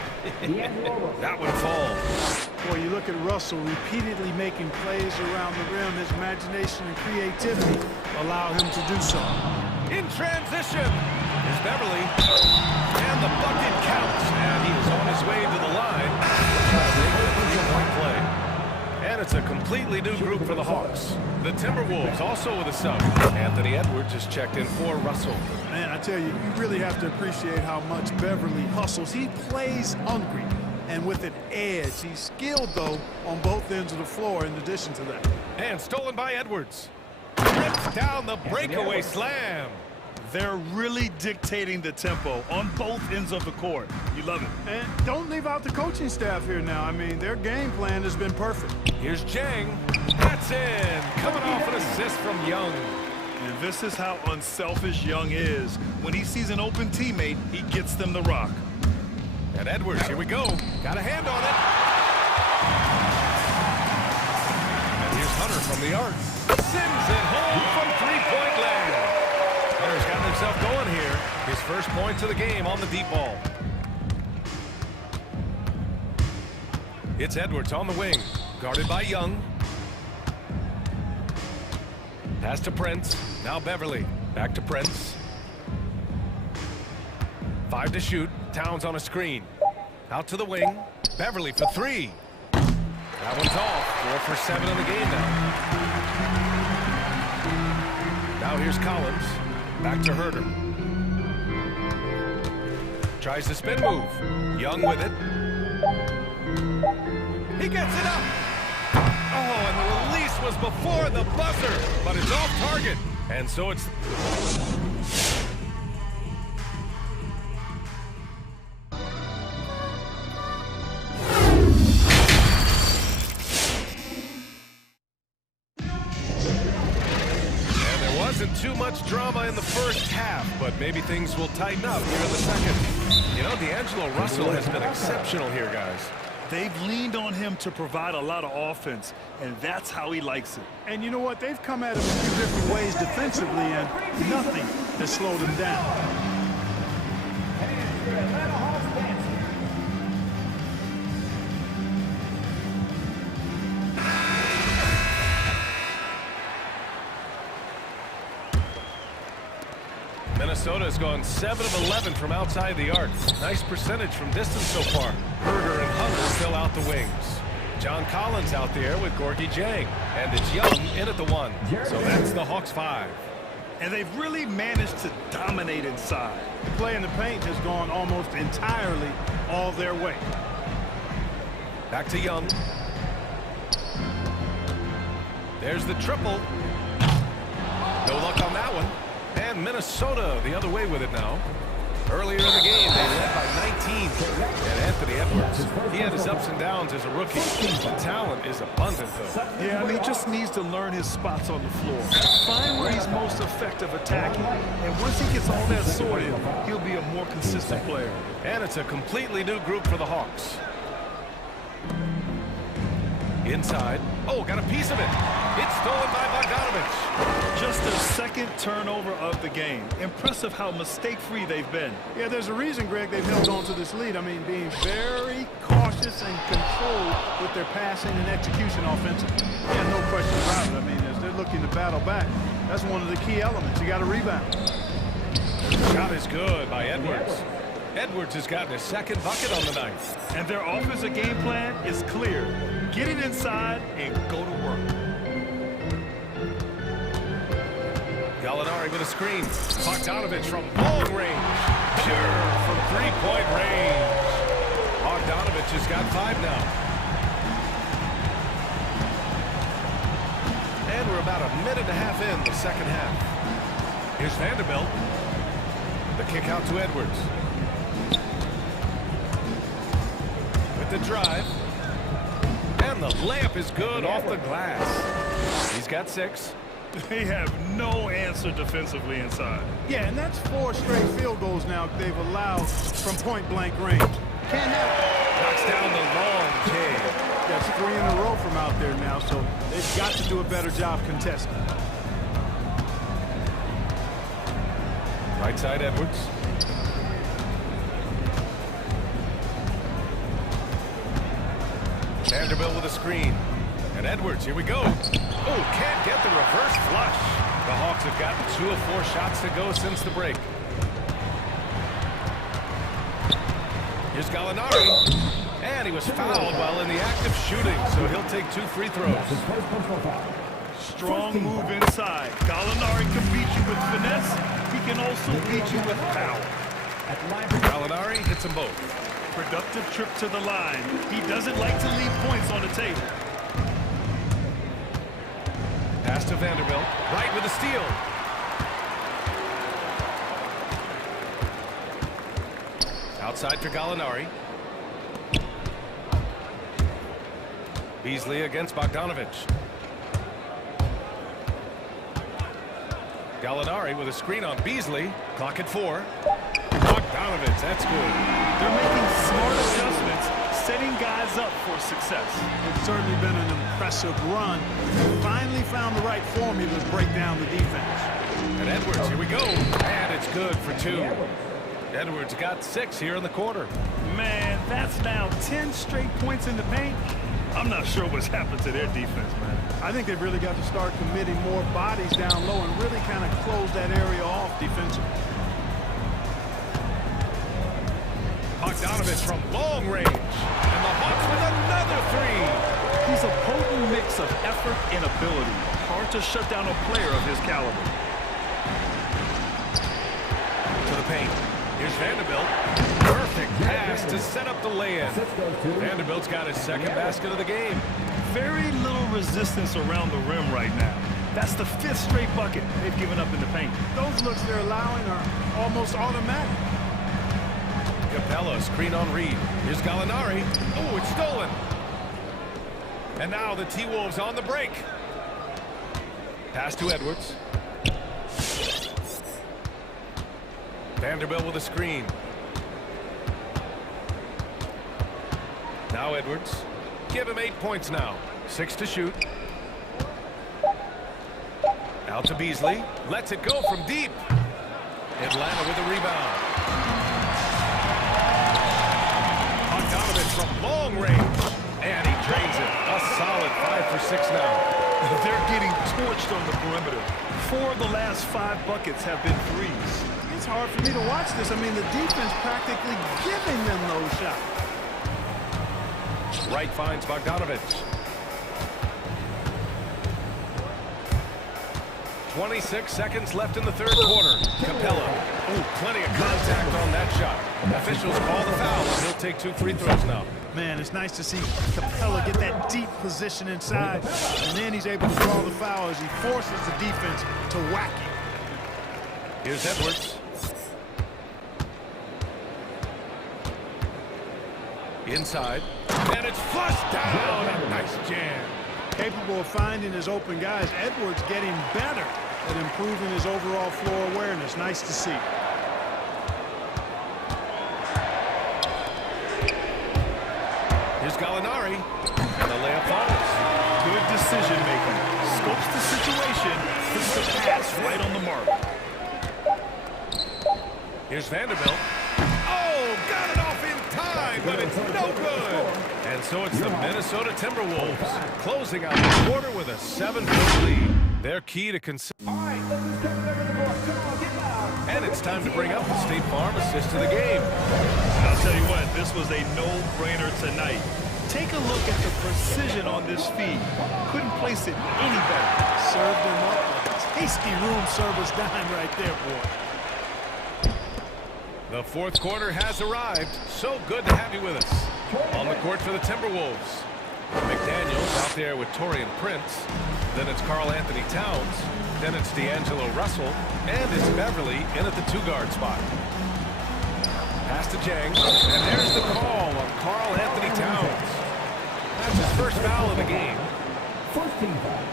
That one falls. Boy, you look at Russell repeatedly making plays around the rim. His imagination and creativity allow him to do so. In transition is Beverly. And the bucket counts. And he is on his way to the line. Make the three-point play. And it's a completely new group for the Hawks. The Timberwolves also with a sub. Anthony Edwards is checked in for Russell. Man, I tell you, you really have to appreciate how much Beverly hustles. He plays hungry and with an edge. He's skilled, though, on both ends of the floor in addition to that. And stolen by Edwards. Rips down the breakaway slam. They're really dictating the tempo on both ends of the court. You love it. And don't leave out the coaching staff here now. I mean, their game plan has been perfect. Here's Jang. That's in. Coming off an assist from Young. And this is how unselfish Young is. When he sees an open teammate, he gets them the rock. And Edwards, here we go. Got a hand on it. And here's Hunter from the arc. Sends it home from three-point land. Hunter's got himself going here. His first points of the game on the deep ball. It's Edwards on the wing. Guarded by Young. Pass to Prince. Now Beverly. Back to Prince. 5 to shoot. Towns on a screen. Out to the wing. Beverly for 3. That one's off. 4 for 7 in the game now. Now here's Collins. Back to Herder. Tries the spin move. Young with it. He gets it up. Oh, and the release was before the buzzer, but it's off target. And so it's... Too much drama in the first half, but maybe things will tighten up here in the second. You know, D'Angelo Russell has been exceptional here, guys. They've leaned on him to provide a lot of offense, and that's how he likes it. And you know what? They've come at him a few different ways defensively, and nothing has slowed him down. Minnesota has gone 7 of 11 from outside the arc. Nice percentage from distance so far. Herder and Hunter still out the wings. John Collins out there with Gorgie Jang. And it's Young in at the 1. So that's the Hawks 5. And they've really managed to dominate inside. The play in the paint has gone almost entirely all their way. Back to Young. There's the triple. No luck on that one. And Minnesota the other way with it now. Earlier in the game, they led by 19. And Anthony Edwards, he had his ups and downs as a rookie. The talent is abundant, though. Yeah, I mean, he just needs to learn his spots on the floor. Find where he's most effective attacking. And once he gets all that sorted, he'll be a more consistent player. And it's a completely new group for the Hawks. Inside. Oh, got a piece of it. It's stolen by Bogdanovich. Just their second turnover of the game. Impressive how mistake-free they've been. Yeah, there's a reason, Greg, they've held on to this lead. I mean, being very cautious and controlled with their passing and execution offensively. Yeah, no question about it. I mean, as they're looking to battle back, that's one of the key elements. You got to rebound. The shot is good by Edwards. Edwards has gotten his second bucket on the night. And their offensive game plan is clear. Get it inside and go to work. Gallinari with a screen. Bogdanovich from long range. Pure from three-point range. Bogdanovich has got 5 now. And we're about a minute and a half in the second half. Here's Vanderbilt. The kick out to Edwards. With the drive. And the layup is good off the glass. He's got 6. They have no answer defensively inside. Yeah, and that's 4 straight field goals now they've allowed from point-blank range. Can't help it. Knocks down the long kick. That's 3 in a row from out there now, so they've got to do a better job contesting. Right side Edwards. Vanderbilt with a screen. And Edwards, here we go. Oh, can't get the reverse flush. The Hawks have gotten 2 of 4 shots to go since the break. Here's Gallinari. And he was fouled while in the act of shooting, so he'll take 2 free throws. Strong move inside. Gallinari can beat you with finesse. He can also beat you with power. Gallinari hits them both. Productive trip to the line. He doesn't like to leave points on the table. Pass to Vanderbilt. Right with the steal. Outside for Gallinari. Beasley against Bogdanovich. Gallinari with a screen on Beasley. Clock at 4. Bogdanovich, that's good. They're making smart adjustments, setting guys up for success. It's certainly been an impressive run. Finally found the right formula to break down the defense. And Edwards, here we go. And it's good for 2. Edwards got 6 here in the quarter. Man, that's now 10 straight points in the paint. I'm not sure what's happened to their defense, man. I think they've really got to start committing more bodies down low and really kind of close that area off defensively. Bogdanovich from long range. And the Hawks with another 3. He's a potent mix of effort and ability. Hard to shut down a player of his caliber. To the paint. Here's Vanderbilt. Perfect pass to set up the lay-in. Vanderbilt's got his 2nd basket of the game. Very little resistance around the rim right now. That's the 5th straight bucket they've given up in the paint. Those looks they're allowing are almost automatic. Capella, screen on Reed. Here's Gallinari. Oh, it's stolen. And now the T-Wolves on the break. Pass to Edwards. Vanderbilt with a screen. Now Edwards. Give him 8 points now. 6 to shoot. Out to Beasley. Lets it go from deep. Atlanta with a rebound. Bogdanovich from long range. And he drains it. A solid 5 for 6 now. They're getting torched on the perimeter. 4 of the last 5 buckets have been threes. It's hard for me to watch this. I mean, the defense practically giving them those shots. Wright finds Bogdanovich. 26 seconds left in the 3rd quarter. Capella. Oh, plenty of contact on that shot. Officials call the foul, and he'll take 2 free throws now. Man, it's nice to see Capella get that deep position inside, and then he's able to call the foul as he forces the defense to whack him. Here's Edwards. Inside. And it's flushed down. A nice jam. Capable of finding his open guys. Edwards getting better at improving his overall floor awareness. Nice to see. Here's Gallinari. And the layup falls. Good decision making. Scopes the situation. Puts the pass right on the mark. Here's Vanderbilt. Oh, got it off in time, but it's no good. And so it's the Minnesota Timberwolves closing out the quarter with a 7-point lead. Their key to and it's time to bring up the State Farm assist of the game. I'll tell you what, this was a no-brainer tonight. Take a look at the precision on this feed. Couldn't place it any better. Served him up a tasty room service dime right there, boy. The 4th quarter has arrived. So good to have you with us. On the court for the Timberwolves. McDaniels out there with Torian Prince. Then it's Karl Anthony Towns. Then it's D'Angelo Russell. And it's Beverly in at the 2-guard spot. Pass to Jang. And there's the call on Karl Anthony Towns. That's his first foul of the game. First team foul.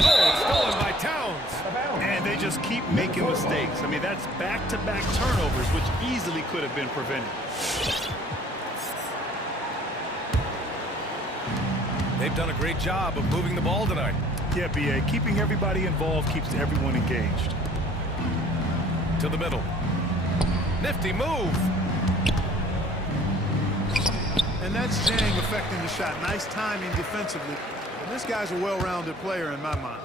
Oh, stolen by Towns. And they just keep making mistakes. I mean, that's back-to-back turnovers, which easily could have been prevented. They've done a great job of moving the ball tonight. Yeah, B.A. Keeping everybody involved keeps everyone engaged. To the middle. Nifty move. And that's Jang affecting the shot. Nice timing defensively. And this guy's a well-rounded player in my mind.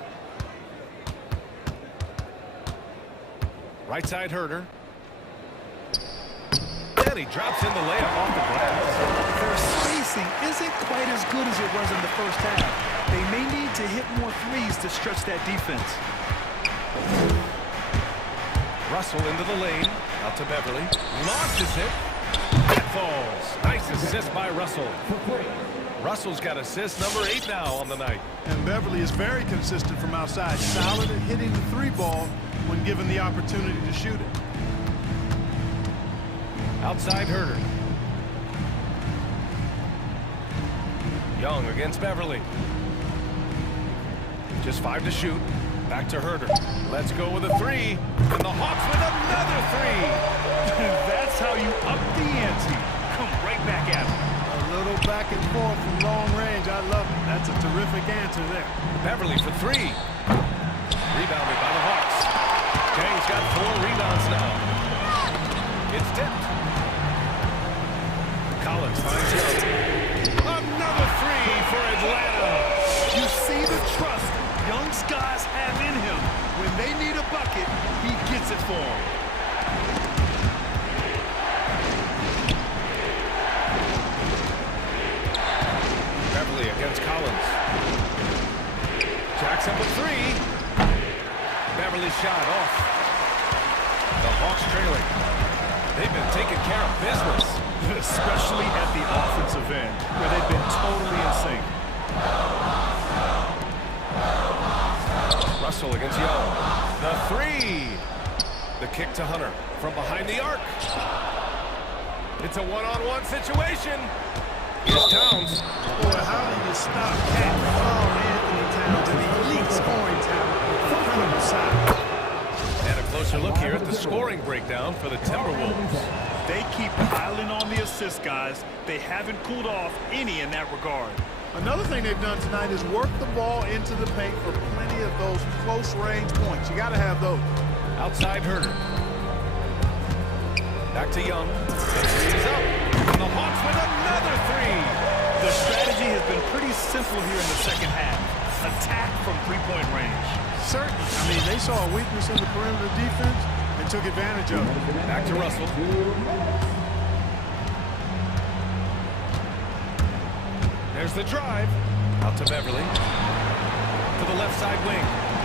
Right side Herder. And he drops in the layup off the glass. Their spacing isn't quite as good as it was in the first half. They may need to hit more threes to stretch that defense. Russell into the lane. Out to Beverly. Launches it. It falls. Nice assist by Russell. Russell's got assist number 8 now on the night. And Beverly is very consistent from outside. Solid at hitting the three ball when given the opportunity to shoot it. Outside Herder. Young against Beverly. Just 5 to shoot. Back to Herder. Let's go with a 3. And the Hawks with another 3. That's how you up the ante. Come right back at him. A little back and forth from long range. I love it. That's a terrific answer there. Beverly for 3. Rebounded by the Hawks. Jang's got 4 rebounds now. It's tipped. Collins finds Young. Another 3 for Atlanta. You see the trust Young's guys have in him. When they need a bucket, he gets it for them. Beverly against Collins. Jacks up a 3. Beverly shot off. The Hawks trailing. They've been taking care of business. Especially at the offensive end, where they've been totally in sync. Russell against Young. The 3. The kick to Hunter from behind the arc. It's a one-on-one situation. Here's Towns. Boy, how do you stop Cat Anthony Towns, an elite scoring talent with incredible size? And a closer look here at the scoring breakdown for the Timberwolves. They keep piling on the assist guys. They haven't cooled off any in that regard. Another thing they've done tonight is work the ball into the paint for plenty of those close-range points. You got to have those. Outside Herder. Back to Young. The 3 is up. And the Hawks with another 3. The strategy has been pretty simple here in the second half. Attack from three-point range. Certainly. I mean, they saw a weakness in the perimeter defense and took advantage of it. Back to Russell. There's the drive. Out to Beverly. To the left side wing.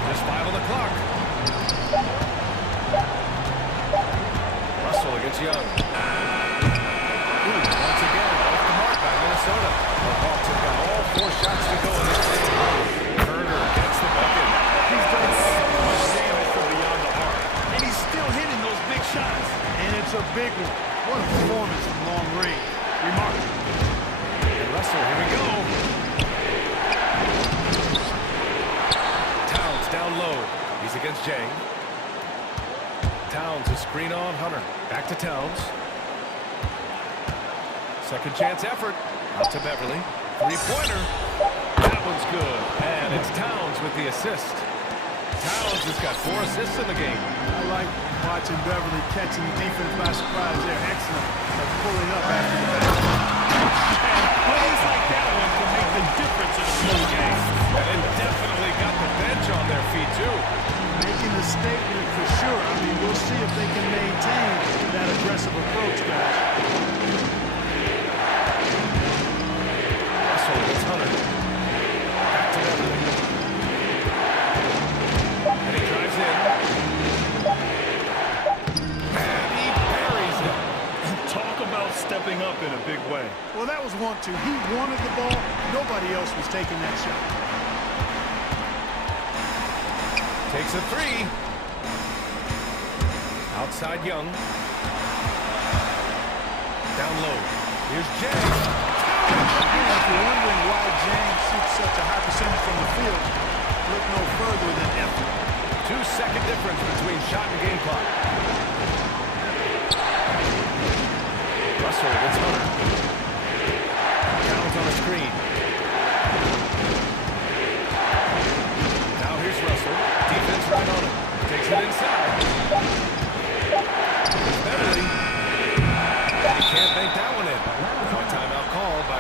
There's 5 on the clock. Russell against Young. Once again, off the mark by Minnesota. The Hawks have got all 4 shots to go in this game. Herder gets the bucket. He's done so much damage from beyond the arc. And he's still hitting those big shots. And it's a big one. What a performance from long range. Remarkable. And Russell, here we go. Towns down low. He's against Jang. Towns a screen on Hunter. Back to Towns. Second chance effort. Out to Beverly. 3-pointer. That one's good. And it's Towns with the assist. Towns has got 4 assists in the game. I like watching Beverly catching the defense by surprise. They're excellent at pulling up after the basket. Plays like that one can make the difference in a slow game. And it definitely got the bench on their feet, too. Making the statement for sure. I mean, we'll see if they can maintain that aggressive approach, guys. Russell against Hunter. Back to Beverly. And he drives in. And he buries it. Talk about stepping up in a big way. Well, that was 1-2. He wanted the ball. Nobody else was taking that shot. Takes a 3. Outside Young. Down low. Here's Jang. If you're wondering why James shoots such a high percentage from the field, look no further than effort. 2-second difference between shot and game clock. Russell against Hunter. Towns on a screen. Now here's Russell. Defense right on it. Takes it inside. Beverly. He can't make that one in. No timeout called by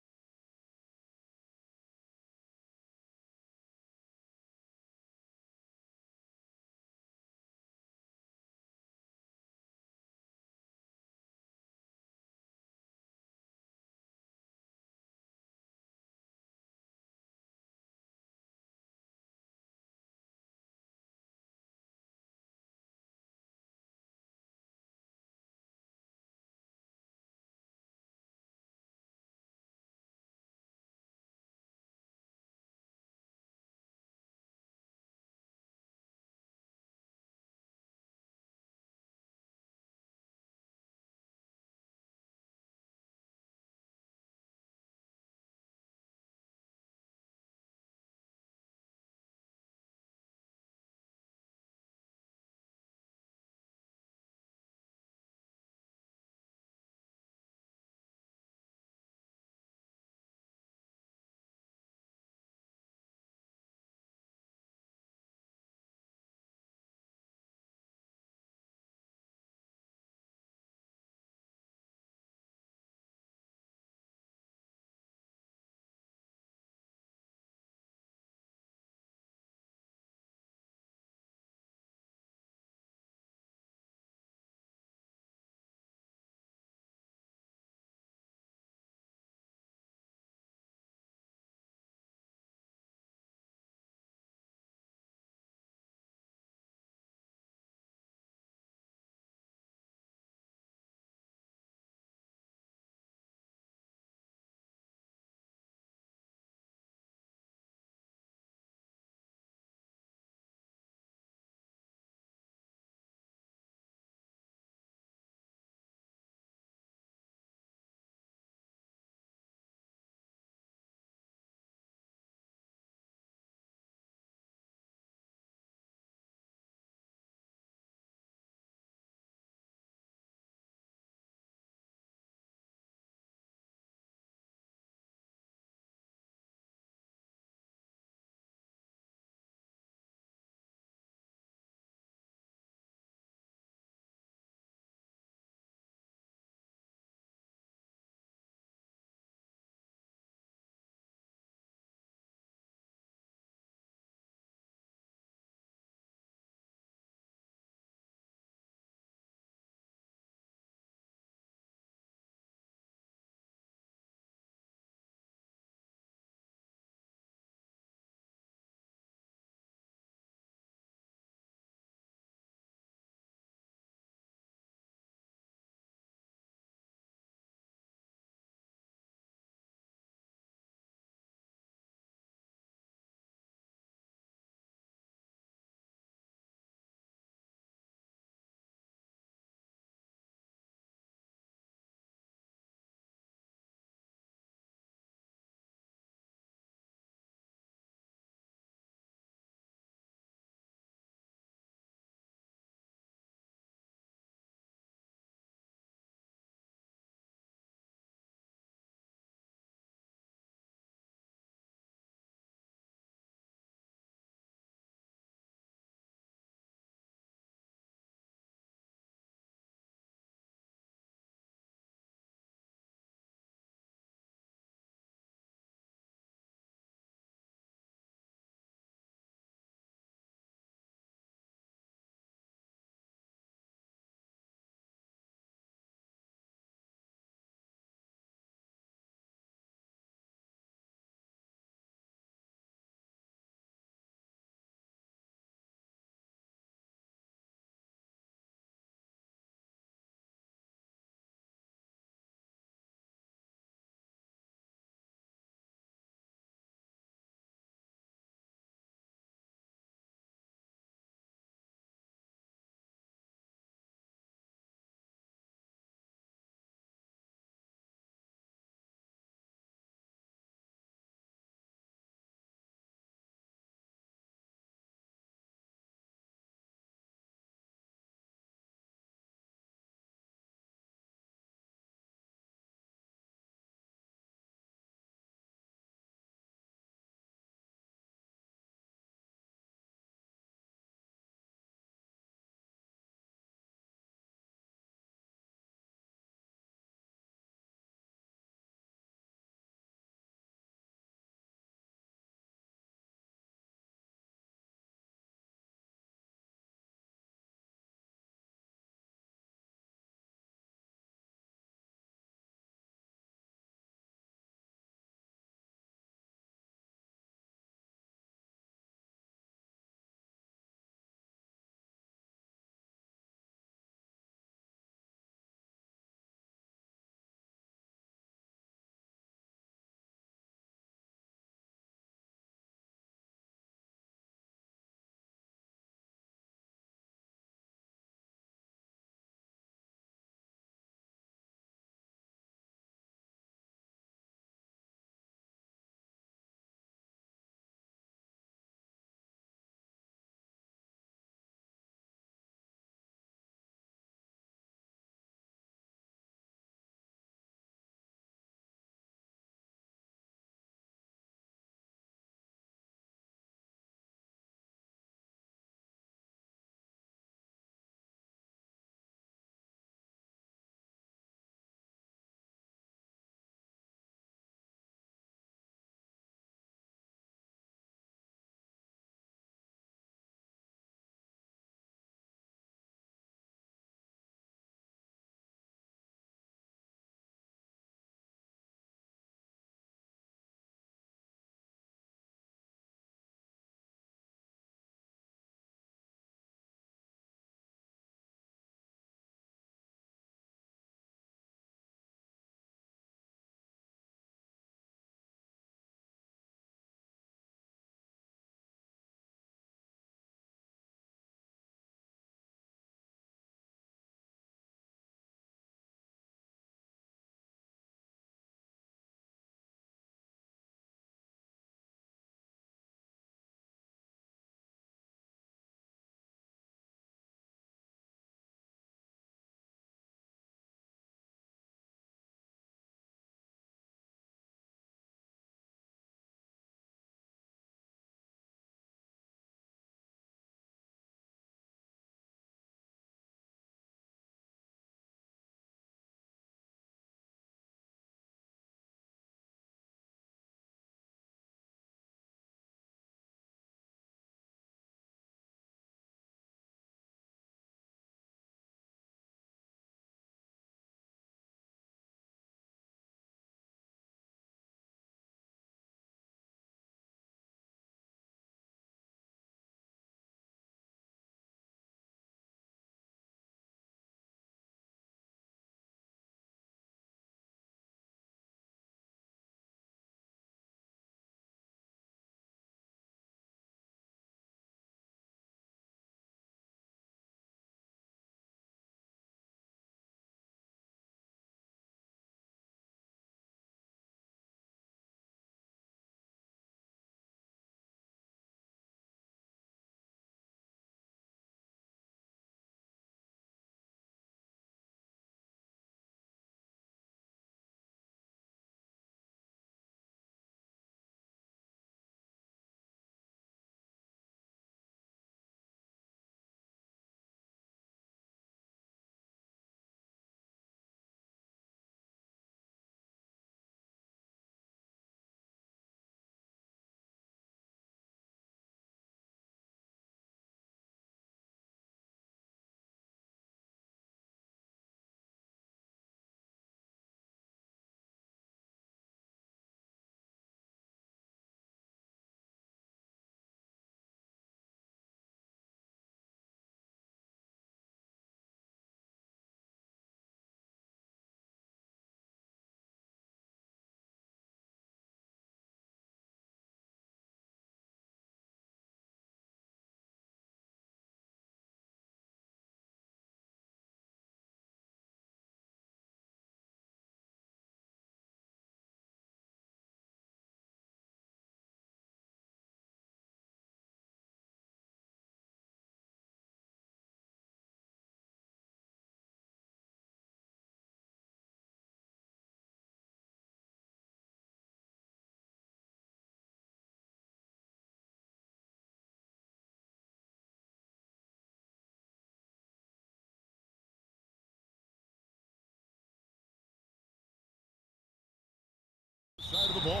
ball.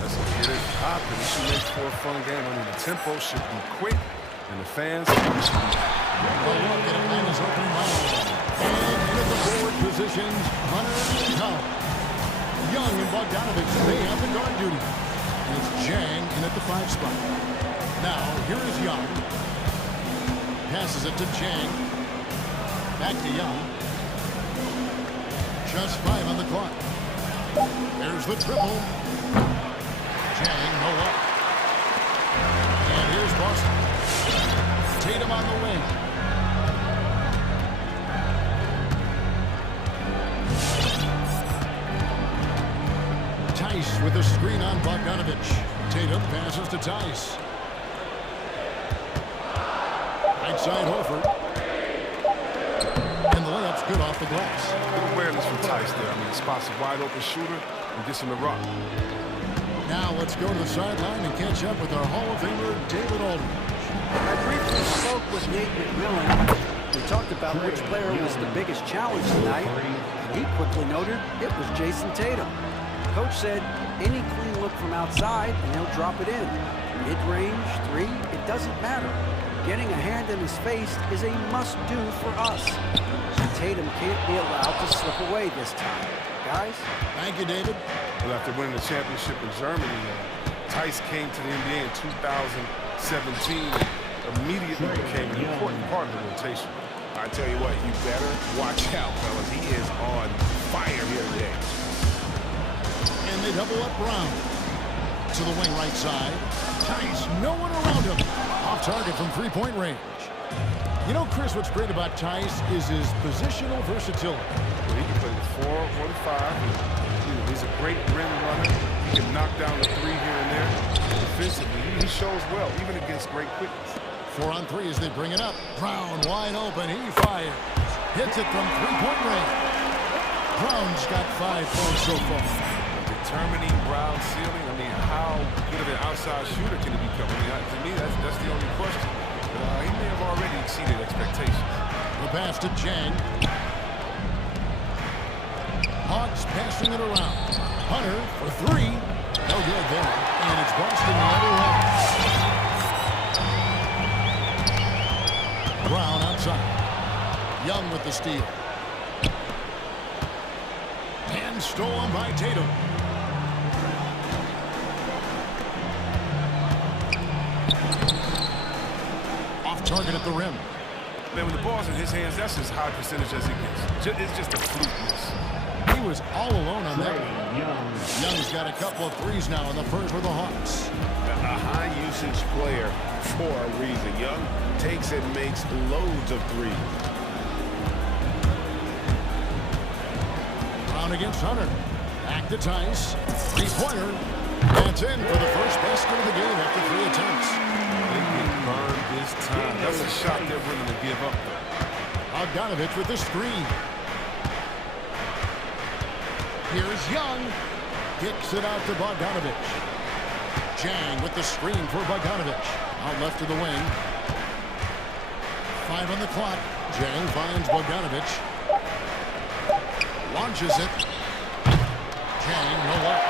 Let's get it popping. This should make for a fun game. I mean, the tempo should be quick, and the fans should be A look at Atlanta's opening line. And into the forward positions, Hunter and Collins. Young and Bogdanovich, they have the guard duty. And it's Jang in at the 5 spot. Now, here is Young. Passes it to Jang. Back to Young. Just 5 on the clock. There's the triple. Jang, no up. And here's Boston. Tatum on the wing. Tice with a screen on Bogdanovich. Tatum passes to Tice. Right side Horford. And the layup's good off the glass. good awareness from Tice there. I mean, he spots a wide open shooter and gets him the rock. Now let's go to the sideline and catch up with our Hall of Famer, David Aldridge. I briefly spoke with Nate McMillan. We talked about which player was the biggest challenge tonight, and he quickly noted it was Jason Tatum. Coach said any clean look from outside and he'll drop it in. Mid-range, 3, it doesn't matter. Getting a hand in his face is a must-do for us. And Tatum can't be allowed to slip away this time. Guys? Thank you, David. Well, after winning the championship in Germany, Tice came to the NBA in 2017 and immediately became an important part of the rotation. I tell you what, you better watch out, fellas. He is on fire here today. And they double up Brown. To the wing right side. Tice, no one around him. Off target from three-point range. You know, Chris, what's great about Tice is his positional versatility. Well, he can play the 4 or the 5. He's a great rim runner. He can knock down the 3 here and there. Defensively, he shows well, even against great quickness. 4 on 3 as they bring it up. Brown wide open. He fires. Hits it from three-point range. Brown's got 5 points so far. Determining Brown's ceiling. I mean, how good of an outside shooter can he become? I mean, to me, that's the only question. He may have already exceeded expectations. The pass to Jang. Hawks passing it around. Hunter for 3. No good there. And it's Boston the other way. Brown outside. Young with the steal. And stolen by Tatum. Off target at the rim. Man, when the ball's in his hands, that's as high percentage as it gets. It's just a fluke miss. He was all alone on that. Young's got a couple of threes now in the first for the Hawks. A high-usage player for a reason. Young takes and makes loads of threes. Brown against Hunter. Back to Tice. Three-pointer. That's in for the first basket of the game after 3 attempts. They get burned this time. That's a shot they're willing to give up, though. Bogdanovich with the screen. Here's Young. Kicks it out to Bogdanovich. Jang with the screen for Bogdanovich. Out left to the wing. 5 on the clock. Jang finds Bogdanovich. Launches it. Jang, no luck.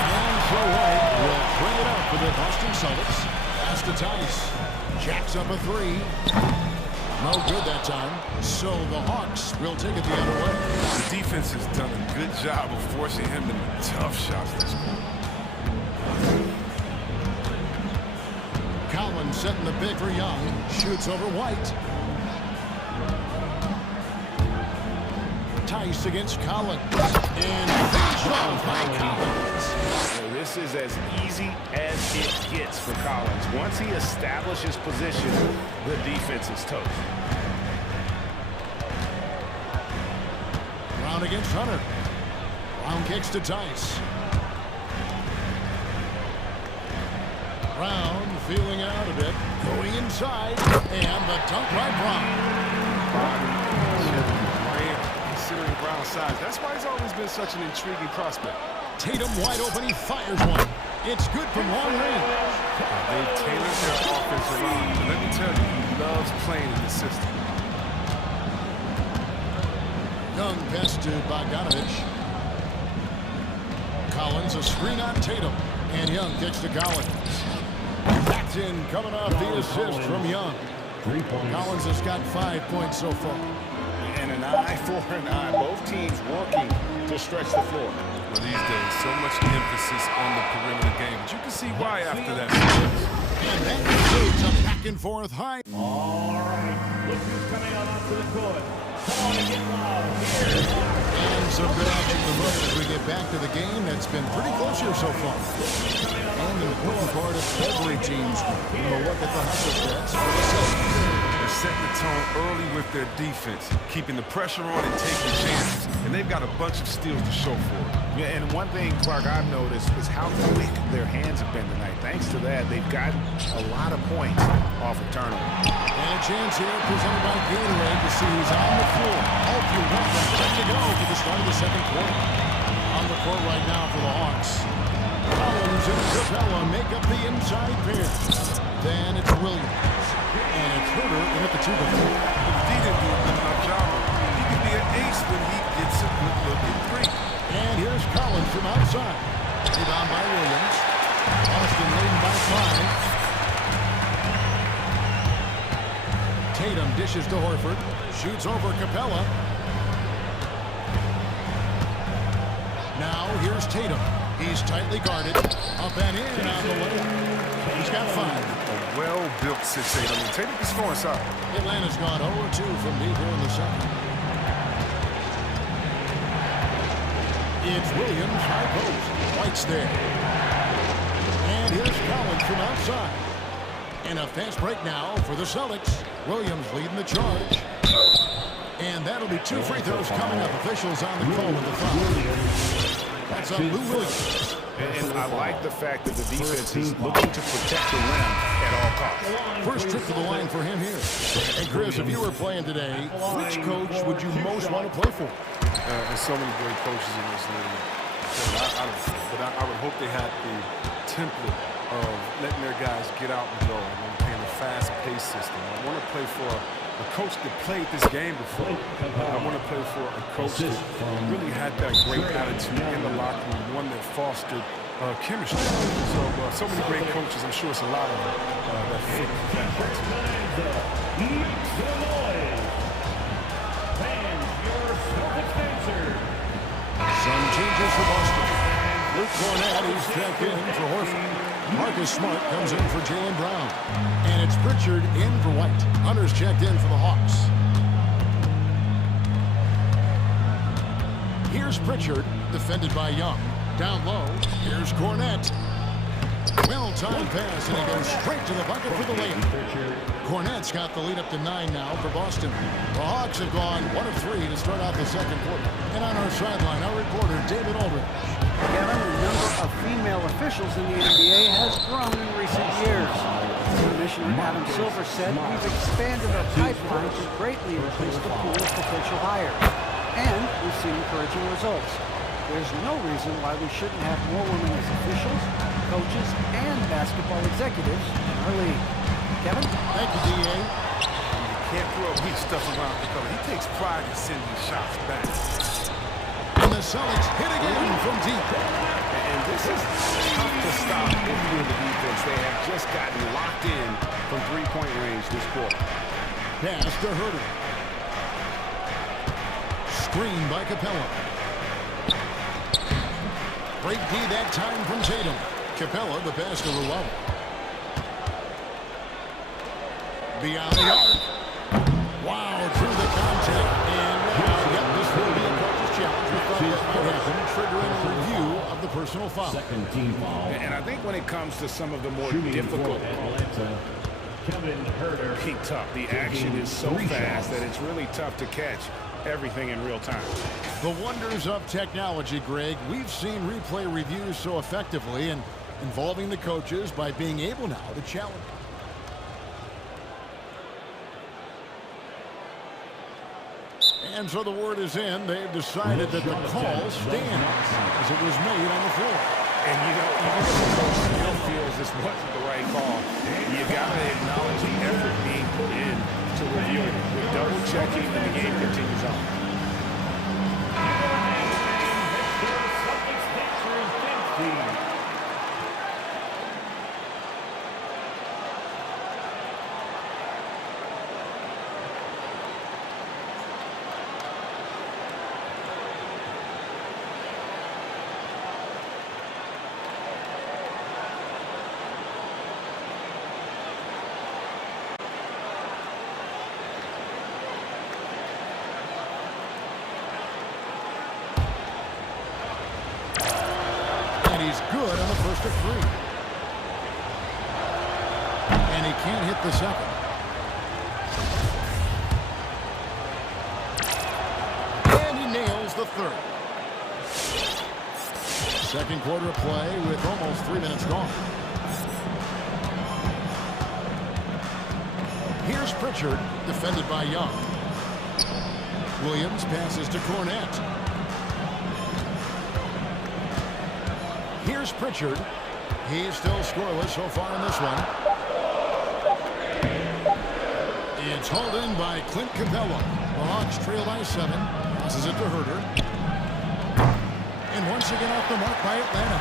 And so White will bring it up for the Boston Celtics. Pass to Tice. Jacks up a 3. No good that time. So the Hawks will take it the other way. The defense has done a good job of forcing him to make tough shots this quarter. Collins setting the big for Young. Shoots over White. Tice against Collins. And finished off by Collins. This is as easy as it gets for Collins. Once he establishes position, the defense is toast. Brown against Hunter. Brown kicks to Tice. Brown feeling out a bit. Going inside. And the dunk by Brown. Considering Brown's size, that's why he's always been such an intriguing prospect. Tatum wide open, he fires one. It's good from long range. They've tailored their offense around him. Let me tell you, he loves playing in the system. Young pass to Bogdanovich. Collins, a screen on Tatum. And Young kicks to Collins. That's in, coming off the assist from Young. Collins has got 5 points so far. And an eye for an eye. Both teams working to stretch the floor. Well, these days, so much emphasis on the perimeter game. But you can see why after that. And that includes a back and forth high. All right, look who's coming out onto the court. Come on and get loud here. And some good action to look as we get back to the game that's been pretty close here so far. And an important part of every team's we'll look at the hustle stats for the Celtics. They're setting the tone early with their defense, keeping the pressure on and taking chances. And they've got a bunch of steals to show for it. Yeah, and one thing, Clark, I've noticed is how quick their hands have been tonight. Thanks to that, they've gotten a lot of points off of turnover. And a chance here presented by Gatorade to see who's on the floor. Hope you want them ready to go for the start of the second quarter. On the court right now for the Hawks. Collins and Capella make up the inside pair. Then it's Williams. And it's Herder in at the 2 before. If he didn't do a good enough job, he could be an ace when he gets a good look at 3. And here's Collins from outside. Rebound by Williams. Boston leading by 5. Tatum dishes to Horford. Shoots over Capella. Now here's Tatum. He's tightly guarded. Up and in on the layup. He's got 5. A well-built 6'8". I mean, Tatum can score inside. Atlanta's gone 0-2 from deep here in the second. It's Williams, high post. White's there. And here's Collins from outside. And a fast break now for the Celtics. Williams leading the charge. And that'll be 2 free throws coming up. Officials on the call with the foul. That's on Lou Williams. And I like the fact that the defense is looking to protect the rim at all costs. First trip to the line for him here. And Chris, if you were playing today, which coach would you most want to play for? There's so many great coaches in this league. I would hope they had the template of letting their guys get out and go and playing a fast-paced system. I want to play for a coach that played this game before. I want to play for a coach that really had that great attitude in the locker room, one that fostered chemistry. So many great coaches. I'm sure it's a lot of them that fit Some changes for Boston. Luke Cornett, he's checked in for Horford. Marcus Smart comes in for Jaylen Brown. And it's Pritchard in for White. Hunter's checked in for the Hawks. Here's Pritchard, defended by Young. Down low, here's Cornett. Well-timed pass, and he goes straight to the bucket for the layup. Cornett's got the lead up to 9 now for Boston. The Hawks have gone 1 of 3 to start out the second quarter. And on our sideline, our reporter, David Aldridge. Kevin, the number of female officials in the NBA has grown in recent years. Commissioner Adam Silver said, we've expanded our pipeline to greatly increase the pool of potential hires. And we've seen encouraging results. There's no reason why we shouldn't have more women as officials, coaches, and basketball executives in our league. Kevin? Thank you, D.A. You can't throw weak stuff around the color. He takes pride in sending shots back. And the Celtics hit again from deep. And this is tough to stop if you're the defense. They have just gotten locked in from three-point range this quarter. Pass to Herder. Screen by Capella. Break D that time from Tatum. Capella, the pass to Ruel. Beyond the arc. Wow, through the contact. And this will be a coach's challenge. We thought that might happen, triggering a review of the personal foul. Second team foul. And I think when it comes to some of the more difficult Kevin Herder. peak tough, the action is so fast that it's really tough to catch everything in real time. The wonders of technology, Greg. We've seen replay reviews so effectively and involving the coaches by being able now to challenge. And so the word is in. They've decided that the call stands as it was made on the floor. And even if the coach still feels this wasn't the right call, you got to acknowledge the effort being put in to reviewing it. With double checking, and the game continues on. is good on the first of 3. And he can't hit the second. And he nails the third. Second quarter of play with almost 3 minutes gone. Here's Pritchard, defended by Young. Williams passes to Cornette. Here's Pritchard. He's still scoreless so far in this one. It's hauled in by Clint Capella. The Hawks trail by 7. Passes it to Herter. And once again off the mark by Atlanta.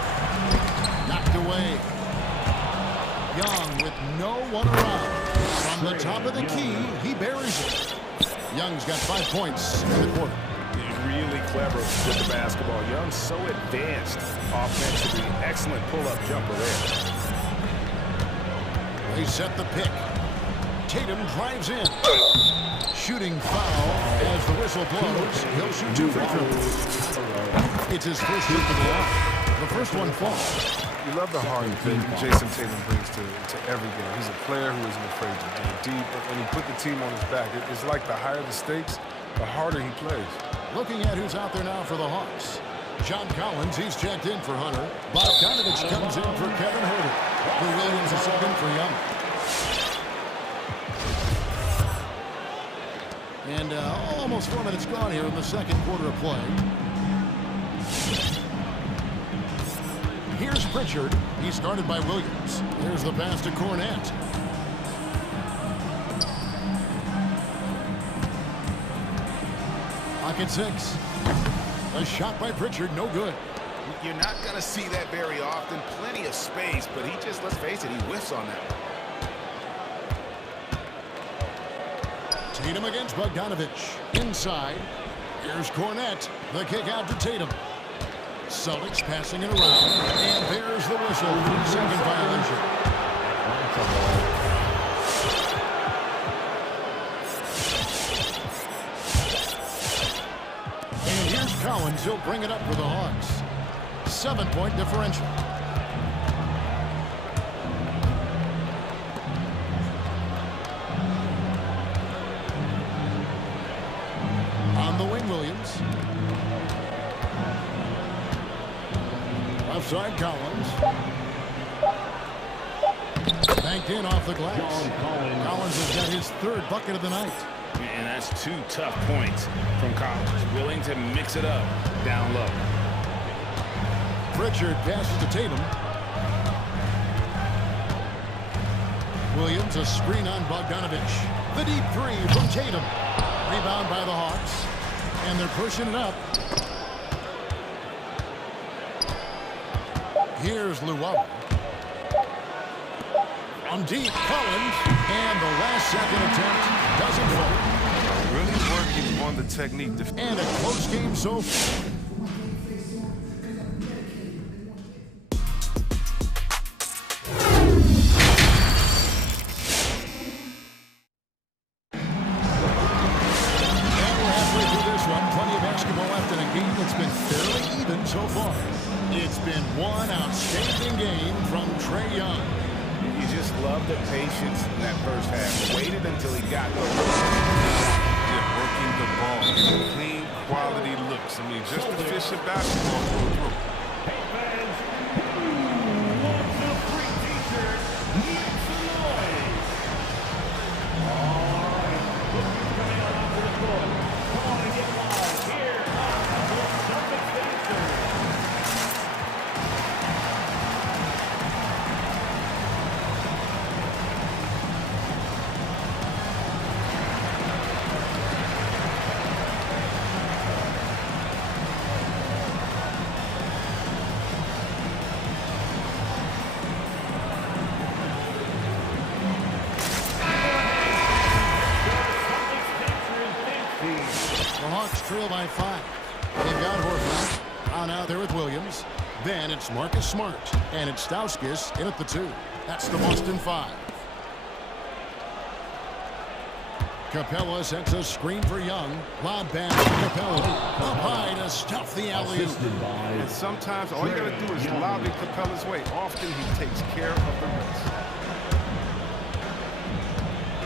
Knocked away. Young with no one around. From the top of the key, he buries it. Young's got 5 points in the quarter. Really clever with the basketball. Young's so advanced offensively. Excellent pull-up jumper there. They set the pick. Tatum drives in. Shooting foul as the whistle blows. He'll shoot 2 free throws. It's his first shoot to the line. The first one falls. You love the heart that Jason Tatum brings to every game. He's a player who isn't afraid to dig deep, and he put the team on his back. It's like the higher the stakes, the harder he plays. Looking at who's out there now for the Hawks. John Collins, he's checked in for Hunter. Bogdanovich comes in for Kevin Herter. Lou Williams is subbed in for Young. And almost 4 minutes gone here in the second quarter of play. Here's Pritchard. He's started by Williams. Here's the pass to Cornette. Pocket 6. A shot by Pritchard, no good. You're not going to see that very often. Plenty of space, but he just, let's face it, he whiffs on that one. Tatum against Bogdanovich. Inside. Here's Cornette. The kick out to Tatum. Celtics passing it around. And there's the whistle. Second violation. And here's Collins. He'll bring it up for the Hawks. 7-point differential. On the wing, Williams. Offside, Collins. Banked in off the glass. Collins has got his 3rd bucket of the night. And that's 2 tough points from Collins. Willing to mix it up down low. Pritchard passes to Tatum. Williams, a screen on Bogdanovich. The deep 3 from Tatum. Rebound by the Hawks. And they're pushing it up. Here's Luau. On deep, Collins. And the last second attempt doesn't fall. Really working on the technique. And a close game so far. So far, it's been one outstanding game from Trae Young. You just love the patience in that first half. Waited until he got the working the ball, getting clean, quality looks. I mean, just efficient basketball going through. Hey fans, wants a free t-shirt, make some noise. All right, look who's coming out onto the court. Come on and get live. Here are the Celtics dancers. Trail by 5. They've got Horford on out there with Williams. Then it's Marcus Smart. And it's Stauskas in at the 2. That's the Boston 5. Capella sets a screen for Young. Lob pass to Capella. Up high to stuff the alley-oop. And sometimes all you got to do is lob it Capella's way. Often he takes care of the rest.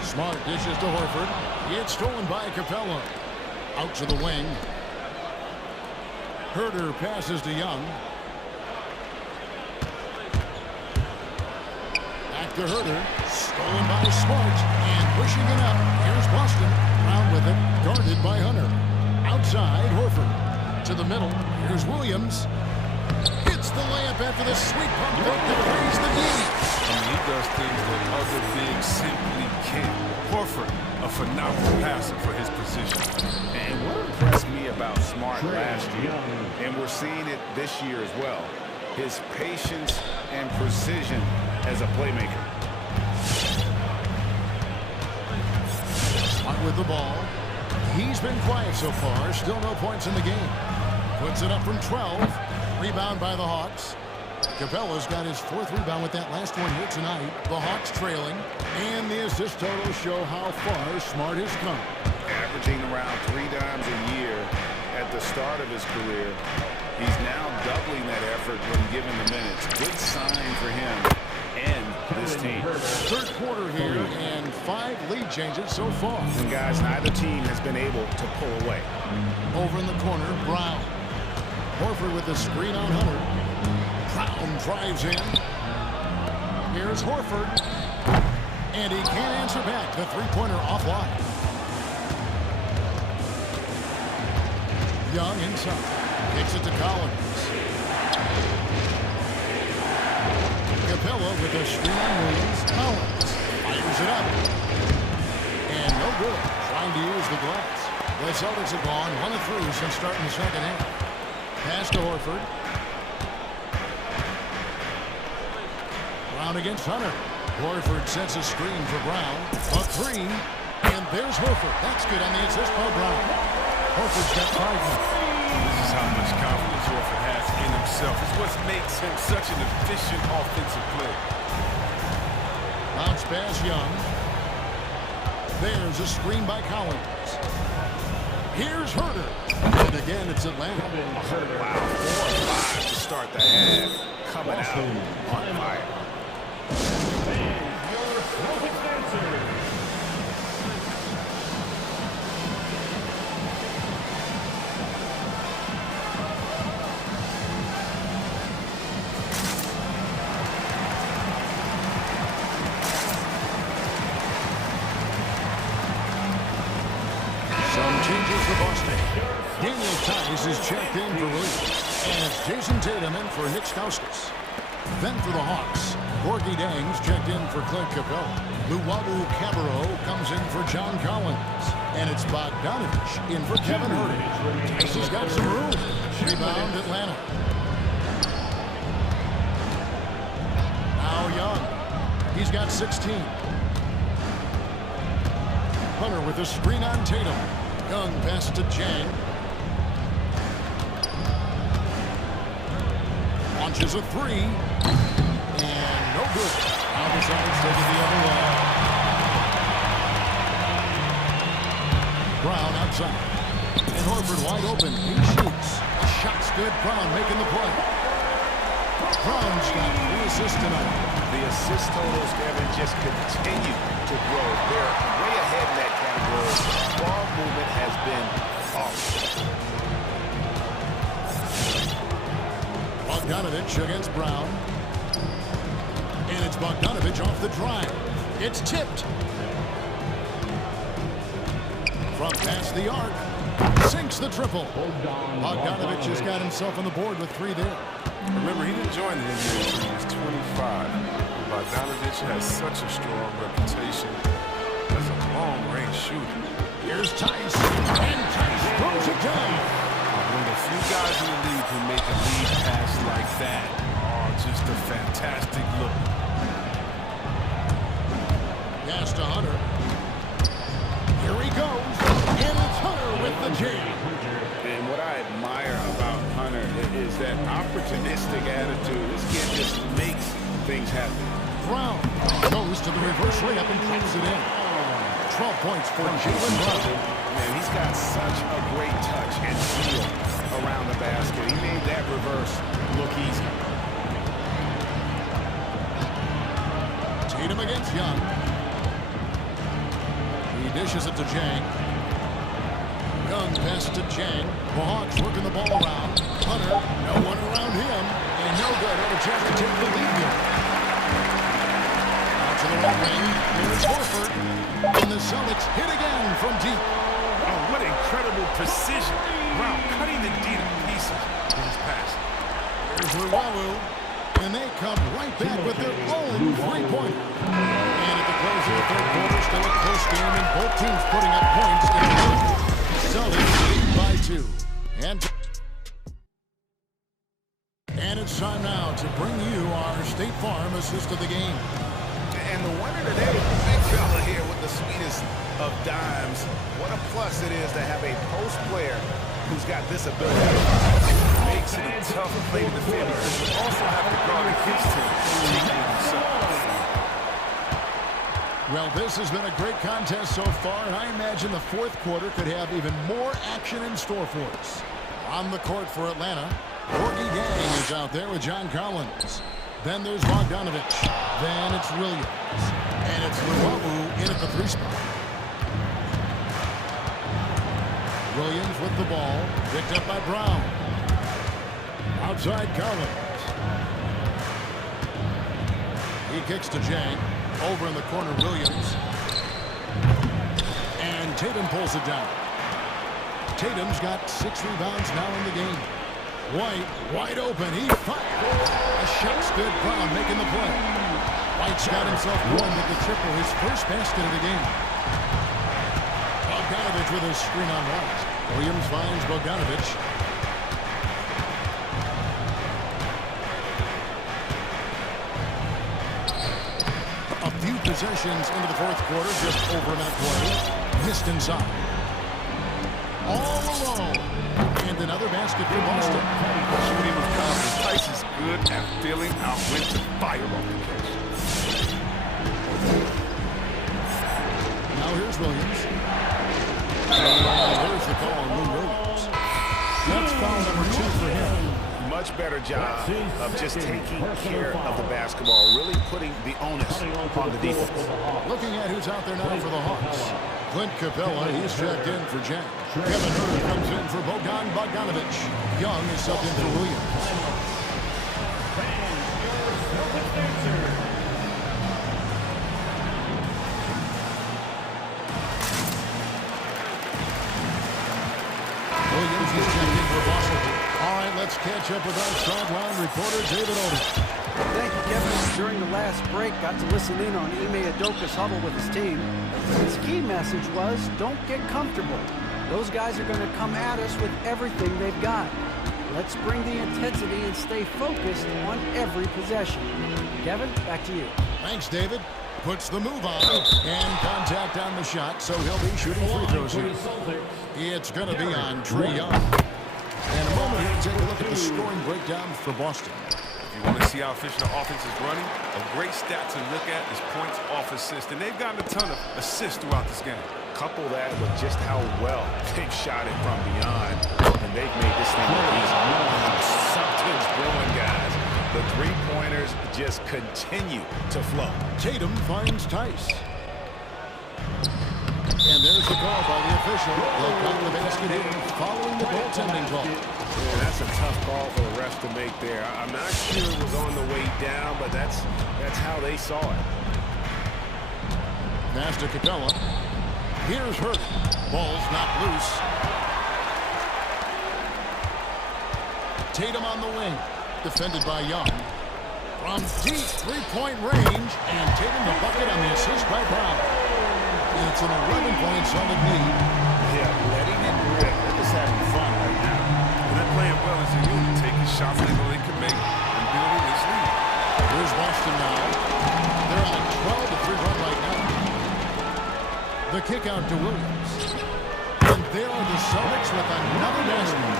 Smart dishes to Horford. It's stolen by Capella. Out to the wing. Herder passes to Young. Back to Herder. Stolen by Smart. And pushing it up. Here's Boston. Brown with it. Guarded by Hunter. Outside, Horford. To the middle. Here's Williams. Hits the layup after the sweet pump fake to raise the lead. He does things that other bigs simply can't. Horford, a phenomenal passer for his position. And what impressed me about Smart last year, and we're seeing it this year as well, his patience and precision as a playmaker. Smart with the ball. He's been quiet so far. Still no points in the game. Puts it up from 12. Rebound by the Hawks. Capella's got his 4th rebound with that last one here tonight. The Hawks trailing. And the assist totals show how far Smart has come. Averaging around 3 dimes a year at the start of his career. He's now doubling that effort when given the minutes. Good sign for him and this team. 3rd quarter here and 5 lead changes so far. And guys, neither team has been able to pull away. Over in the corner, Brown. Horford with the screen on Hunter. Brown drives in. Here's Horford. And he can't answer back. The three-pointer offline. Young inside. Kicks it to Collins. Capella with a screen on Williams. Collins fires it up. And no good. Trying to use the glass. The Celtics have gone 1 of 3 since starting the second half. Pass to Horford. Brown against Hunter. Horford sets a screen for Brown. A 3. And there's Horford. That's good on the assist by Brown. Horford's got 5 now. This is how much confidence Horford has in himself. It's what makes him such an efficient offensive player. Bounce pass Young. There's a screen by Collins. Here's Herder. And again, it's Atlanta. Wow, 4 or 5 to start the half. Coming out on fire. Some changes for Boston. Daniel Tice is checked in for relief. And it's Jason Tatum in for Nick Stauskas. Then for the Hawks, Gorgie Dangs checked in for Clint Capella. Luwawu Cabarro comes in for John Collins. And it's Bogdanovich in for Kevin Herter. Tice has got some room. Rebound Atlanta. Now Young. He's got 16. Hunter with a screen on Tatum. Young pass to Jang. Launches a 3. And no good. Now the Celtics take it the other way. Brown outside. And Horford wide open. He shoots. A shot's good. Brown making the play. Brown's got 3 assists tonight. The assist totals, Kevin, just continue to grow. They're way ahead in that category. Ball movement has been awesome. Bogdanovich against Brown. And it's Bogdanovich off the drive. It's tipped. From past the arc. Sinks the triple. Bogdanovich has got himself on the board with 3 there. Remember, he didn't join the NBA until he was 25. Bogdanovich has such a strong reputation as a long-range shooter. Here's Tice. And Tice throws it down. One of the few guys in the league who make a lead pass like that. Oh, just a fantastic look. Pass to Hunter. Here he goes. And it's Hunter with the jam. And what I admire about Hunter is that opportunistic attitude. This kid just makes things happen. Brown goes to the reverse layup and pops it in. 12 points for Jaylen Brown. Man, he's got such a great touch and feel around the basket. He made that reverse look easy. Tatum against Young. He dishes it to Jang. Young pass to Jang. The Hawks working the ball around. Hunter, no one around him. And no good. Had a chance to take the lead here. Out to the right wing. Here's Horford. And the Celtics hit again from deep. Oh, what incredible precision. Brown cutting the D to pieces in his pass. Here's Luwawu. And they come right back with their own three-pointer. And at the close of the third quarter, still a close game, and both teams putting up points in a row. Celtics lead by 2. And it's time now to bring you our State Farm assist of the game. And the winner today, big fella here with the sweetest of dimes. What a plus it is to have a post player who's got this ability. Makes it a tough play to defend because you also have to guard against him, taking it himself. Well, this has been a great contest so far, and I imagine the fourth quarter could have even more action in store for us. On the court for Atlanta, Gorgie Gang is out there with John Collins. Then there's Bogdanovich. Then it's Williams. And it's Luwawu in at the 3 spot. Williams with the ball, picked up by Brown. Outside Collins. He kicks to Jang. Over in the corner, Williams. And Tatum pulls it down. Tatum's got 6 rebounds now in the game. White, wide open. He fired. A shot's good. Brown making the play. White's got himself going with the triple, his first basket of the game. Bogdanovich with a screen on White. Williams finds Bogdanovich. A few possessions into the fourth quarter, just over a minute play. Missed inside. All alone. And another basket for Boston. Shooting with confidence. Tice is good at filling out with the fire off the catch. Now here's Williams. And there's the call on Lou Williams. That's foul number 2 for him. Much better job of just taking care of the basketball, really putting the onus on the defense. Looking at who's out there now for the Hawks. Clint Capella, he's checked in for Jack. Kevin Herter comes in for Bogdanovich. Young is subbed in for Williams. Williams is checked in for Boston. All right, let's catch up with our sideline reporter, David Odom. Thank you, Kevin. During the last break, got to listen in on Ime Udoka's huddle with his team. His key message was, don't get comfortable. Those guys are going to come at us with everything they've got. Let's bring the intensity and stay focused on every possession. Kevin, back to you. Thanks, David. Puts the move on, and contact on the shot, so he'll be shooting free throws here. It's going to be on Trae Young. In a moment, we'll take a look at the scoring breakdown for Boston. If you want to see how efficient the offense is running, a great stat to look at is points off assist. And they've gotten a ton of assists throughout this game. Couple that with just how well they've shot it from beyond, and they've made this thing look easy. Something's brewing, guys. The three-pointers just continue to flow. Tatum finds Tice. And there's the call by the official. They'll count the basket in following the goaltending call. Yeah, that's a tough call for the refs to make there. I'm not sure it was on the way down, but that's how they saw it. Pass to Capella. Here's Hurt. Ball's not loose. Tatum on the wing. Defended by Young. From deep three-point range. And Tatum the bucket on the assist by Brown. And it's an 11-point solid lead. Yeah, letting it rip. They're just having fun right now. And they're playing well as a unit, taking shots they know they can make and building this lead. Here's Boston now. They're on a 12-3 run right now. The kick out to Williams. And there are the Celtics with another basket.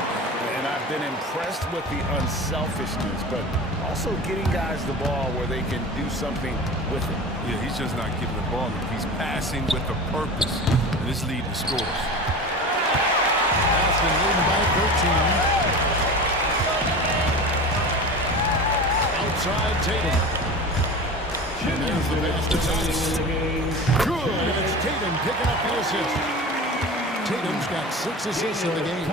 And I I've been impressed with the unselfishness, but also getting guys the ball where they can do something with it. Yeah, he's just not giving the ball. He's passing with a purpose, and it's leading to scores. Boston leading by 13. Outside Tatum. And there's the pass to Tice. Good, and it's Tatum picking up the assist. Tatum's got 6 assists in the game.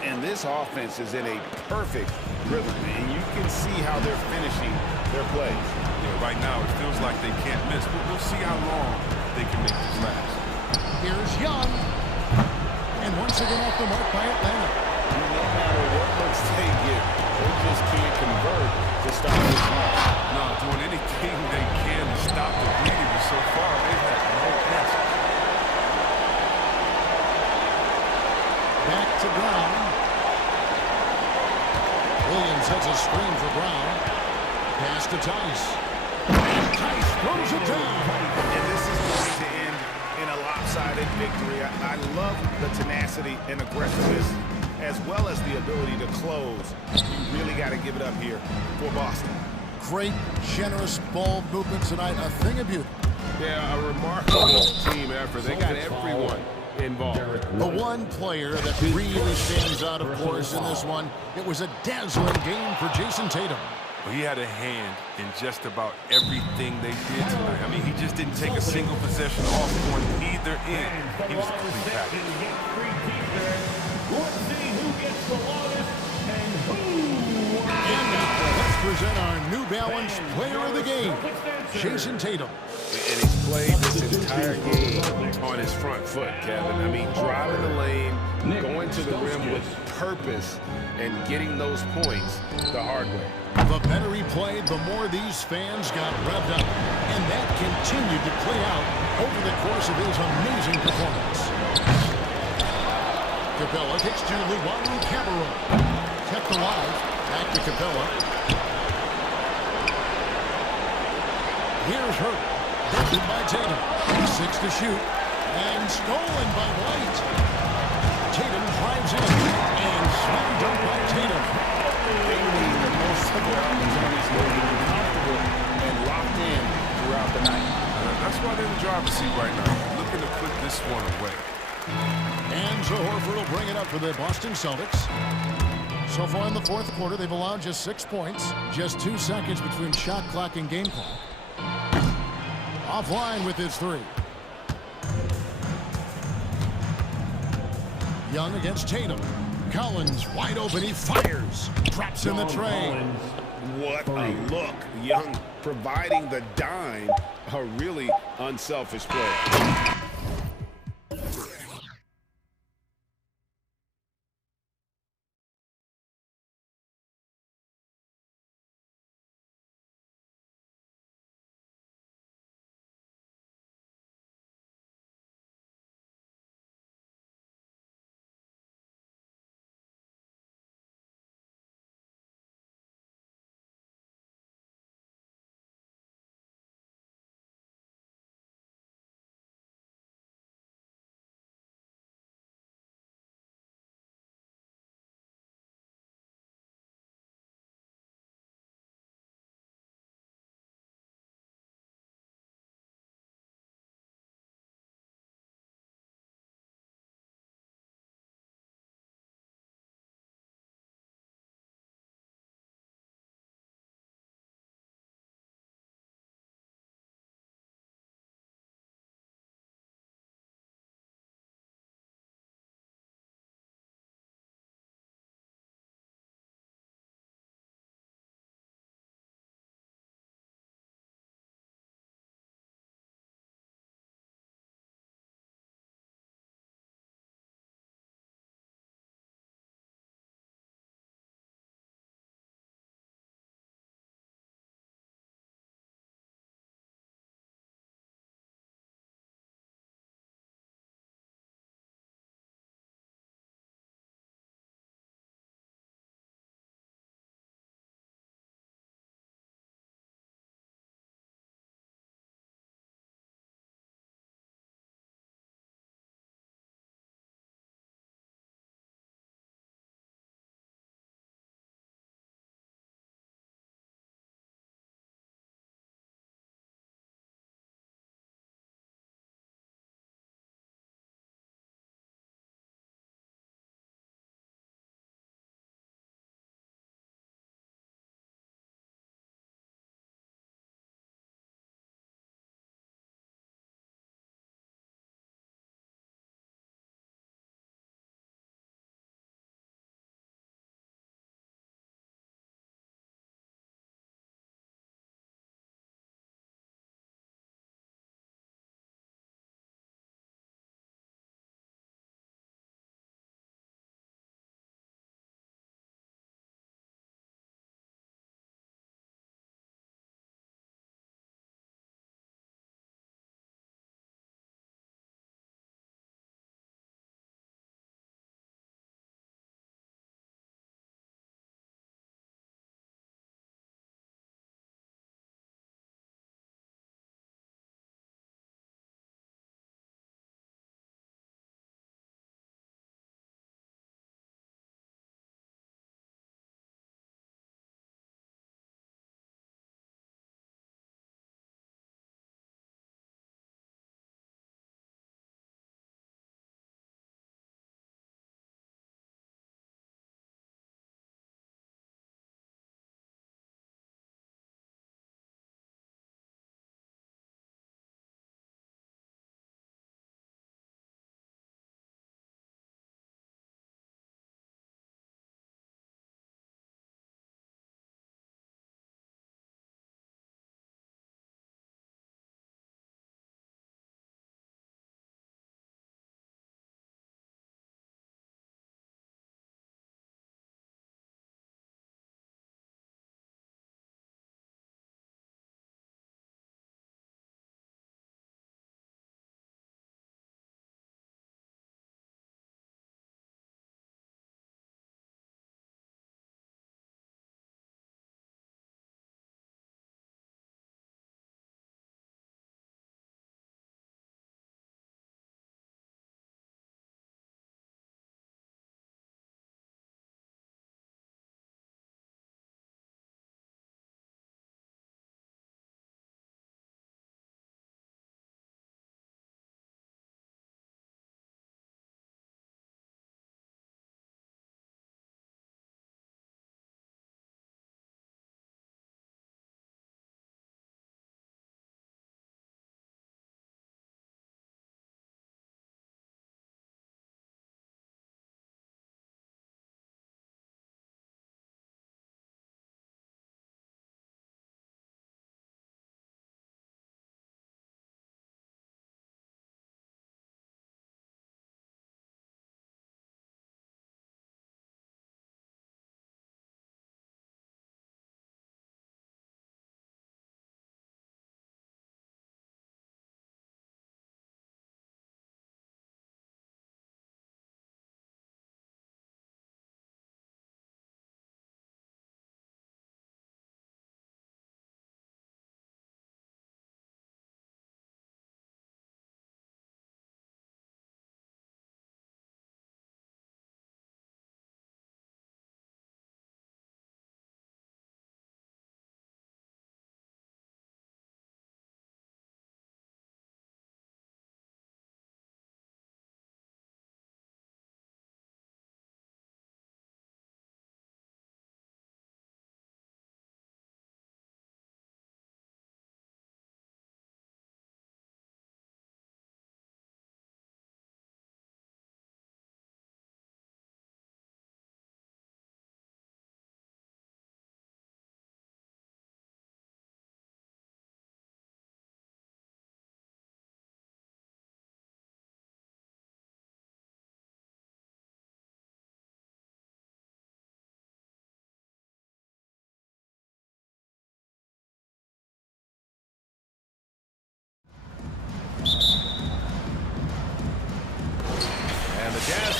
And this offense is in a perfect rhythm, and you can see how they're finishing their plays. Yeah, right now it feels like they can't miss, but we'll see how long they can make this last. Here's Young. And once again off the mark by Atlanta. No matter what looks they get, they just can't convert to stop this run. No, doing anything they can to stop the bleeding, but so far they've had no answers. Back to Brown. Williams has a screen for Brown. Pass to Tice. And Tice throws it down. And this is going to end in a lopsided victory. I love the tenacity and aggressiveness, as well as the ability to close. You really got to give it up here for Boston. Great, generous ball movement tonight. A thing of beauty. Yeah, a remarkable team effort. They got everyone involved. The one player that really stands out, of course, in this one, it was a dazzling game for Jason Tatum. Well, he had a hand in just about everything they did tonight. I mean, he just didn't take a single possession off on either end. He was a complete package. Let's see who gets the loudest and who. And now, let's present our New Balance Player of the Game, Jason Tatum. And he's played this entire game on his front foot, Kevin. I mean, driving the lane, going to the rim with purpose, and getting those points the hard way. The better he played, the more these fans got revved up. And that continued to play out over the course of his amazing performance. Capella kicks to Luwawu Cabarrot. Kept alive. Back to Capella. Here's Hurt. Defended by Tatum. 6 to shoot. And stolen by White. Tatum drives in. And slam dunk by Tatum. They need the most surroundings on his league to be comfortable and locked in throughout the night. That's why they're in the driver's seat right now, looking to put this one away. And so Horford will bring it up for the Boston Celtics. So far in the fourth quarter, they've allowed just 6 points. Just 2 seconds between shot clock and game clock. Offline with his 3. Young against Tatum. Collins wide open, he fires. Traps in the tray. What a look. Young providing the dime. A really unselfish play.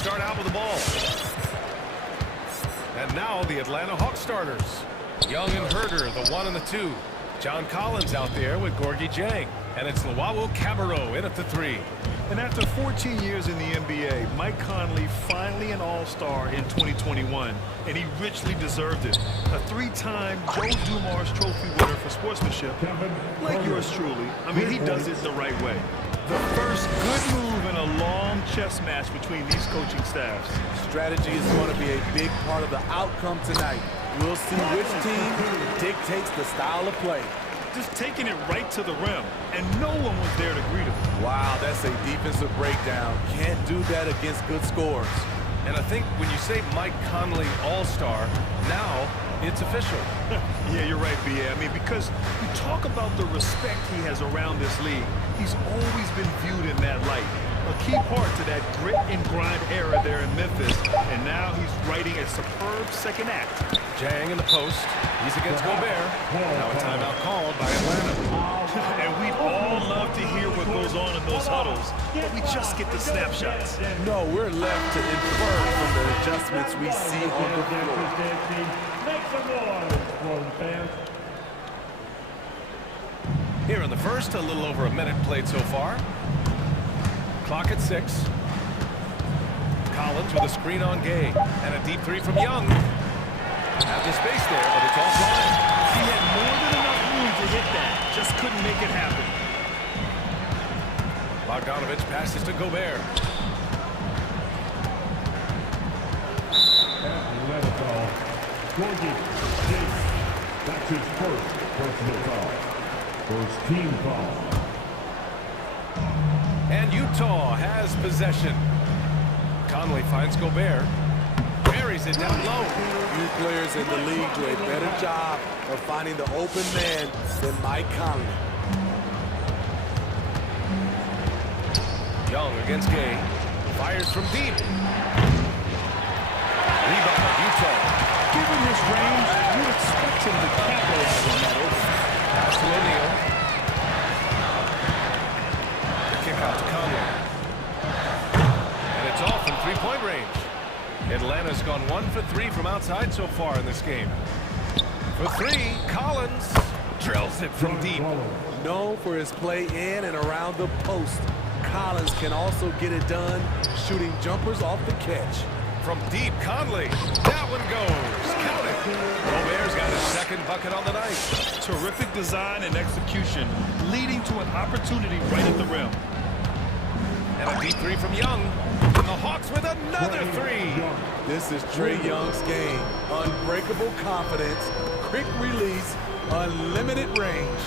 start out with the ball. And now the Atlanta Hawks starters. Young and Herder, the 1 and the 2. John Collins out there with Gorgie Jang. And it's Luau Cabarro in at the 3. And after 14 years in the NBA, Mike Conley finally an All-Star in 2021, and he richly deserved it. A 3-time Joe Dumars Trophy winner for sportsmanship, like yours truly. I mean, he does it the right way. The first good move in a long chess match between these coaching staffs. Strategy is going to be a big part of the outcome tonight. We'll see which team dictates the style of play. Just taking it right to the rim, and no one was there to greet him. Wow, that's a defensive breakdown. Can't do that against good scores. And I think when you say Mike Conley All-Star, now it's official. Yeah, you're right, B.A. I mean, because you talk about the respect he has around this league. He's always been viewed in that light. A key part to that grit and grind era there in Memphis, and now he's writing a superb second act. Jang in the post. He's against Gobert. Now a timeout called by Atlanta. And we'd all love to hear what goes on in those huddles, but we just get the snapshots. No, we're left to infer from the adjustments we see on the floor. Make some noise, Florida fans. Here in the first, a little over a minute played so far. Clock at 6. Collins with a screen on Gay. And a deep 3 from Young. Have the space there, but it's offline. He had more than enough room to hit that. Just couldn't make it happen. Bogdanovich passes to Gobert. Atlanta foul. Gorgie Jang. That's his first personal foul. First team foul. And Utah has possession. Conley finds Gobert. Buries it down low. Few players in the league do a better job of finding the open man than Mike Conley. Young against Gay. Fires from deep. Rebound, Utah. Given his range, you'd expect him to capitalize on that opening. Pass to O'Neal. The kick out to Conley. And it's off from three-point range. Atlanta's gone 1 for 3 from outside so far in this game. For 3, Collins drills it from deep. Known for his play in and around the post, Collins can also get it done shooting jumpers off the catch. From deep, Conley. That one goes. Count it. Gobert's got his second bucket on the night. Terrific design and execution, leading to an opportunity right at the rim. And a deep 3 from Young. And the Hawks with another 3. This is Trae Young's game. Unbreakable confidence, quick release, unlimited range.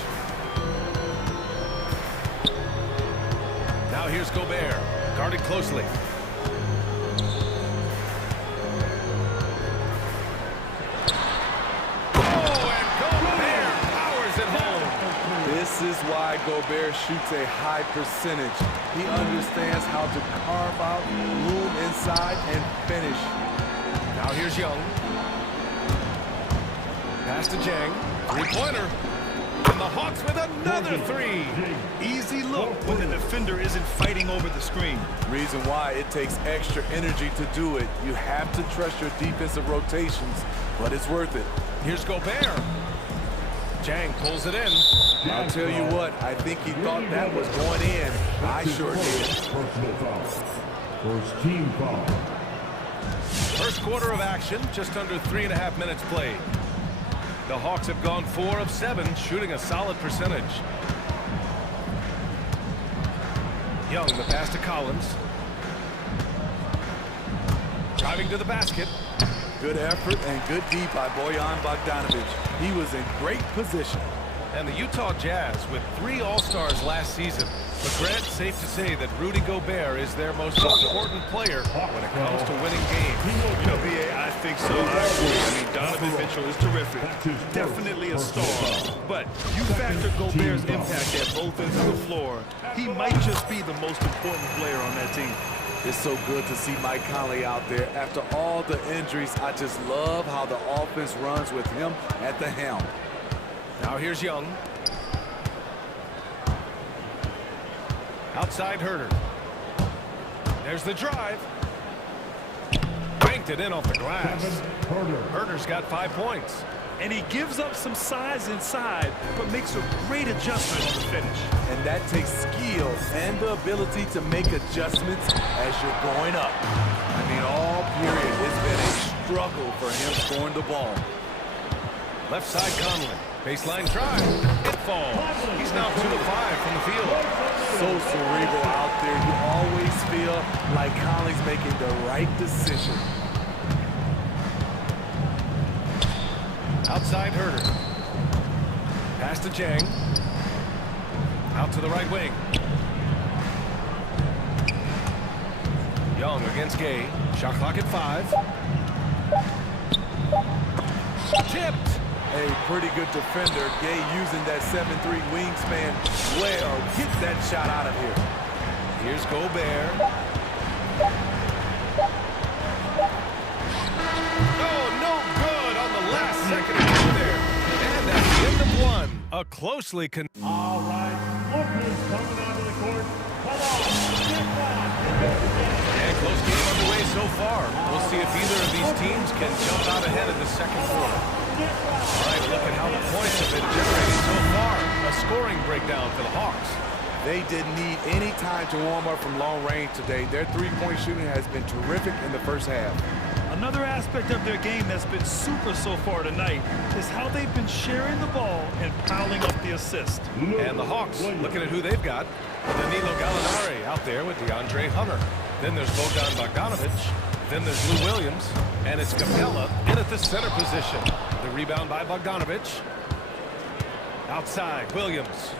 Now here's Gobert, guarded closely. This is why Gobert shoots a high percentage. He understands how to carve out room inside and finish. Now here's Young. Pass to Jang. Three-pointer. And the Hawks with another 3. Easy look when the defender isn't fighting over the screen. Reason why it takes extra energy to do it. You have to trust your defensive rotations, but it's worth it. Here's Gobert. Jang pulls it in. I'll tell you what, I think he thought that was going in. I sure did. Personal foul. First team foul. First quarter of action, just under 3.5 minutes played. The Hawks have gone 4 of 7, shooting a solid percentage. Young, the pass to Collins. Driving to the basket. Good effort and good D by Bojan Bogdanovich. He was in great position. And the Utah Jazz with 3 All-Stars last season. But Grant, safe to say that Rudy Gobert is their most important player when it comes to winning games. You know, B.A., I think so. I agree. I mean, Donovan Mitchell is terrific. Definitely a star. But you factor Gobert's impact at both ends of the floor, he might just be the most important player on that team. It's so good to see Mike Conley out there. After all the injuries, I just love how the offense runs with him at the helm. Now here's Young. Outside Herder. There's the drive. banked it in off the glass. Herder's got 5 points. And he gives up some size inside, but makes a great adjustment on the finish. And that takes skill and the ability to make adjustments as you're going up. I mean, all period, it's been a struggle for him scoring the ball. Left side Conley. Baseline try. It falls. He's now 2 of 5 from the field. So cerebral out there. You always feel like Conley's making the right decision. Outside Herder. Pass to Jang. Out to the right wing. Young against Gay. Shot clock at 5. Tipped. A pretty good defender. Gay using that 7'3" wingspan well. Get that shot out of here. Here's Gobert. Oh, no good on the last second attempt there. And that's the end of one. A closely All right, lookers coming onto the court. Come on, get back. and close game underway so far. We'll see if either of these teams can jump out ahead in the second quarter. All right, look at how the points have been generated so far. A scoring breakdown for the Hawks. They didn't need any time to warm up from long range today. Their three-point shooting has been terrific in the first half. Another aspect of their game that's been super so far tonight is how they've been sharing the ball and piling up the assist. And the Hawks, looking at who they've got. Danilo Gallinari out there with DeAndre Hunter. Then there's Bogdan Bogdanovic. Then there's Lou Williams. And it's Capella in at the center position. The rebound by Bogdanovic. Outside, Williams.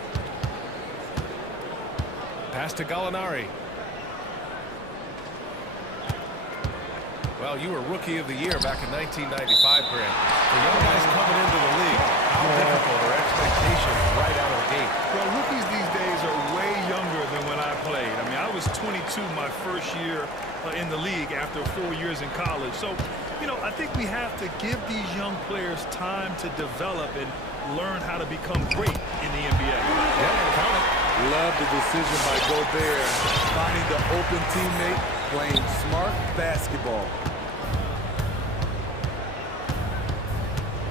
Pass to Gallinari. Well, you were Rookie of the Year back in 1995, Grant. For young guys coming into the league, how difficult are expectations right out of the gate? Well, rookies these days are way younger than when I played. I mean, I was 22 my first year in the league after 4 years in college. So, you know, I think we have to give these young players time to develop and learn how to become great in the NBA. Yeah, count it. Love the decision by Gobert, finding the open teammate, playing smart basketball.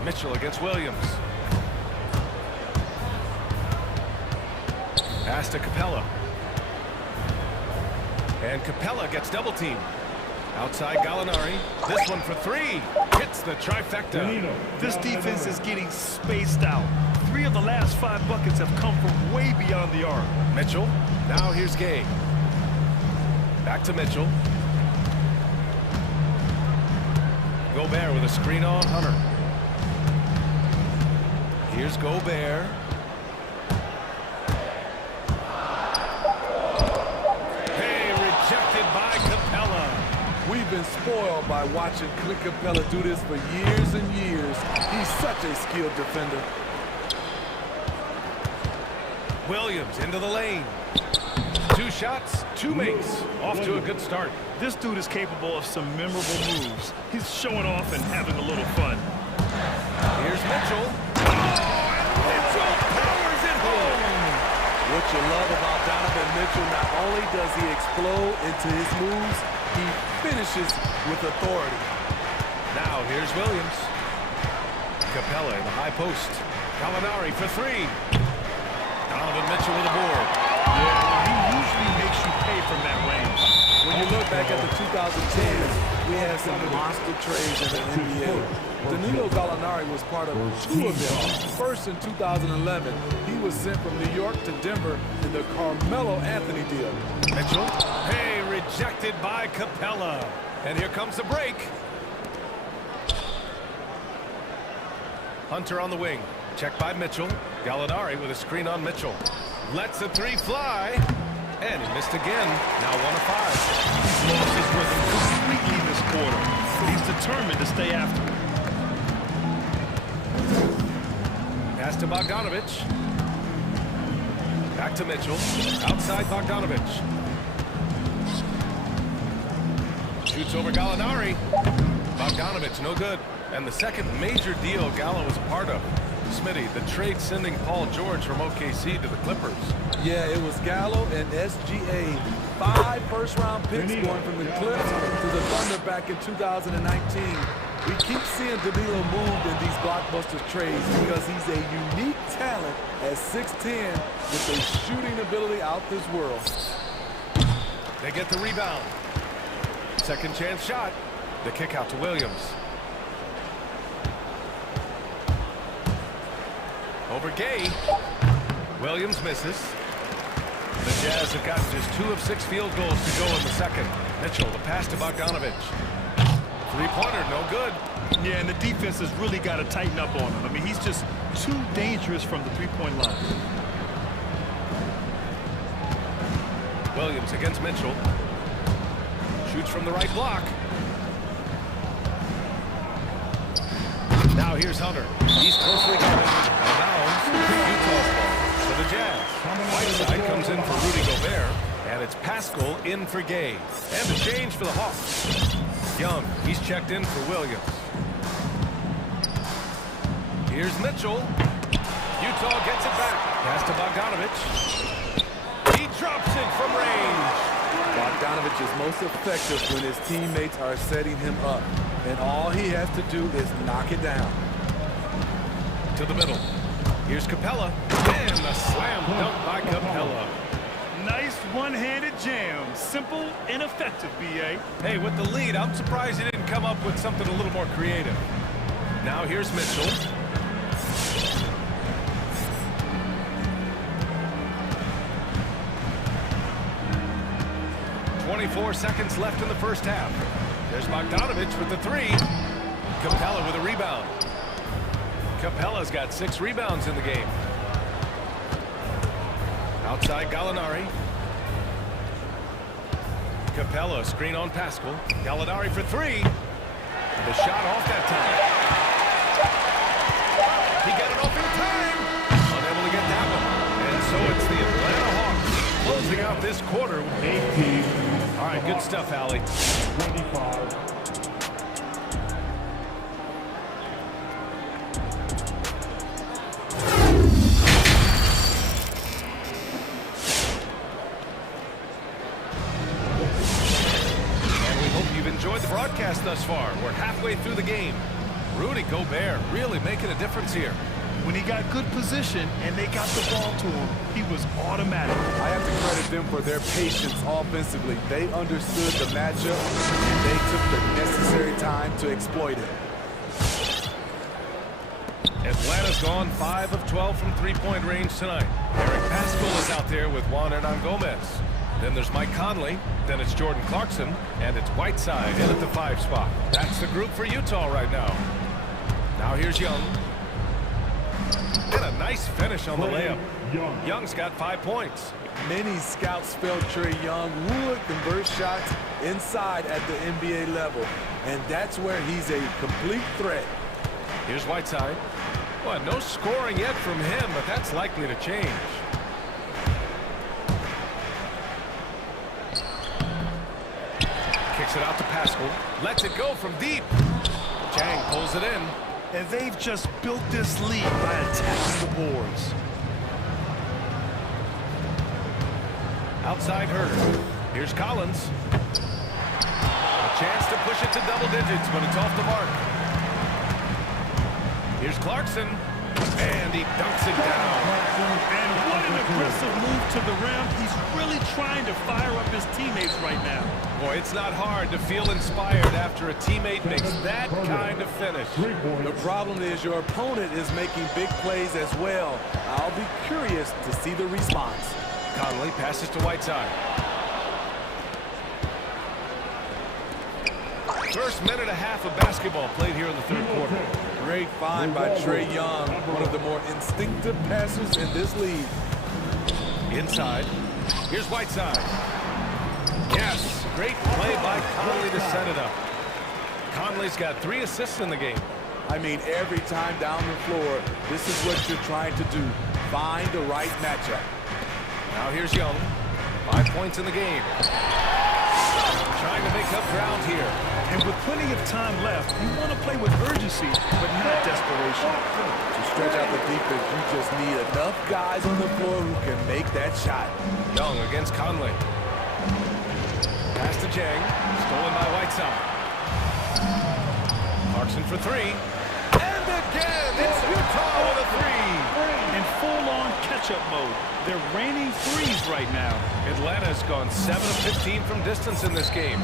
Mitchell against Williams. Pass to Capella. And Capella gets double teamed. Outside Gallinari. This one for 3. Hits the trifecta. This defense is getting spaced out. 3 of the last 5 buckets have come from way beyond the arc. Mitchell. Now here's Gay. Back to Mitchell. Gobert with a screen on Hunter. Here's Gobert. Hey, rejected by Capella. We've been spoiled by watching Clint Capella do this for years and years. He's such a skilled defender. Williams into the lane. 2 shots, 2 makes. Off to a good start. This dude is capable of some memorable moves. He's showing off and having a little fun. Here's Mitchell. Oh, and Mitchell powers it home. What you love about Donovan Mitchell, not only does he explode into his moves, he finishes with authority. Now here's Williams. Capella in the high post. Gallinari for 3. Donovan Mitchell with a board. Yeah, he usually makes you pay from that range. When you look back at the 2010s, we had some monster trades in the NBA. Danilo Gallinari was part of 2 of them. First in 2011, he was sent from New York to Denver in the Carmelo Anthony deal. Mitchell. Hey, rejected by Capella. And here comes the break. Hunter on the wing. Checked by Mitchell. Gallinari with a screen on Mitchell. Lets the 3 fly. And he missed again. Now 1 of 5. He's lost his rhythm completely this quarter, but he's determined to stay after it. Pass to Bogdanovic. Back to Mitchell. Outside Bogdanovic. Shoots over Gallinari. Bogdanovic, no good. And the second major deal Gallo was a part of. Smitty, the trade sending Paul George from OKC to the Clippers. Yeah, it was Gallo and SGA. 5 first-round picks going from the Clips to the Thunder back in 2019. We keep seeing Danilo moved in these blockbuster trades because he's a unique talent at 6'10" with a shooting ability out this world. They get the rebound. Second chance shot. The kick out to Williams. Over Gay. Williams misses. The Jazz have gotten just 2 of 6 field goals to go in the second. Mitchell, the pass to Bogdanovich. Three-pointer, no good. Yeah, and the defense has really got to tighten up on him. I mean, he's just too dangerous from the three-point line. Williams against Mitchell. Shoots from the right block. Now here's Hunter. He's closely guarded. And now Utah's ball for the Jazz. Whiteside comes in for Rudy Gobert. And it's Pascal in for Gay. And the change for the Hawks. Young, he's checked in for Williams. Here's Mitchell. Utah gets it back. Pass to Bogdanovich. He drops it from range. Bogdanovich is most effective when his teammates are setting him up. And all he has to do is knock it down. To the middle. Here's Capella. And a slam dunk by Capella. Nice one-handed jam. Simple and effective, B.A. Hey, with the lead, I'm surprised he didn't come up with something a little more creative. Now here's Mitchell. .24 seconds left in the first half. There's Bogdanovich with the 3. Capella with a rebound. Capella's got 6 rebounds in the game. Outside Gallinari. Capella screen on Pascal. Gallinari for 3. The shot off that time. He got it off in time. Unable to get that one. And so it's the Atlanta Hawks closing out this quarter. 18. All right, good stuff, Allie. 25. Enjoyed the broadcast thus far. We're halfway through the game. Rudy Gobert really making a difference here. When he got good position and they got the ball to him, he was automatic. I have to credit them for their patience offensively. They understood the matchup and they took the necessary time to exploit it. Atlanta's gone 5 of 12 from three-point range tonight. Eric Pascal is out there with Juan Hernan-Gomez. Then there's Mike Conley, then it's Jordan Clarkson, and it's Whiteside in at the 5 spot. That's the group for Utah right now. Now here's Young. And a nice finish on the layup. Young's got 5 points. Many scouts felt Trae Young would convert shots inside at the NBA level, and that's where he's a complete threat. Here's Whiteside. Well, no scoring yet from him, but that's likely to change. Kicks it out to Pascal. Lets it go from deep. Chang pulls it in. And they've just built this lead by attacking the boards. Outside Herder. Here's Collins. A chance to push it to double digits, but it's off the mark. Here's Clarkson. And he dunks it down. And what an aggressive move to the rim. He's really trying to fire up his teammates right now. Boy, it's not hard to feel inspired after a teammate makes that kind of finish. The problem is your opponent is making big plays as well. I'll be curious to see the response. Conley passes to Whiteside. First minute and a half of basketball played here in the third quarter. Great find by Trae Young, one of the more instinctive passers in this league. Inside. Here's Whiteside. Yes, great play by Conley to set it up. Conley's got 3 assists in the game. I mean, every time down the floor, this is what you're trying to do. Find the right matchup. Now here's Young. 5 points in the game. Trying to make up ground here. And with plenty of time left, you want to play with urgency, but not desperation. To stretch out the defense, you just need enough guys on the floor who can make that shot. Young against Conley. Pass to Jang. Stolen by Whiteside. Clarkson for three. And again, it's Utah with a three. In full-on catch-up mode, they're raining threes right now. Atlanta's gone 7 of 15 from distance in this game.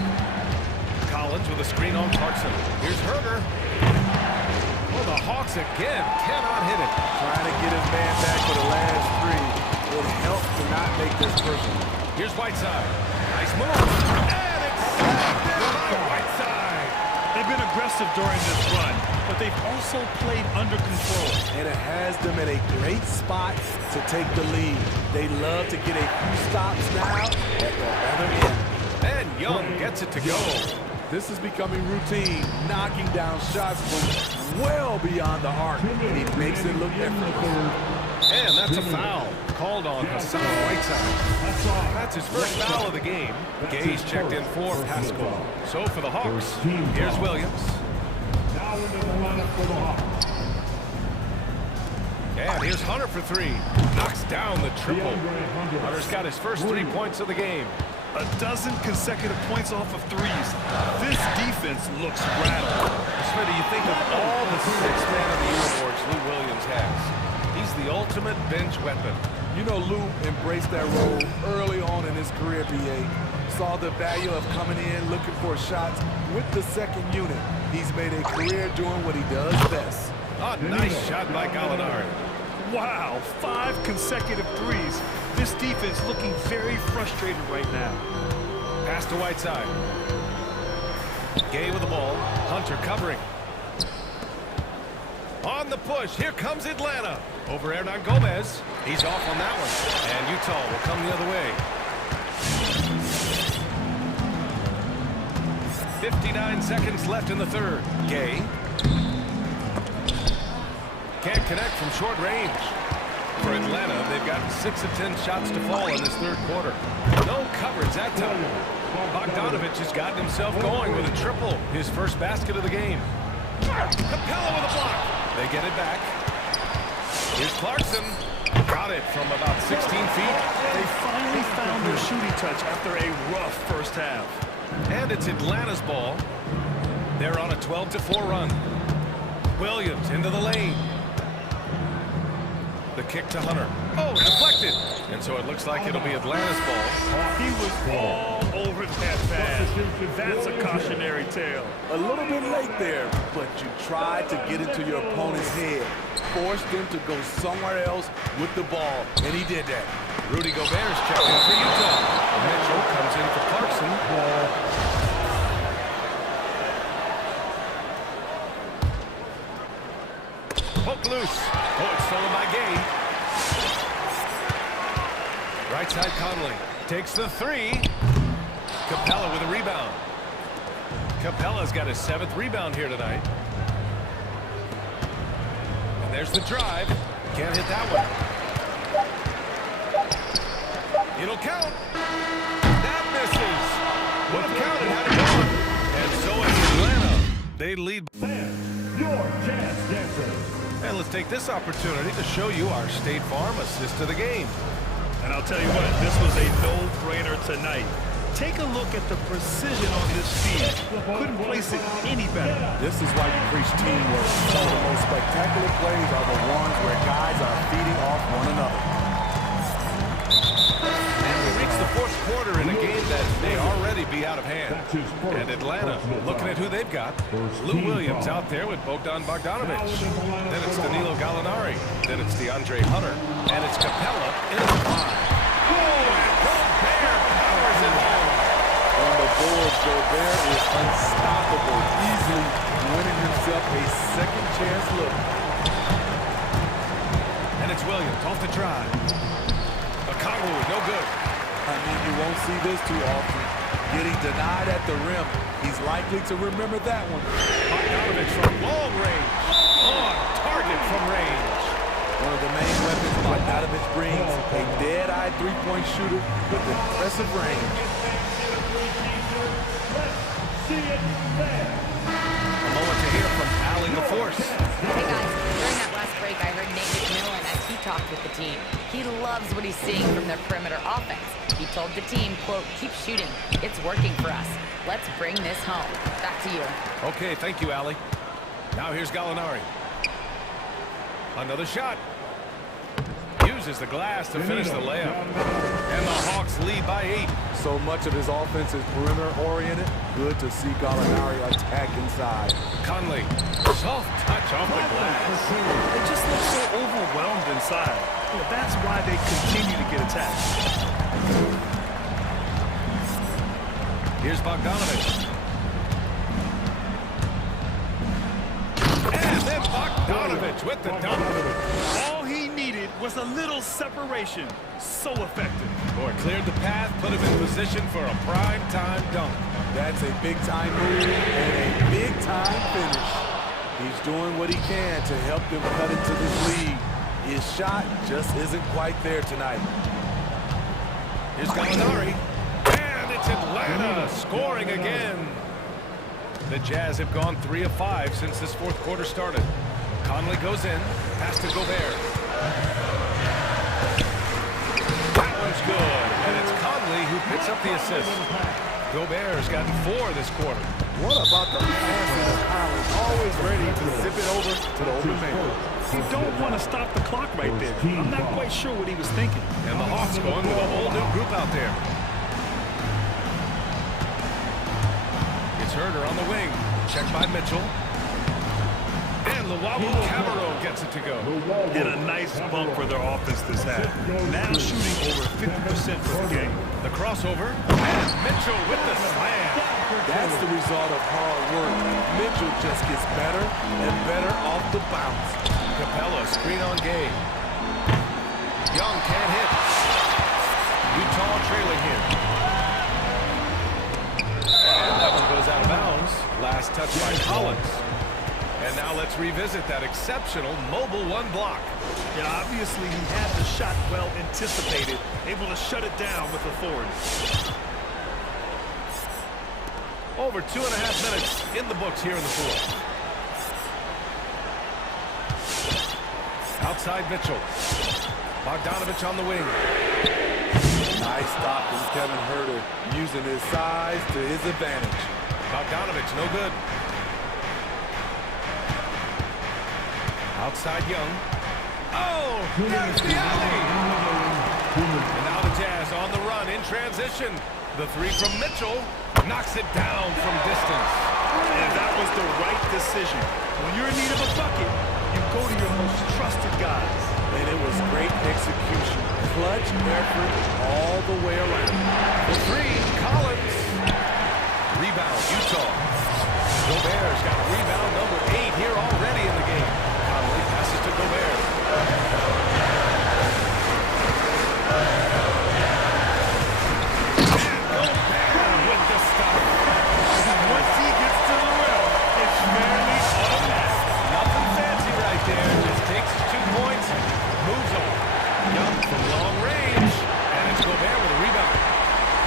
Collins with a screen on Clarkson. Here's Herder. Oh, the Hawks again cannot hit it. Trying to get his man back for the last three will help to not make this personal. Here's Whiteside. Nice move. And it's snapped in by Whiteside. They've been aggressive during this run, but they've also played under control. And it has them in a great spot to take the lead. They love to get a few stops now at the other end. And Young gets it to go. This is becoming routine, knocking down shots from well beyond the arc, and he makes it look effortless. And that's a foul called on Hassan Whiteside. That's his first foul of the game. Gay's checked in for Pascal. So for the Hawks, here's Williams. Now into the lineup for the Hawks. And here's Hunter for three. Knocks down the triple. Hunter's got his first 3 points of the game. A dozen consecutive points off of threes. This defense looks rattled. Smitty, you think of all the sixth man of the year awards Lou Williams has. He's the ultimate bench weapon. You know, Lou embraced that role early on in his career, BA. Saw the value of coming in, looking for shots with the second unit. He's made a career doing what he does best. A nice shot by Gallinari. Wow, 5 consecutive threes. This defense looking very frustrated right now. Pass to Whiteside. Gay with the ball. Hunter covering. On the push. Here comes Atlanta. Over Hernan Gomez. He's off on that one. And Utah will come the other way. 59 seconds left in the third. Gay. Can't connect from short range. For Atlanta, they've got 6 of 10 shots to fall in this third quarter. No coverage that time. Bogdanovich has gotten himself going with a triple, his first basket of the game. Capella with a block. They get it back. Here's Clarkson. Got it from about 16 feet. They finally found their shooting touch after a rough first half. And it's Atlanta's ball. They're on a 12-4 run. Williams into the lane. The kick to Hunter. Oh, deflected. And so it looks like it'll be Atlanta's ball. He was all over that pass. That's a cautionary tale. A little bit late there, but you tried to get into your opponent's head. Forced him to go somewhere else with the ball, and he did that. Rudy Gobert's checked in for Utah. Mitchell comes in for Clarkson. Poke loose. Oh, it's stolen by Gay. Right side Conley. Takes the three. Capella with a rebound. Capella's got his 7th rebound here tonight. And there's the drive. Can't hit that one. It'll count. That misses. Would have counted had it gone. And so it's Atlanta. They lead. Your chance dancer. And let's take this opportunity to show you our State Farm assist to the game. And I'll tell you what, this was a no-brainer tonight. Take a look at the precision on this feed. Couldn't place it any better. This is why you preach teamwork. Some of the most spectacular plays are the ones where guys are feeding off one another. And we reach the 4th quarter in a game that may already be out of hand. And Atlanta, looking at who they've got. Lou Williams out there with Bogdan Bogdanovich. Then it's Danilo Gallinari. Then it's DeAndre Hunter. And it's Capella in the 5. Oh, and Gobert powers it home. On the boards, Gobert is unstoppable, easily winning himself a second chance look. And it's Williams off the drive. Okongwu, no good. I mean, you won't see this too often. Getting denied at the rim. He's likely to remember that one. Bogdanovich from long range. On target from range. One of the main weapons Bogdanovich brings, a dead-eye three-point shooter with impressive range. A moment to hear from Allie LaForce. Hey guys, during that last break, I heard Nate McMillan as he talked with the team. He loves what he's seeing from their perimeter offense. He told the team, quote, "Keep shooting. It's working for us. Let's bring this home." Back to you. Okay, thank you, Allie. Now here's Gallinari. Another shot. Uses the glass to finish the layup. And the Hawks lead by 8. So much of his offense is perimeter-oriented. Good to see Gallinari attack inside. Conley, soft touch off the glass. They just look so overwhelmed inside. Well, that's why they continue to get attacked. Here's Bogdanovich. And then Bogdanovich with the dunk. All he needed was a little separation. So effective. Boy, cleared the path, put him in position for a prime-time dunk. That's a big-time move and a big-time finish. He's doing what he can to help them cut into this lead. His shot just isn't quite there tonight. Here's Gallinari. And it's Atlanta scoring again. The Jazz have gone 3 of 5 since this fourth quarter started. Conley goes in, pass to Gobert. That one's good, and it's Conley who picks up the assist. Gobert's gotten 4 this quarter. What about the passing of Conley? Always ready to zip it over to the open man. You don't want to stop the clock right there. I'm not quite sure what he was thinking. And the Hawks going with a whole new group out there. It's Herder on the wing. Checked by Mitchell. And Cabarro gets it to go. Did a nice bump for their offense this half. Now shooting over 50% for the game. The crossover. And Mitchell with the slam. That's the result of hard work. Mitchell just gets better and better off the bounce. Capella screen on Gay. Young can't hit. Utah trailing here. And that one goes out of bounds. Last touch by Collins. And now let's revisit that exceptional mobile 1 block. Yeah, obviously he had the shot well anticipated, able to shut it down with authority. Over 2.5 minutes in the books here in the fourth. Outside Mitchell. Bogdanovich on the wing. Nice stop from Kevin Herder, using his size to his advantage. Bogdanovich, no good. Outside Young. Oh, there's the alley. And now the Jazz on the run in transition. The 3 from Mitchell knocks it down from distance. And that was the right decision. When you're in need of a bucket, you go to your most trusted guys. And it was great execution. Clutch effort all the way around. The 3, Collins. Rebound, Utah. Gobert's got rebound number 8 here already in the game. Conley passes to Gobert. And Gobert with the stop. Once he gets to the rim, it's fairly automatic. Nothing fancy right there. Just takes his 2 points, moves on. Young from long range, and it's Gobert with a rebound.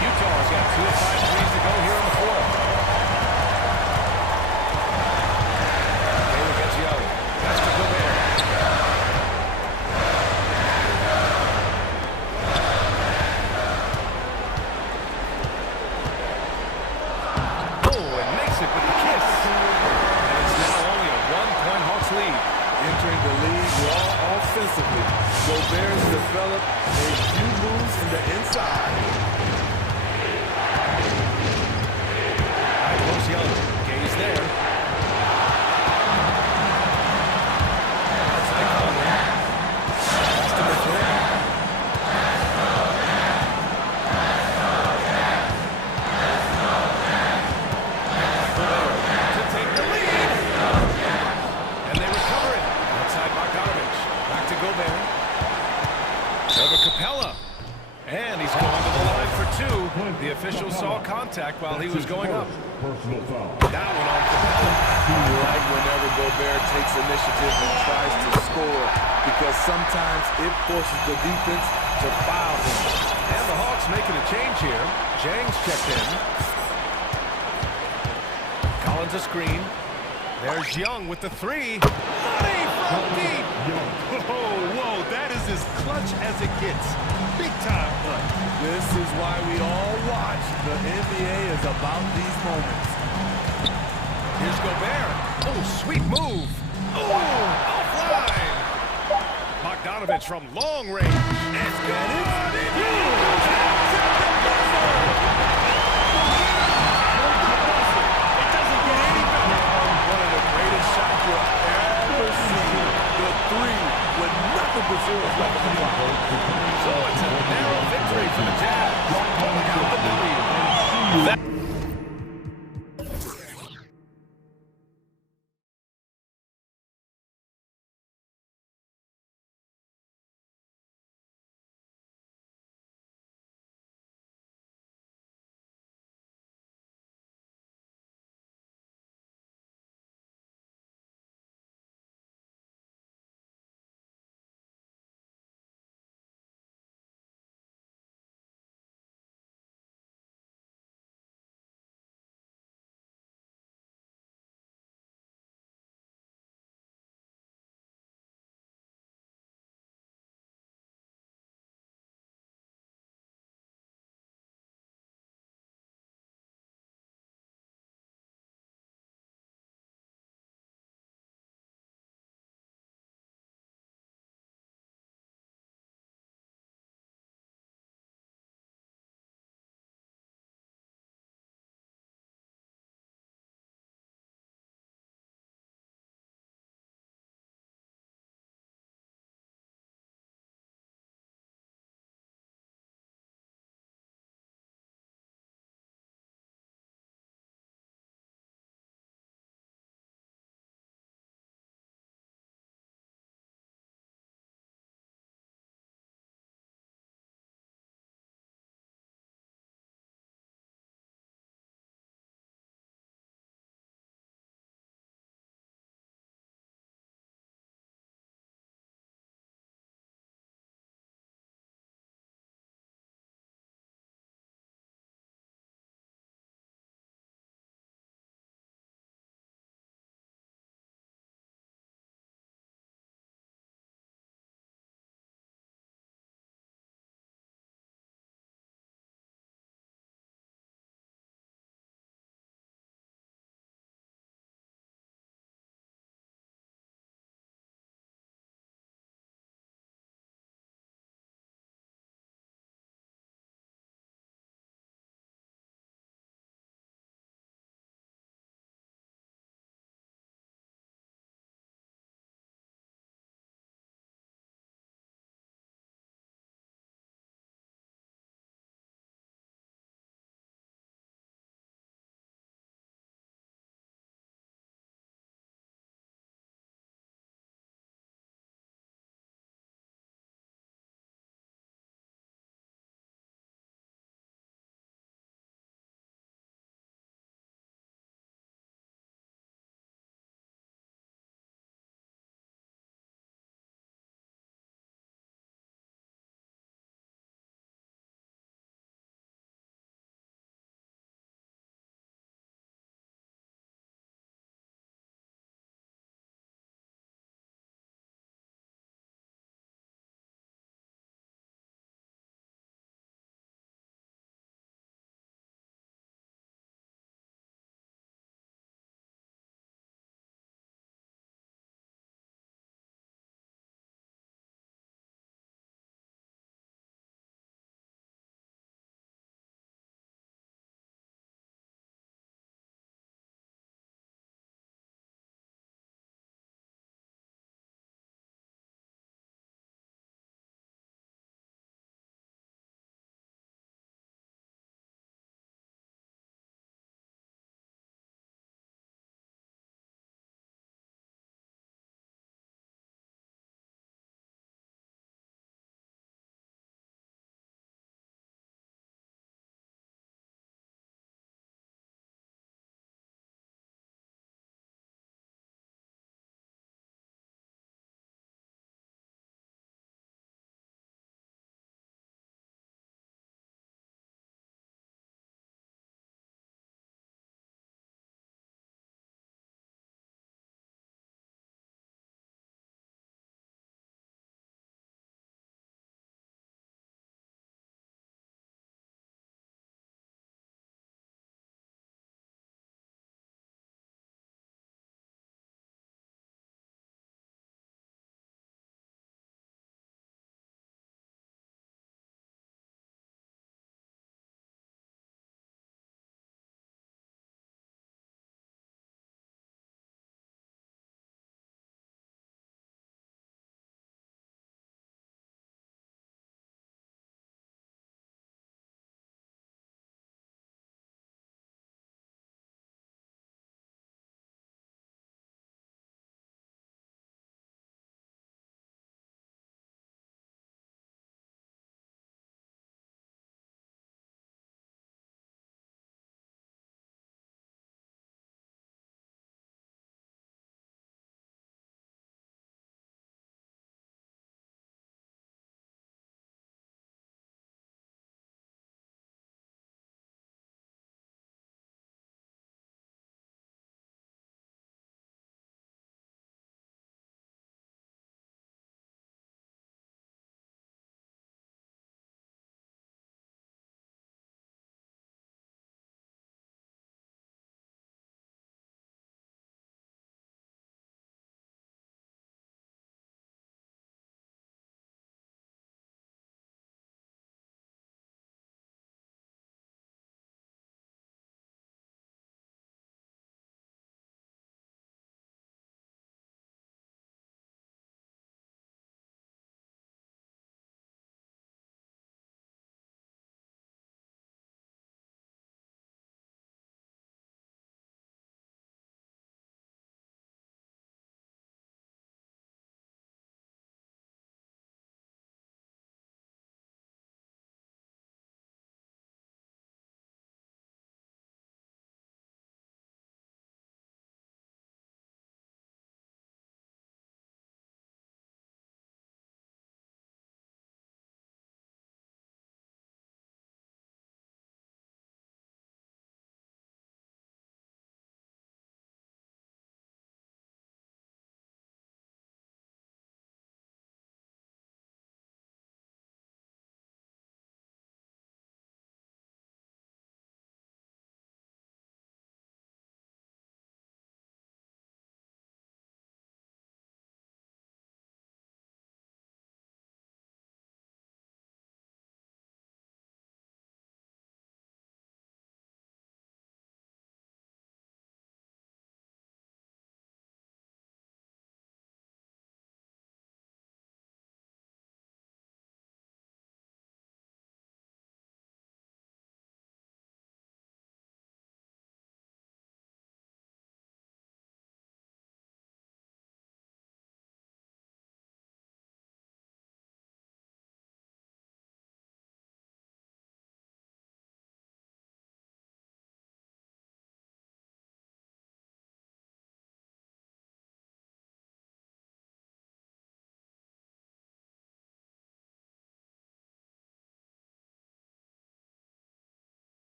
Utah's got 2 of 5 threes to go here in the fourth. Taylor gets Young. That's to Gobert. Oh, and makes it with the kiss. And it's now only a 1-point Hawks lead. Entering the league raw offensively. Gobert's developed a few moves in the inside. High post Young. Gaze there. Outside Conley. Pass to Mitchell. To take the lead. And they recover it. Outside Bogdanovich. Back to Gobert. Over Capella. And he's going to the line for 2. The official saw contact while he was going up. That one on Capella. I like whenever Gobert takes initiative and tries to score, because sometimes it forces the defense to foul him. And the Hawks making a change here. Jang's checked in. Runs a screen. There's Young with the three. Money from deep. Whoa, that is as clutch as it gets. Big time clutch. This is why we all watch. The NBA is about these moments. Here's Gobert. Oh, sweet move. Oh, offline. Bogdanovich from long range. It's good. Shot you'll ever see. The three with nothing but zeros left in the clock. So it's a narrow victory for the Jazz. Pulling out the W.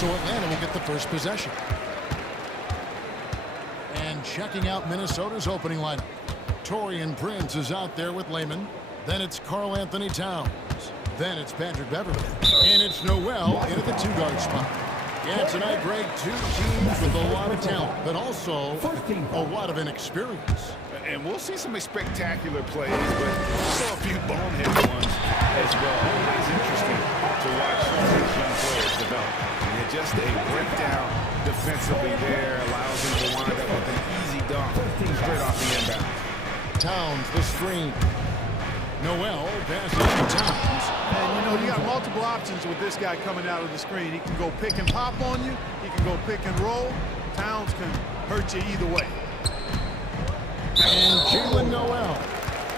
So Atlanta will get the first possession. And checking out Minnesota's opening lineup. Torian Prince is out there with Lehman. Then it's Karl Anthony Towns. Then it's Patrick Beverly. And it's Noel in at the two-guard spot. Yeah, tonight, Greg, two teams with a lot of talent, but also a lot of inexperience. And we'll see some spectacular plays, but also a few bonehead ones as well. Always interesting to watch these young players develop. And just a breakdown defensively there allows him to wind up with an easy dunk straight off the inbound. Towns, the screen. Noel passes to Towns. And, you know, you got multiple options with this guy coming out of the screen. He can go pick and pop on you. He can go pick and roll. Towns can hurt you either way. And Jalen Noel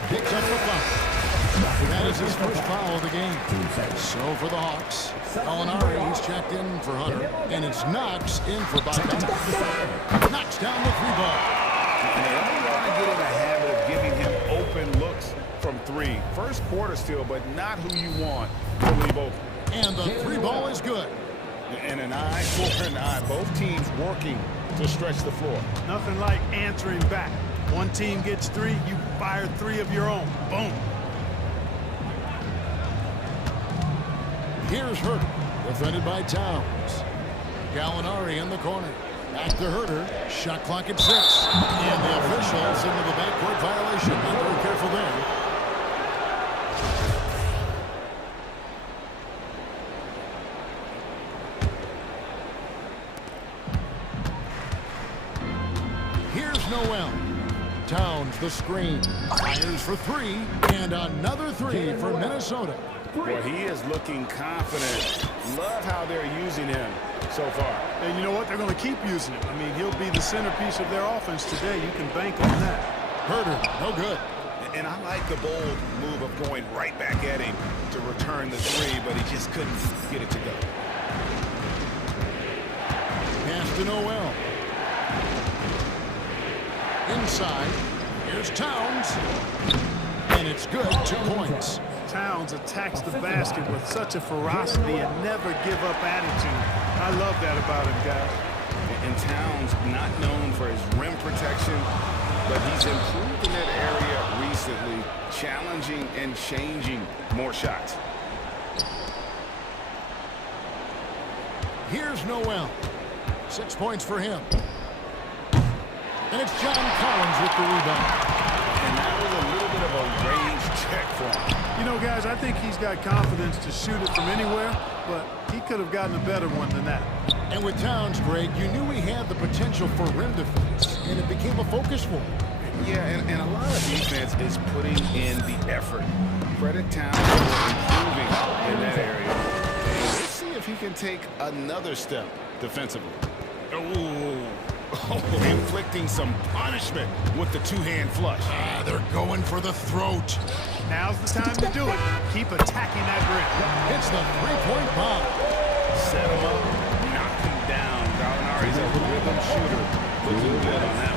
picks up the foul. That is his first foul of the game. So for the Hawks, Molinari, he's checked in for Hunter. And it's Knox in for Bogdan. Knocks down the three ball. And they only want to get in the habit of giving him open looks from three. First quarter still, but not who you want to leave open. And the three ball is good. And an eye for an eye. Both teams working to stretch the floor. Nothing like answering back. One team gets three, you fire three of your own. Boom. Here's Herter, defended by Towns. Gallinari in the corner. Back to Herter. Shot clock at 6. And the officials into the backcourt violation. Not very careful there. Here's Noel. Towns, the screen. Fires for three. And another three for Minnesota. Well, he is looking confident. Love how they're using him so far. And you know what? They're going to keep using him. I mean, he'll be the centerpiece of their offense today. You can bank on that. Herter, no good. And I like the bold move of going right back at him to return the three, but he just couldn't get it to go. Pass to Noel. Inside. Here's Towns. And it's good. 2 points. Towns attacks the basket with such a ferocity and never give up attitude. I love that about him, guys. And Towns not known for his rim protection, but he's improved in that area recently, challenging and changing more shots. Here's Noel. 6 points for him. And it's John Collins with the rebound. And that was a little bit of a range check for him. You know, guys, I think he's got confidence to shoot it from anywhere, but he could have gotten a better one than that. And with Towns, Greg, you knew he had the potential for rim defense, and it became a focus for him. Yeah, and a lot of defense is putting in the effort. Credit Towns for improving in that area. And let's see if he can take another step defensively. Inflicting some punishment with the two-hand flush. They're going for the throat. Now's the time to do it. Keep attacking that rim. Hits the three-point bomb. Set him up, knock him down. Gallinari's a rhythm shooter. Looking good on that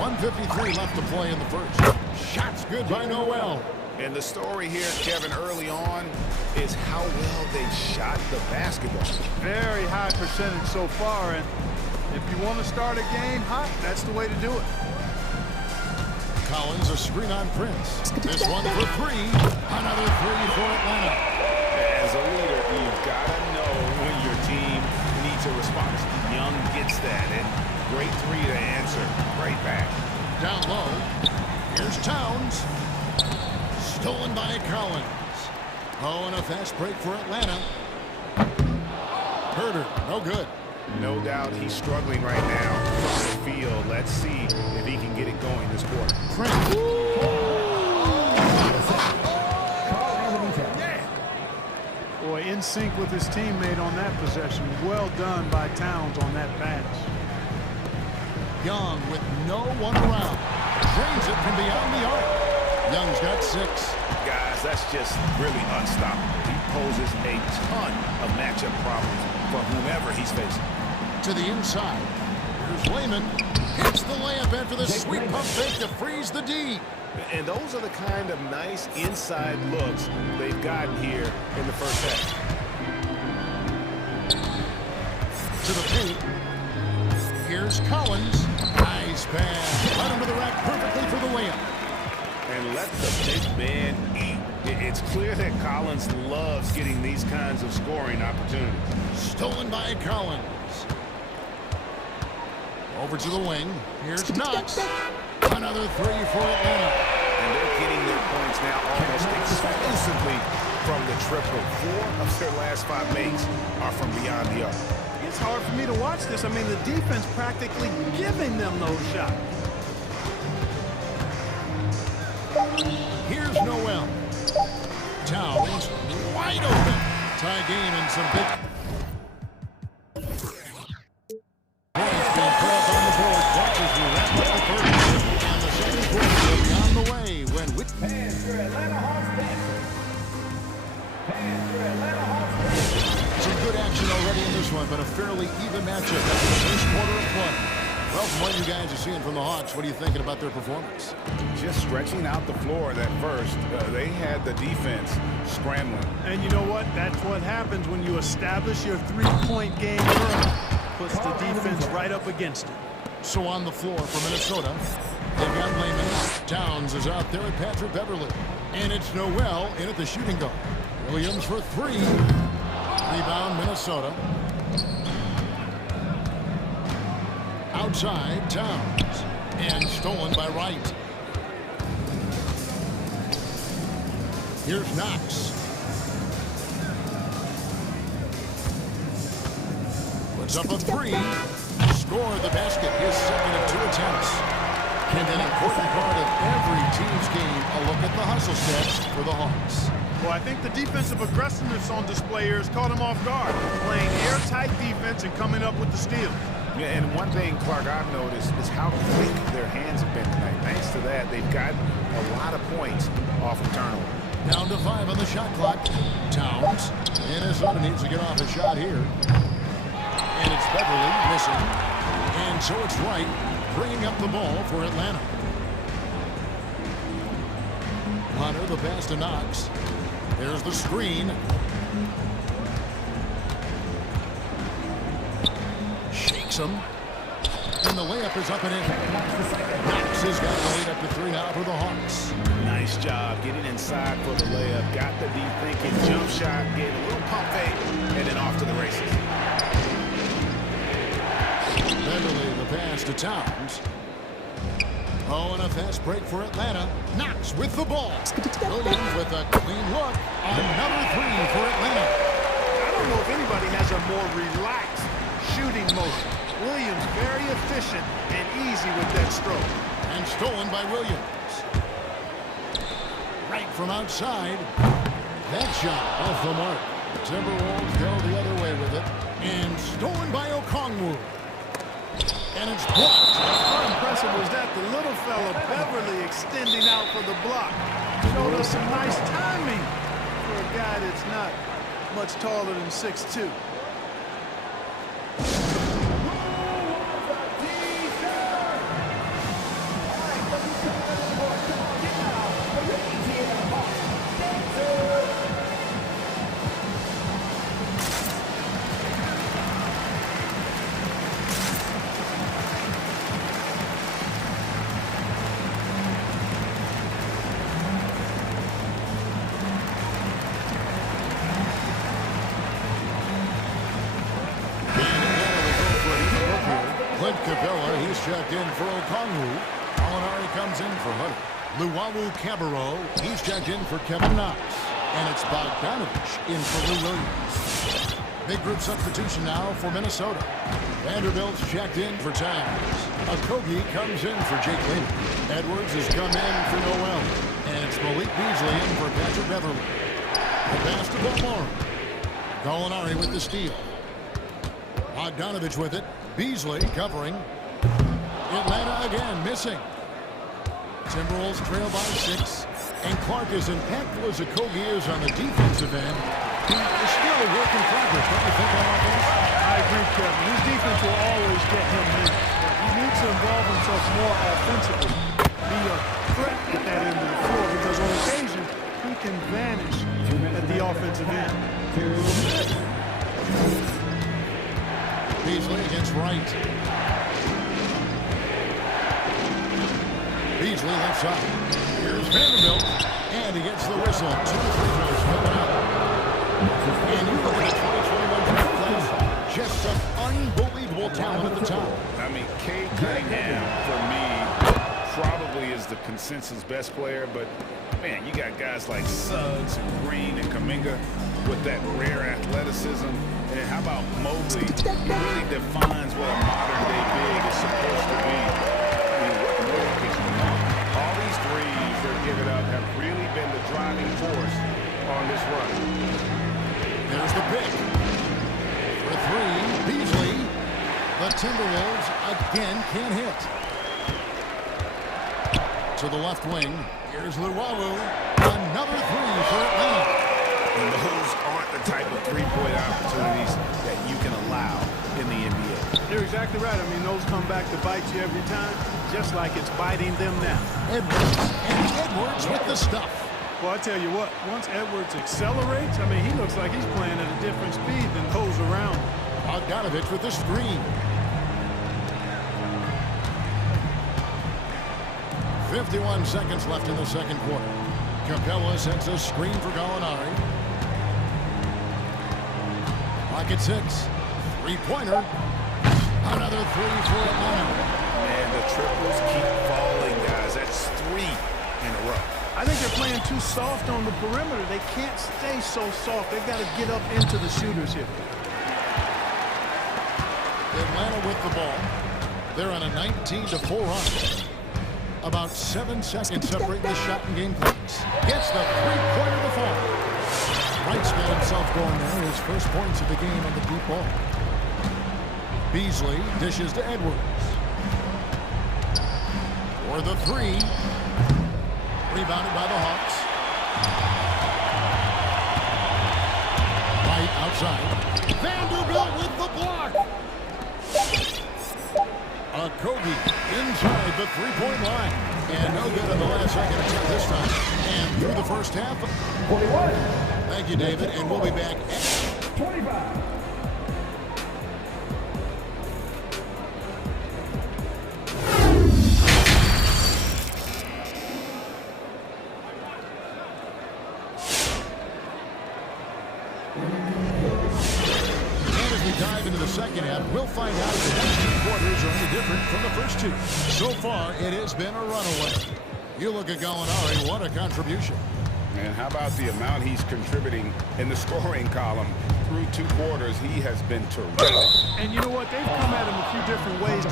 one. 1:53 left to play in the first. Shots good by Noel. And the story here, Kevin, early on is how well they shot the basketball. Very high percentage so far, and if you want to start a game hot, that's the way to do it. Collins, a screen on Prince. This one for three. Another three for Atlanta. As a leader, you've got to know when your team needs a response. Young gets that, and great three to answer. Right back. Down low. Here's Towns. Stolen by Collins. Oh, and a fast break for Atlanta. Herter, no good. No doubt he's struggling right now on the field. Let's see if he can get it going this quarter. Boy, in sync with his teammate on that possession. Well done by Towns on that pass. Young with no one around. Drains it from beyond the arc. Young's got 6. Guys, that's just really unstoppable. He poses a ton of matchup problems for whomever he's facing. To the inside. Here's Lehman. Hits the layup after the sweet pump fake to freeze the D. And those are the kind of nice inside looks they've gotten here in the first half. To the paint. Here's Collins. Nice pass. Right under the rack perfectly for the layup. And let the big man eat. It's clear that Collins loves getting these kinds of scoring opportunities. Stolen by Collins. Over to the wing. Here's Knox. Another three for Atlanta. And they're getting their points now almost exclusively from the triple. 4 of their last 5 makes are from beyond the arc. It's hard for me to watch this. I mean, the defense practically giving them those shots. Here's Noel. Towns wide open. Tie game and some big points being put up on the board. Watch as we wrap up the first. And the second quarter will be on the way when we... Pass for Atlanta Hawks Panthers. Pass for Atlanta Hawks Panthers. Some good action already in this one, but a fairly even matchup after the first quarter of play. Well, from what you guys are seeing from the Hawks, what are you thinking about their performance? Just stretching out the floor that first. They had the defense scrambling. And you know what? That's what happens when you establish your three-point game early. Puts the defense right up against it. So on the floor for Minnesota, they've got Lehman. Towns is out there at Patrick Beverly. And it's Noel in at the shooting guard. Williams for 3. Rebound, Minnesota. Outside, Towns. And stolen by Wright. Here's Knox. Puts up a 3. Scored the basket. His second of 2 attempts. And an important part of every team's game, a look at the hustle stats for the Hawks. Well, I think the defensive aggressiveness on display here has caught them off guard. Playing airtight defense and coming up with the steal. Yeah, and one thing, Clark, I've noticed is how quick their hands have been tonight. Thanks to that, they've gotten a lot of points off of turnover. Down to 5 on the shot clock. Towns. Minnesota needs to get off a shot here. And it's Beverly missing. And so it's Wright bringing up the ball for Atlanta. Hunter, the pass to Knox. There's the screen. Shakes him. And the layup is up and in. Knox has got the lead up to 3 now for the Hawks. Nice job getting inside for the layup. Got the deep thinking jump shot, gave a little pump fake, and then off to the races. Beverly, the pass to Towns. Oh, and a fast break for Atlanta. Knox with the ball. Williams with a clean look. Another 3 for Atlanta. I don't know if anybody has a more relaxed shooting motion. Williams very efficient and easy with that stroke. And stolen by Williams. Right from outside. That shot off the mark. The Timberwolves go the other way with it. And stolen by Okongwu. And it's blocked. How impressive was that? The little fella, Beverly, extending out for the block. Showed us some nice timing for a guy that's not much taller than 6'2". He's checked in for Okongwu. Molinari comes in for Hunter. Luwawu Cabarro, he's checked in for Kevin Knox. And it's Bogdanovich in for Lou Williams. Big group substitution now for Minnesota. Vanderbilt's checked in for Towns. Okogie comes in for Jake Lehman. Edwards has come in for Noel. And it's Malik Beasley in for Patrick Beverly. The pass to Belmore. Molinari with the steal. Bogdanovich with it. Beasley covering. Atlanta again missing. Timberwolves trail by 6. And Clark, as impactful as Okogie is on the defensive end, he is still a work in progress. What do you think on offense? I I agree, Kevin. His defense will always get him minutes. He needs to involve himself more offensively, be a threat at that end of the floor, because on occasion, he can vanish at the offensive end. Beasley against Wright. Beasley left side. Here's Vanderbilt, and he gets the whistle. 2 free throws coming up. And you look at the 2021 draft class, just some unbelievable talent at the top. I mean, Cade Cunningham, for me, probably is the consensus best player, but man, you got guys like Suggs and Green and Kuminga with that rare athleticism. And how about Mobley? He really defines what a modern-day big is supposed to be. I mean, what more could you want? All these threes they're giving up have really been the driving force on this run. There's the pick. For 3, Beasley. The Timberwolves again can't hit. To the left wing. Here's Luwawu. Another 3 for Atlanta. And those aren't the type of three-point opportunities that you can allow in the NBA. You're exactly right. I mean, those come back to bite you every time, just like it's biting them now. Edwards. And Edwards with the stuff. Well, I tell you what, once Edwards accelerates, I mean, he looks like he's playing at a different speed than those around him. Bogdanovich with the screen. 51 seconds left in the second quarter. Capella sets a screen for Gallinari. Pocket 6. Three-pointer. Another 3 for Atlanta. Man, the triples keep falling, guys. That's 3 in a row. I think they're playing too soft on the perimeter. They can't stay so soft. They've got to get up into the shooters here. Atlanta with the ball. They're on a 19-4 run. About 7 seconds separating the shot and game clocks. Gets the three-pointer to fall. Wright's got himself going there. His first points of the game on the deep ball. Beasley dishes to Edwards. For the 3. Rebounded by the Hawks. Right outside. Vanderbilt with the block. Kogi inside the three-point line. And no good on the last second attempt this time. And through the first half. 41. Thank you, David. And we'll be back at 25. Dive into the second half, we'll find out if the next 2 quarters are any different from the first 2. So far, it has been a runaway. You look at Gallinari, what a contribution. And how about the amount he's contributing in the scoring column? Through 2 quarters, he has been terrific. And you know what? They've come at him a few different ways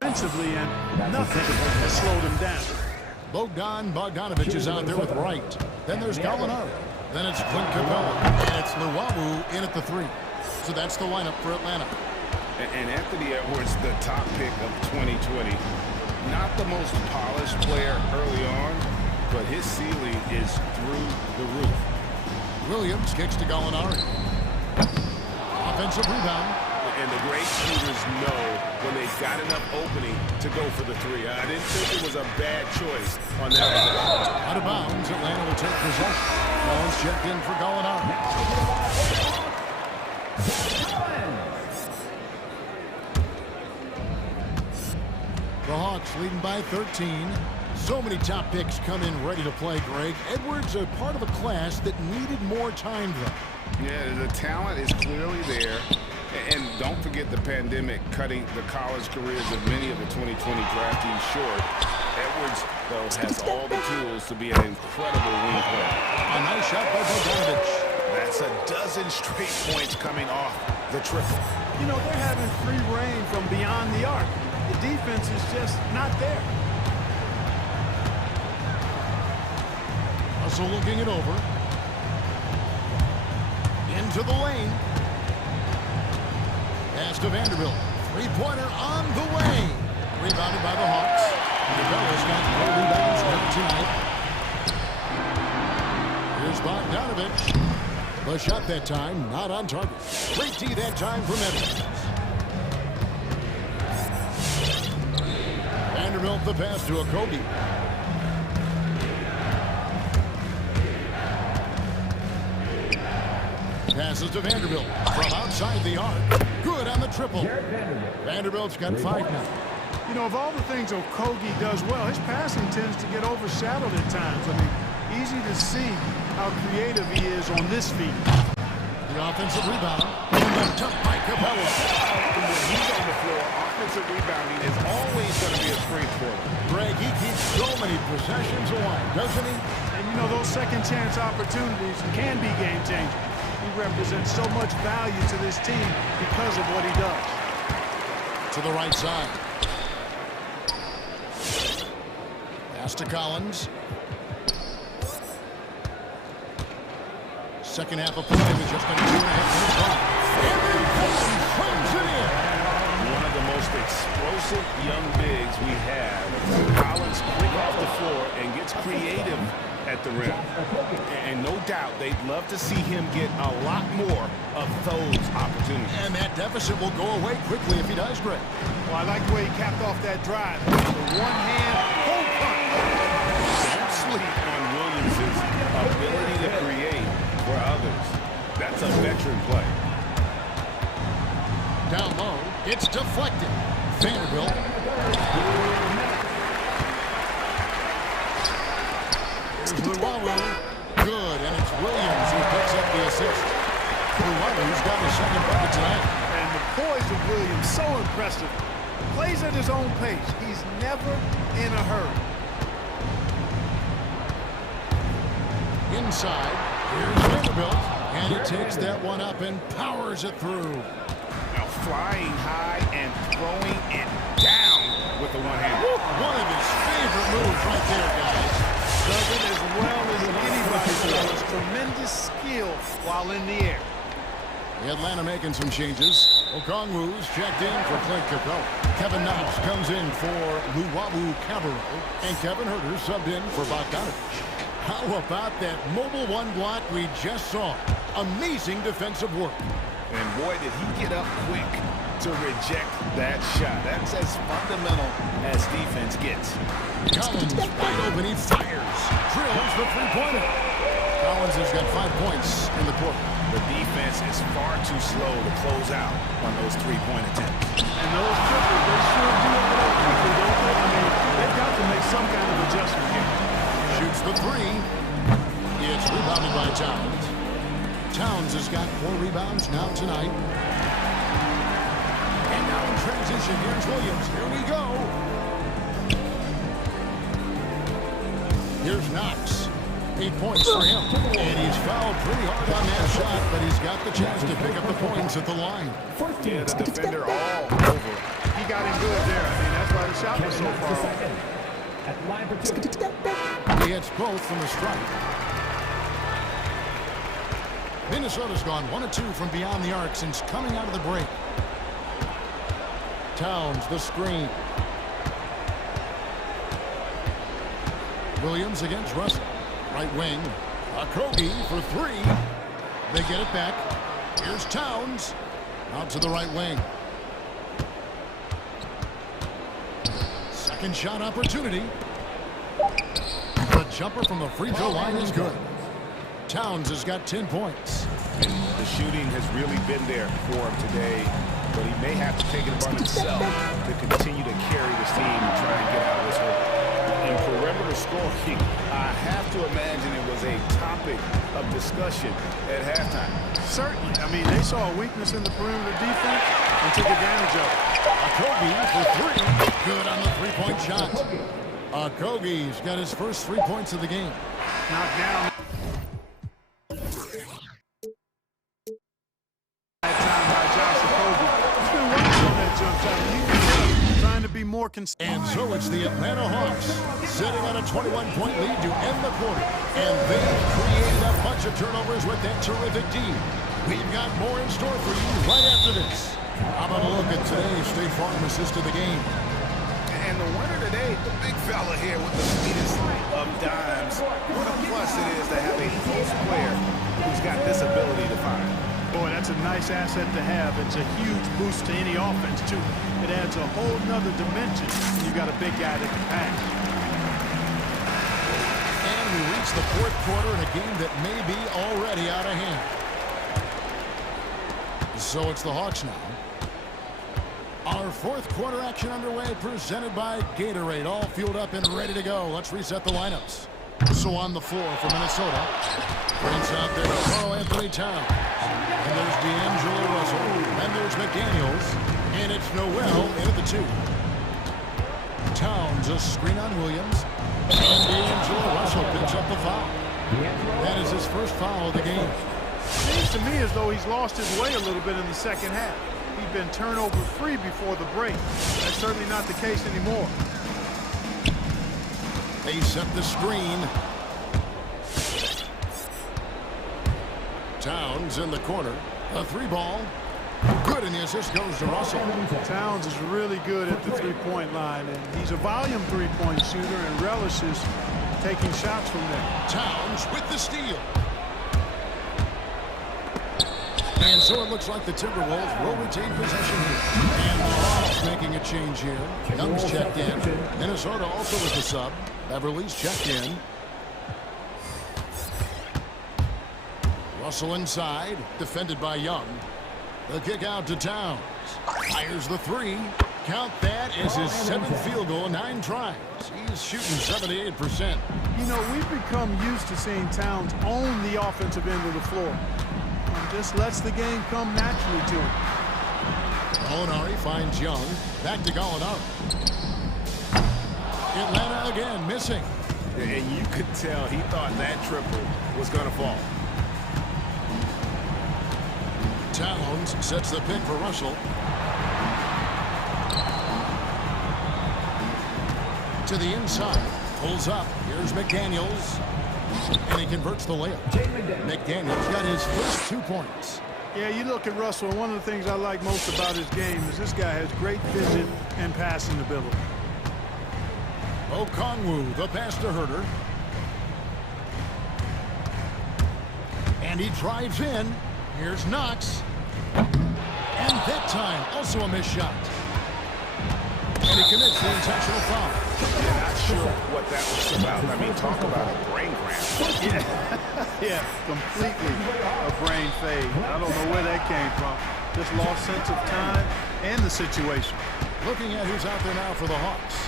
defensively, and nothing has slowed him down. Bogdanovich is out there with Wright. Then there's Gallinari. Then it's Clint Capella, and it's Luwawu in at the 3. So that's the lineup for Atlanta. And Anthony Edwards, the top pick of 2020. Not the most polished player early on, but his ceiling is through the roof. Williams kicks to Gallinari. Offensive rebound. And the great shooters know when they've got enough opening to go for the 3. I didn't think it was a bad choice on that possession. Out of bounds, Atlanta will take possession. Ball's checked in for Gallinari. The Hawks leading by 13. So many top picks come in ready to play, Greg. Edwards a part of a class that needed more time, though. Yeah, the talent is clearly there. And don't forget the pandemic cutting the college careers of many of the 2020 draftees short. Edwards, though, has all the tools to be an incredible wing player. A nice shot by Bogdanovich. That's a dozen straight points coming off the triple. You know, they're having free reign from beyond the arc. The defense is just not there. Russell looking it over. Into the lane. Pass to Vanderbilt. Three-pointer on the way. Rebounded by the Hawks. Capella's got 4 rebounds now tonight. Here's Bogdanovich. The shot that time, not on target. Great D that time from Edwards. Vanderbilt the pass to Okogie. Passes to Vanderbilt from outside the arc. Good on the triple. Vanderbilt's got 5 now. You know, of all the things Okogie does well, his passing tends to get overshadowed at times. I mean, easy to see how creative he is on this feed. The offensive rebound. And the dunk by Capella. When he's on the floor, offensive rebounding is always going to be a strength for him. Greg, he keeps so many possessions alive, doesn't he? And you know, those second chance opportunities can be game changing. He represents so much value to this team because of what he does. To the right side. Pass to Collins. Second half of play was just going to 2.5 minutes long. And then Collins slams it in. One of the most explosive young bigs we have. Collins quick off the floor and gets creative at the rim. And no doubt they'd love to see him get a lot more of those opportunities. And that deficit will go away quickly if he does, Greg. Well, I like the way he capped off that drive. The one-hand pull punch. Don't sleep on Williams' ability to create for others. That's a veteran play. Down low, it's deflected. Vanderbilt. Here's Luwawu. Good, and it's Williams who picks up the assist. Luwawu's got his second bucket tonight. And the poise of Williams, so impressive. Plays at his own pace. He's never in a hurry. Inside, here's Vanderbilt. And he takes that one up and powers it through. Now flying high and throwing it down with the one hand. One of his favorite moves right there, guys. Does it as well as anybody does. Tremendous skill while in the air. Atlanta making some changes. Okongwu's checked in for Clint Capella. Kevin Knox comes in for Luwawu Cabarro. And Kevin Herter subbed in for Bogdanovich. How about that mobile one block we just saw? Amazing defensive work. And boy, did he get up quick to reject that shot. That's as fundamental as defense gets. Collins wide open, he fires. Drills the three-pointer. Collins has got 5 points in the quarter. The defense is far too slow to close out on those three-point attempts. And those triples, they sure do it up quickly, don't they? I mean, they've got to make some kind of adjustment here. Shoots the three. It's rebounded by Towns. Towns has got 4 rebounds now tonight. And now in transition, here's Williams. Here we go. Here's Knox. 8 points for him. And he's fouled pretty hard on that shot, but he's got the chance to pick up the points at the line. Yeah, the defender all over. He got him good there. I mean, that's why the shot was so far off. He hits both from the strike. Minnesota's gone 1 of 2 from beyond the arc since coming out of the break. Towns, the screen. Williams against Russell. Right wing. Okogie for 3. They get it back. Here's Towns. Out to the right wing. Second shot opportunity. The jumper from the free throw line is good. Towns has got 10 points. And the shooting has really been there for him today, but he may have to take it upon himself to continue to carry this team and try and get out of this hole. In perimeter scoring, I have to imagine it was a topic of discussion at halftime. Certainly. I mean, they saw a weakness in the perimeter defense and took advantage of it. Okogie for 3. Good on the three-point shot. Okogie's got his first 3 points of the game. Knocked down. More and so it's the Atlanta Hawks sitting on a 21-point lead to end the quarter. And they've created a bunch of turnovers with that terrific team. We've got more in store for you right after this. How about a look at today's State Farm assist of the game? And the winner today, the big fella here with the sweetest of dimes. What a plus it is to have a post player who's he's got this ability to find. Boy, that's a nice asset to have. It's a huge boost to any offense, too. It adds a whole nother dimension when you've got a big guy that can pass. And we reach the fourth quarter in a game that may be already out of hand. So it's the Hawks now. Our fourth quarter action underway, presented by Gatorade. All fueled up and ready to go. Let's reset the lineups. So on the floor for Minnesota. Brings out there Carl Anthony Towns. And there's D'Angelo Russell. And there's McDaniels. And it's Noel in at the 2. Towns a screen on Williams. And D'Angelo Russell picks up the foul. That is his first foul of the game. Seems to me as though he's lost his way a little bit in the second half. He'd been turnover-free before the break. That's certainly not the case anymore. They set the screen. Towns in the corner. A 3-ball. Good, and the assist goes to Russell. Towns is really good at the three-point line, and he's a volume three-point shooter and relishes taking shots from there. Towns with the steal. And so it looks like the Timberwolves will retain possession here. And the Hawks making a change here. Young's checked in. Minnesota also with the sub. Beverly's checked in. Russell inside, defended by Young. The kick out to Towns. Fires the 3. Count that as his 7th field goal, 9 tries. He's shooting 78%. You know, we've become used to seeing Towns own the offensive end of the floor. And just lets the game come naturally to him. Gallinari finds Young. Back to Gallinari. Atlanta again missing. And you could tell he thought that triple was going to fall. Towns sets the pick for Russell. To the inside. Pulls up. Here's McDaniels. And he converts the layup. McDaniels got his first 2 points. Yeah, you look at Russell, and one of the things I like most about his game is this guy has great vision and passing ability. Okongwu, the pass to Herter. And he drives in. Here's Knox. And that time, also a missed shot. And he commits the intentional foul. Yeah, not sure what that was about. I mean, talk about a brain cramp. Yeah, completely a brain fade. I don't know where that came from. Just lost sense of time and the situation. Looking at who's out there now for the Hawks.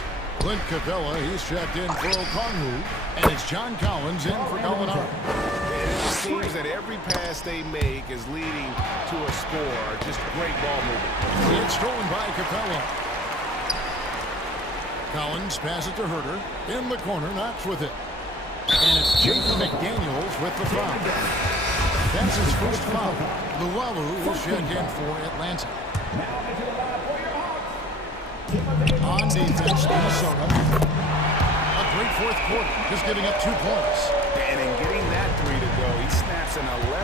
Clint Capella, he's checked in for Okongwu. And it's John Collins in for Gallinari. It seems that every pass they make is leading to a score. Just great ball movement. It's stolen by Capella. Collins passes it to Herter. In the corner, Knox with it. And it's Jason McDaniels with the foul. That's his first foul. Luwawu will check in for Atlanta. On defense, Minnesota. A great fourth quarter, just giving up 2 points. And in getting that 3 to go, he snaps an 11-0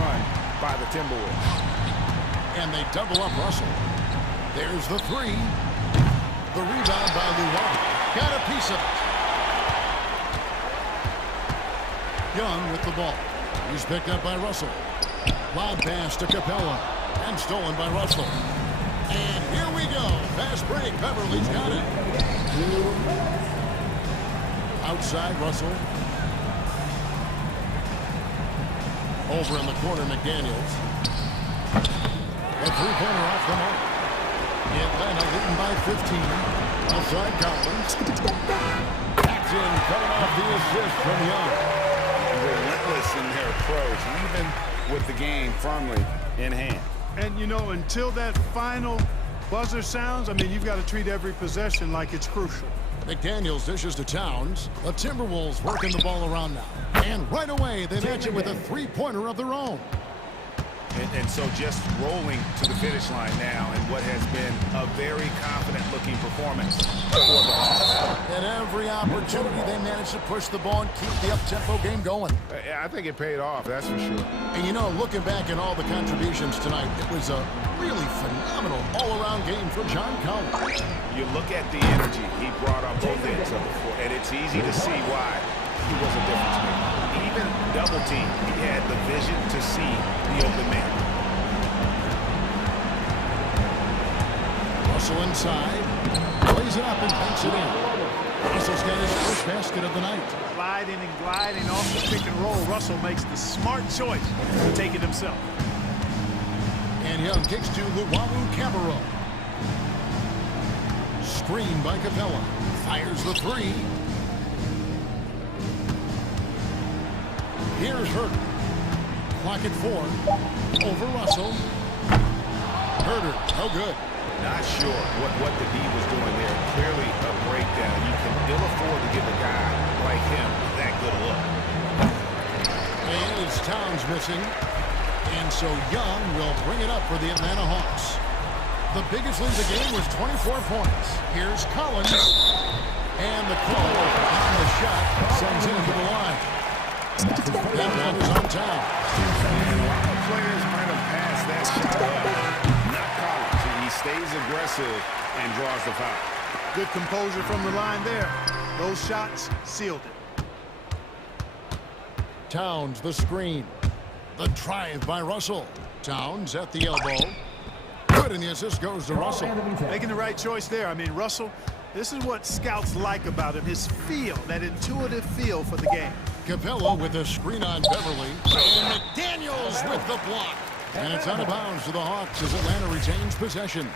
run by the Timberwolves. And they double up Russell. There's the 3. The rebound by Luwawu. Got a piece of it. Young with the ball. He's picked up by Russell. Lob pass to Capella. And stolen by Russell. And here we go. Fast break. Beverly's got it. Outside Russell. Over in the corner, McDaniels. A 3-pointer off the mark. Atlanta leading by 15. Outside Collins. Backs in, coming off the assist from Young. Relentless in their approach, even with the game firmly in hand. And, you know, until that final buzzer sounds, I mean, you've got to treat every possession like it's crucial. McDaniels dishes to Towns. The Timberwolves working the ball around now. And right away, they match it with a 3-pointer of their own. And so just rolling to the finish line now in what has been a very confident-looking performance for the Hawks. At every opportunity, they managed to push the ball and keep the up-tempo game going. I think it paid off, that's for sure. And, you know, looking back at all the contributions tonight, it was a really phenomenal all-around game for John Collins. You look at the energy he brought on both ends of the floor, and it's easy to see why he was a difference maker. Even double team. He had the vision to see the open man. Russell inside, plays it up and banks it in. Russell's got his first basket of the night. Gliding and gliding off the pick and roll. Russell makes the smart choice to take it himself. And Young kicks to Luwawu Cabarro. Screen by Capella. Fires the three. Here's Herder. Clock at 4. Over Russell. Herder, no good. Not sure what the D was doing there. Clearly a breakdown. You can ill afford to give a guy like him that good a look. And it's Towns missing. And so Young will bring it up for the Atlanta Hawks. The biggest lead of the game was 24 points. Here's Collins. And the call on the shot sends him to the line. That one is on Towns. And a lot of players might have passed that shot up. Not Collins. He stays aggressive and draws the foul. Good composure from the line there. Those shots sealed it. Towns the screen. The drive by Russell. Towns at the elbow. Good, and the assist goes to Russell. Making the right choice there. I mean, Russell, this is what scouts like about him. His feel, that intuitive feel for the game. Capella with a screen on Beverly. And McDaniels with the block. And it's out of bounds to the Hawks as Atlanta retains possession.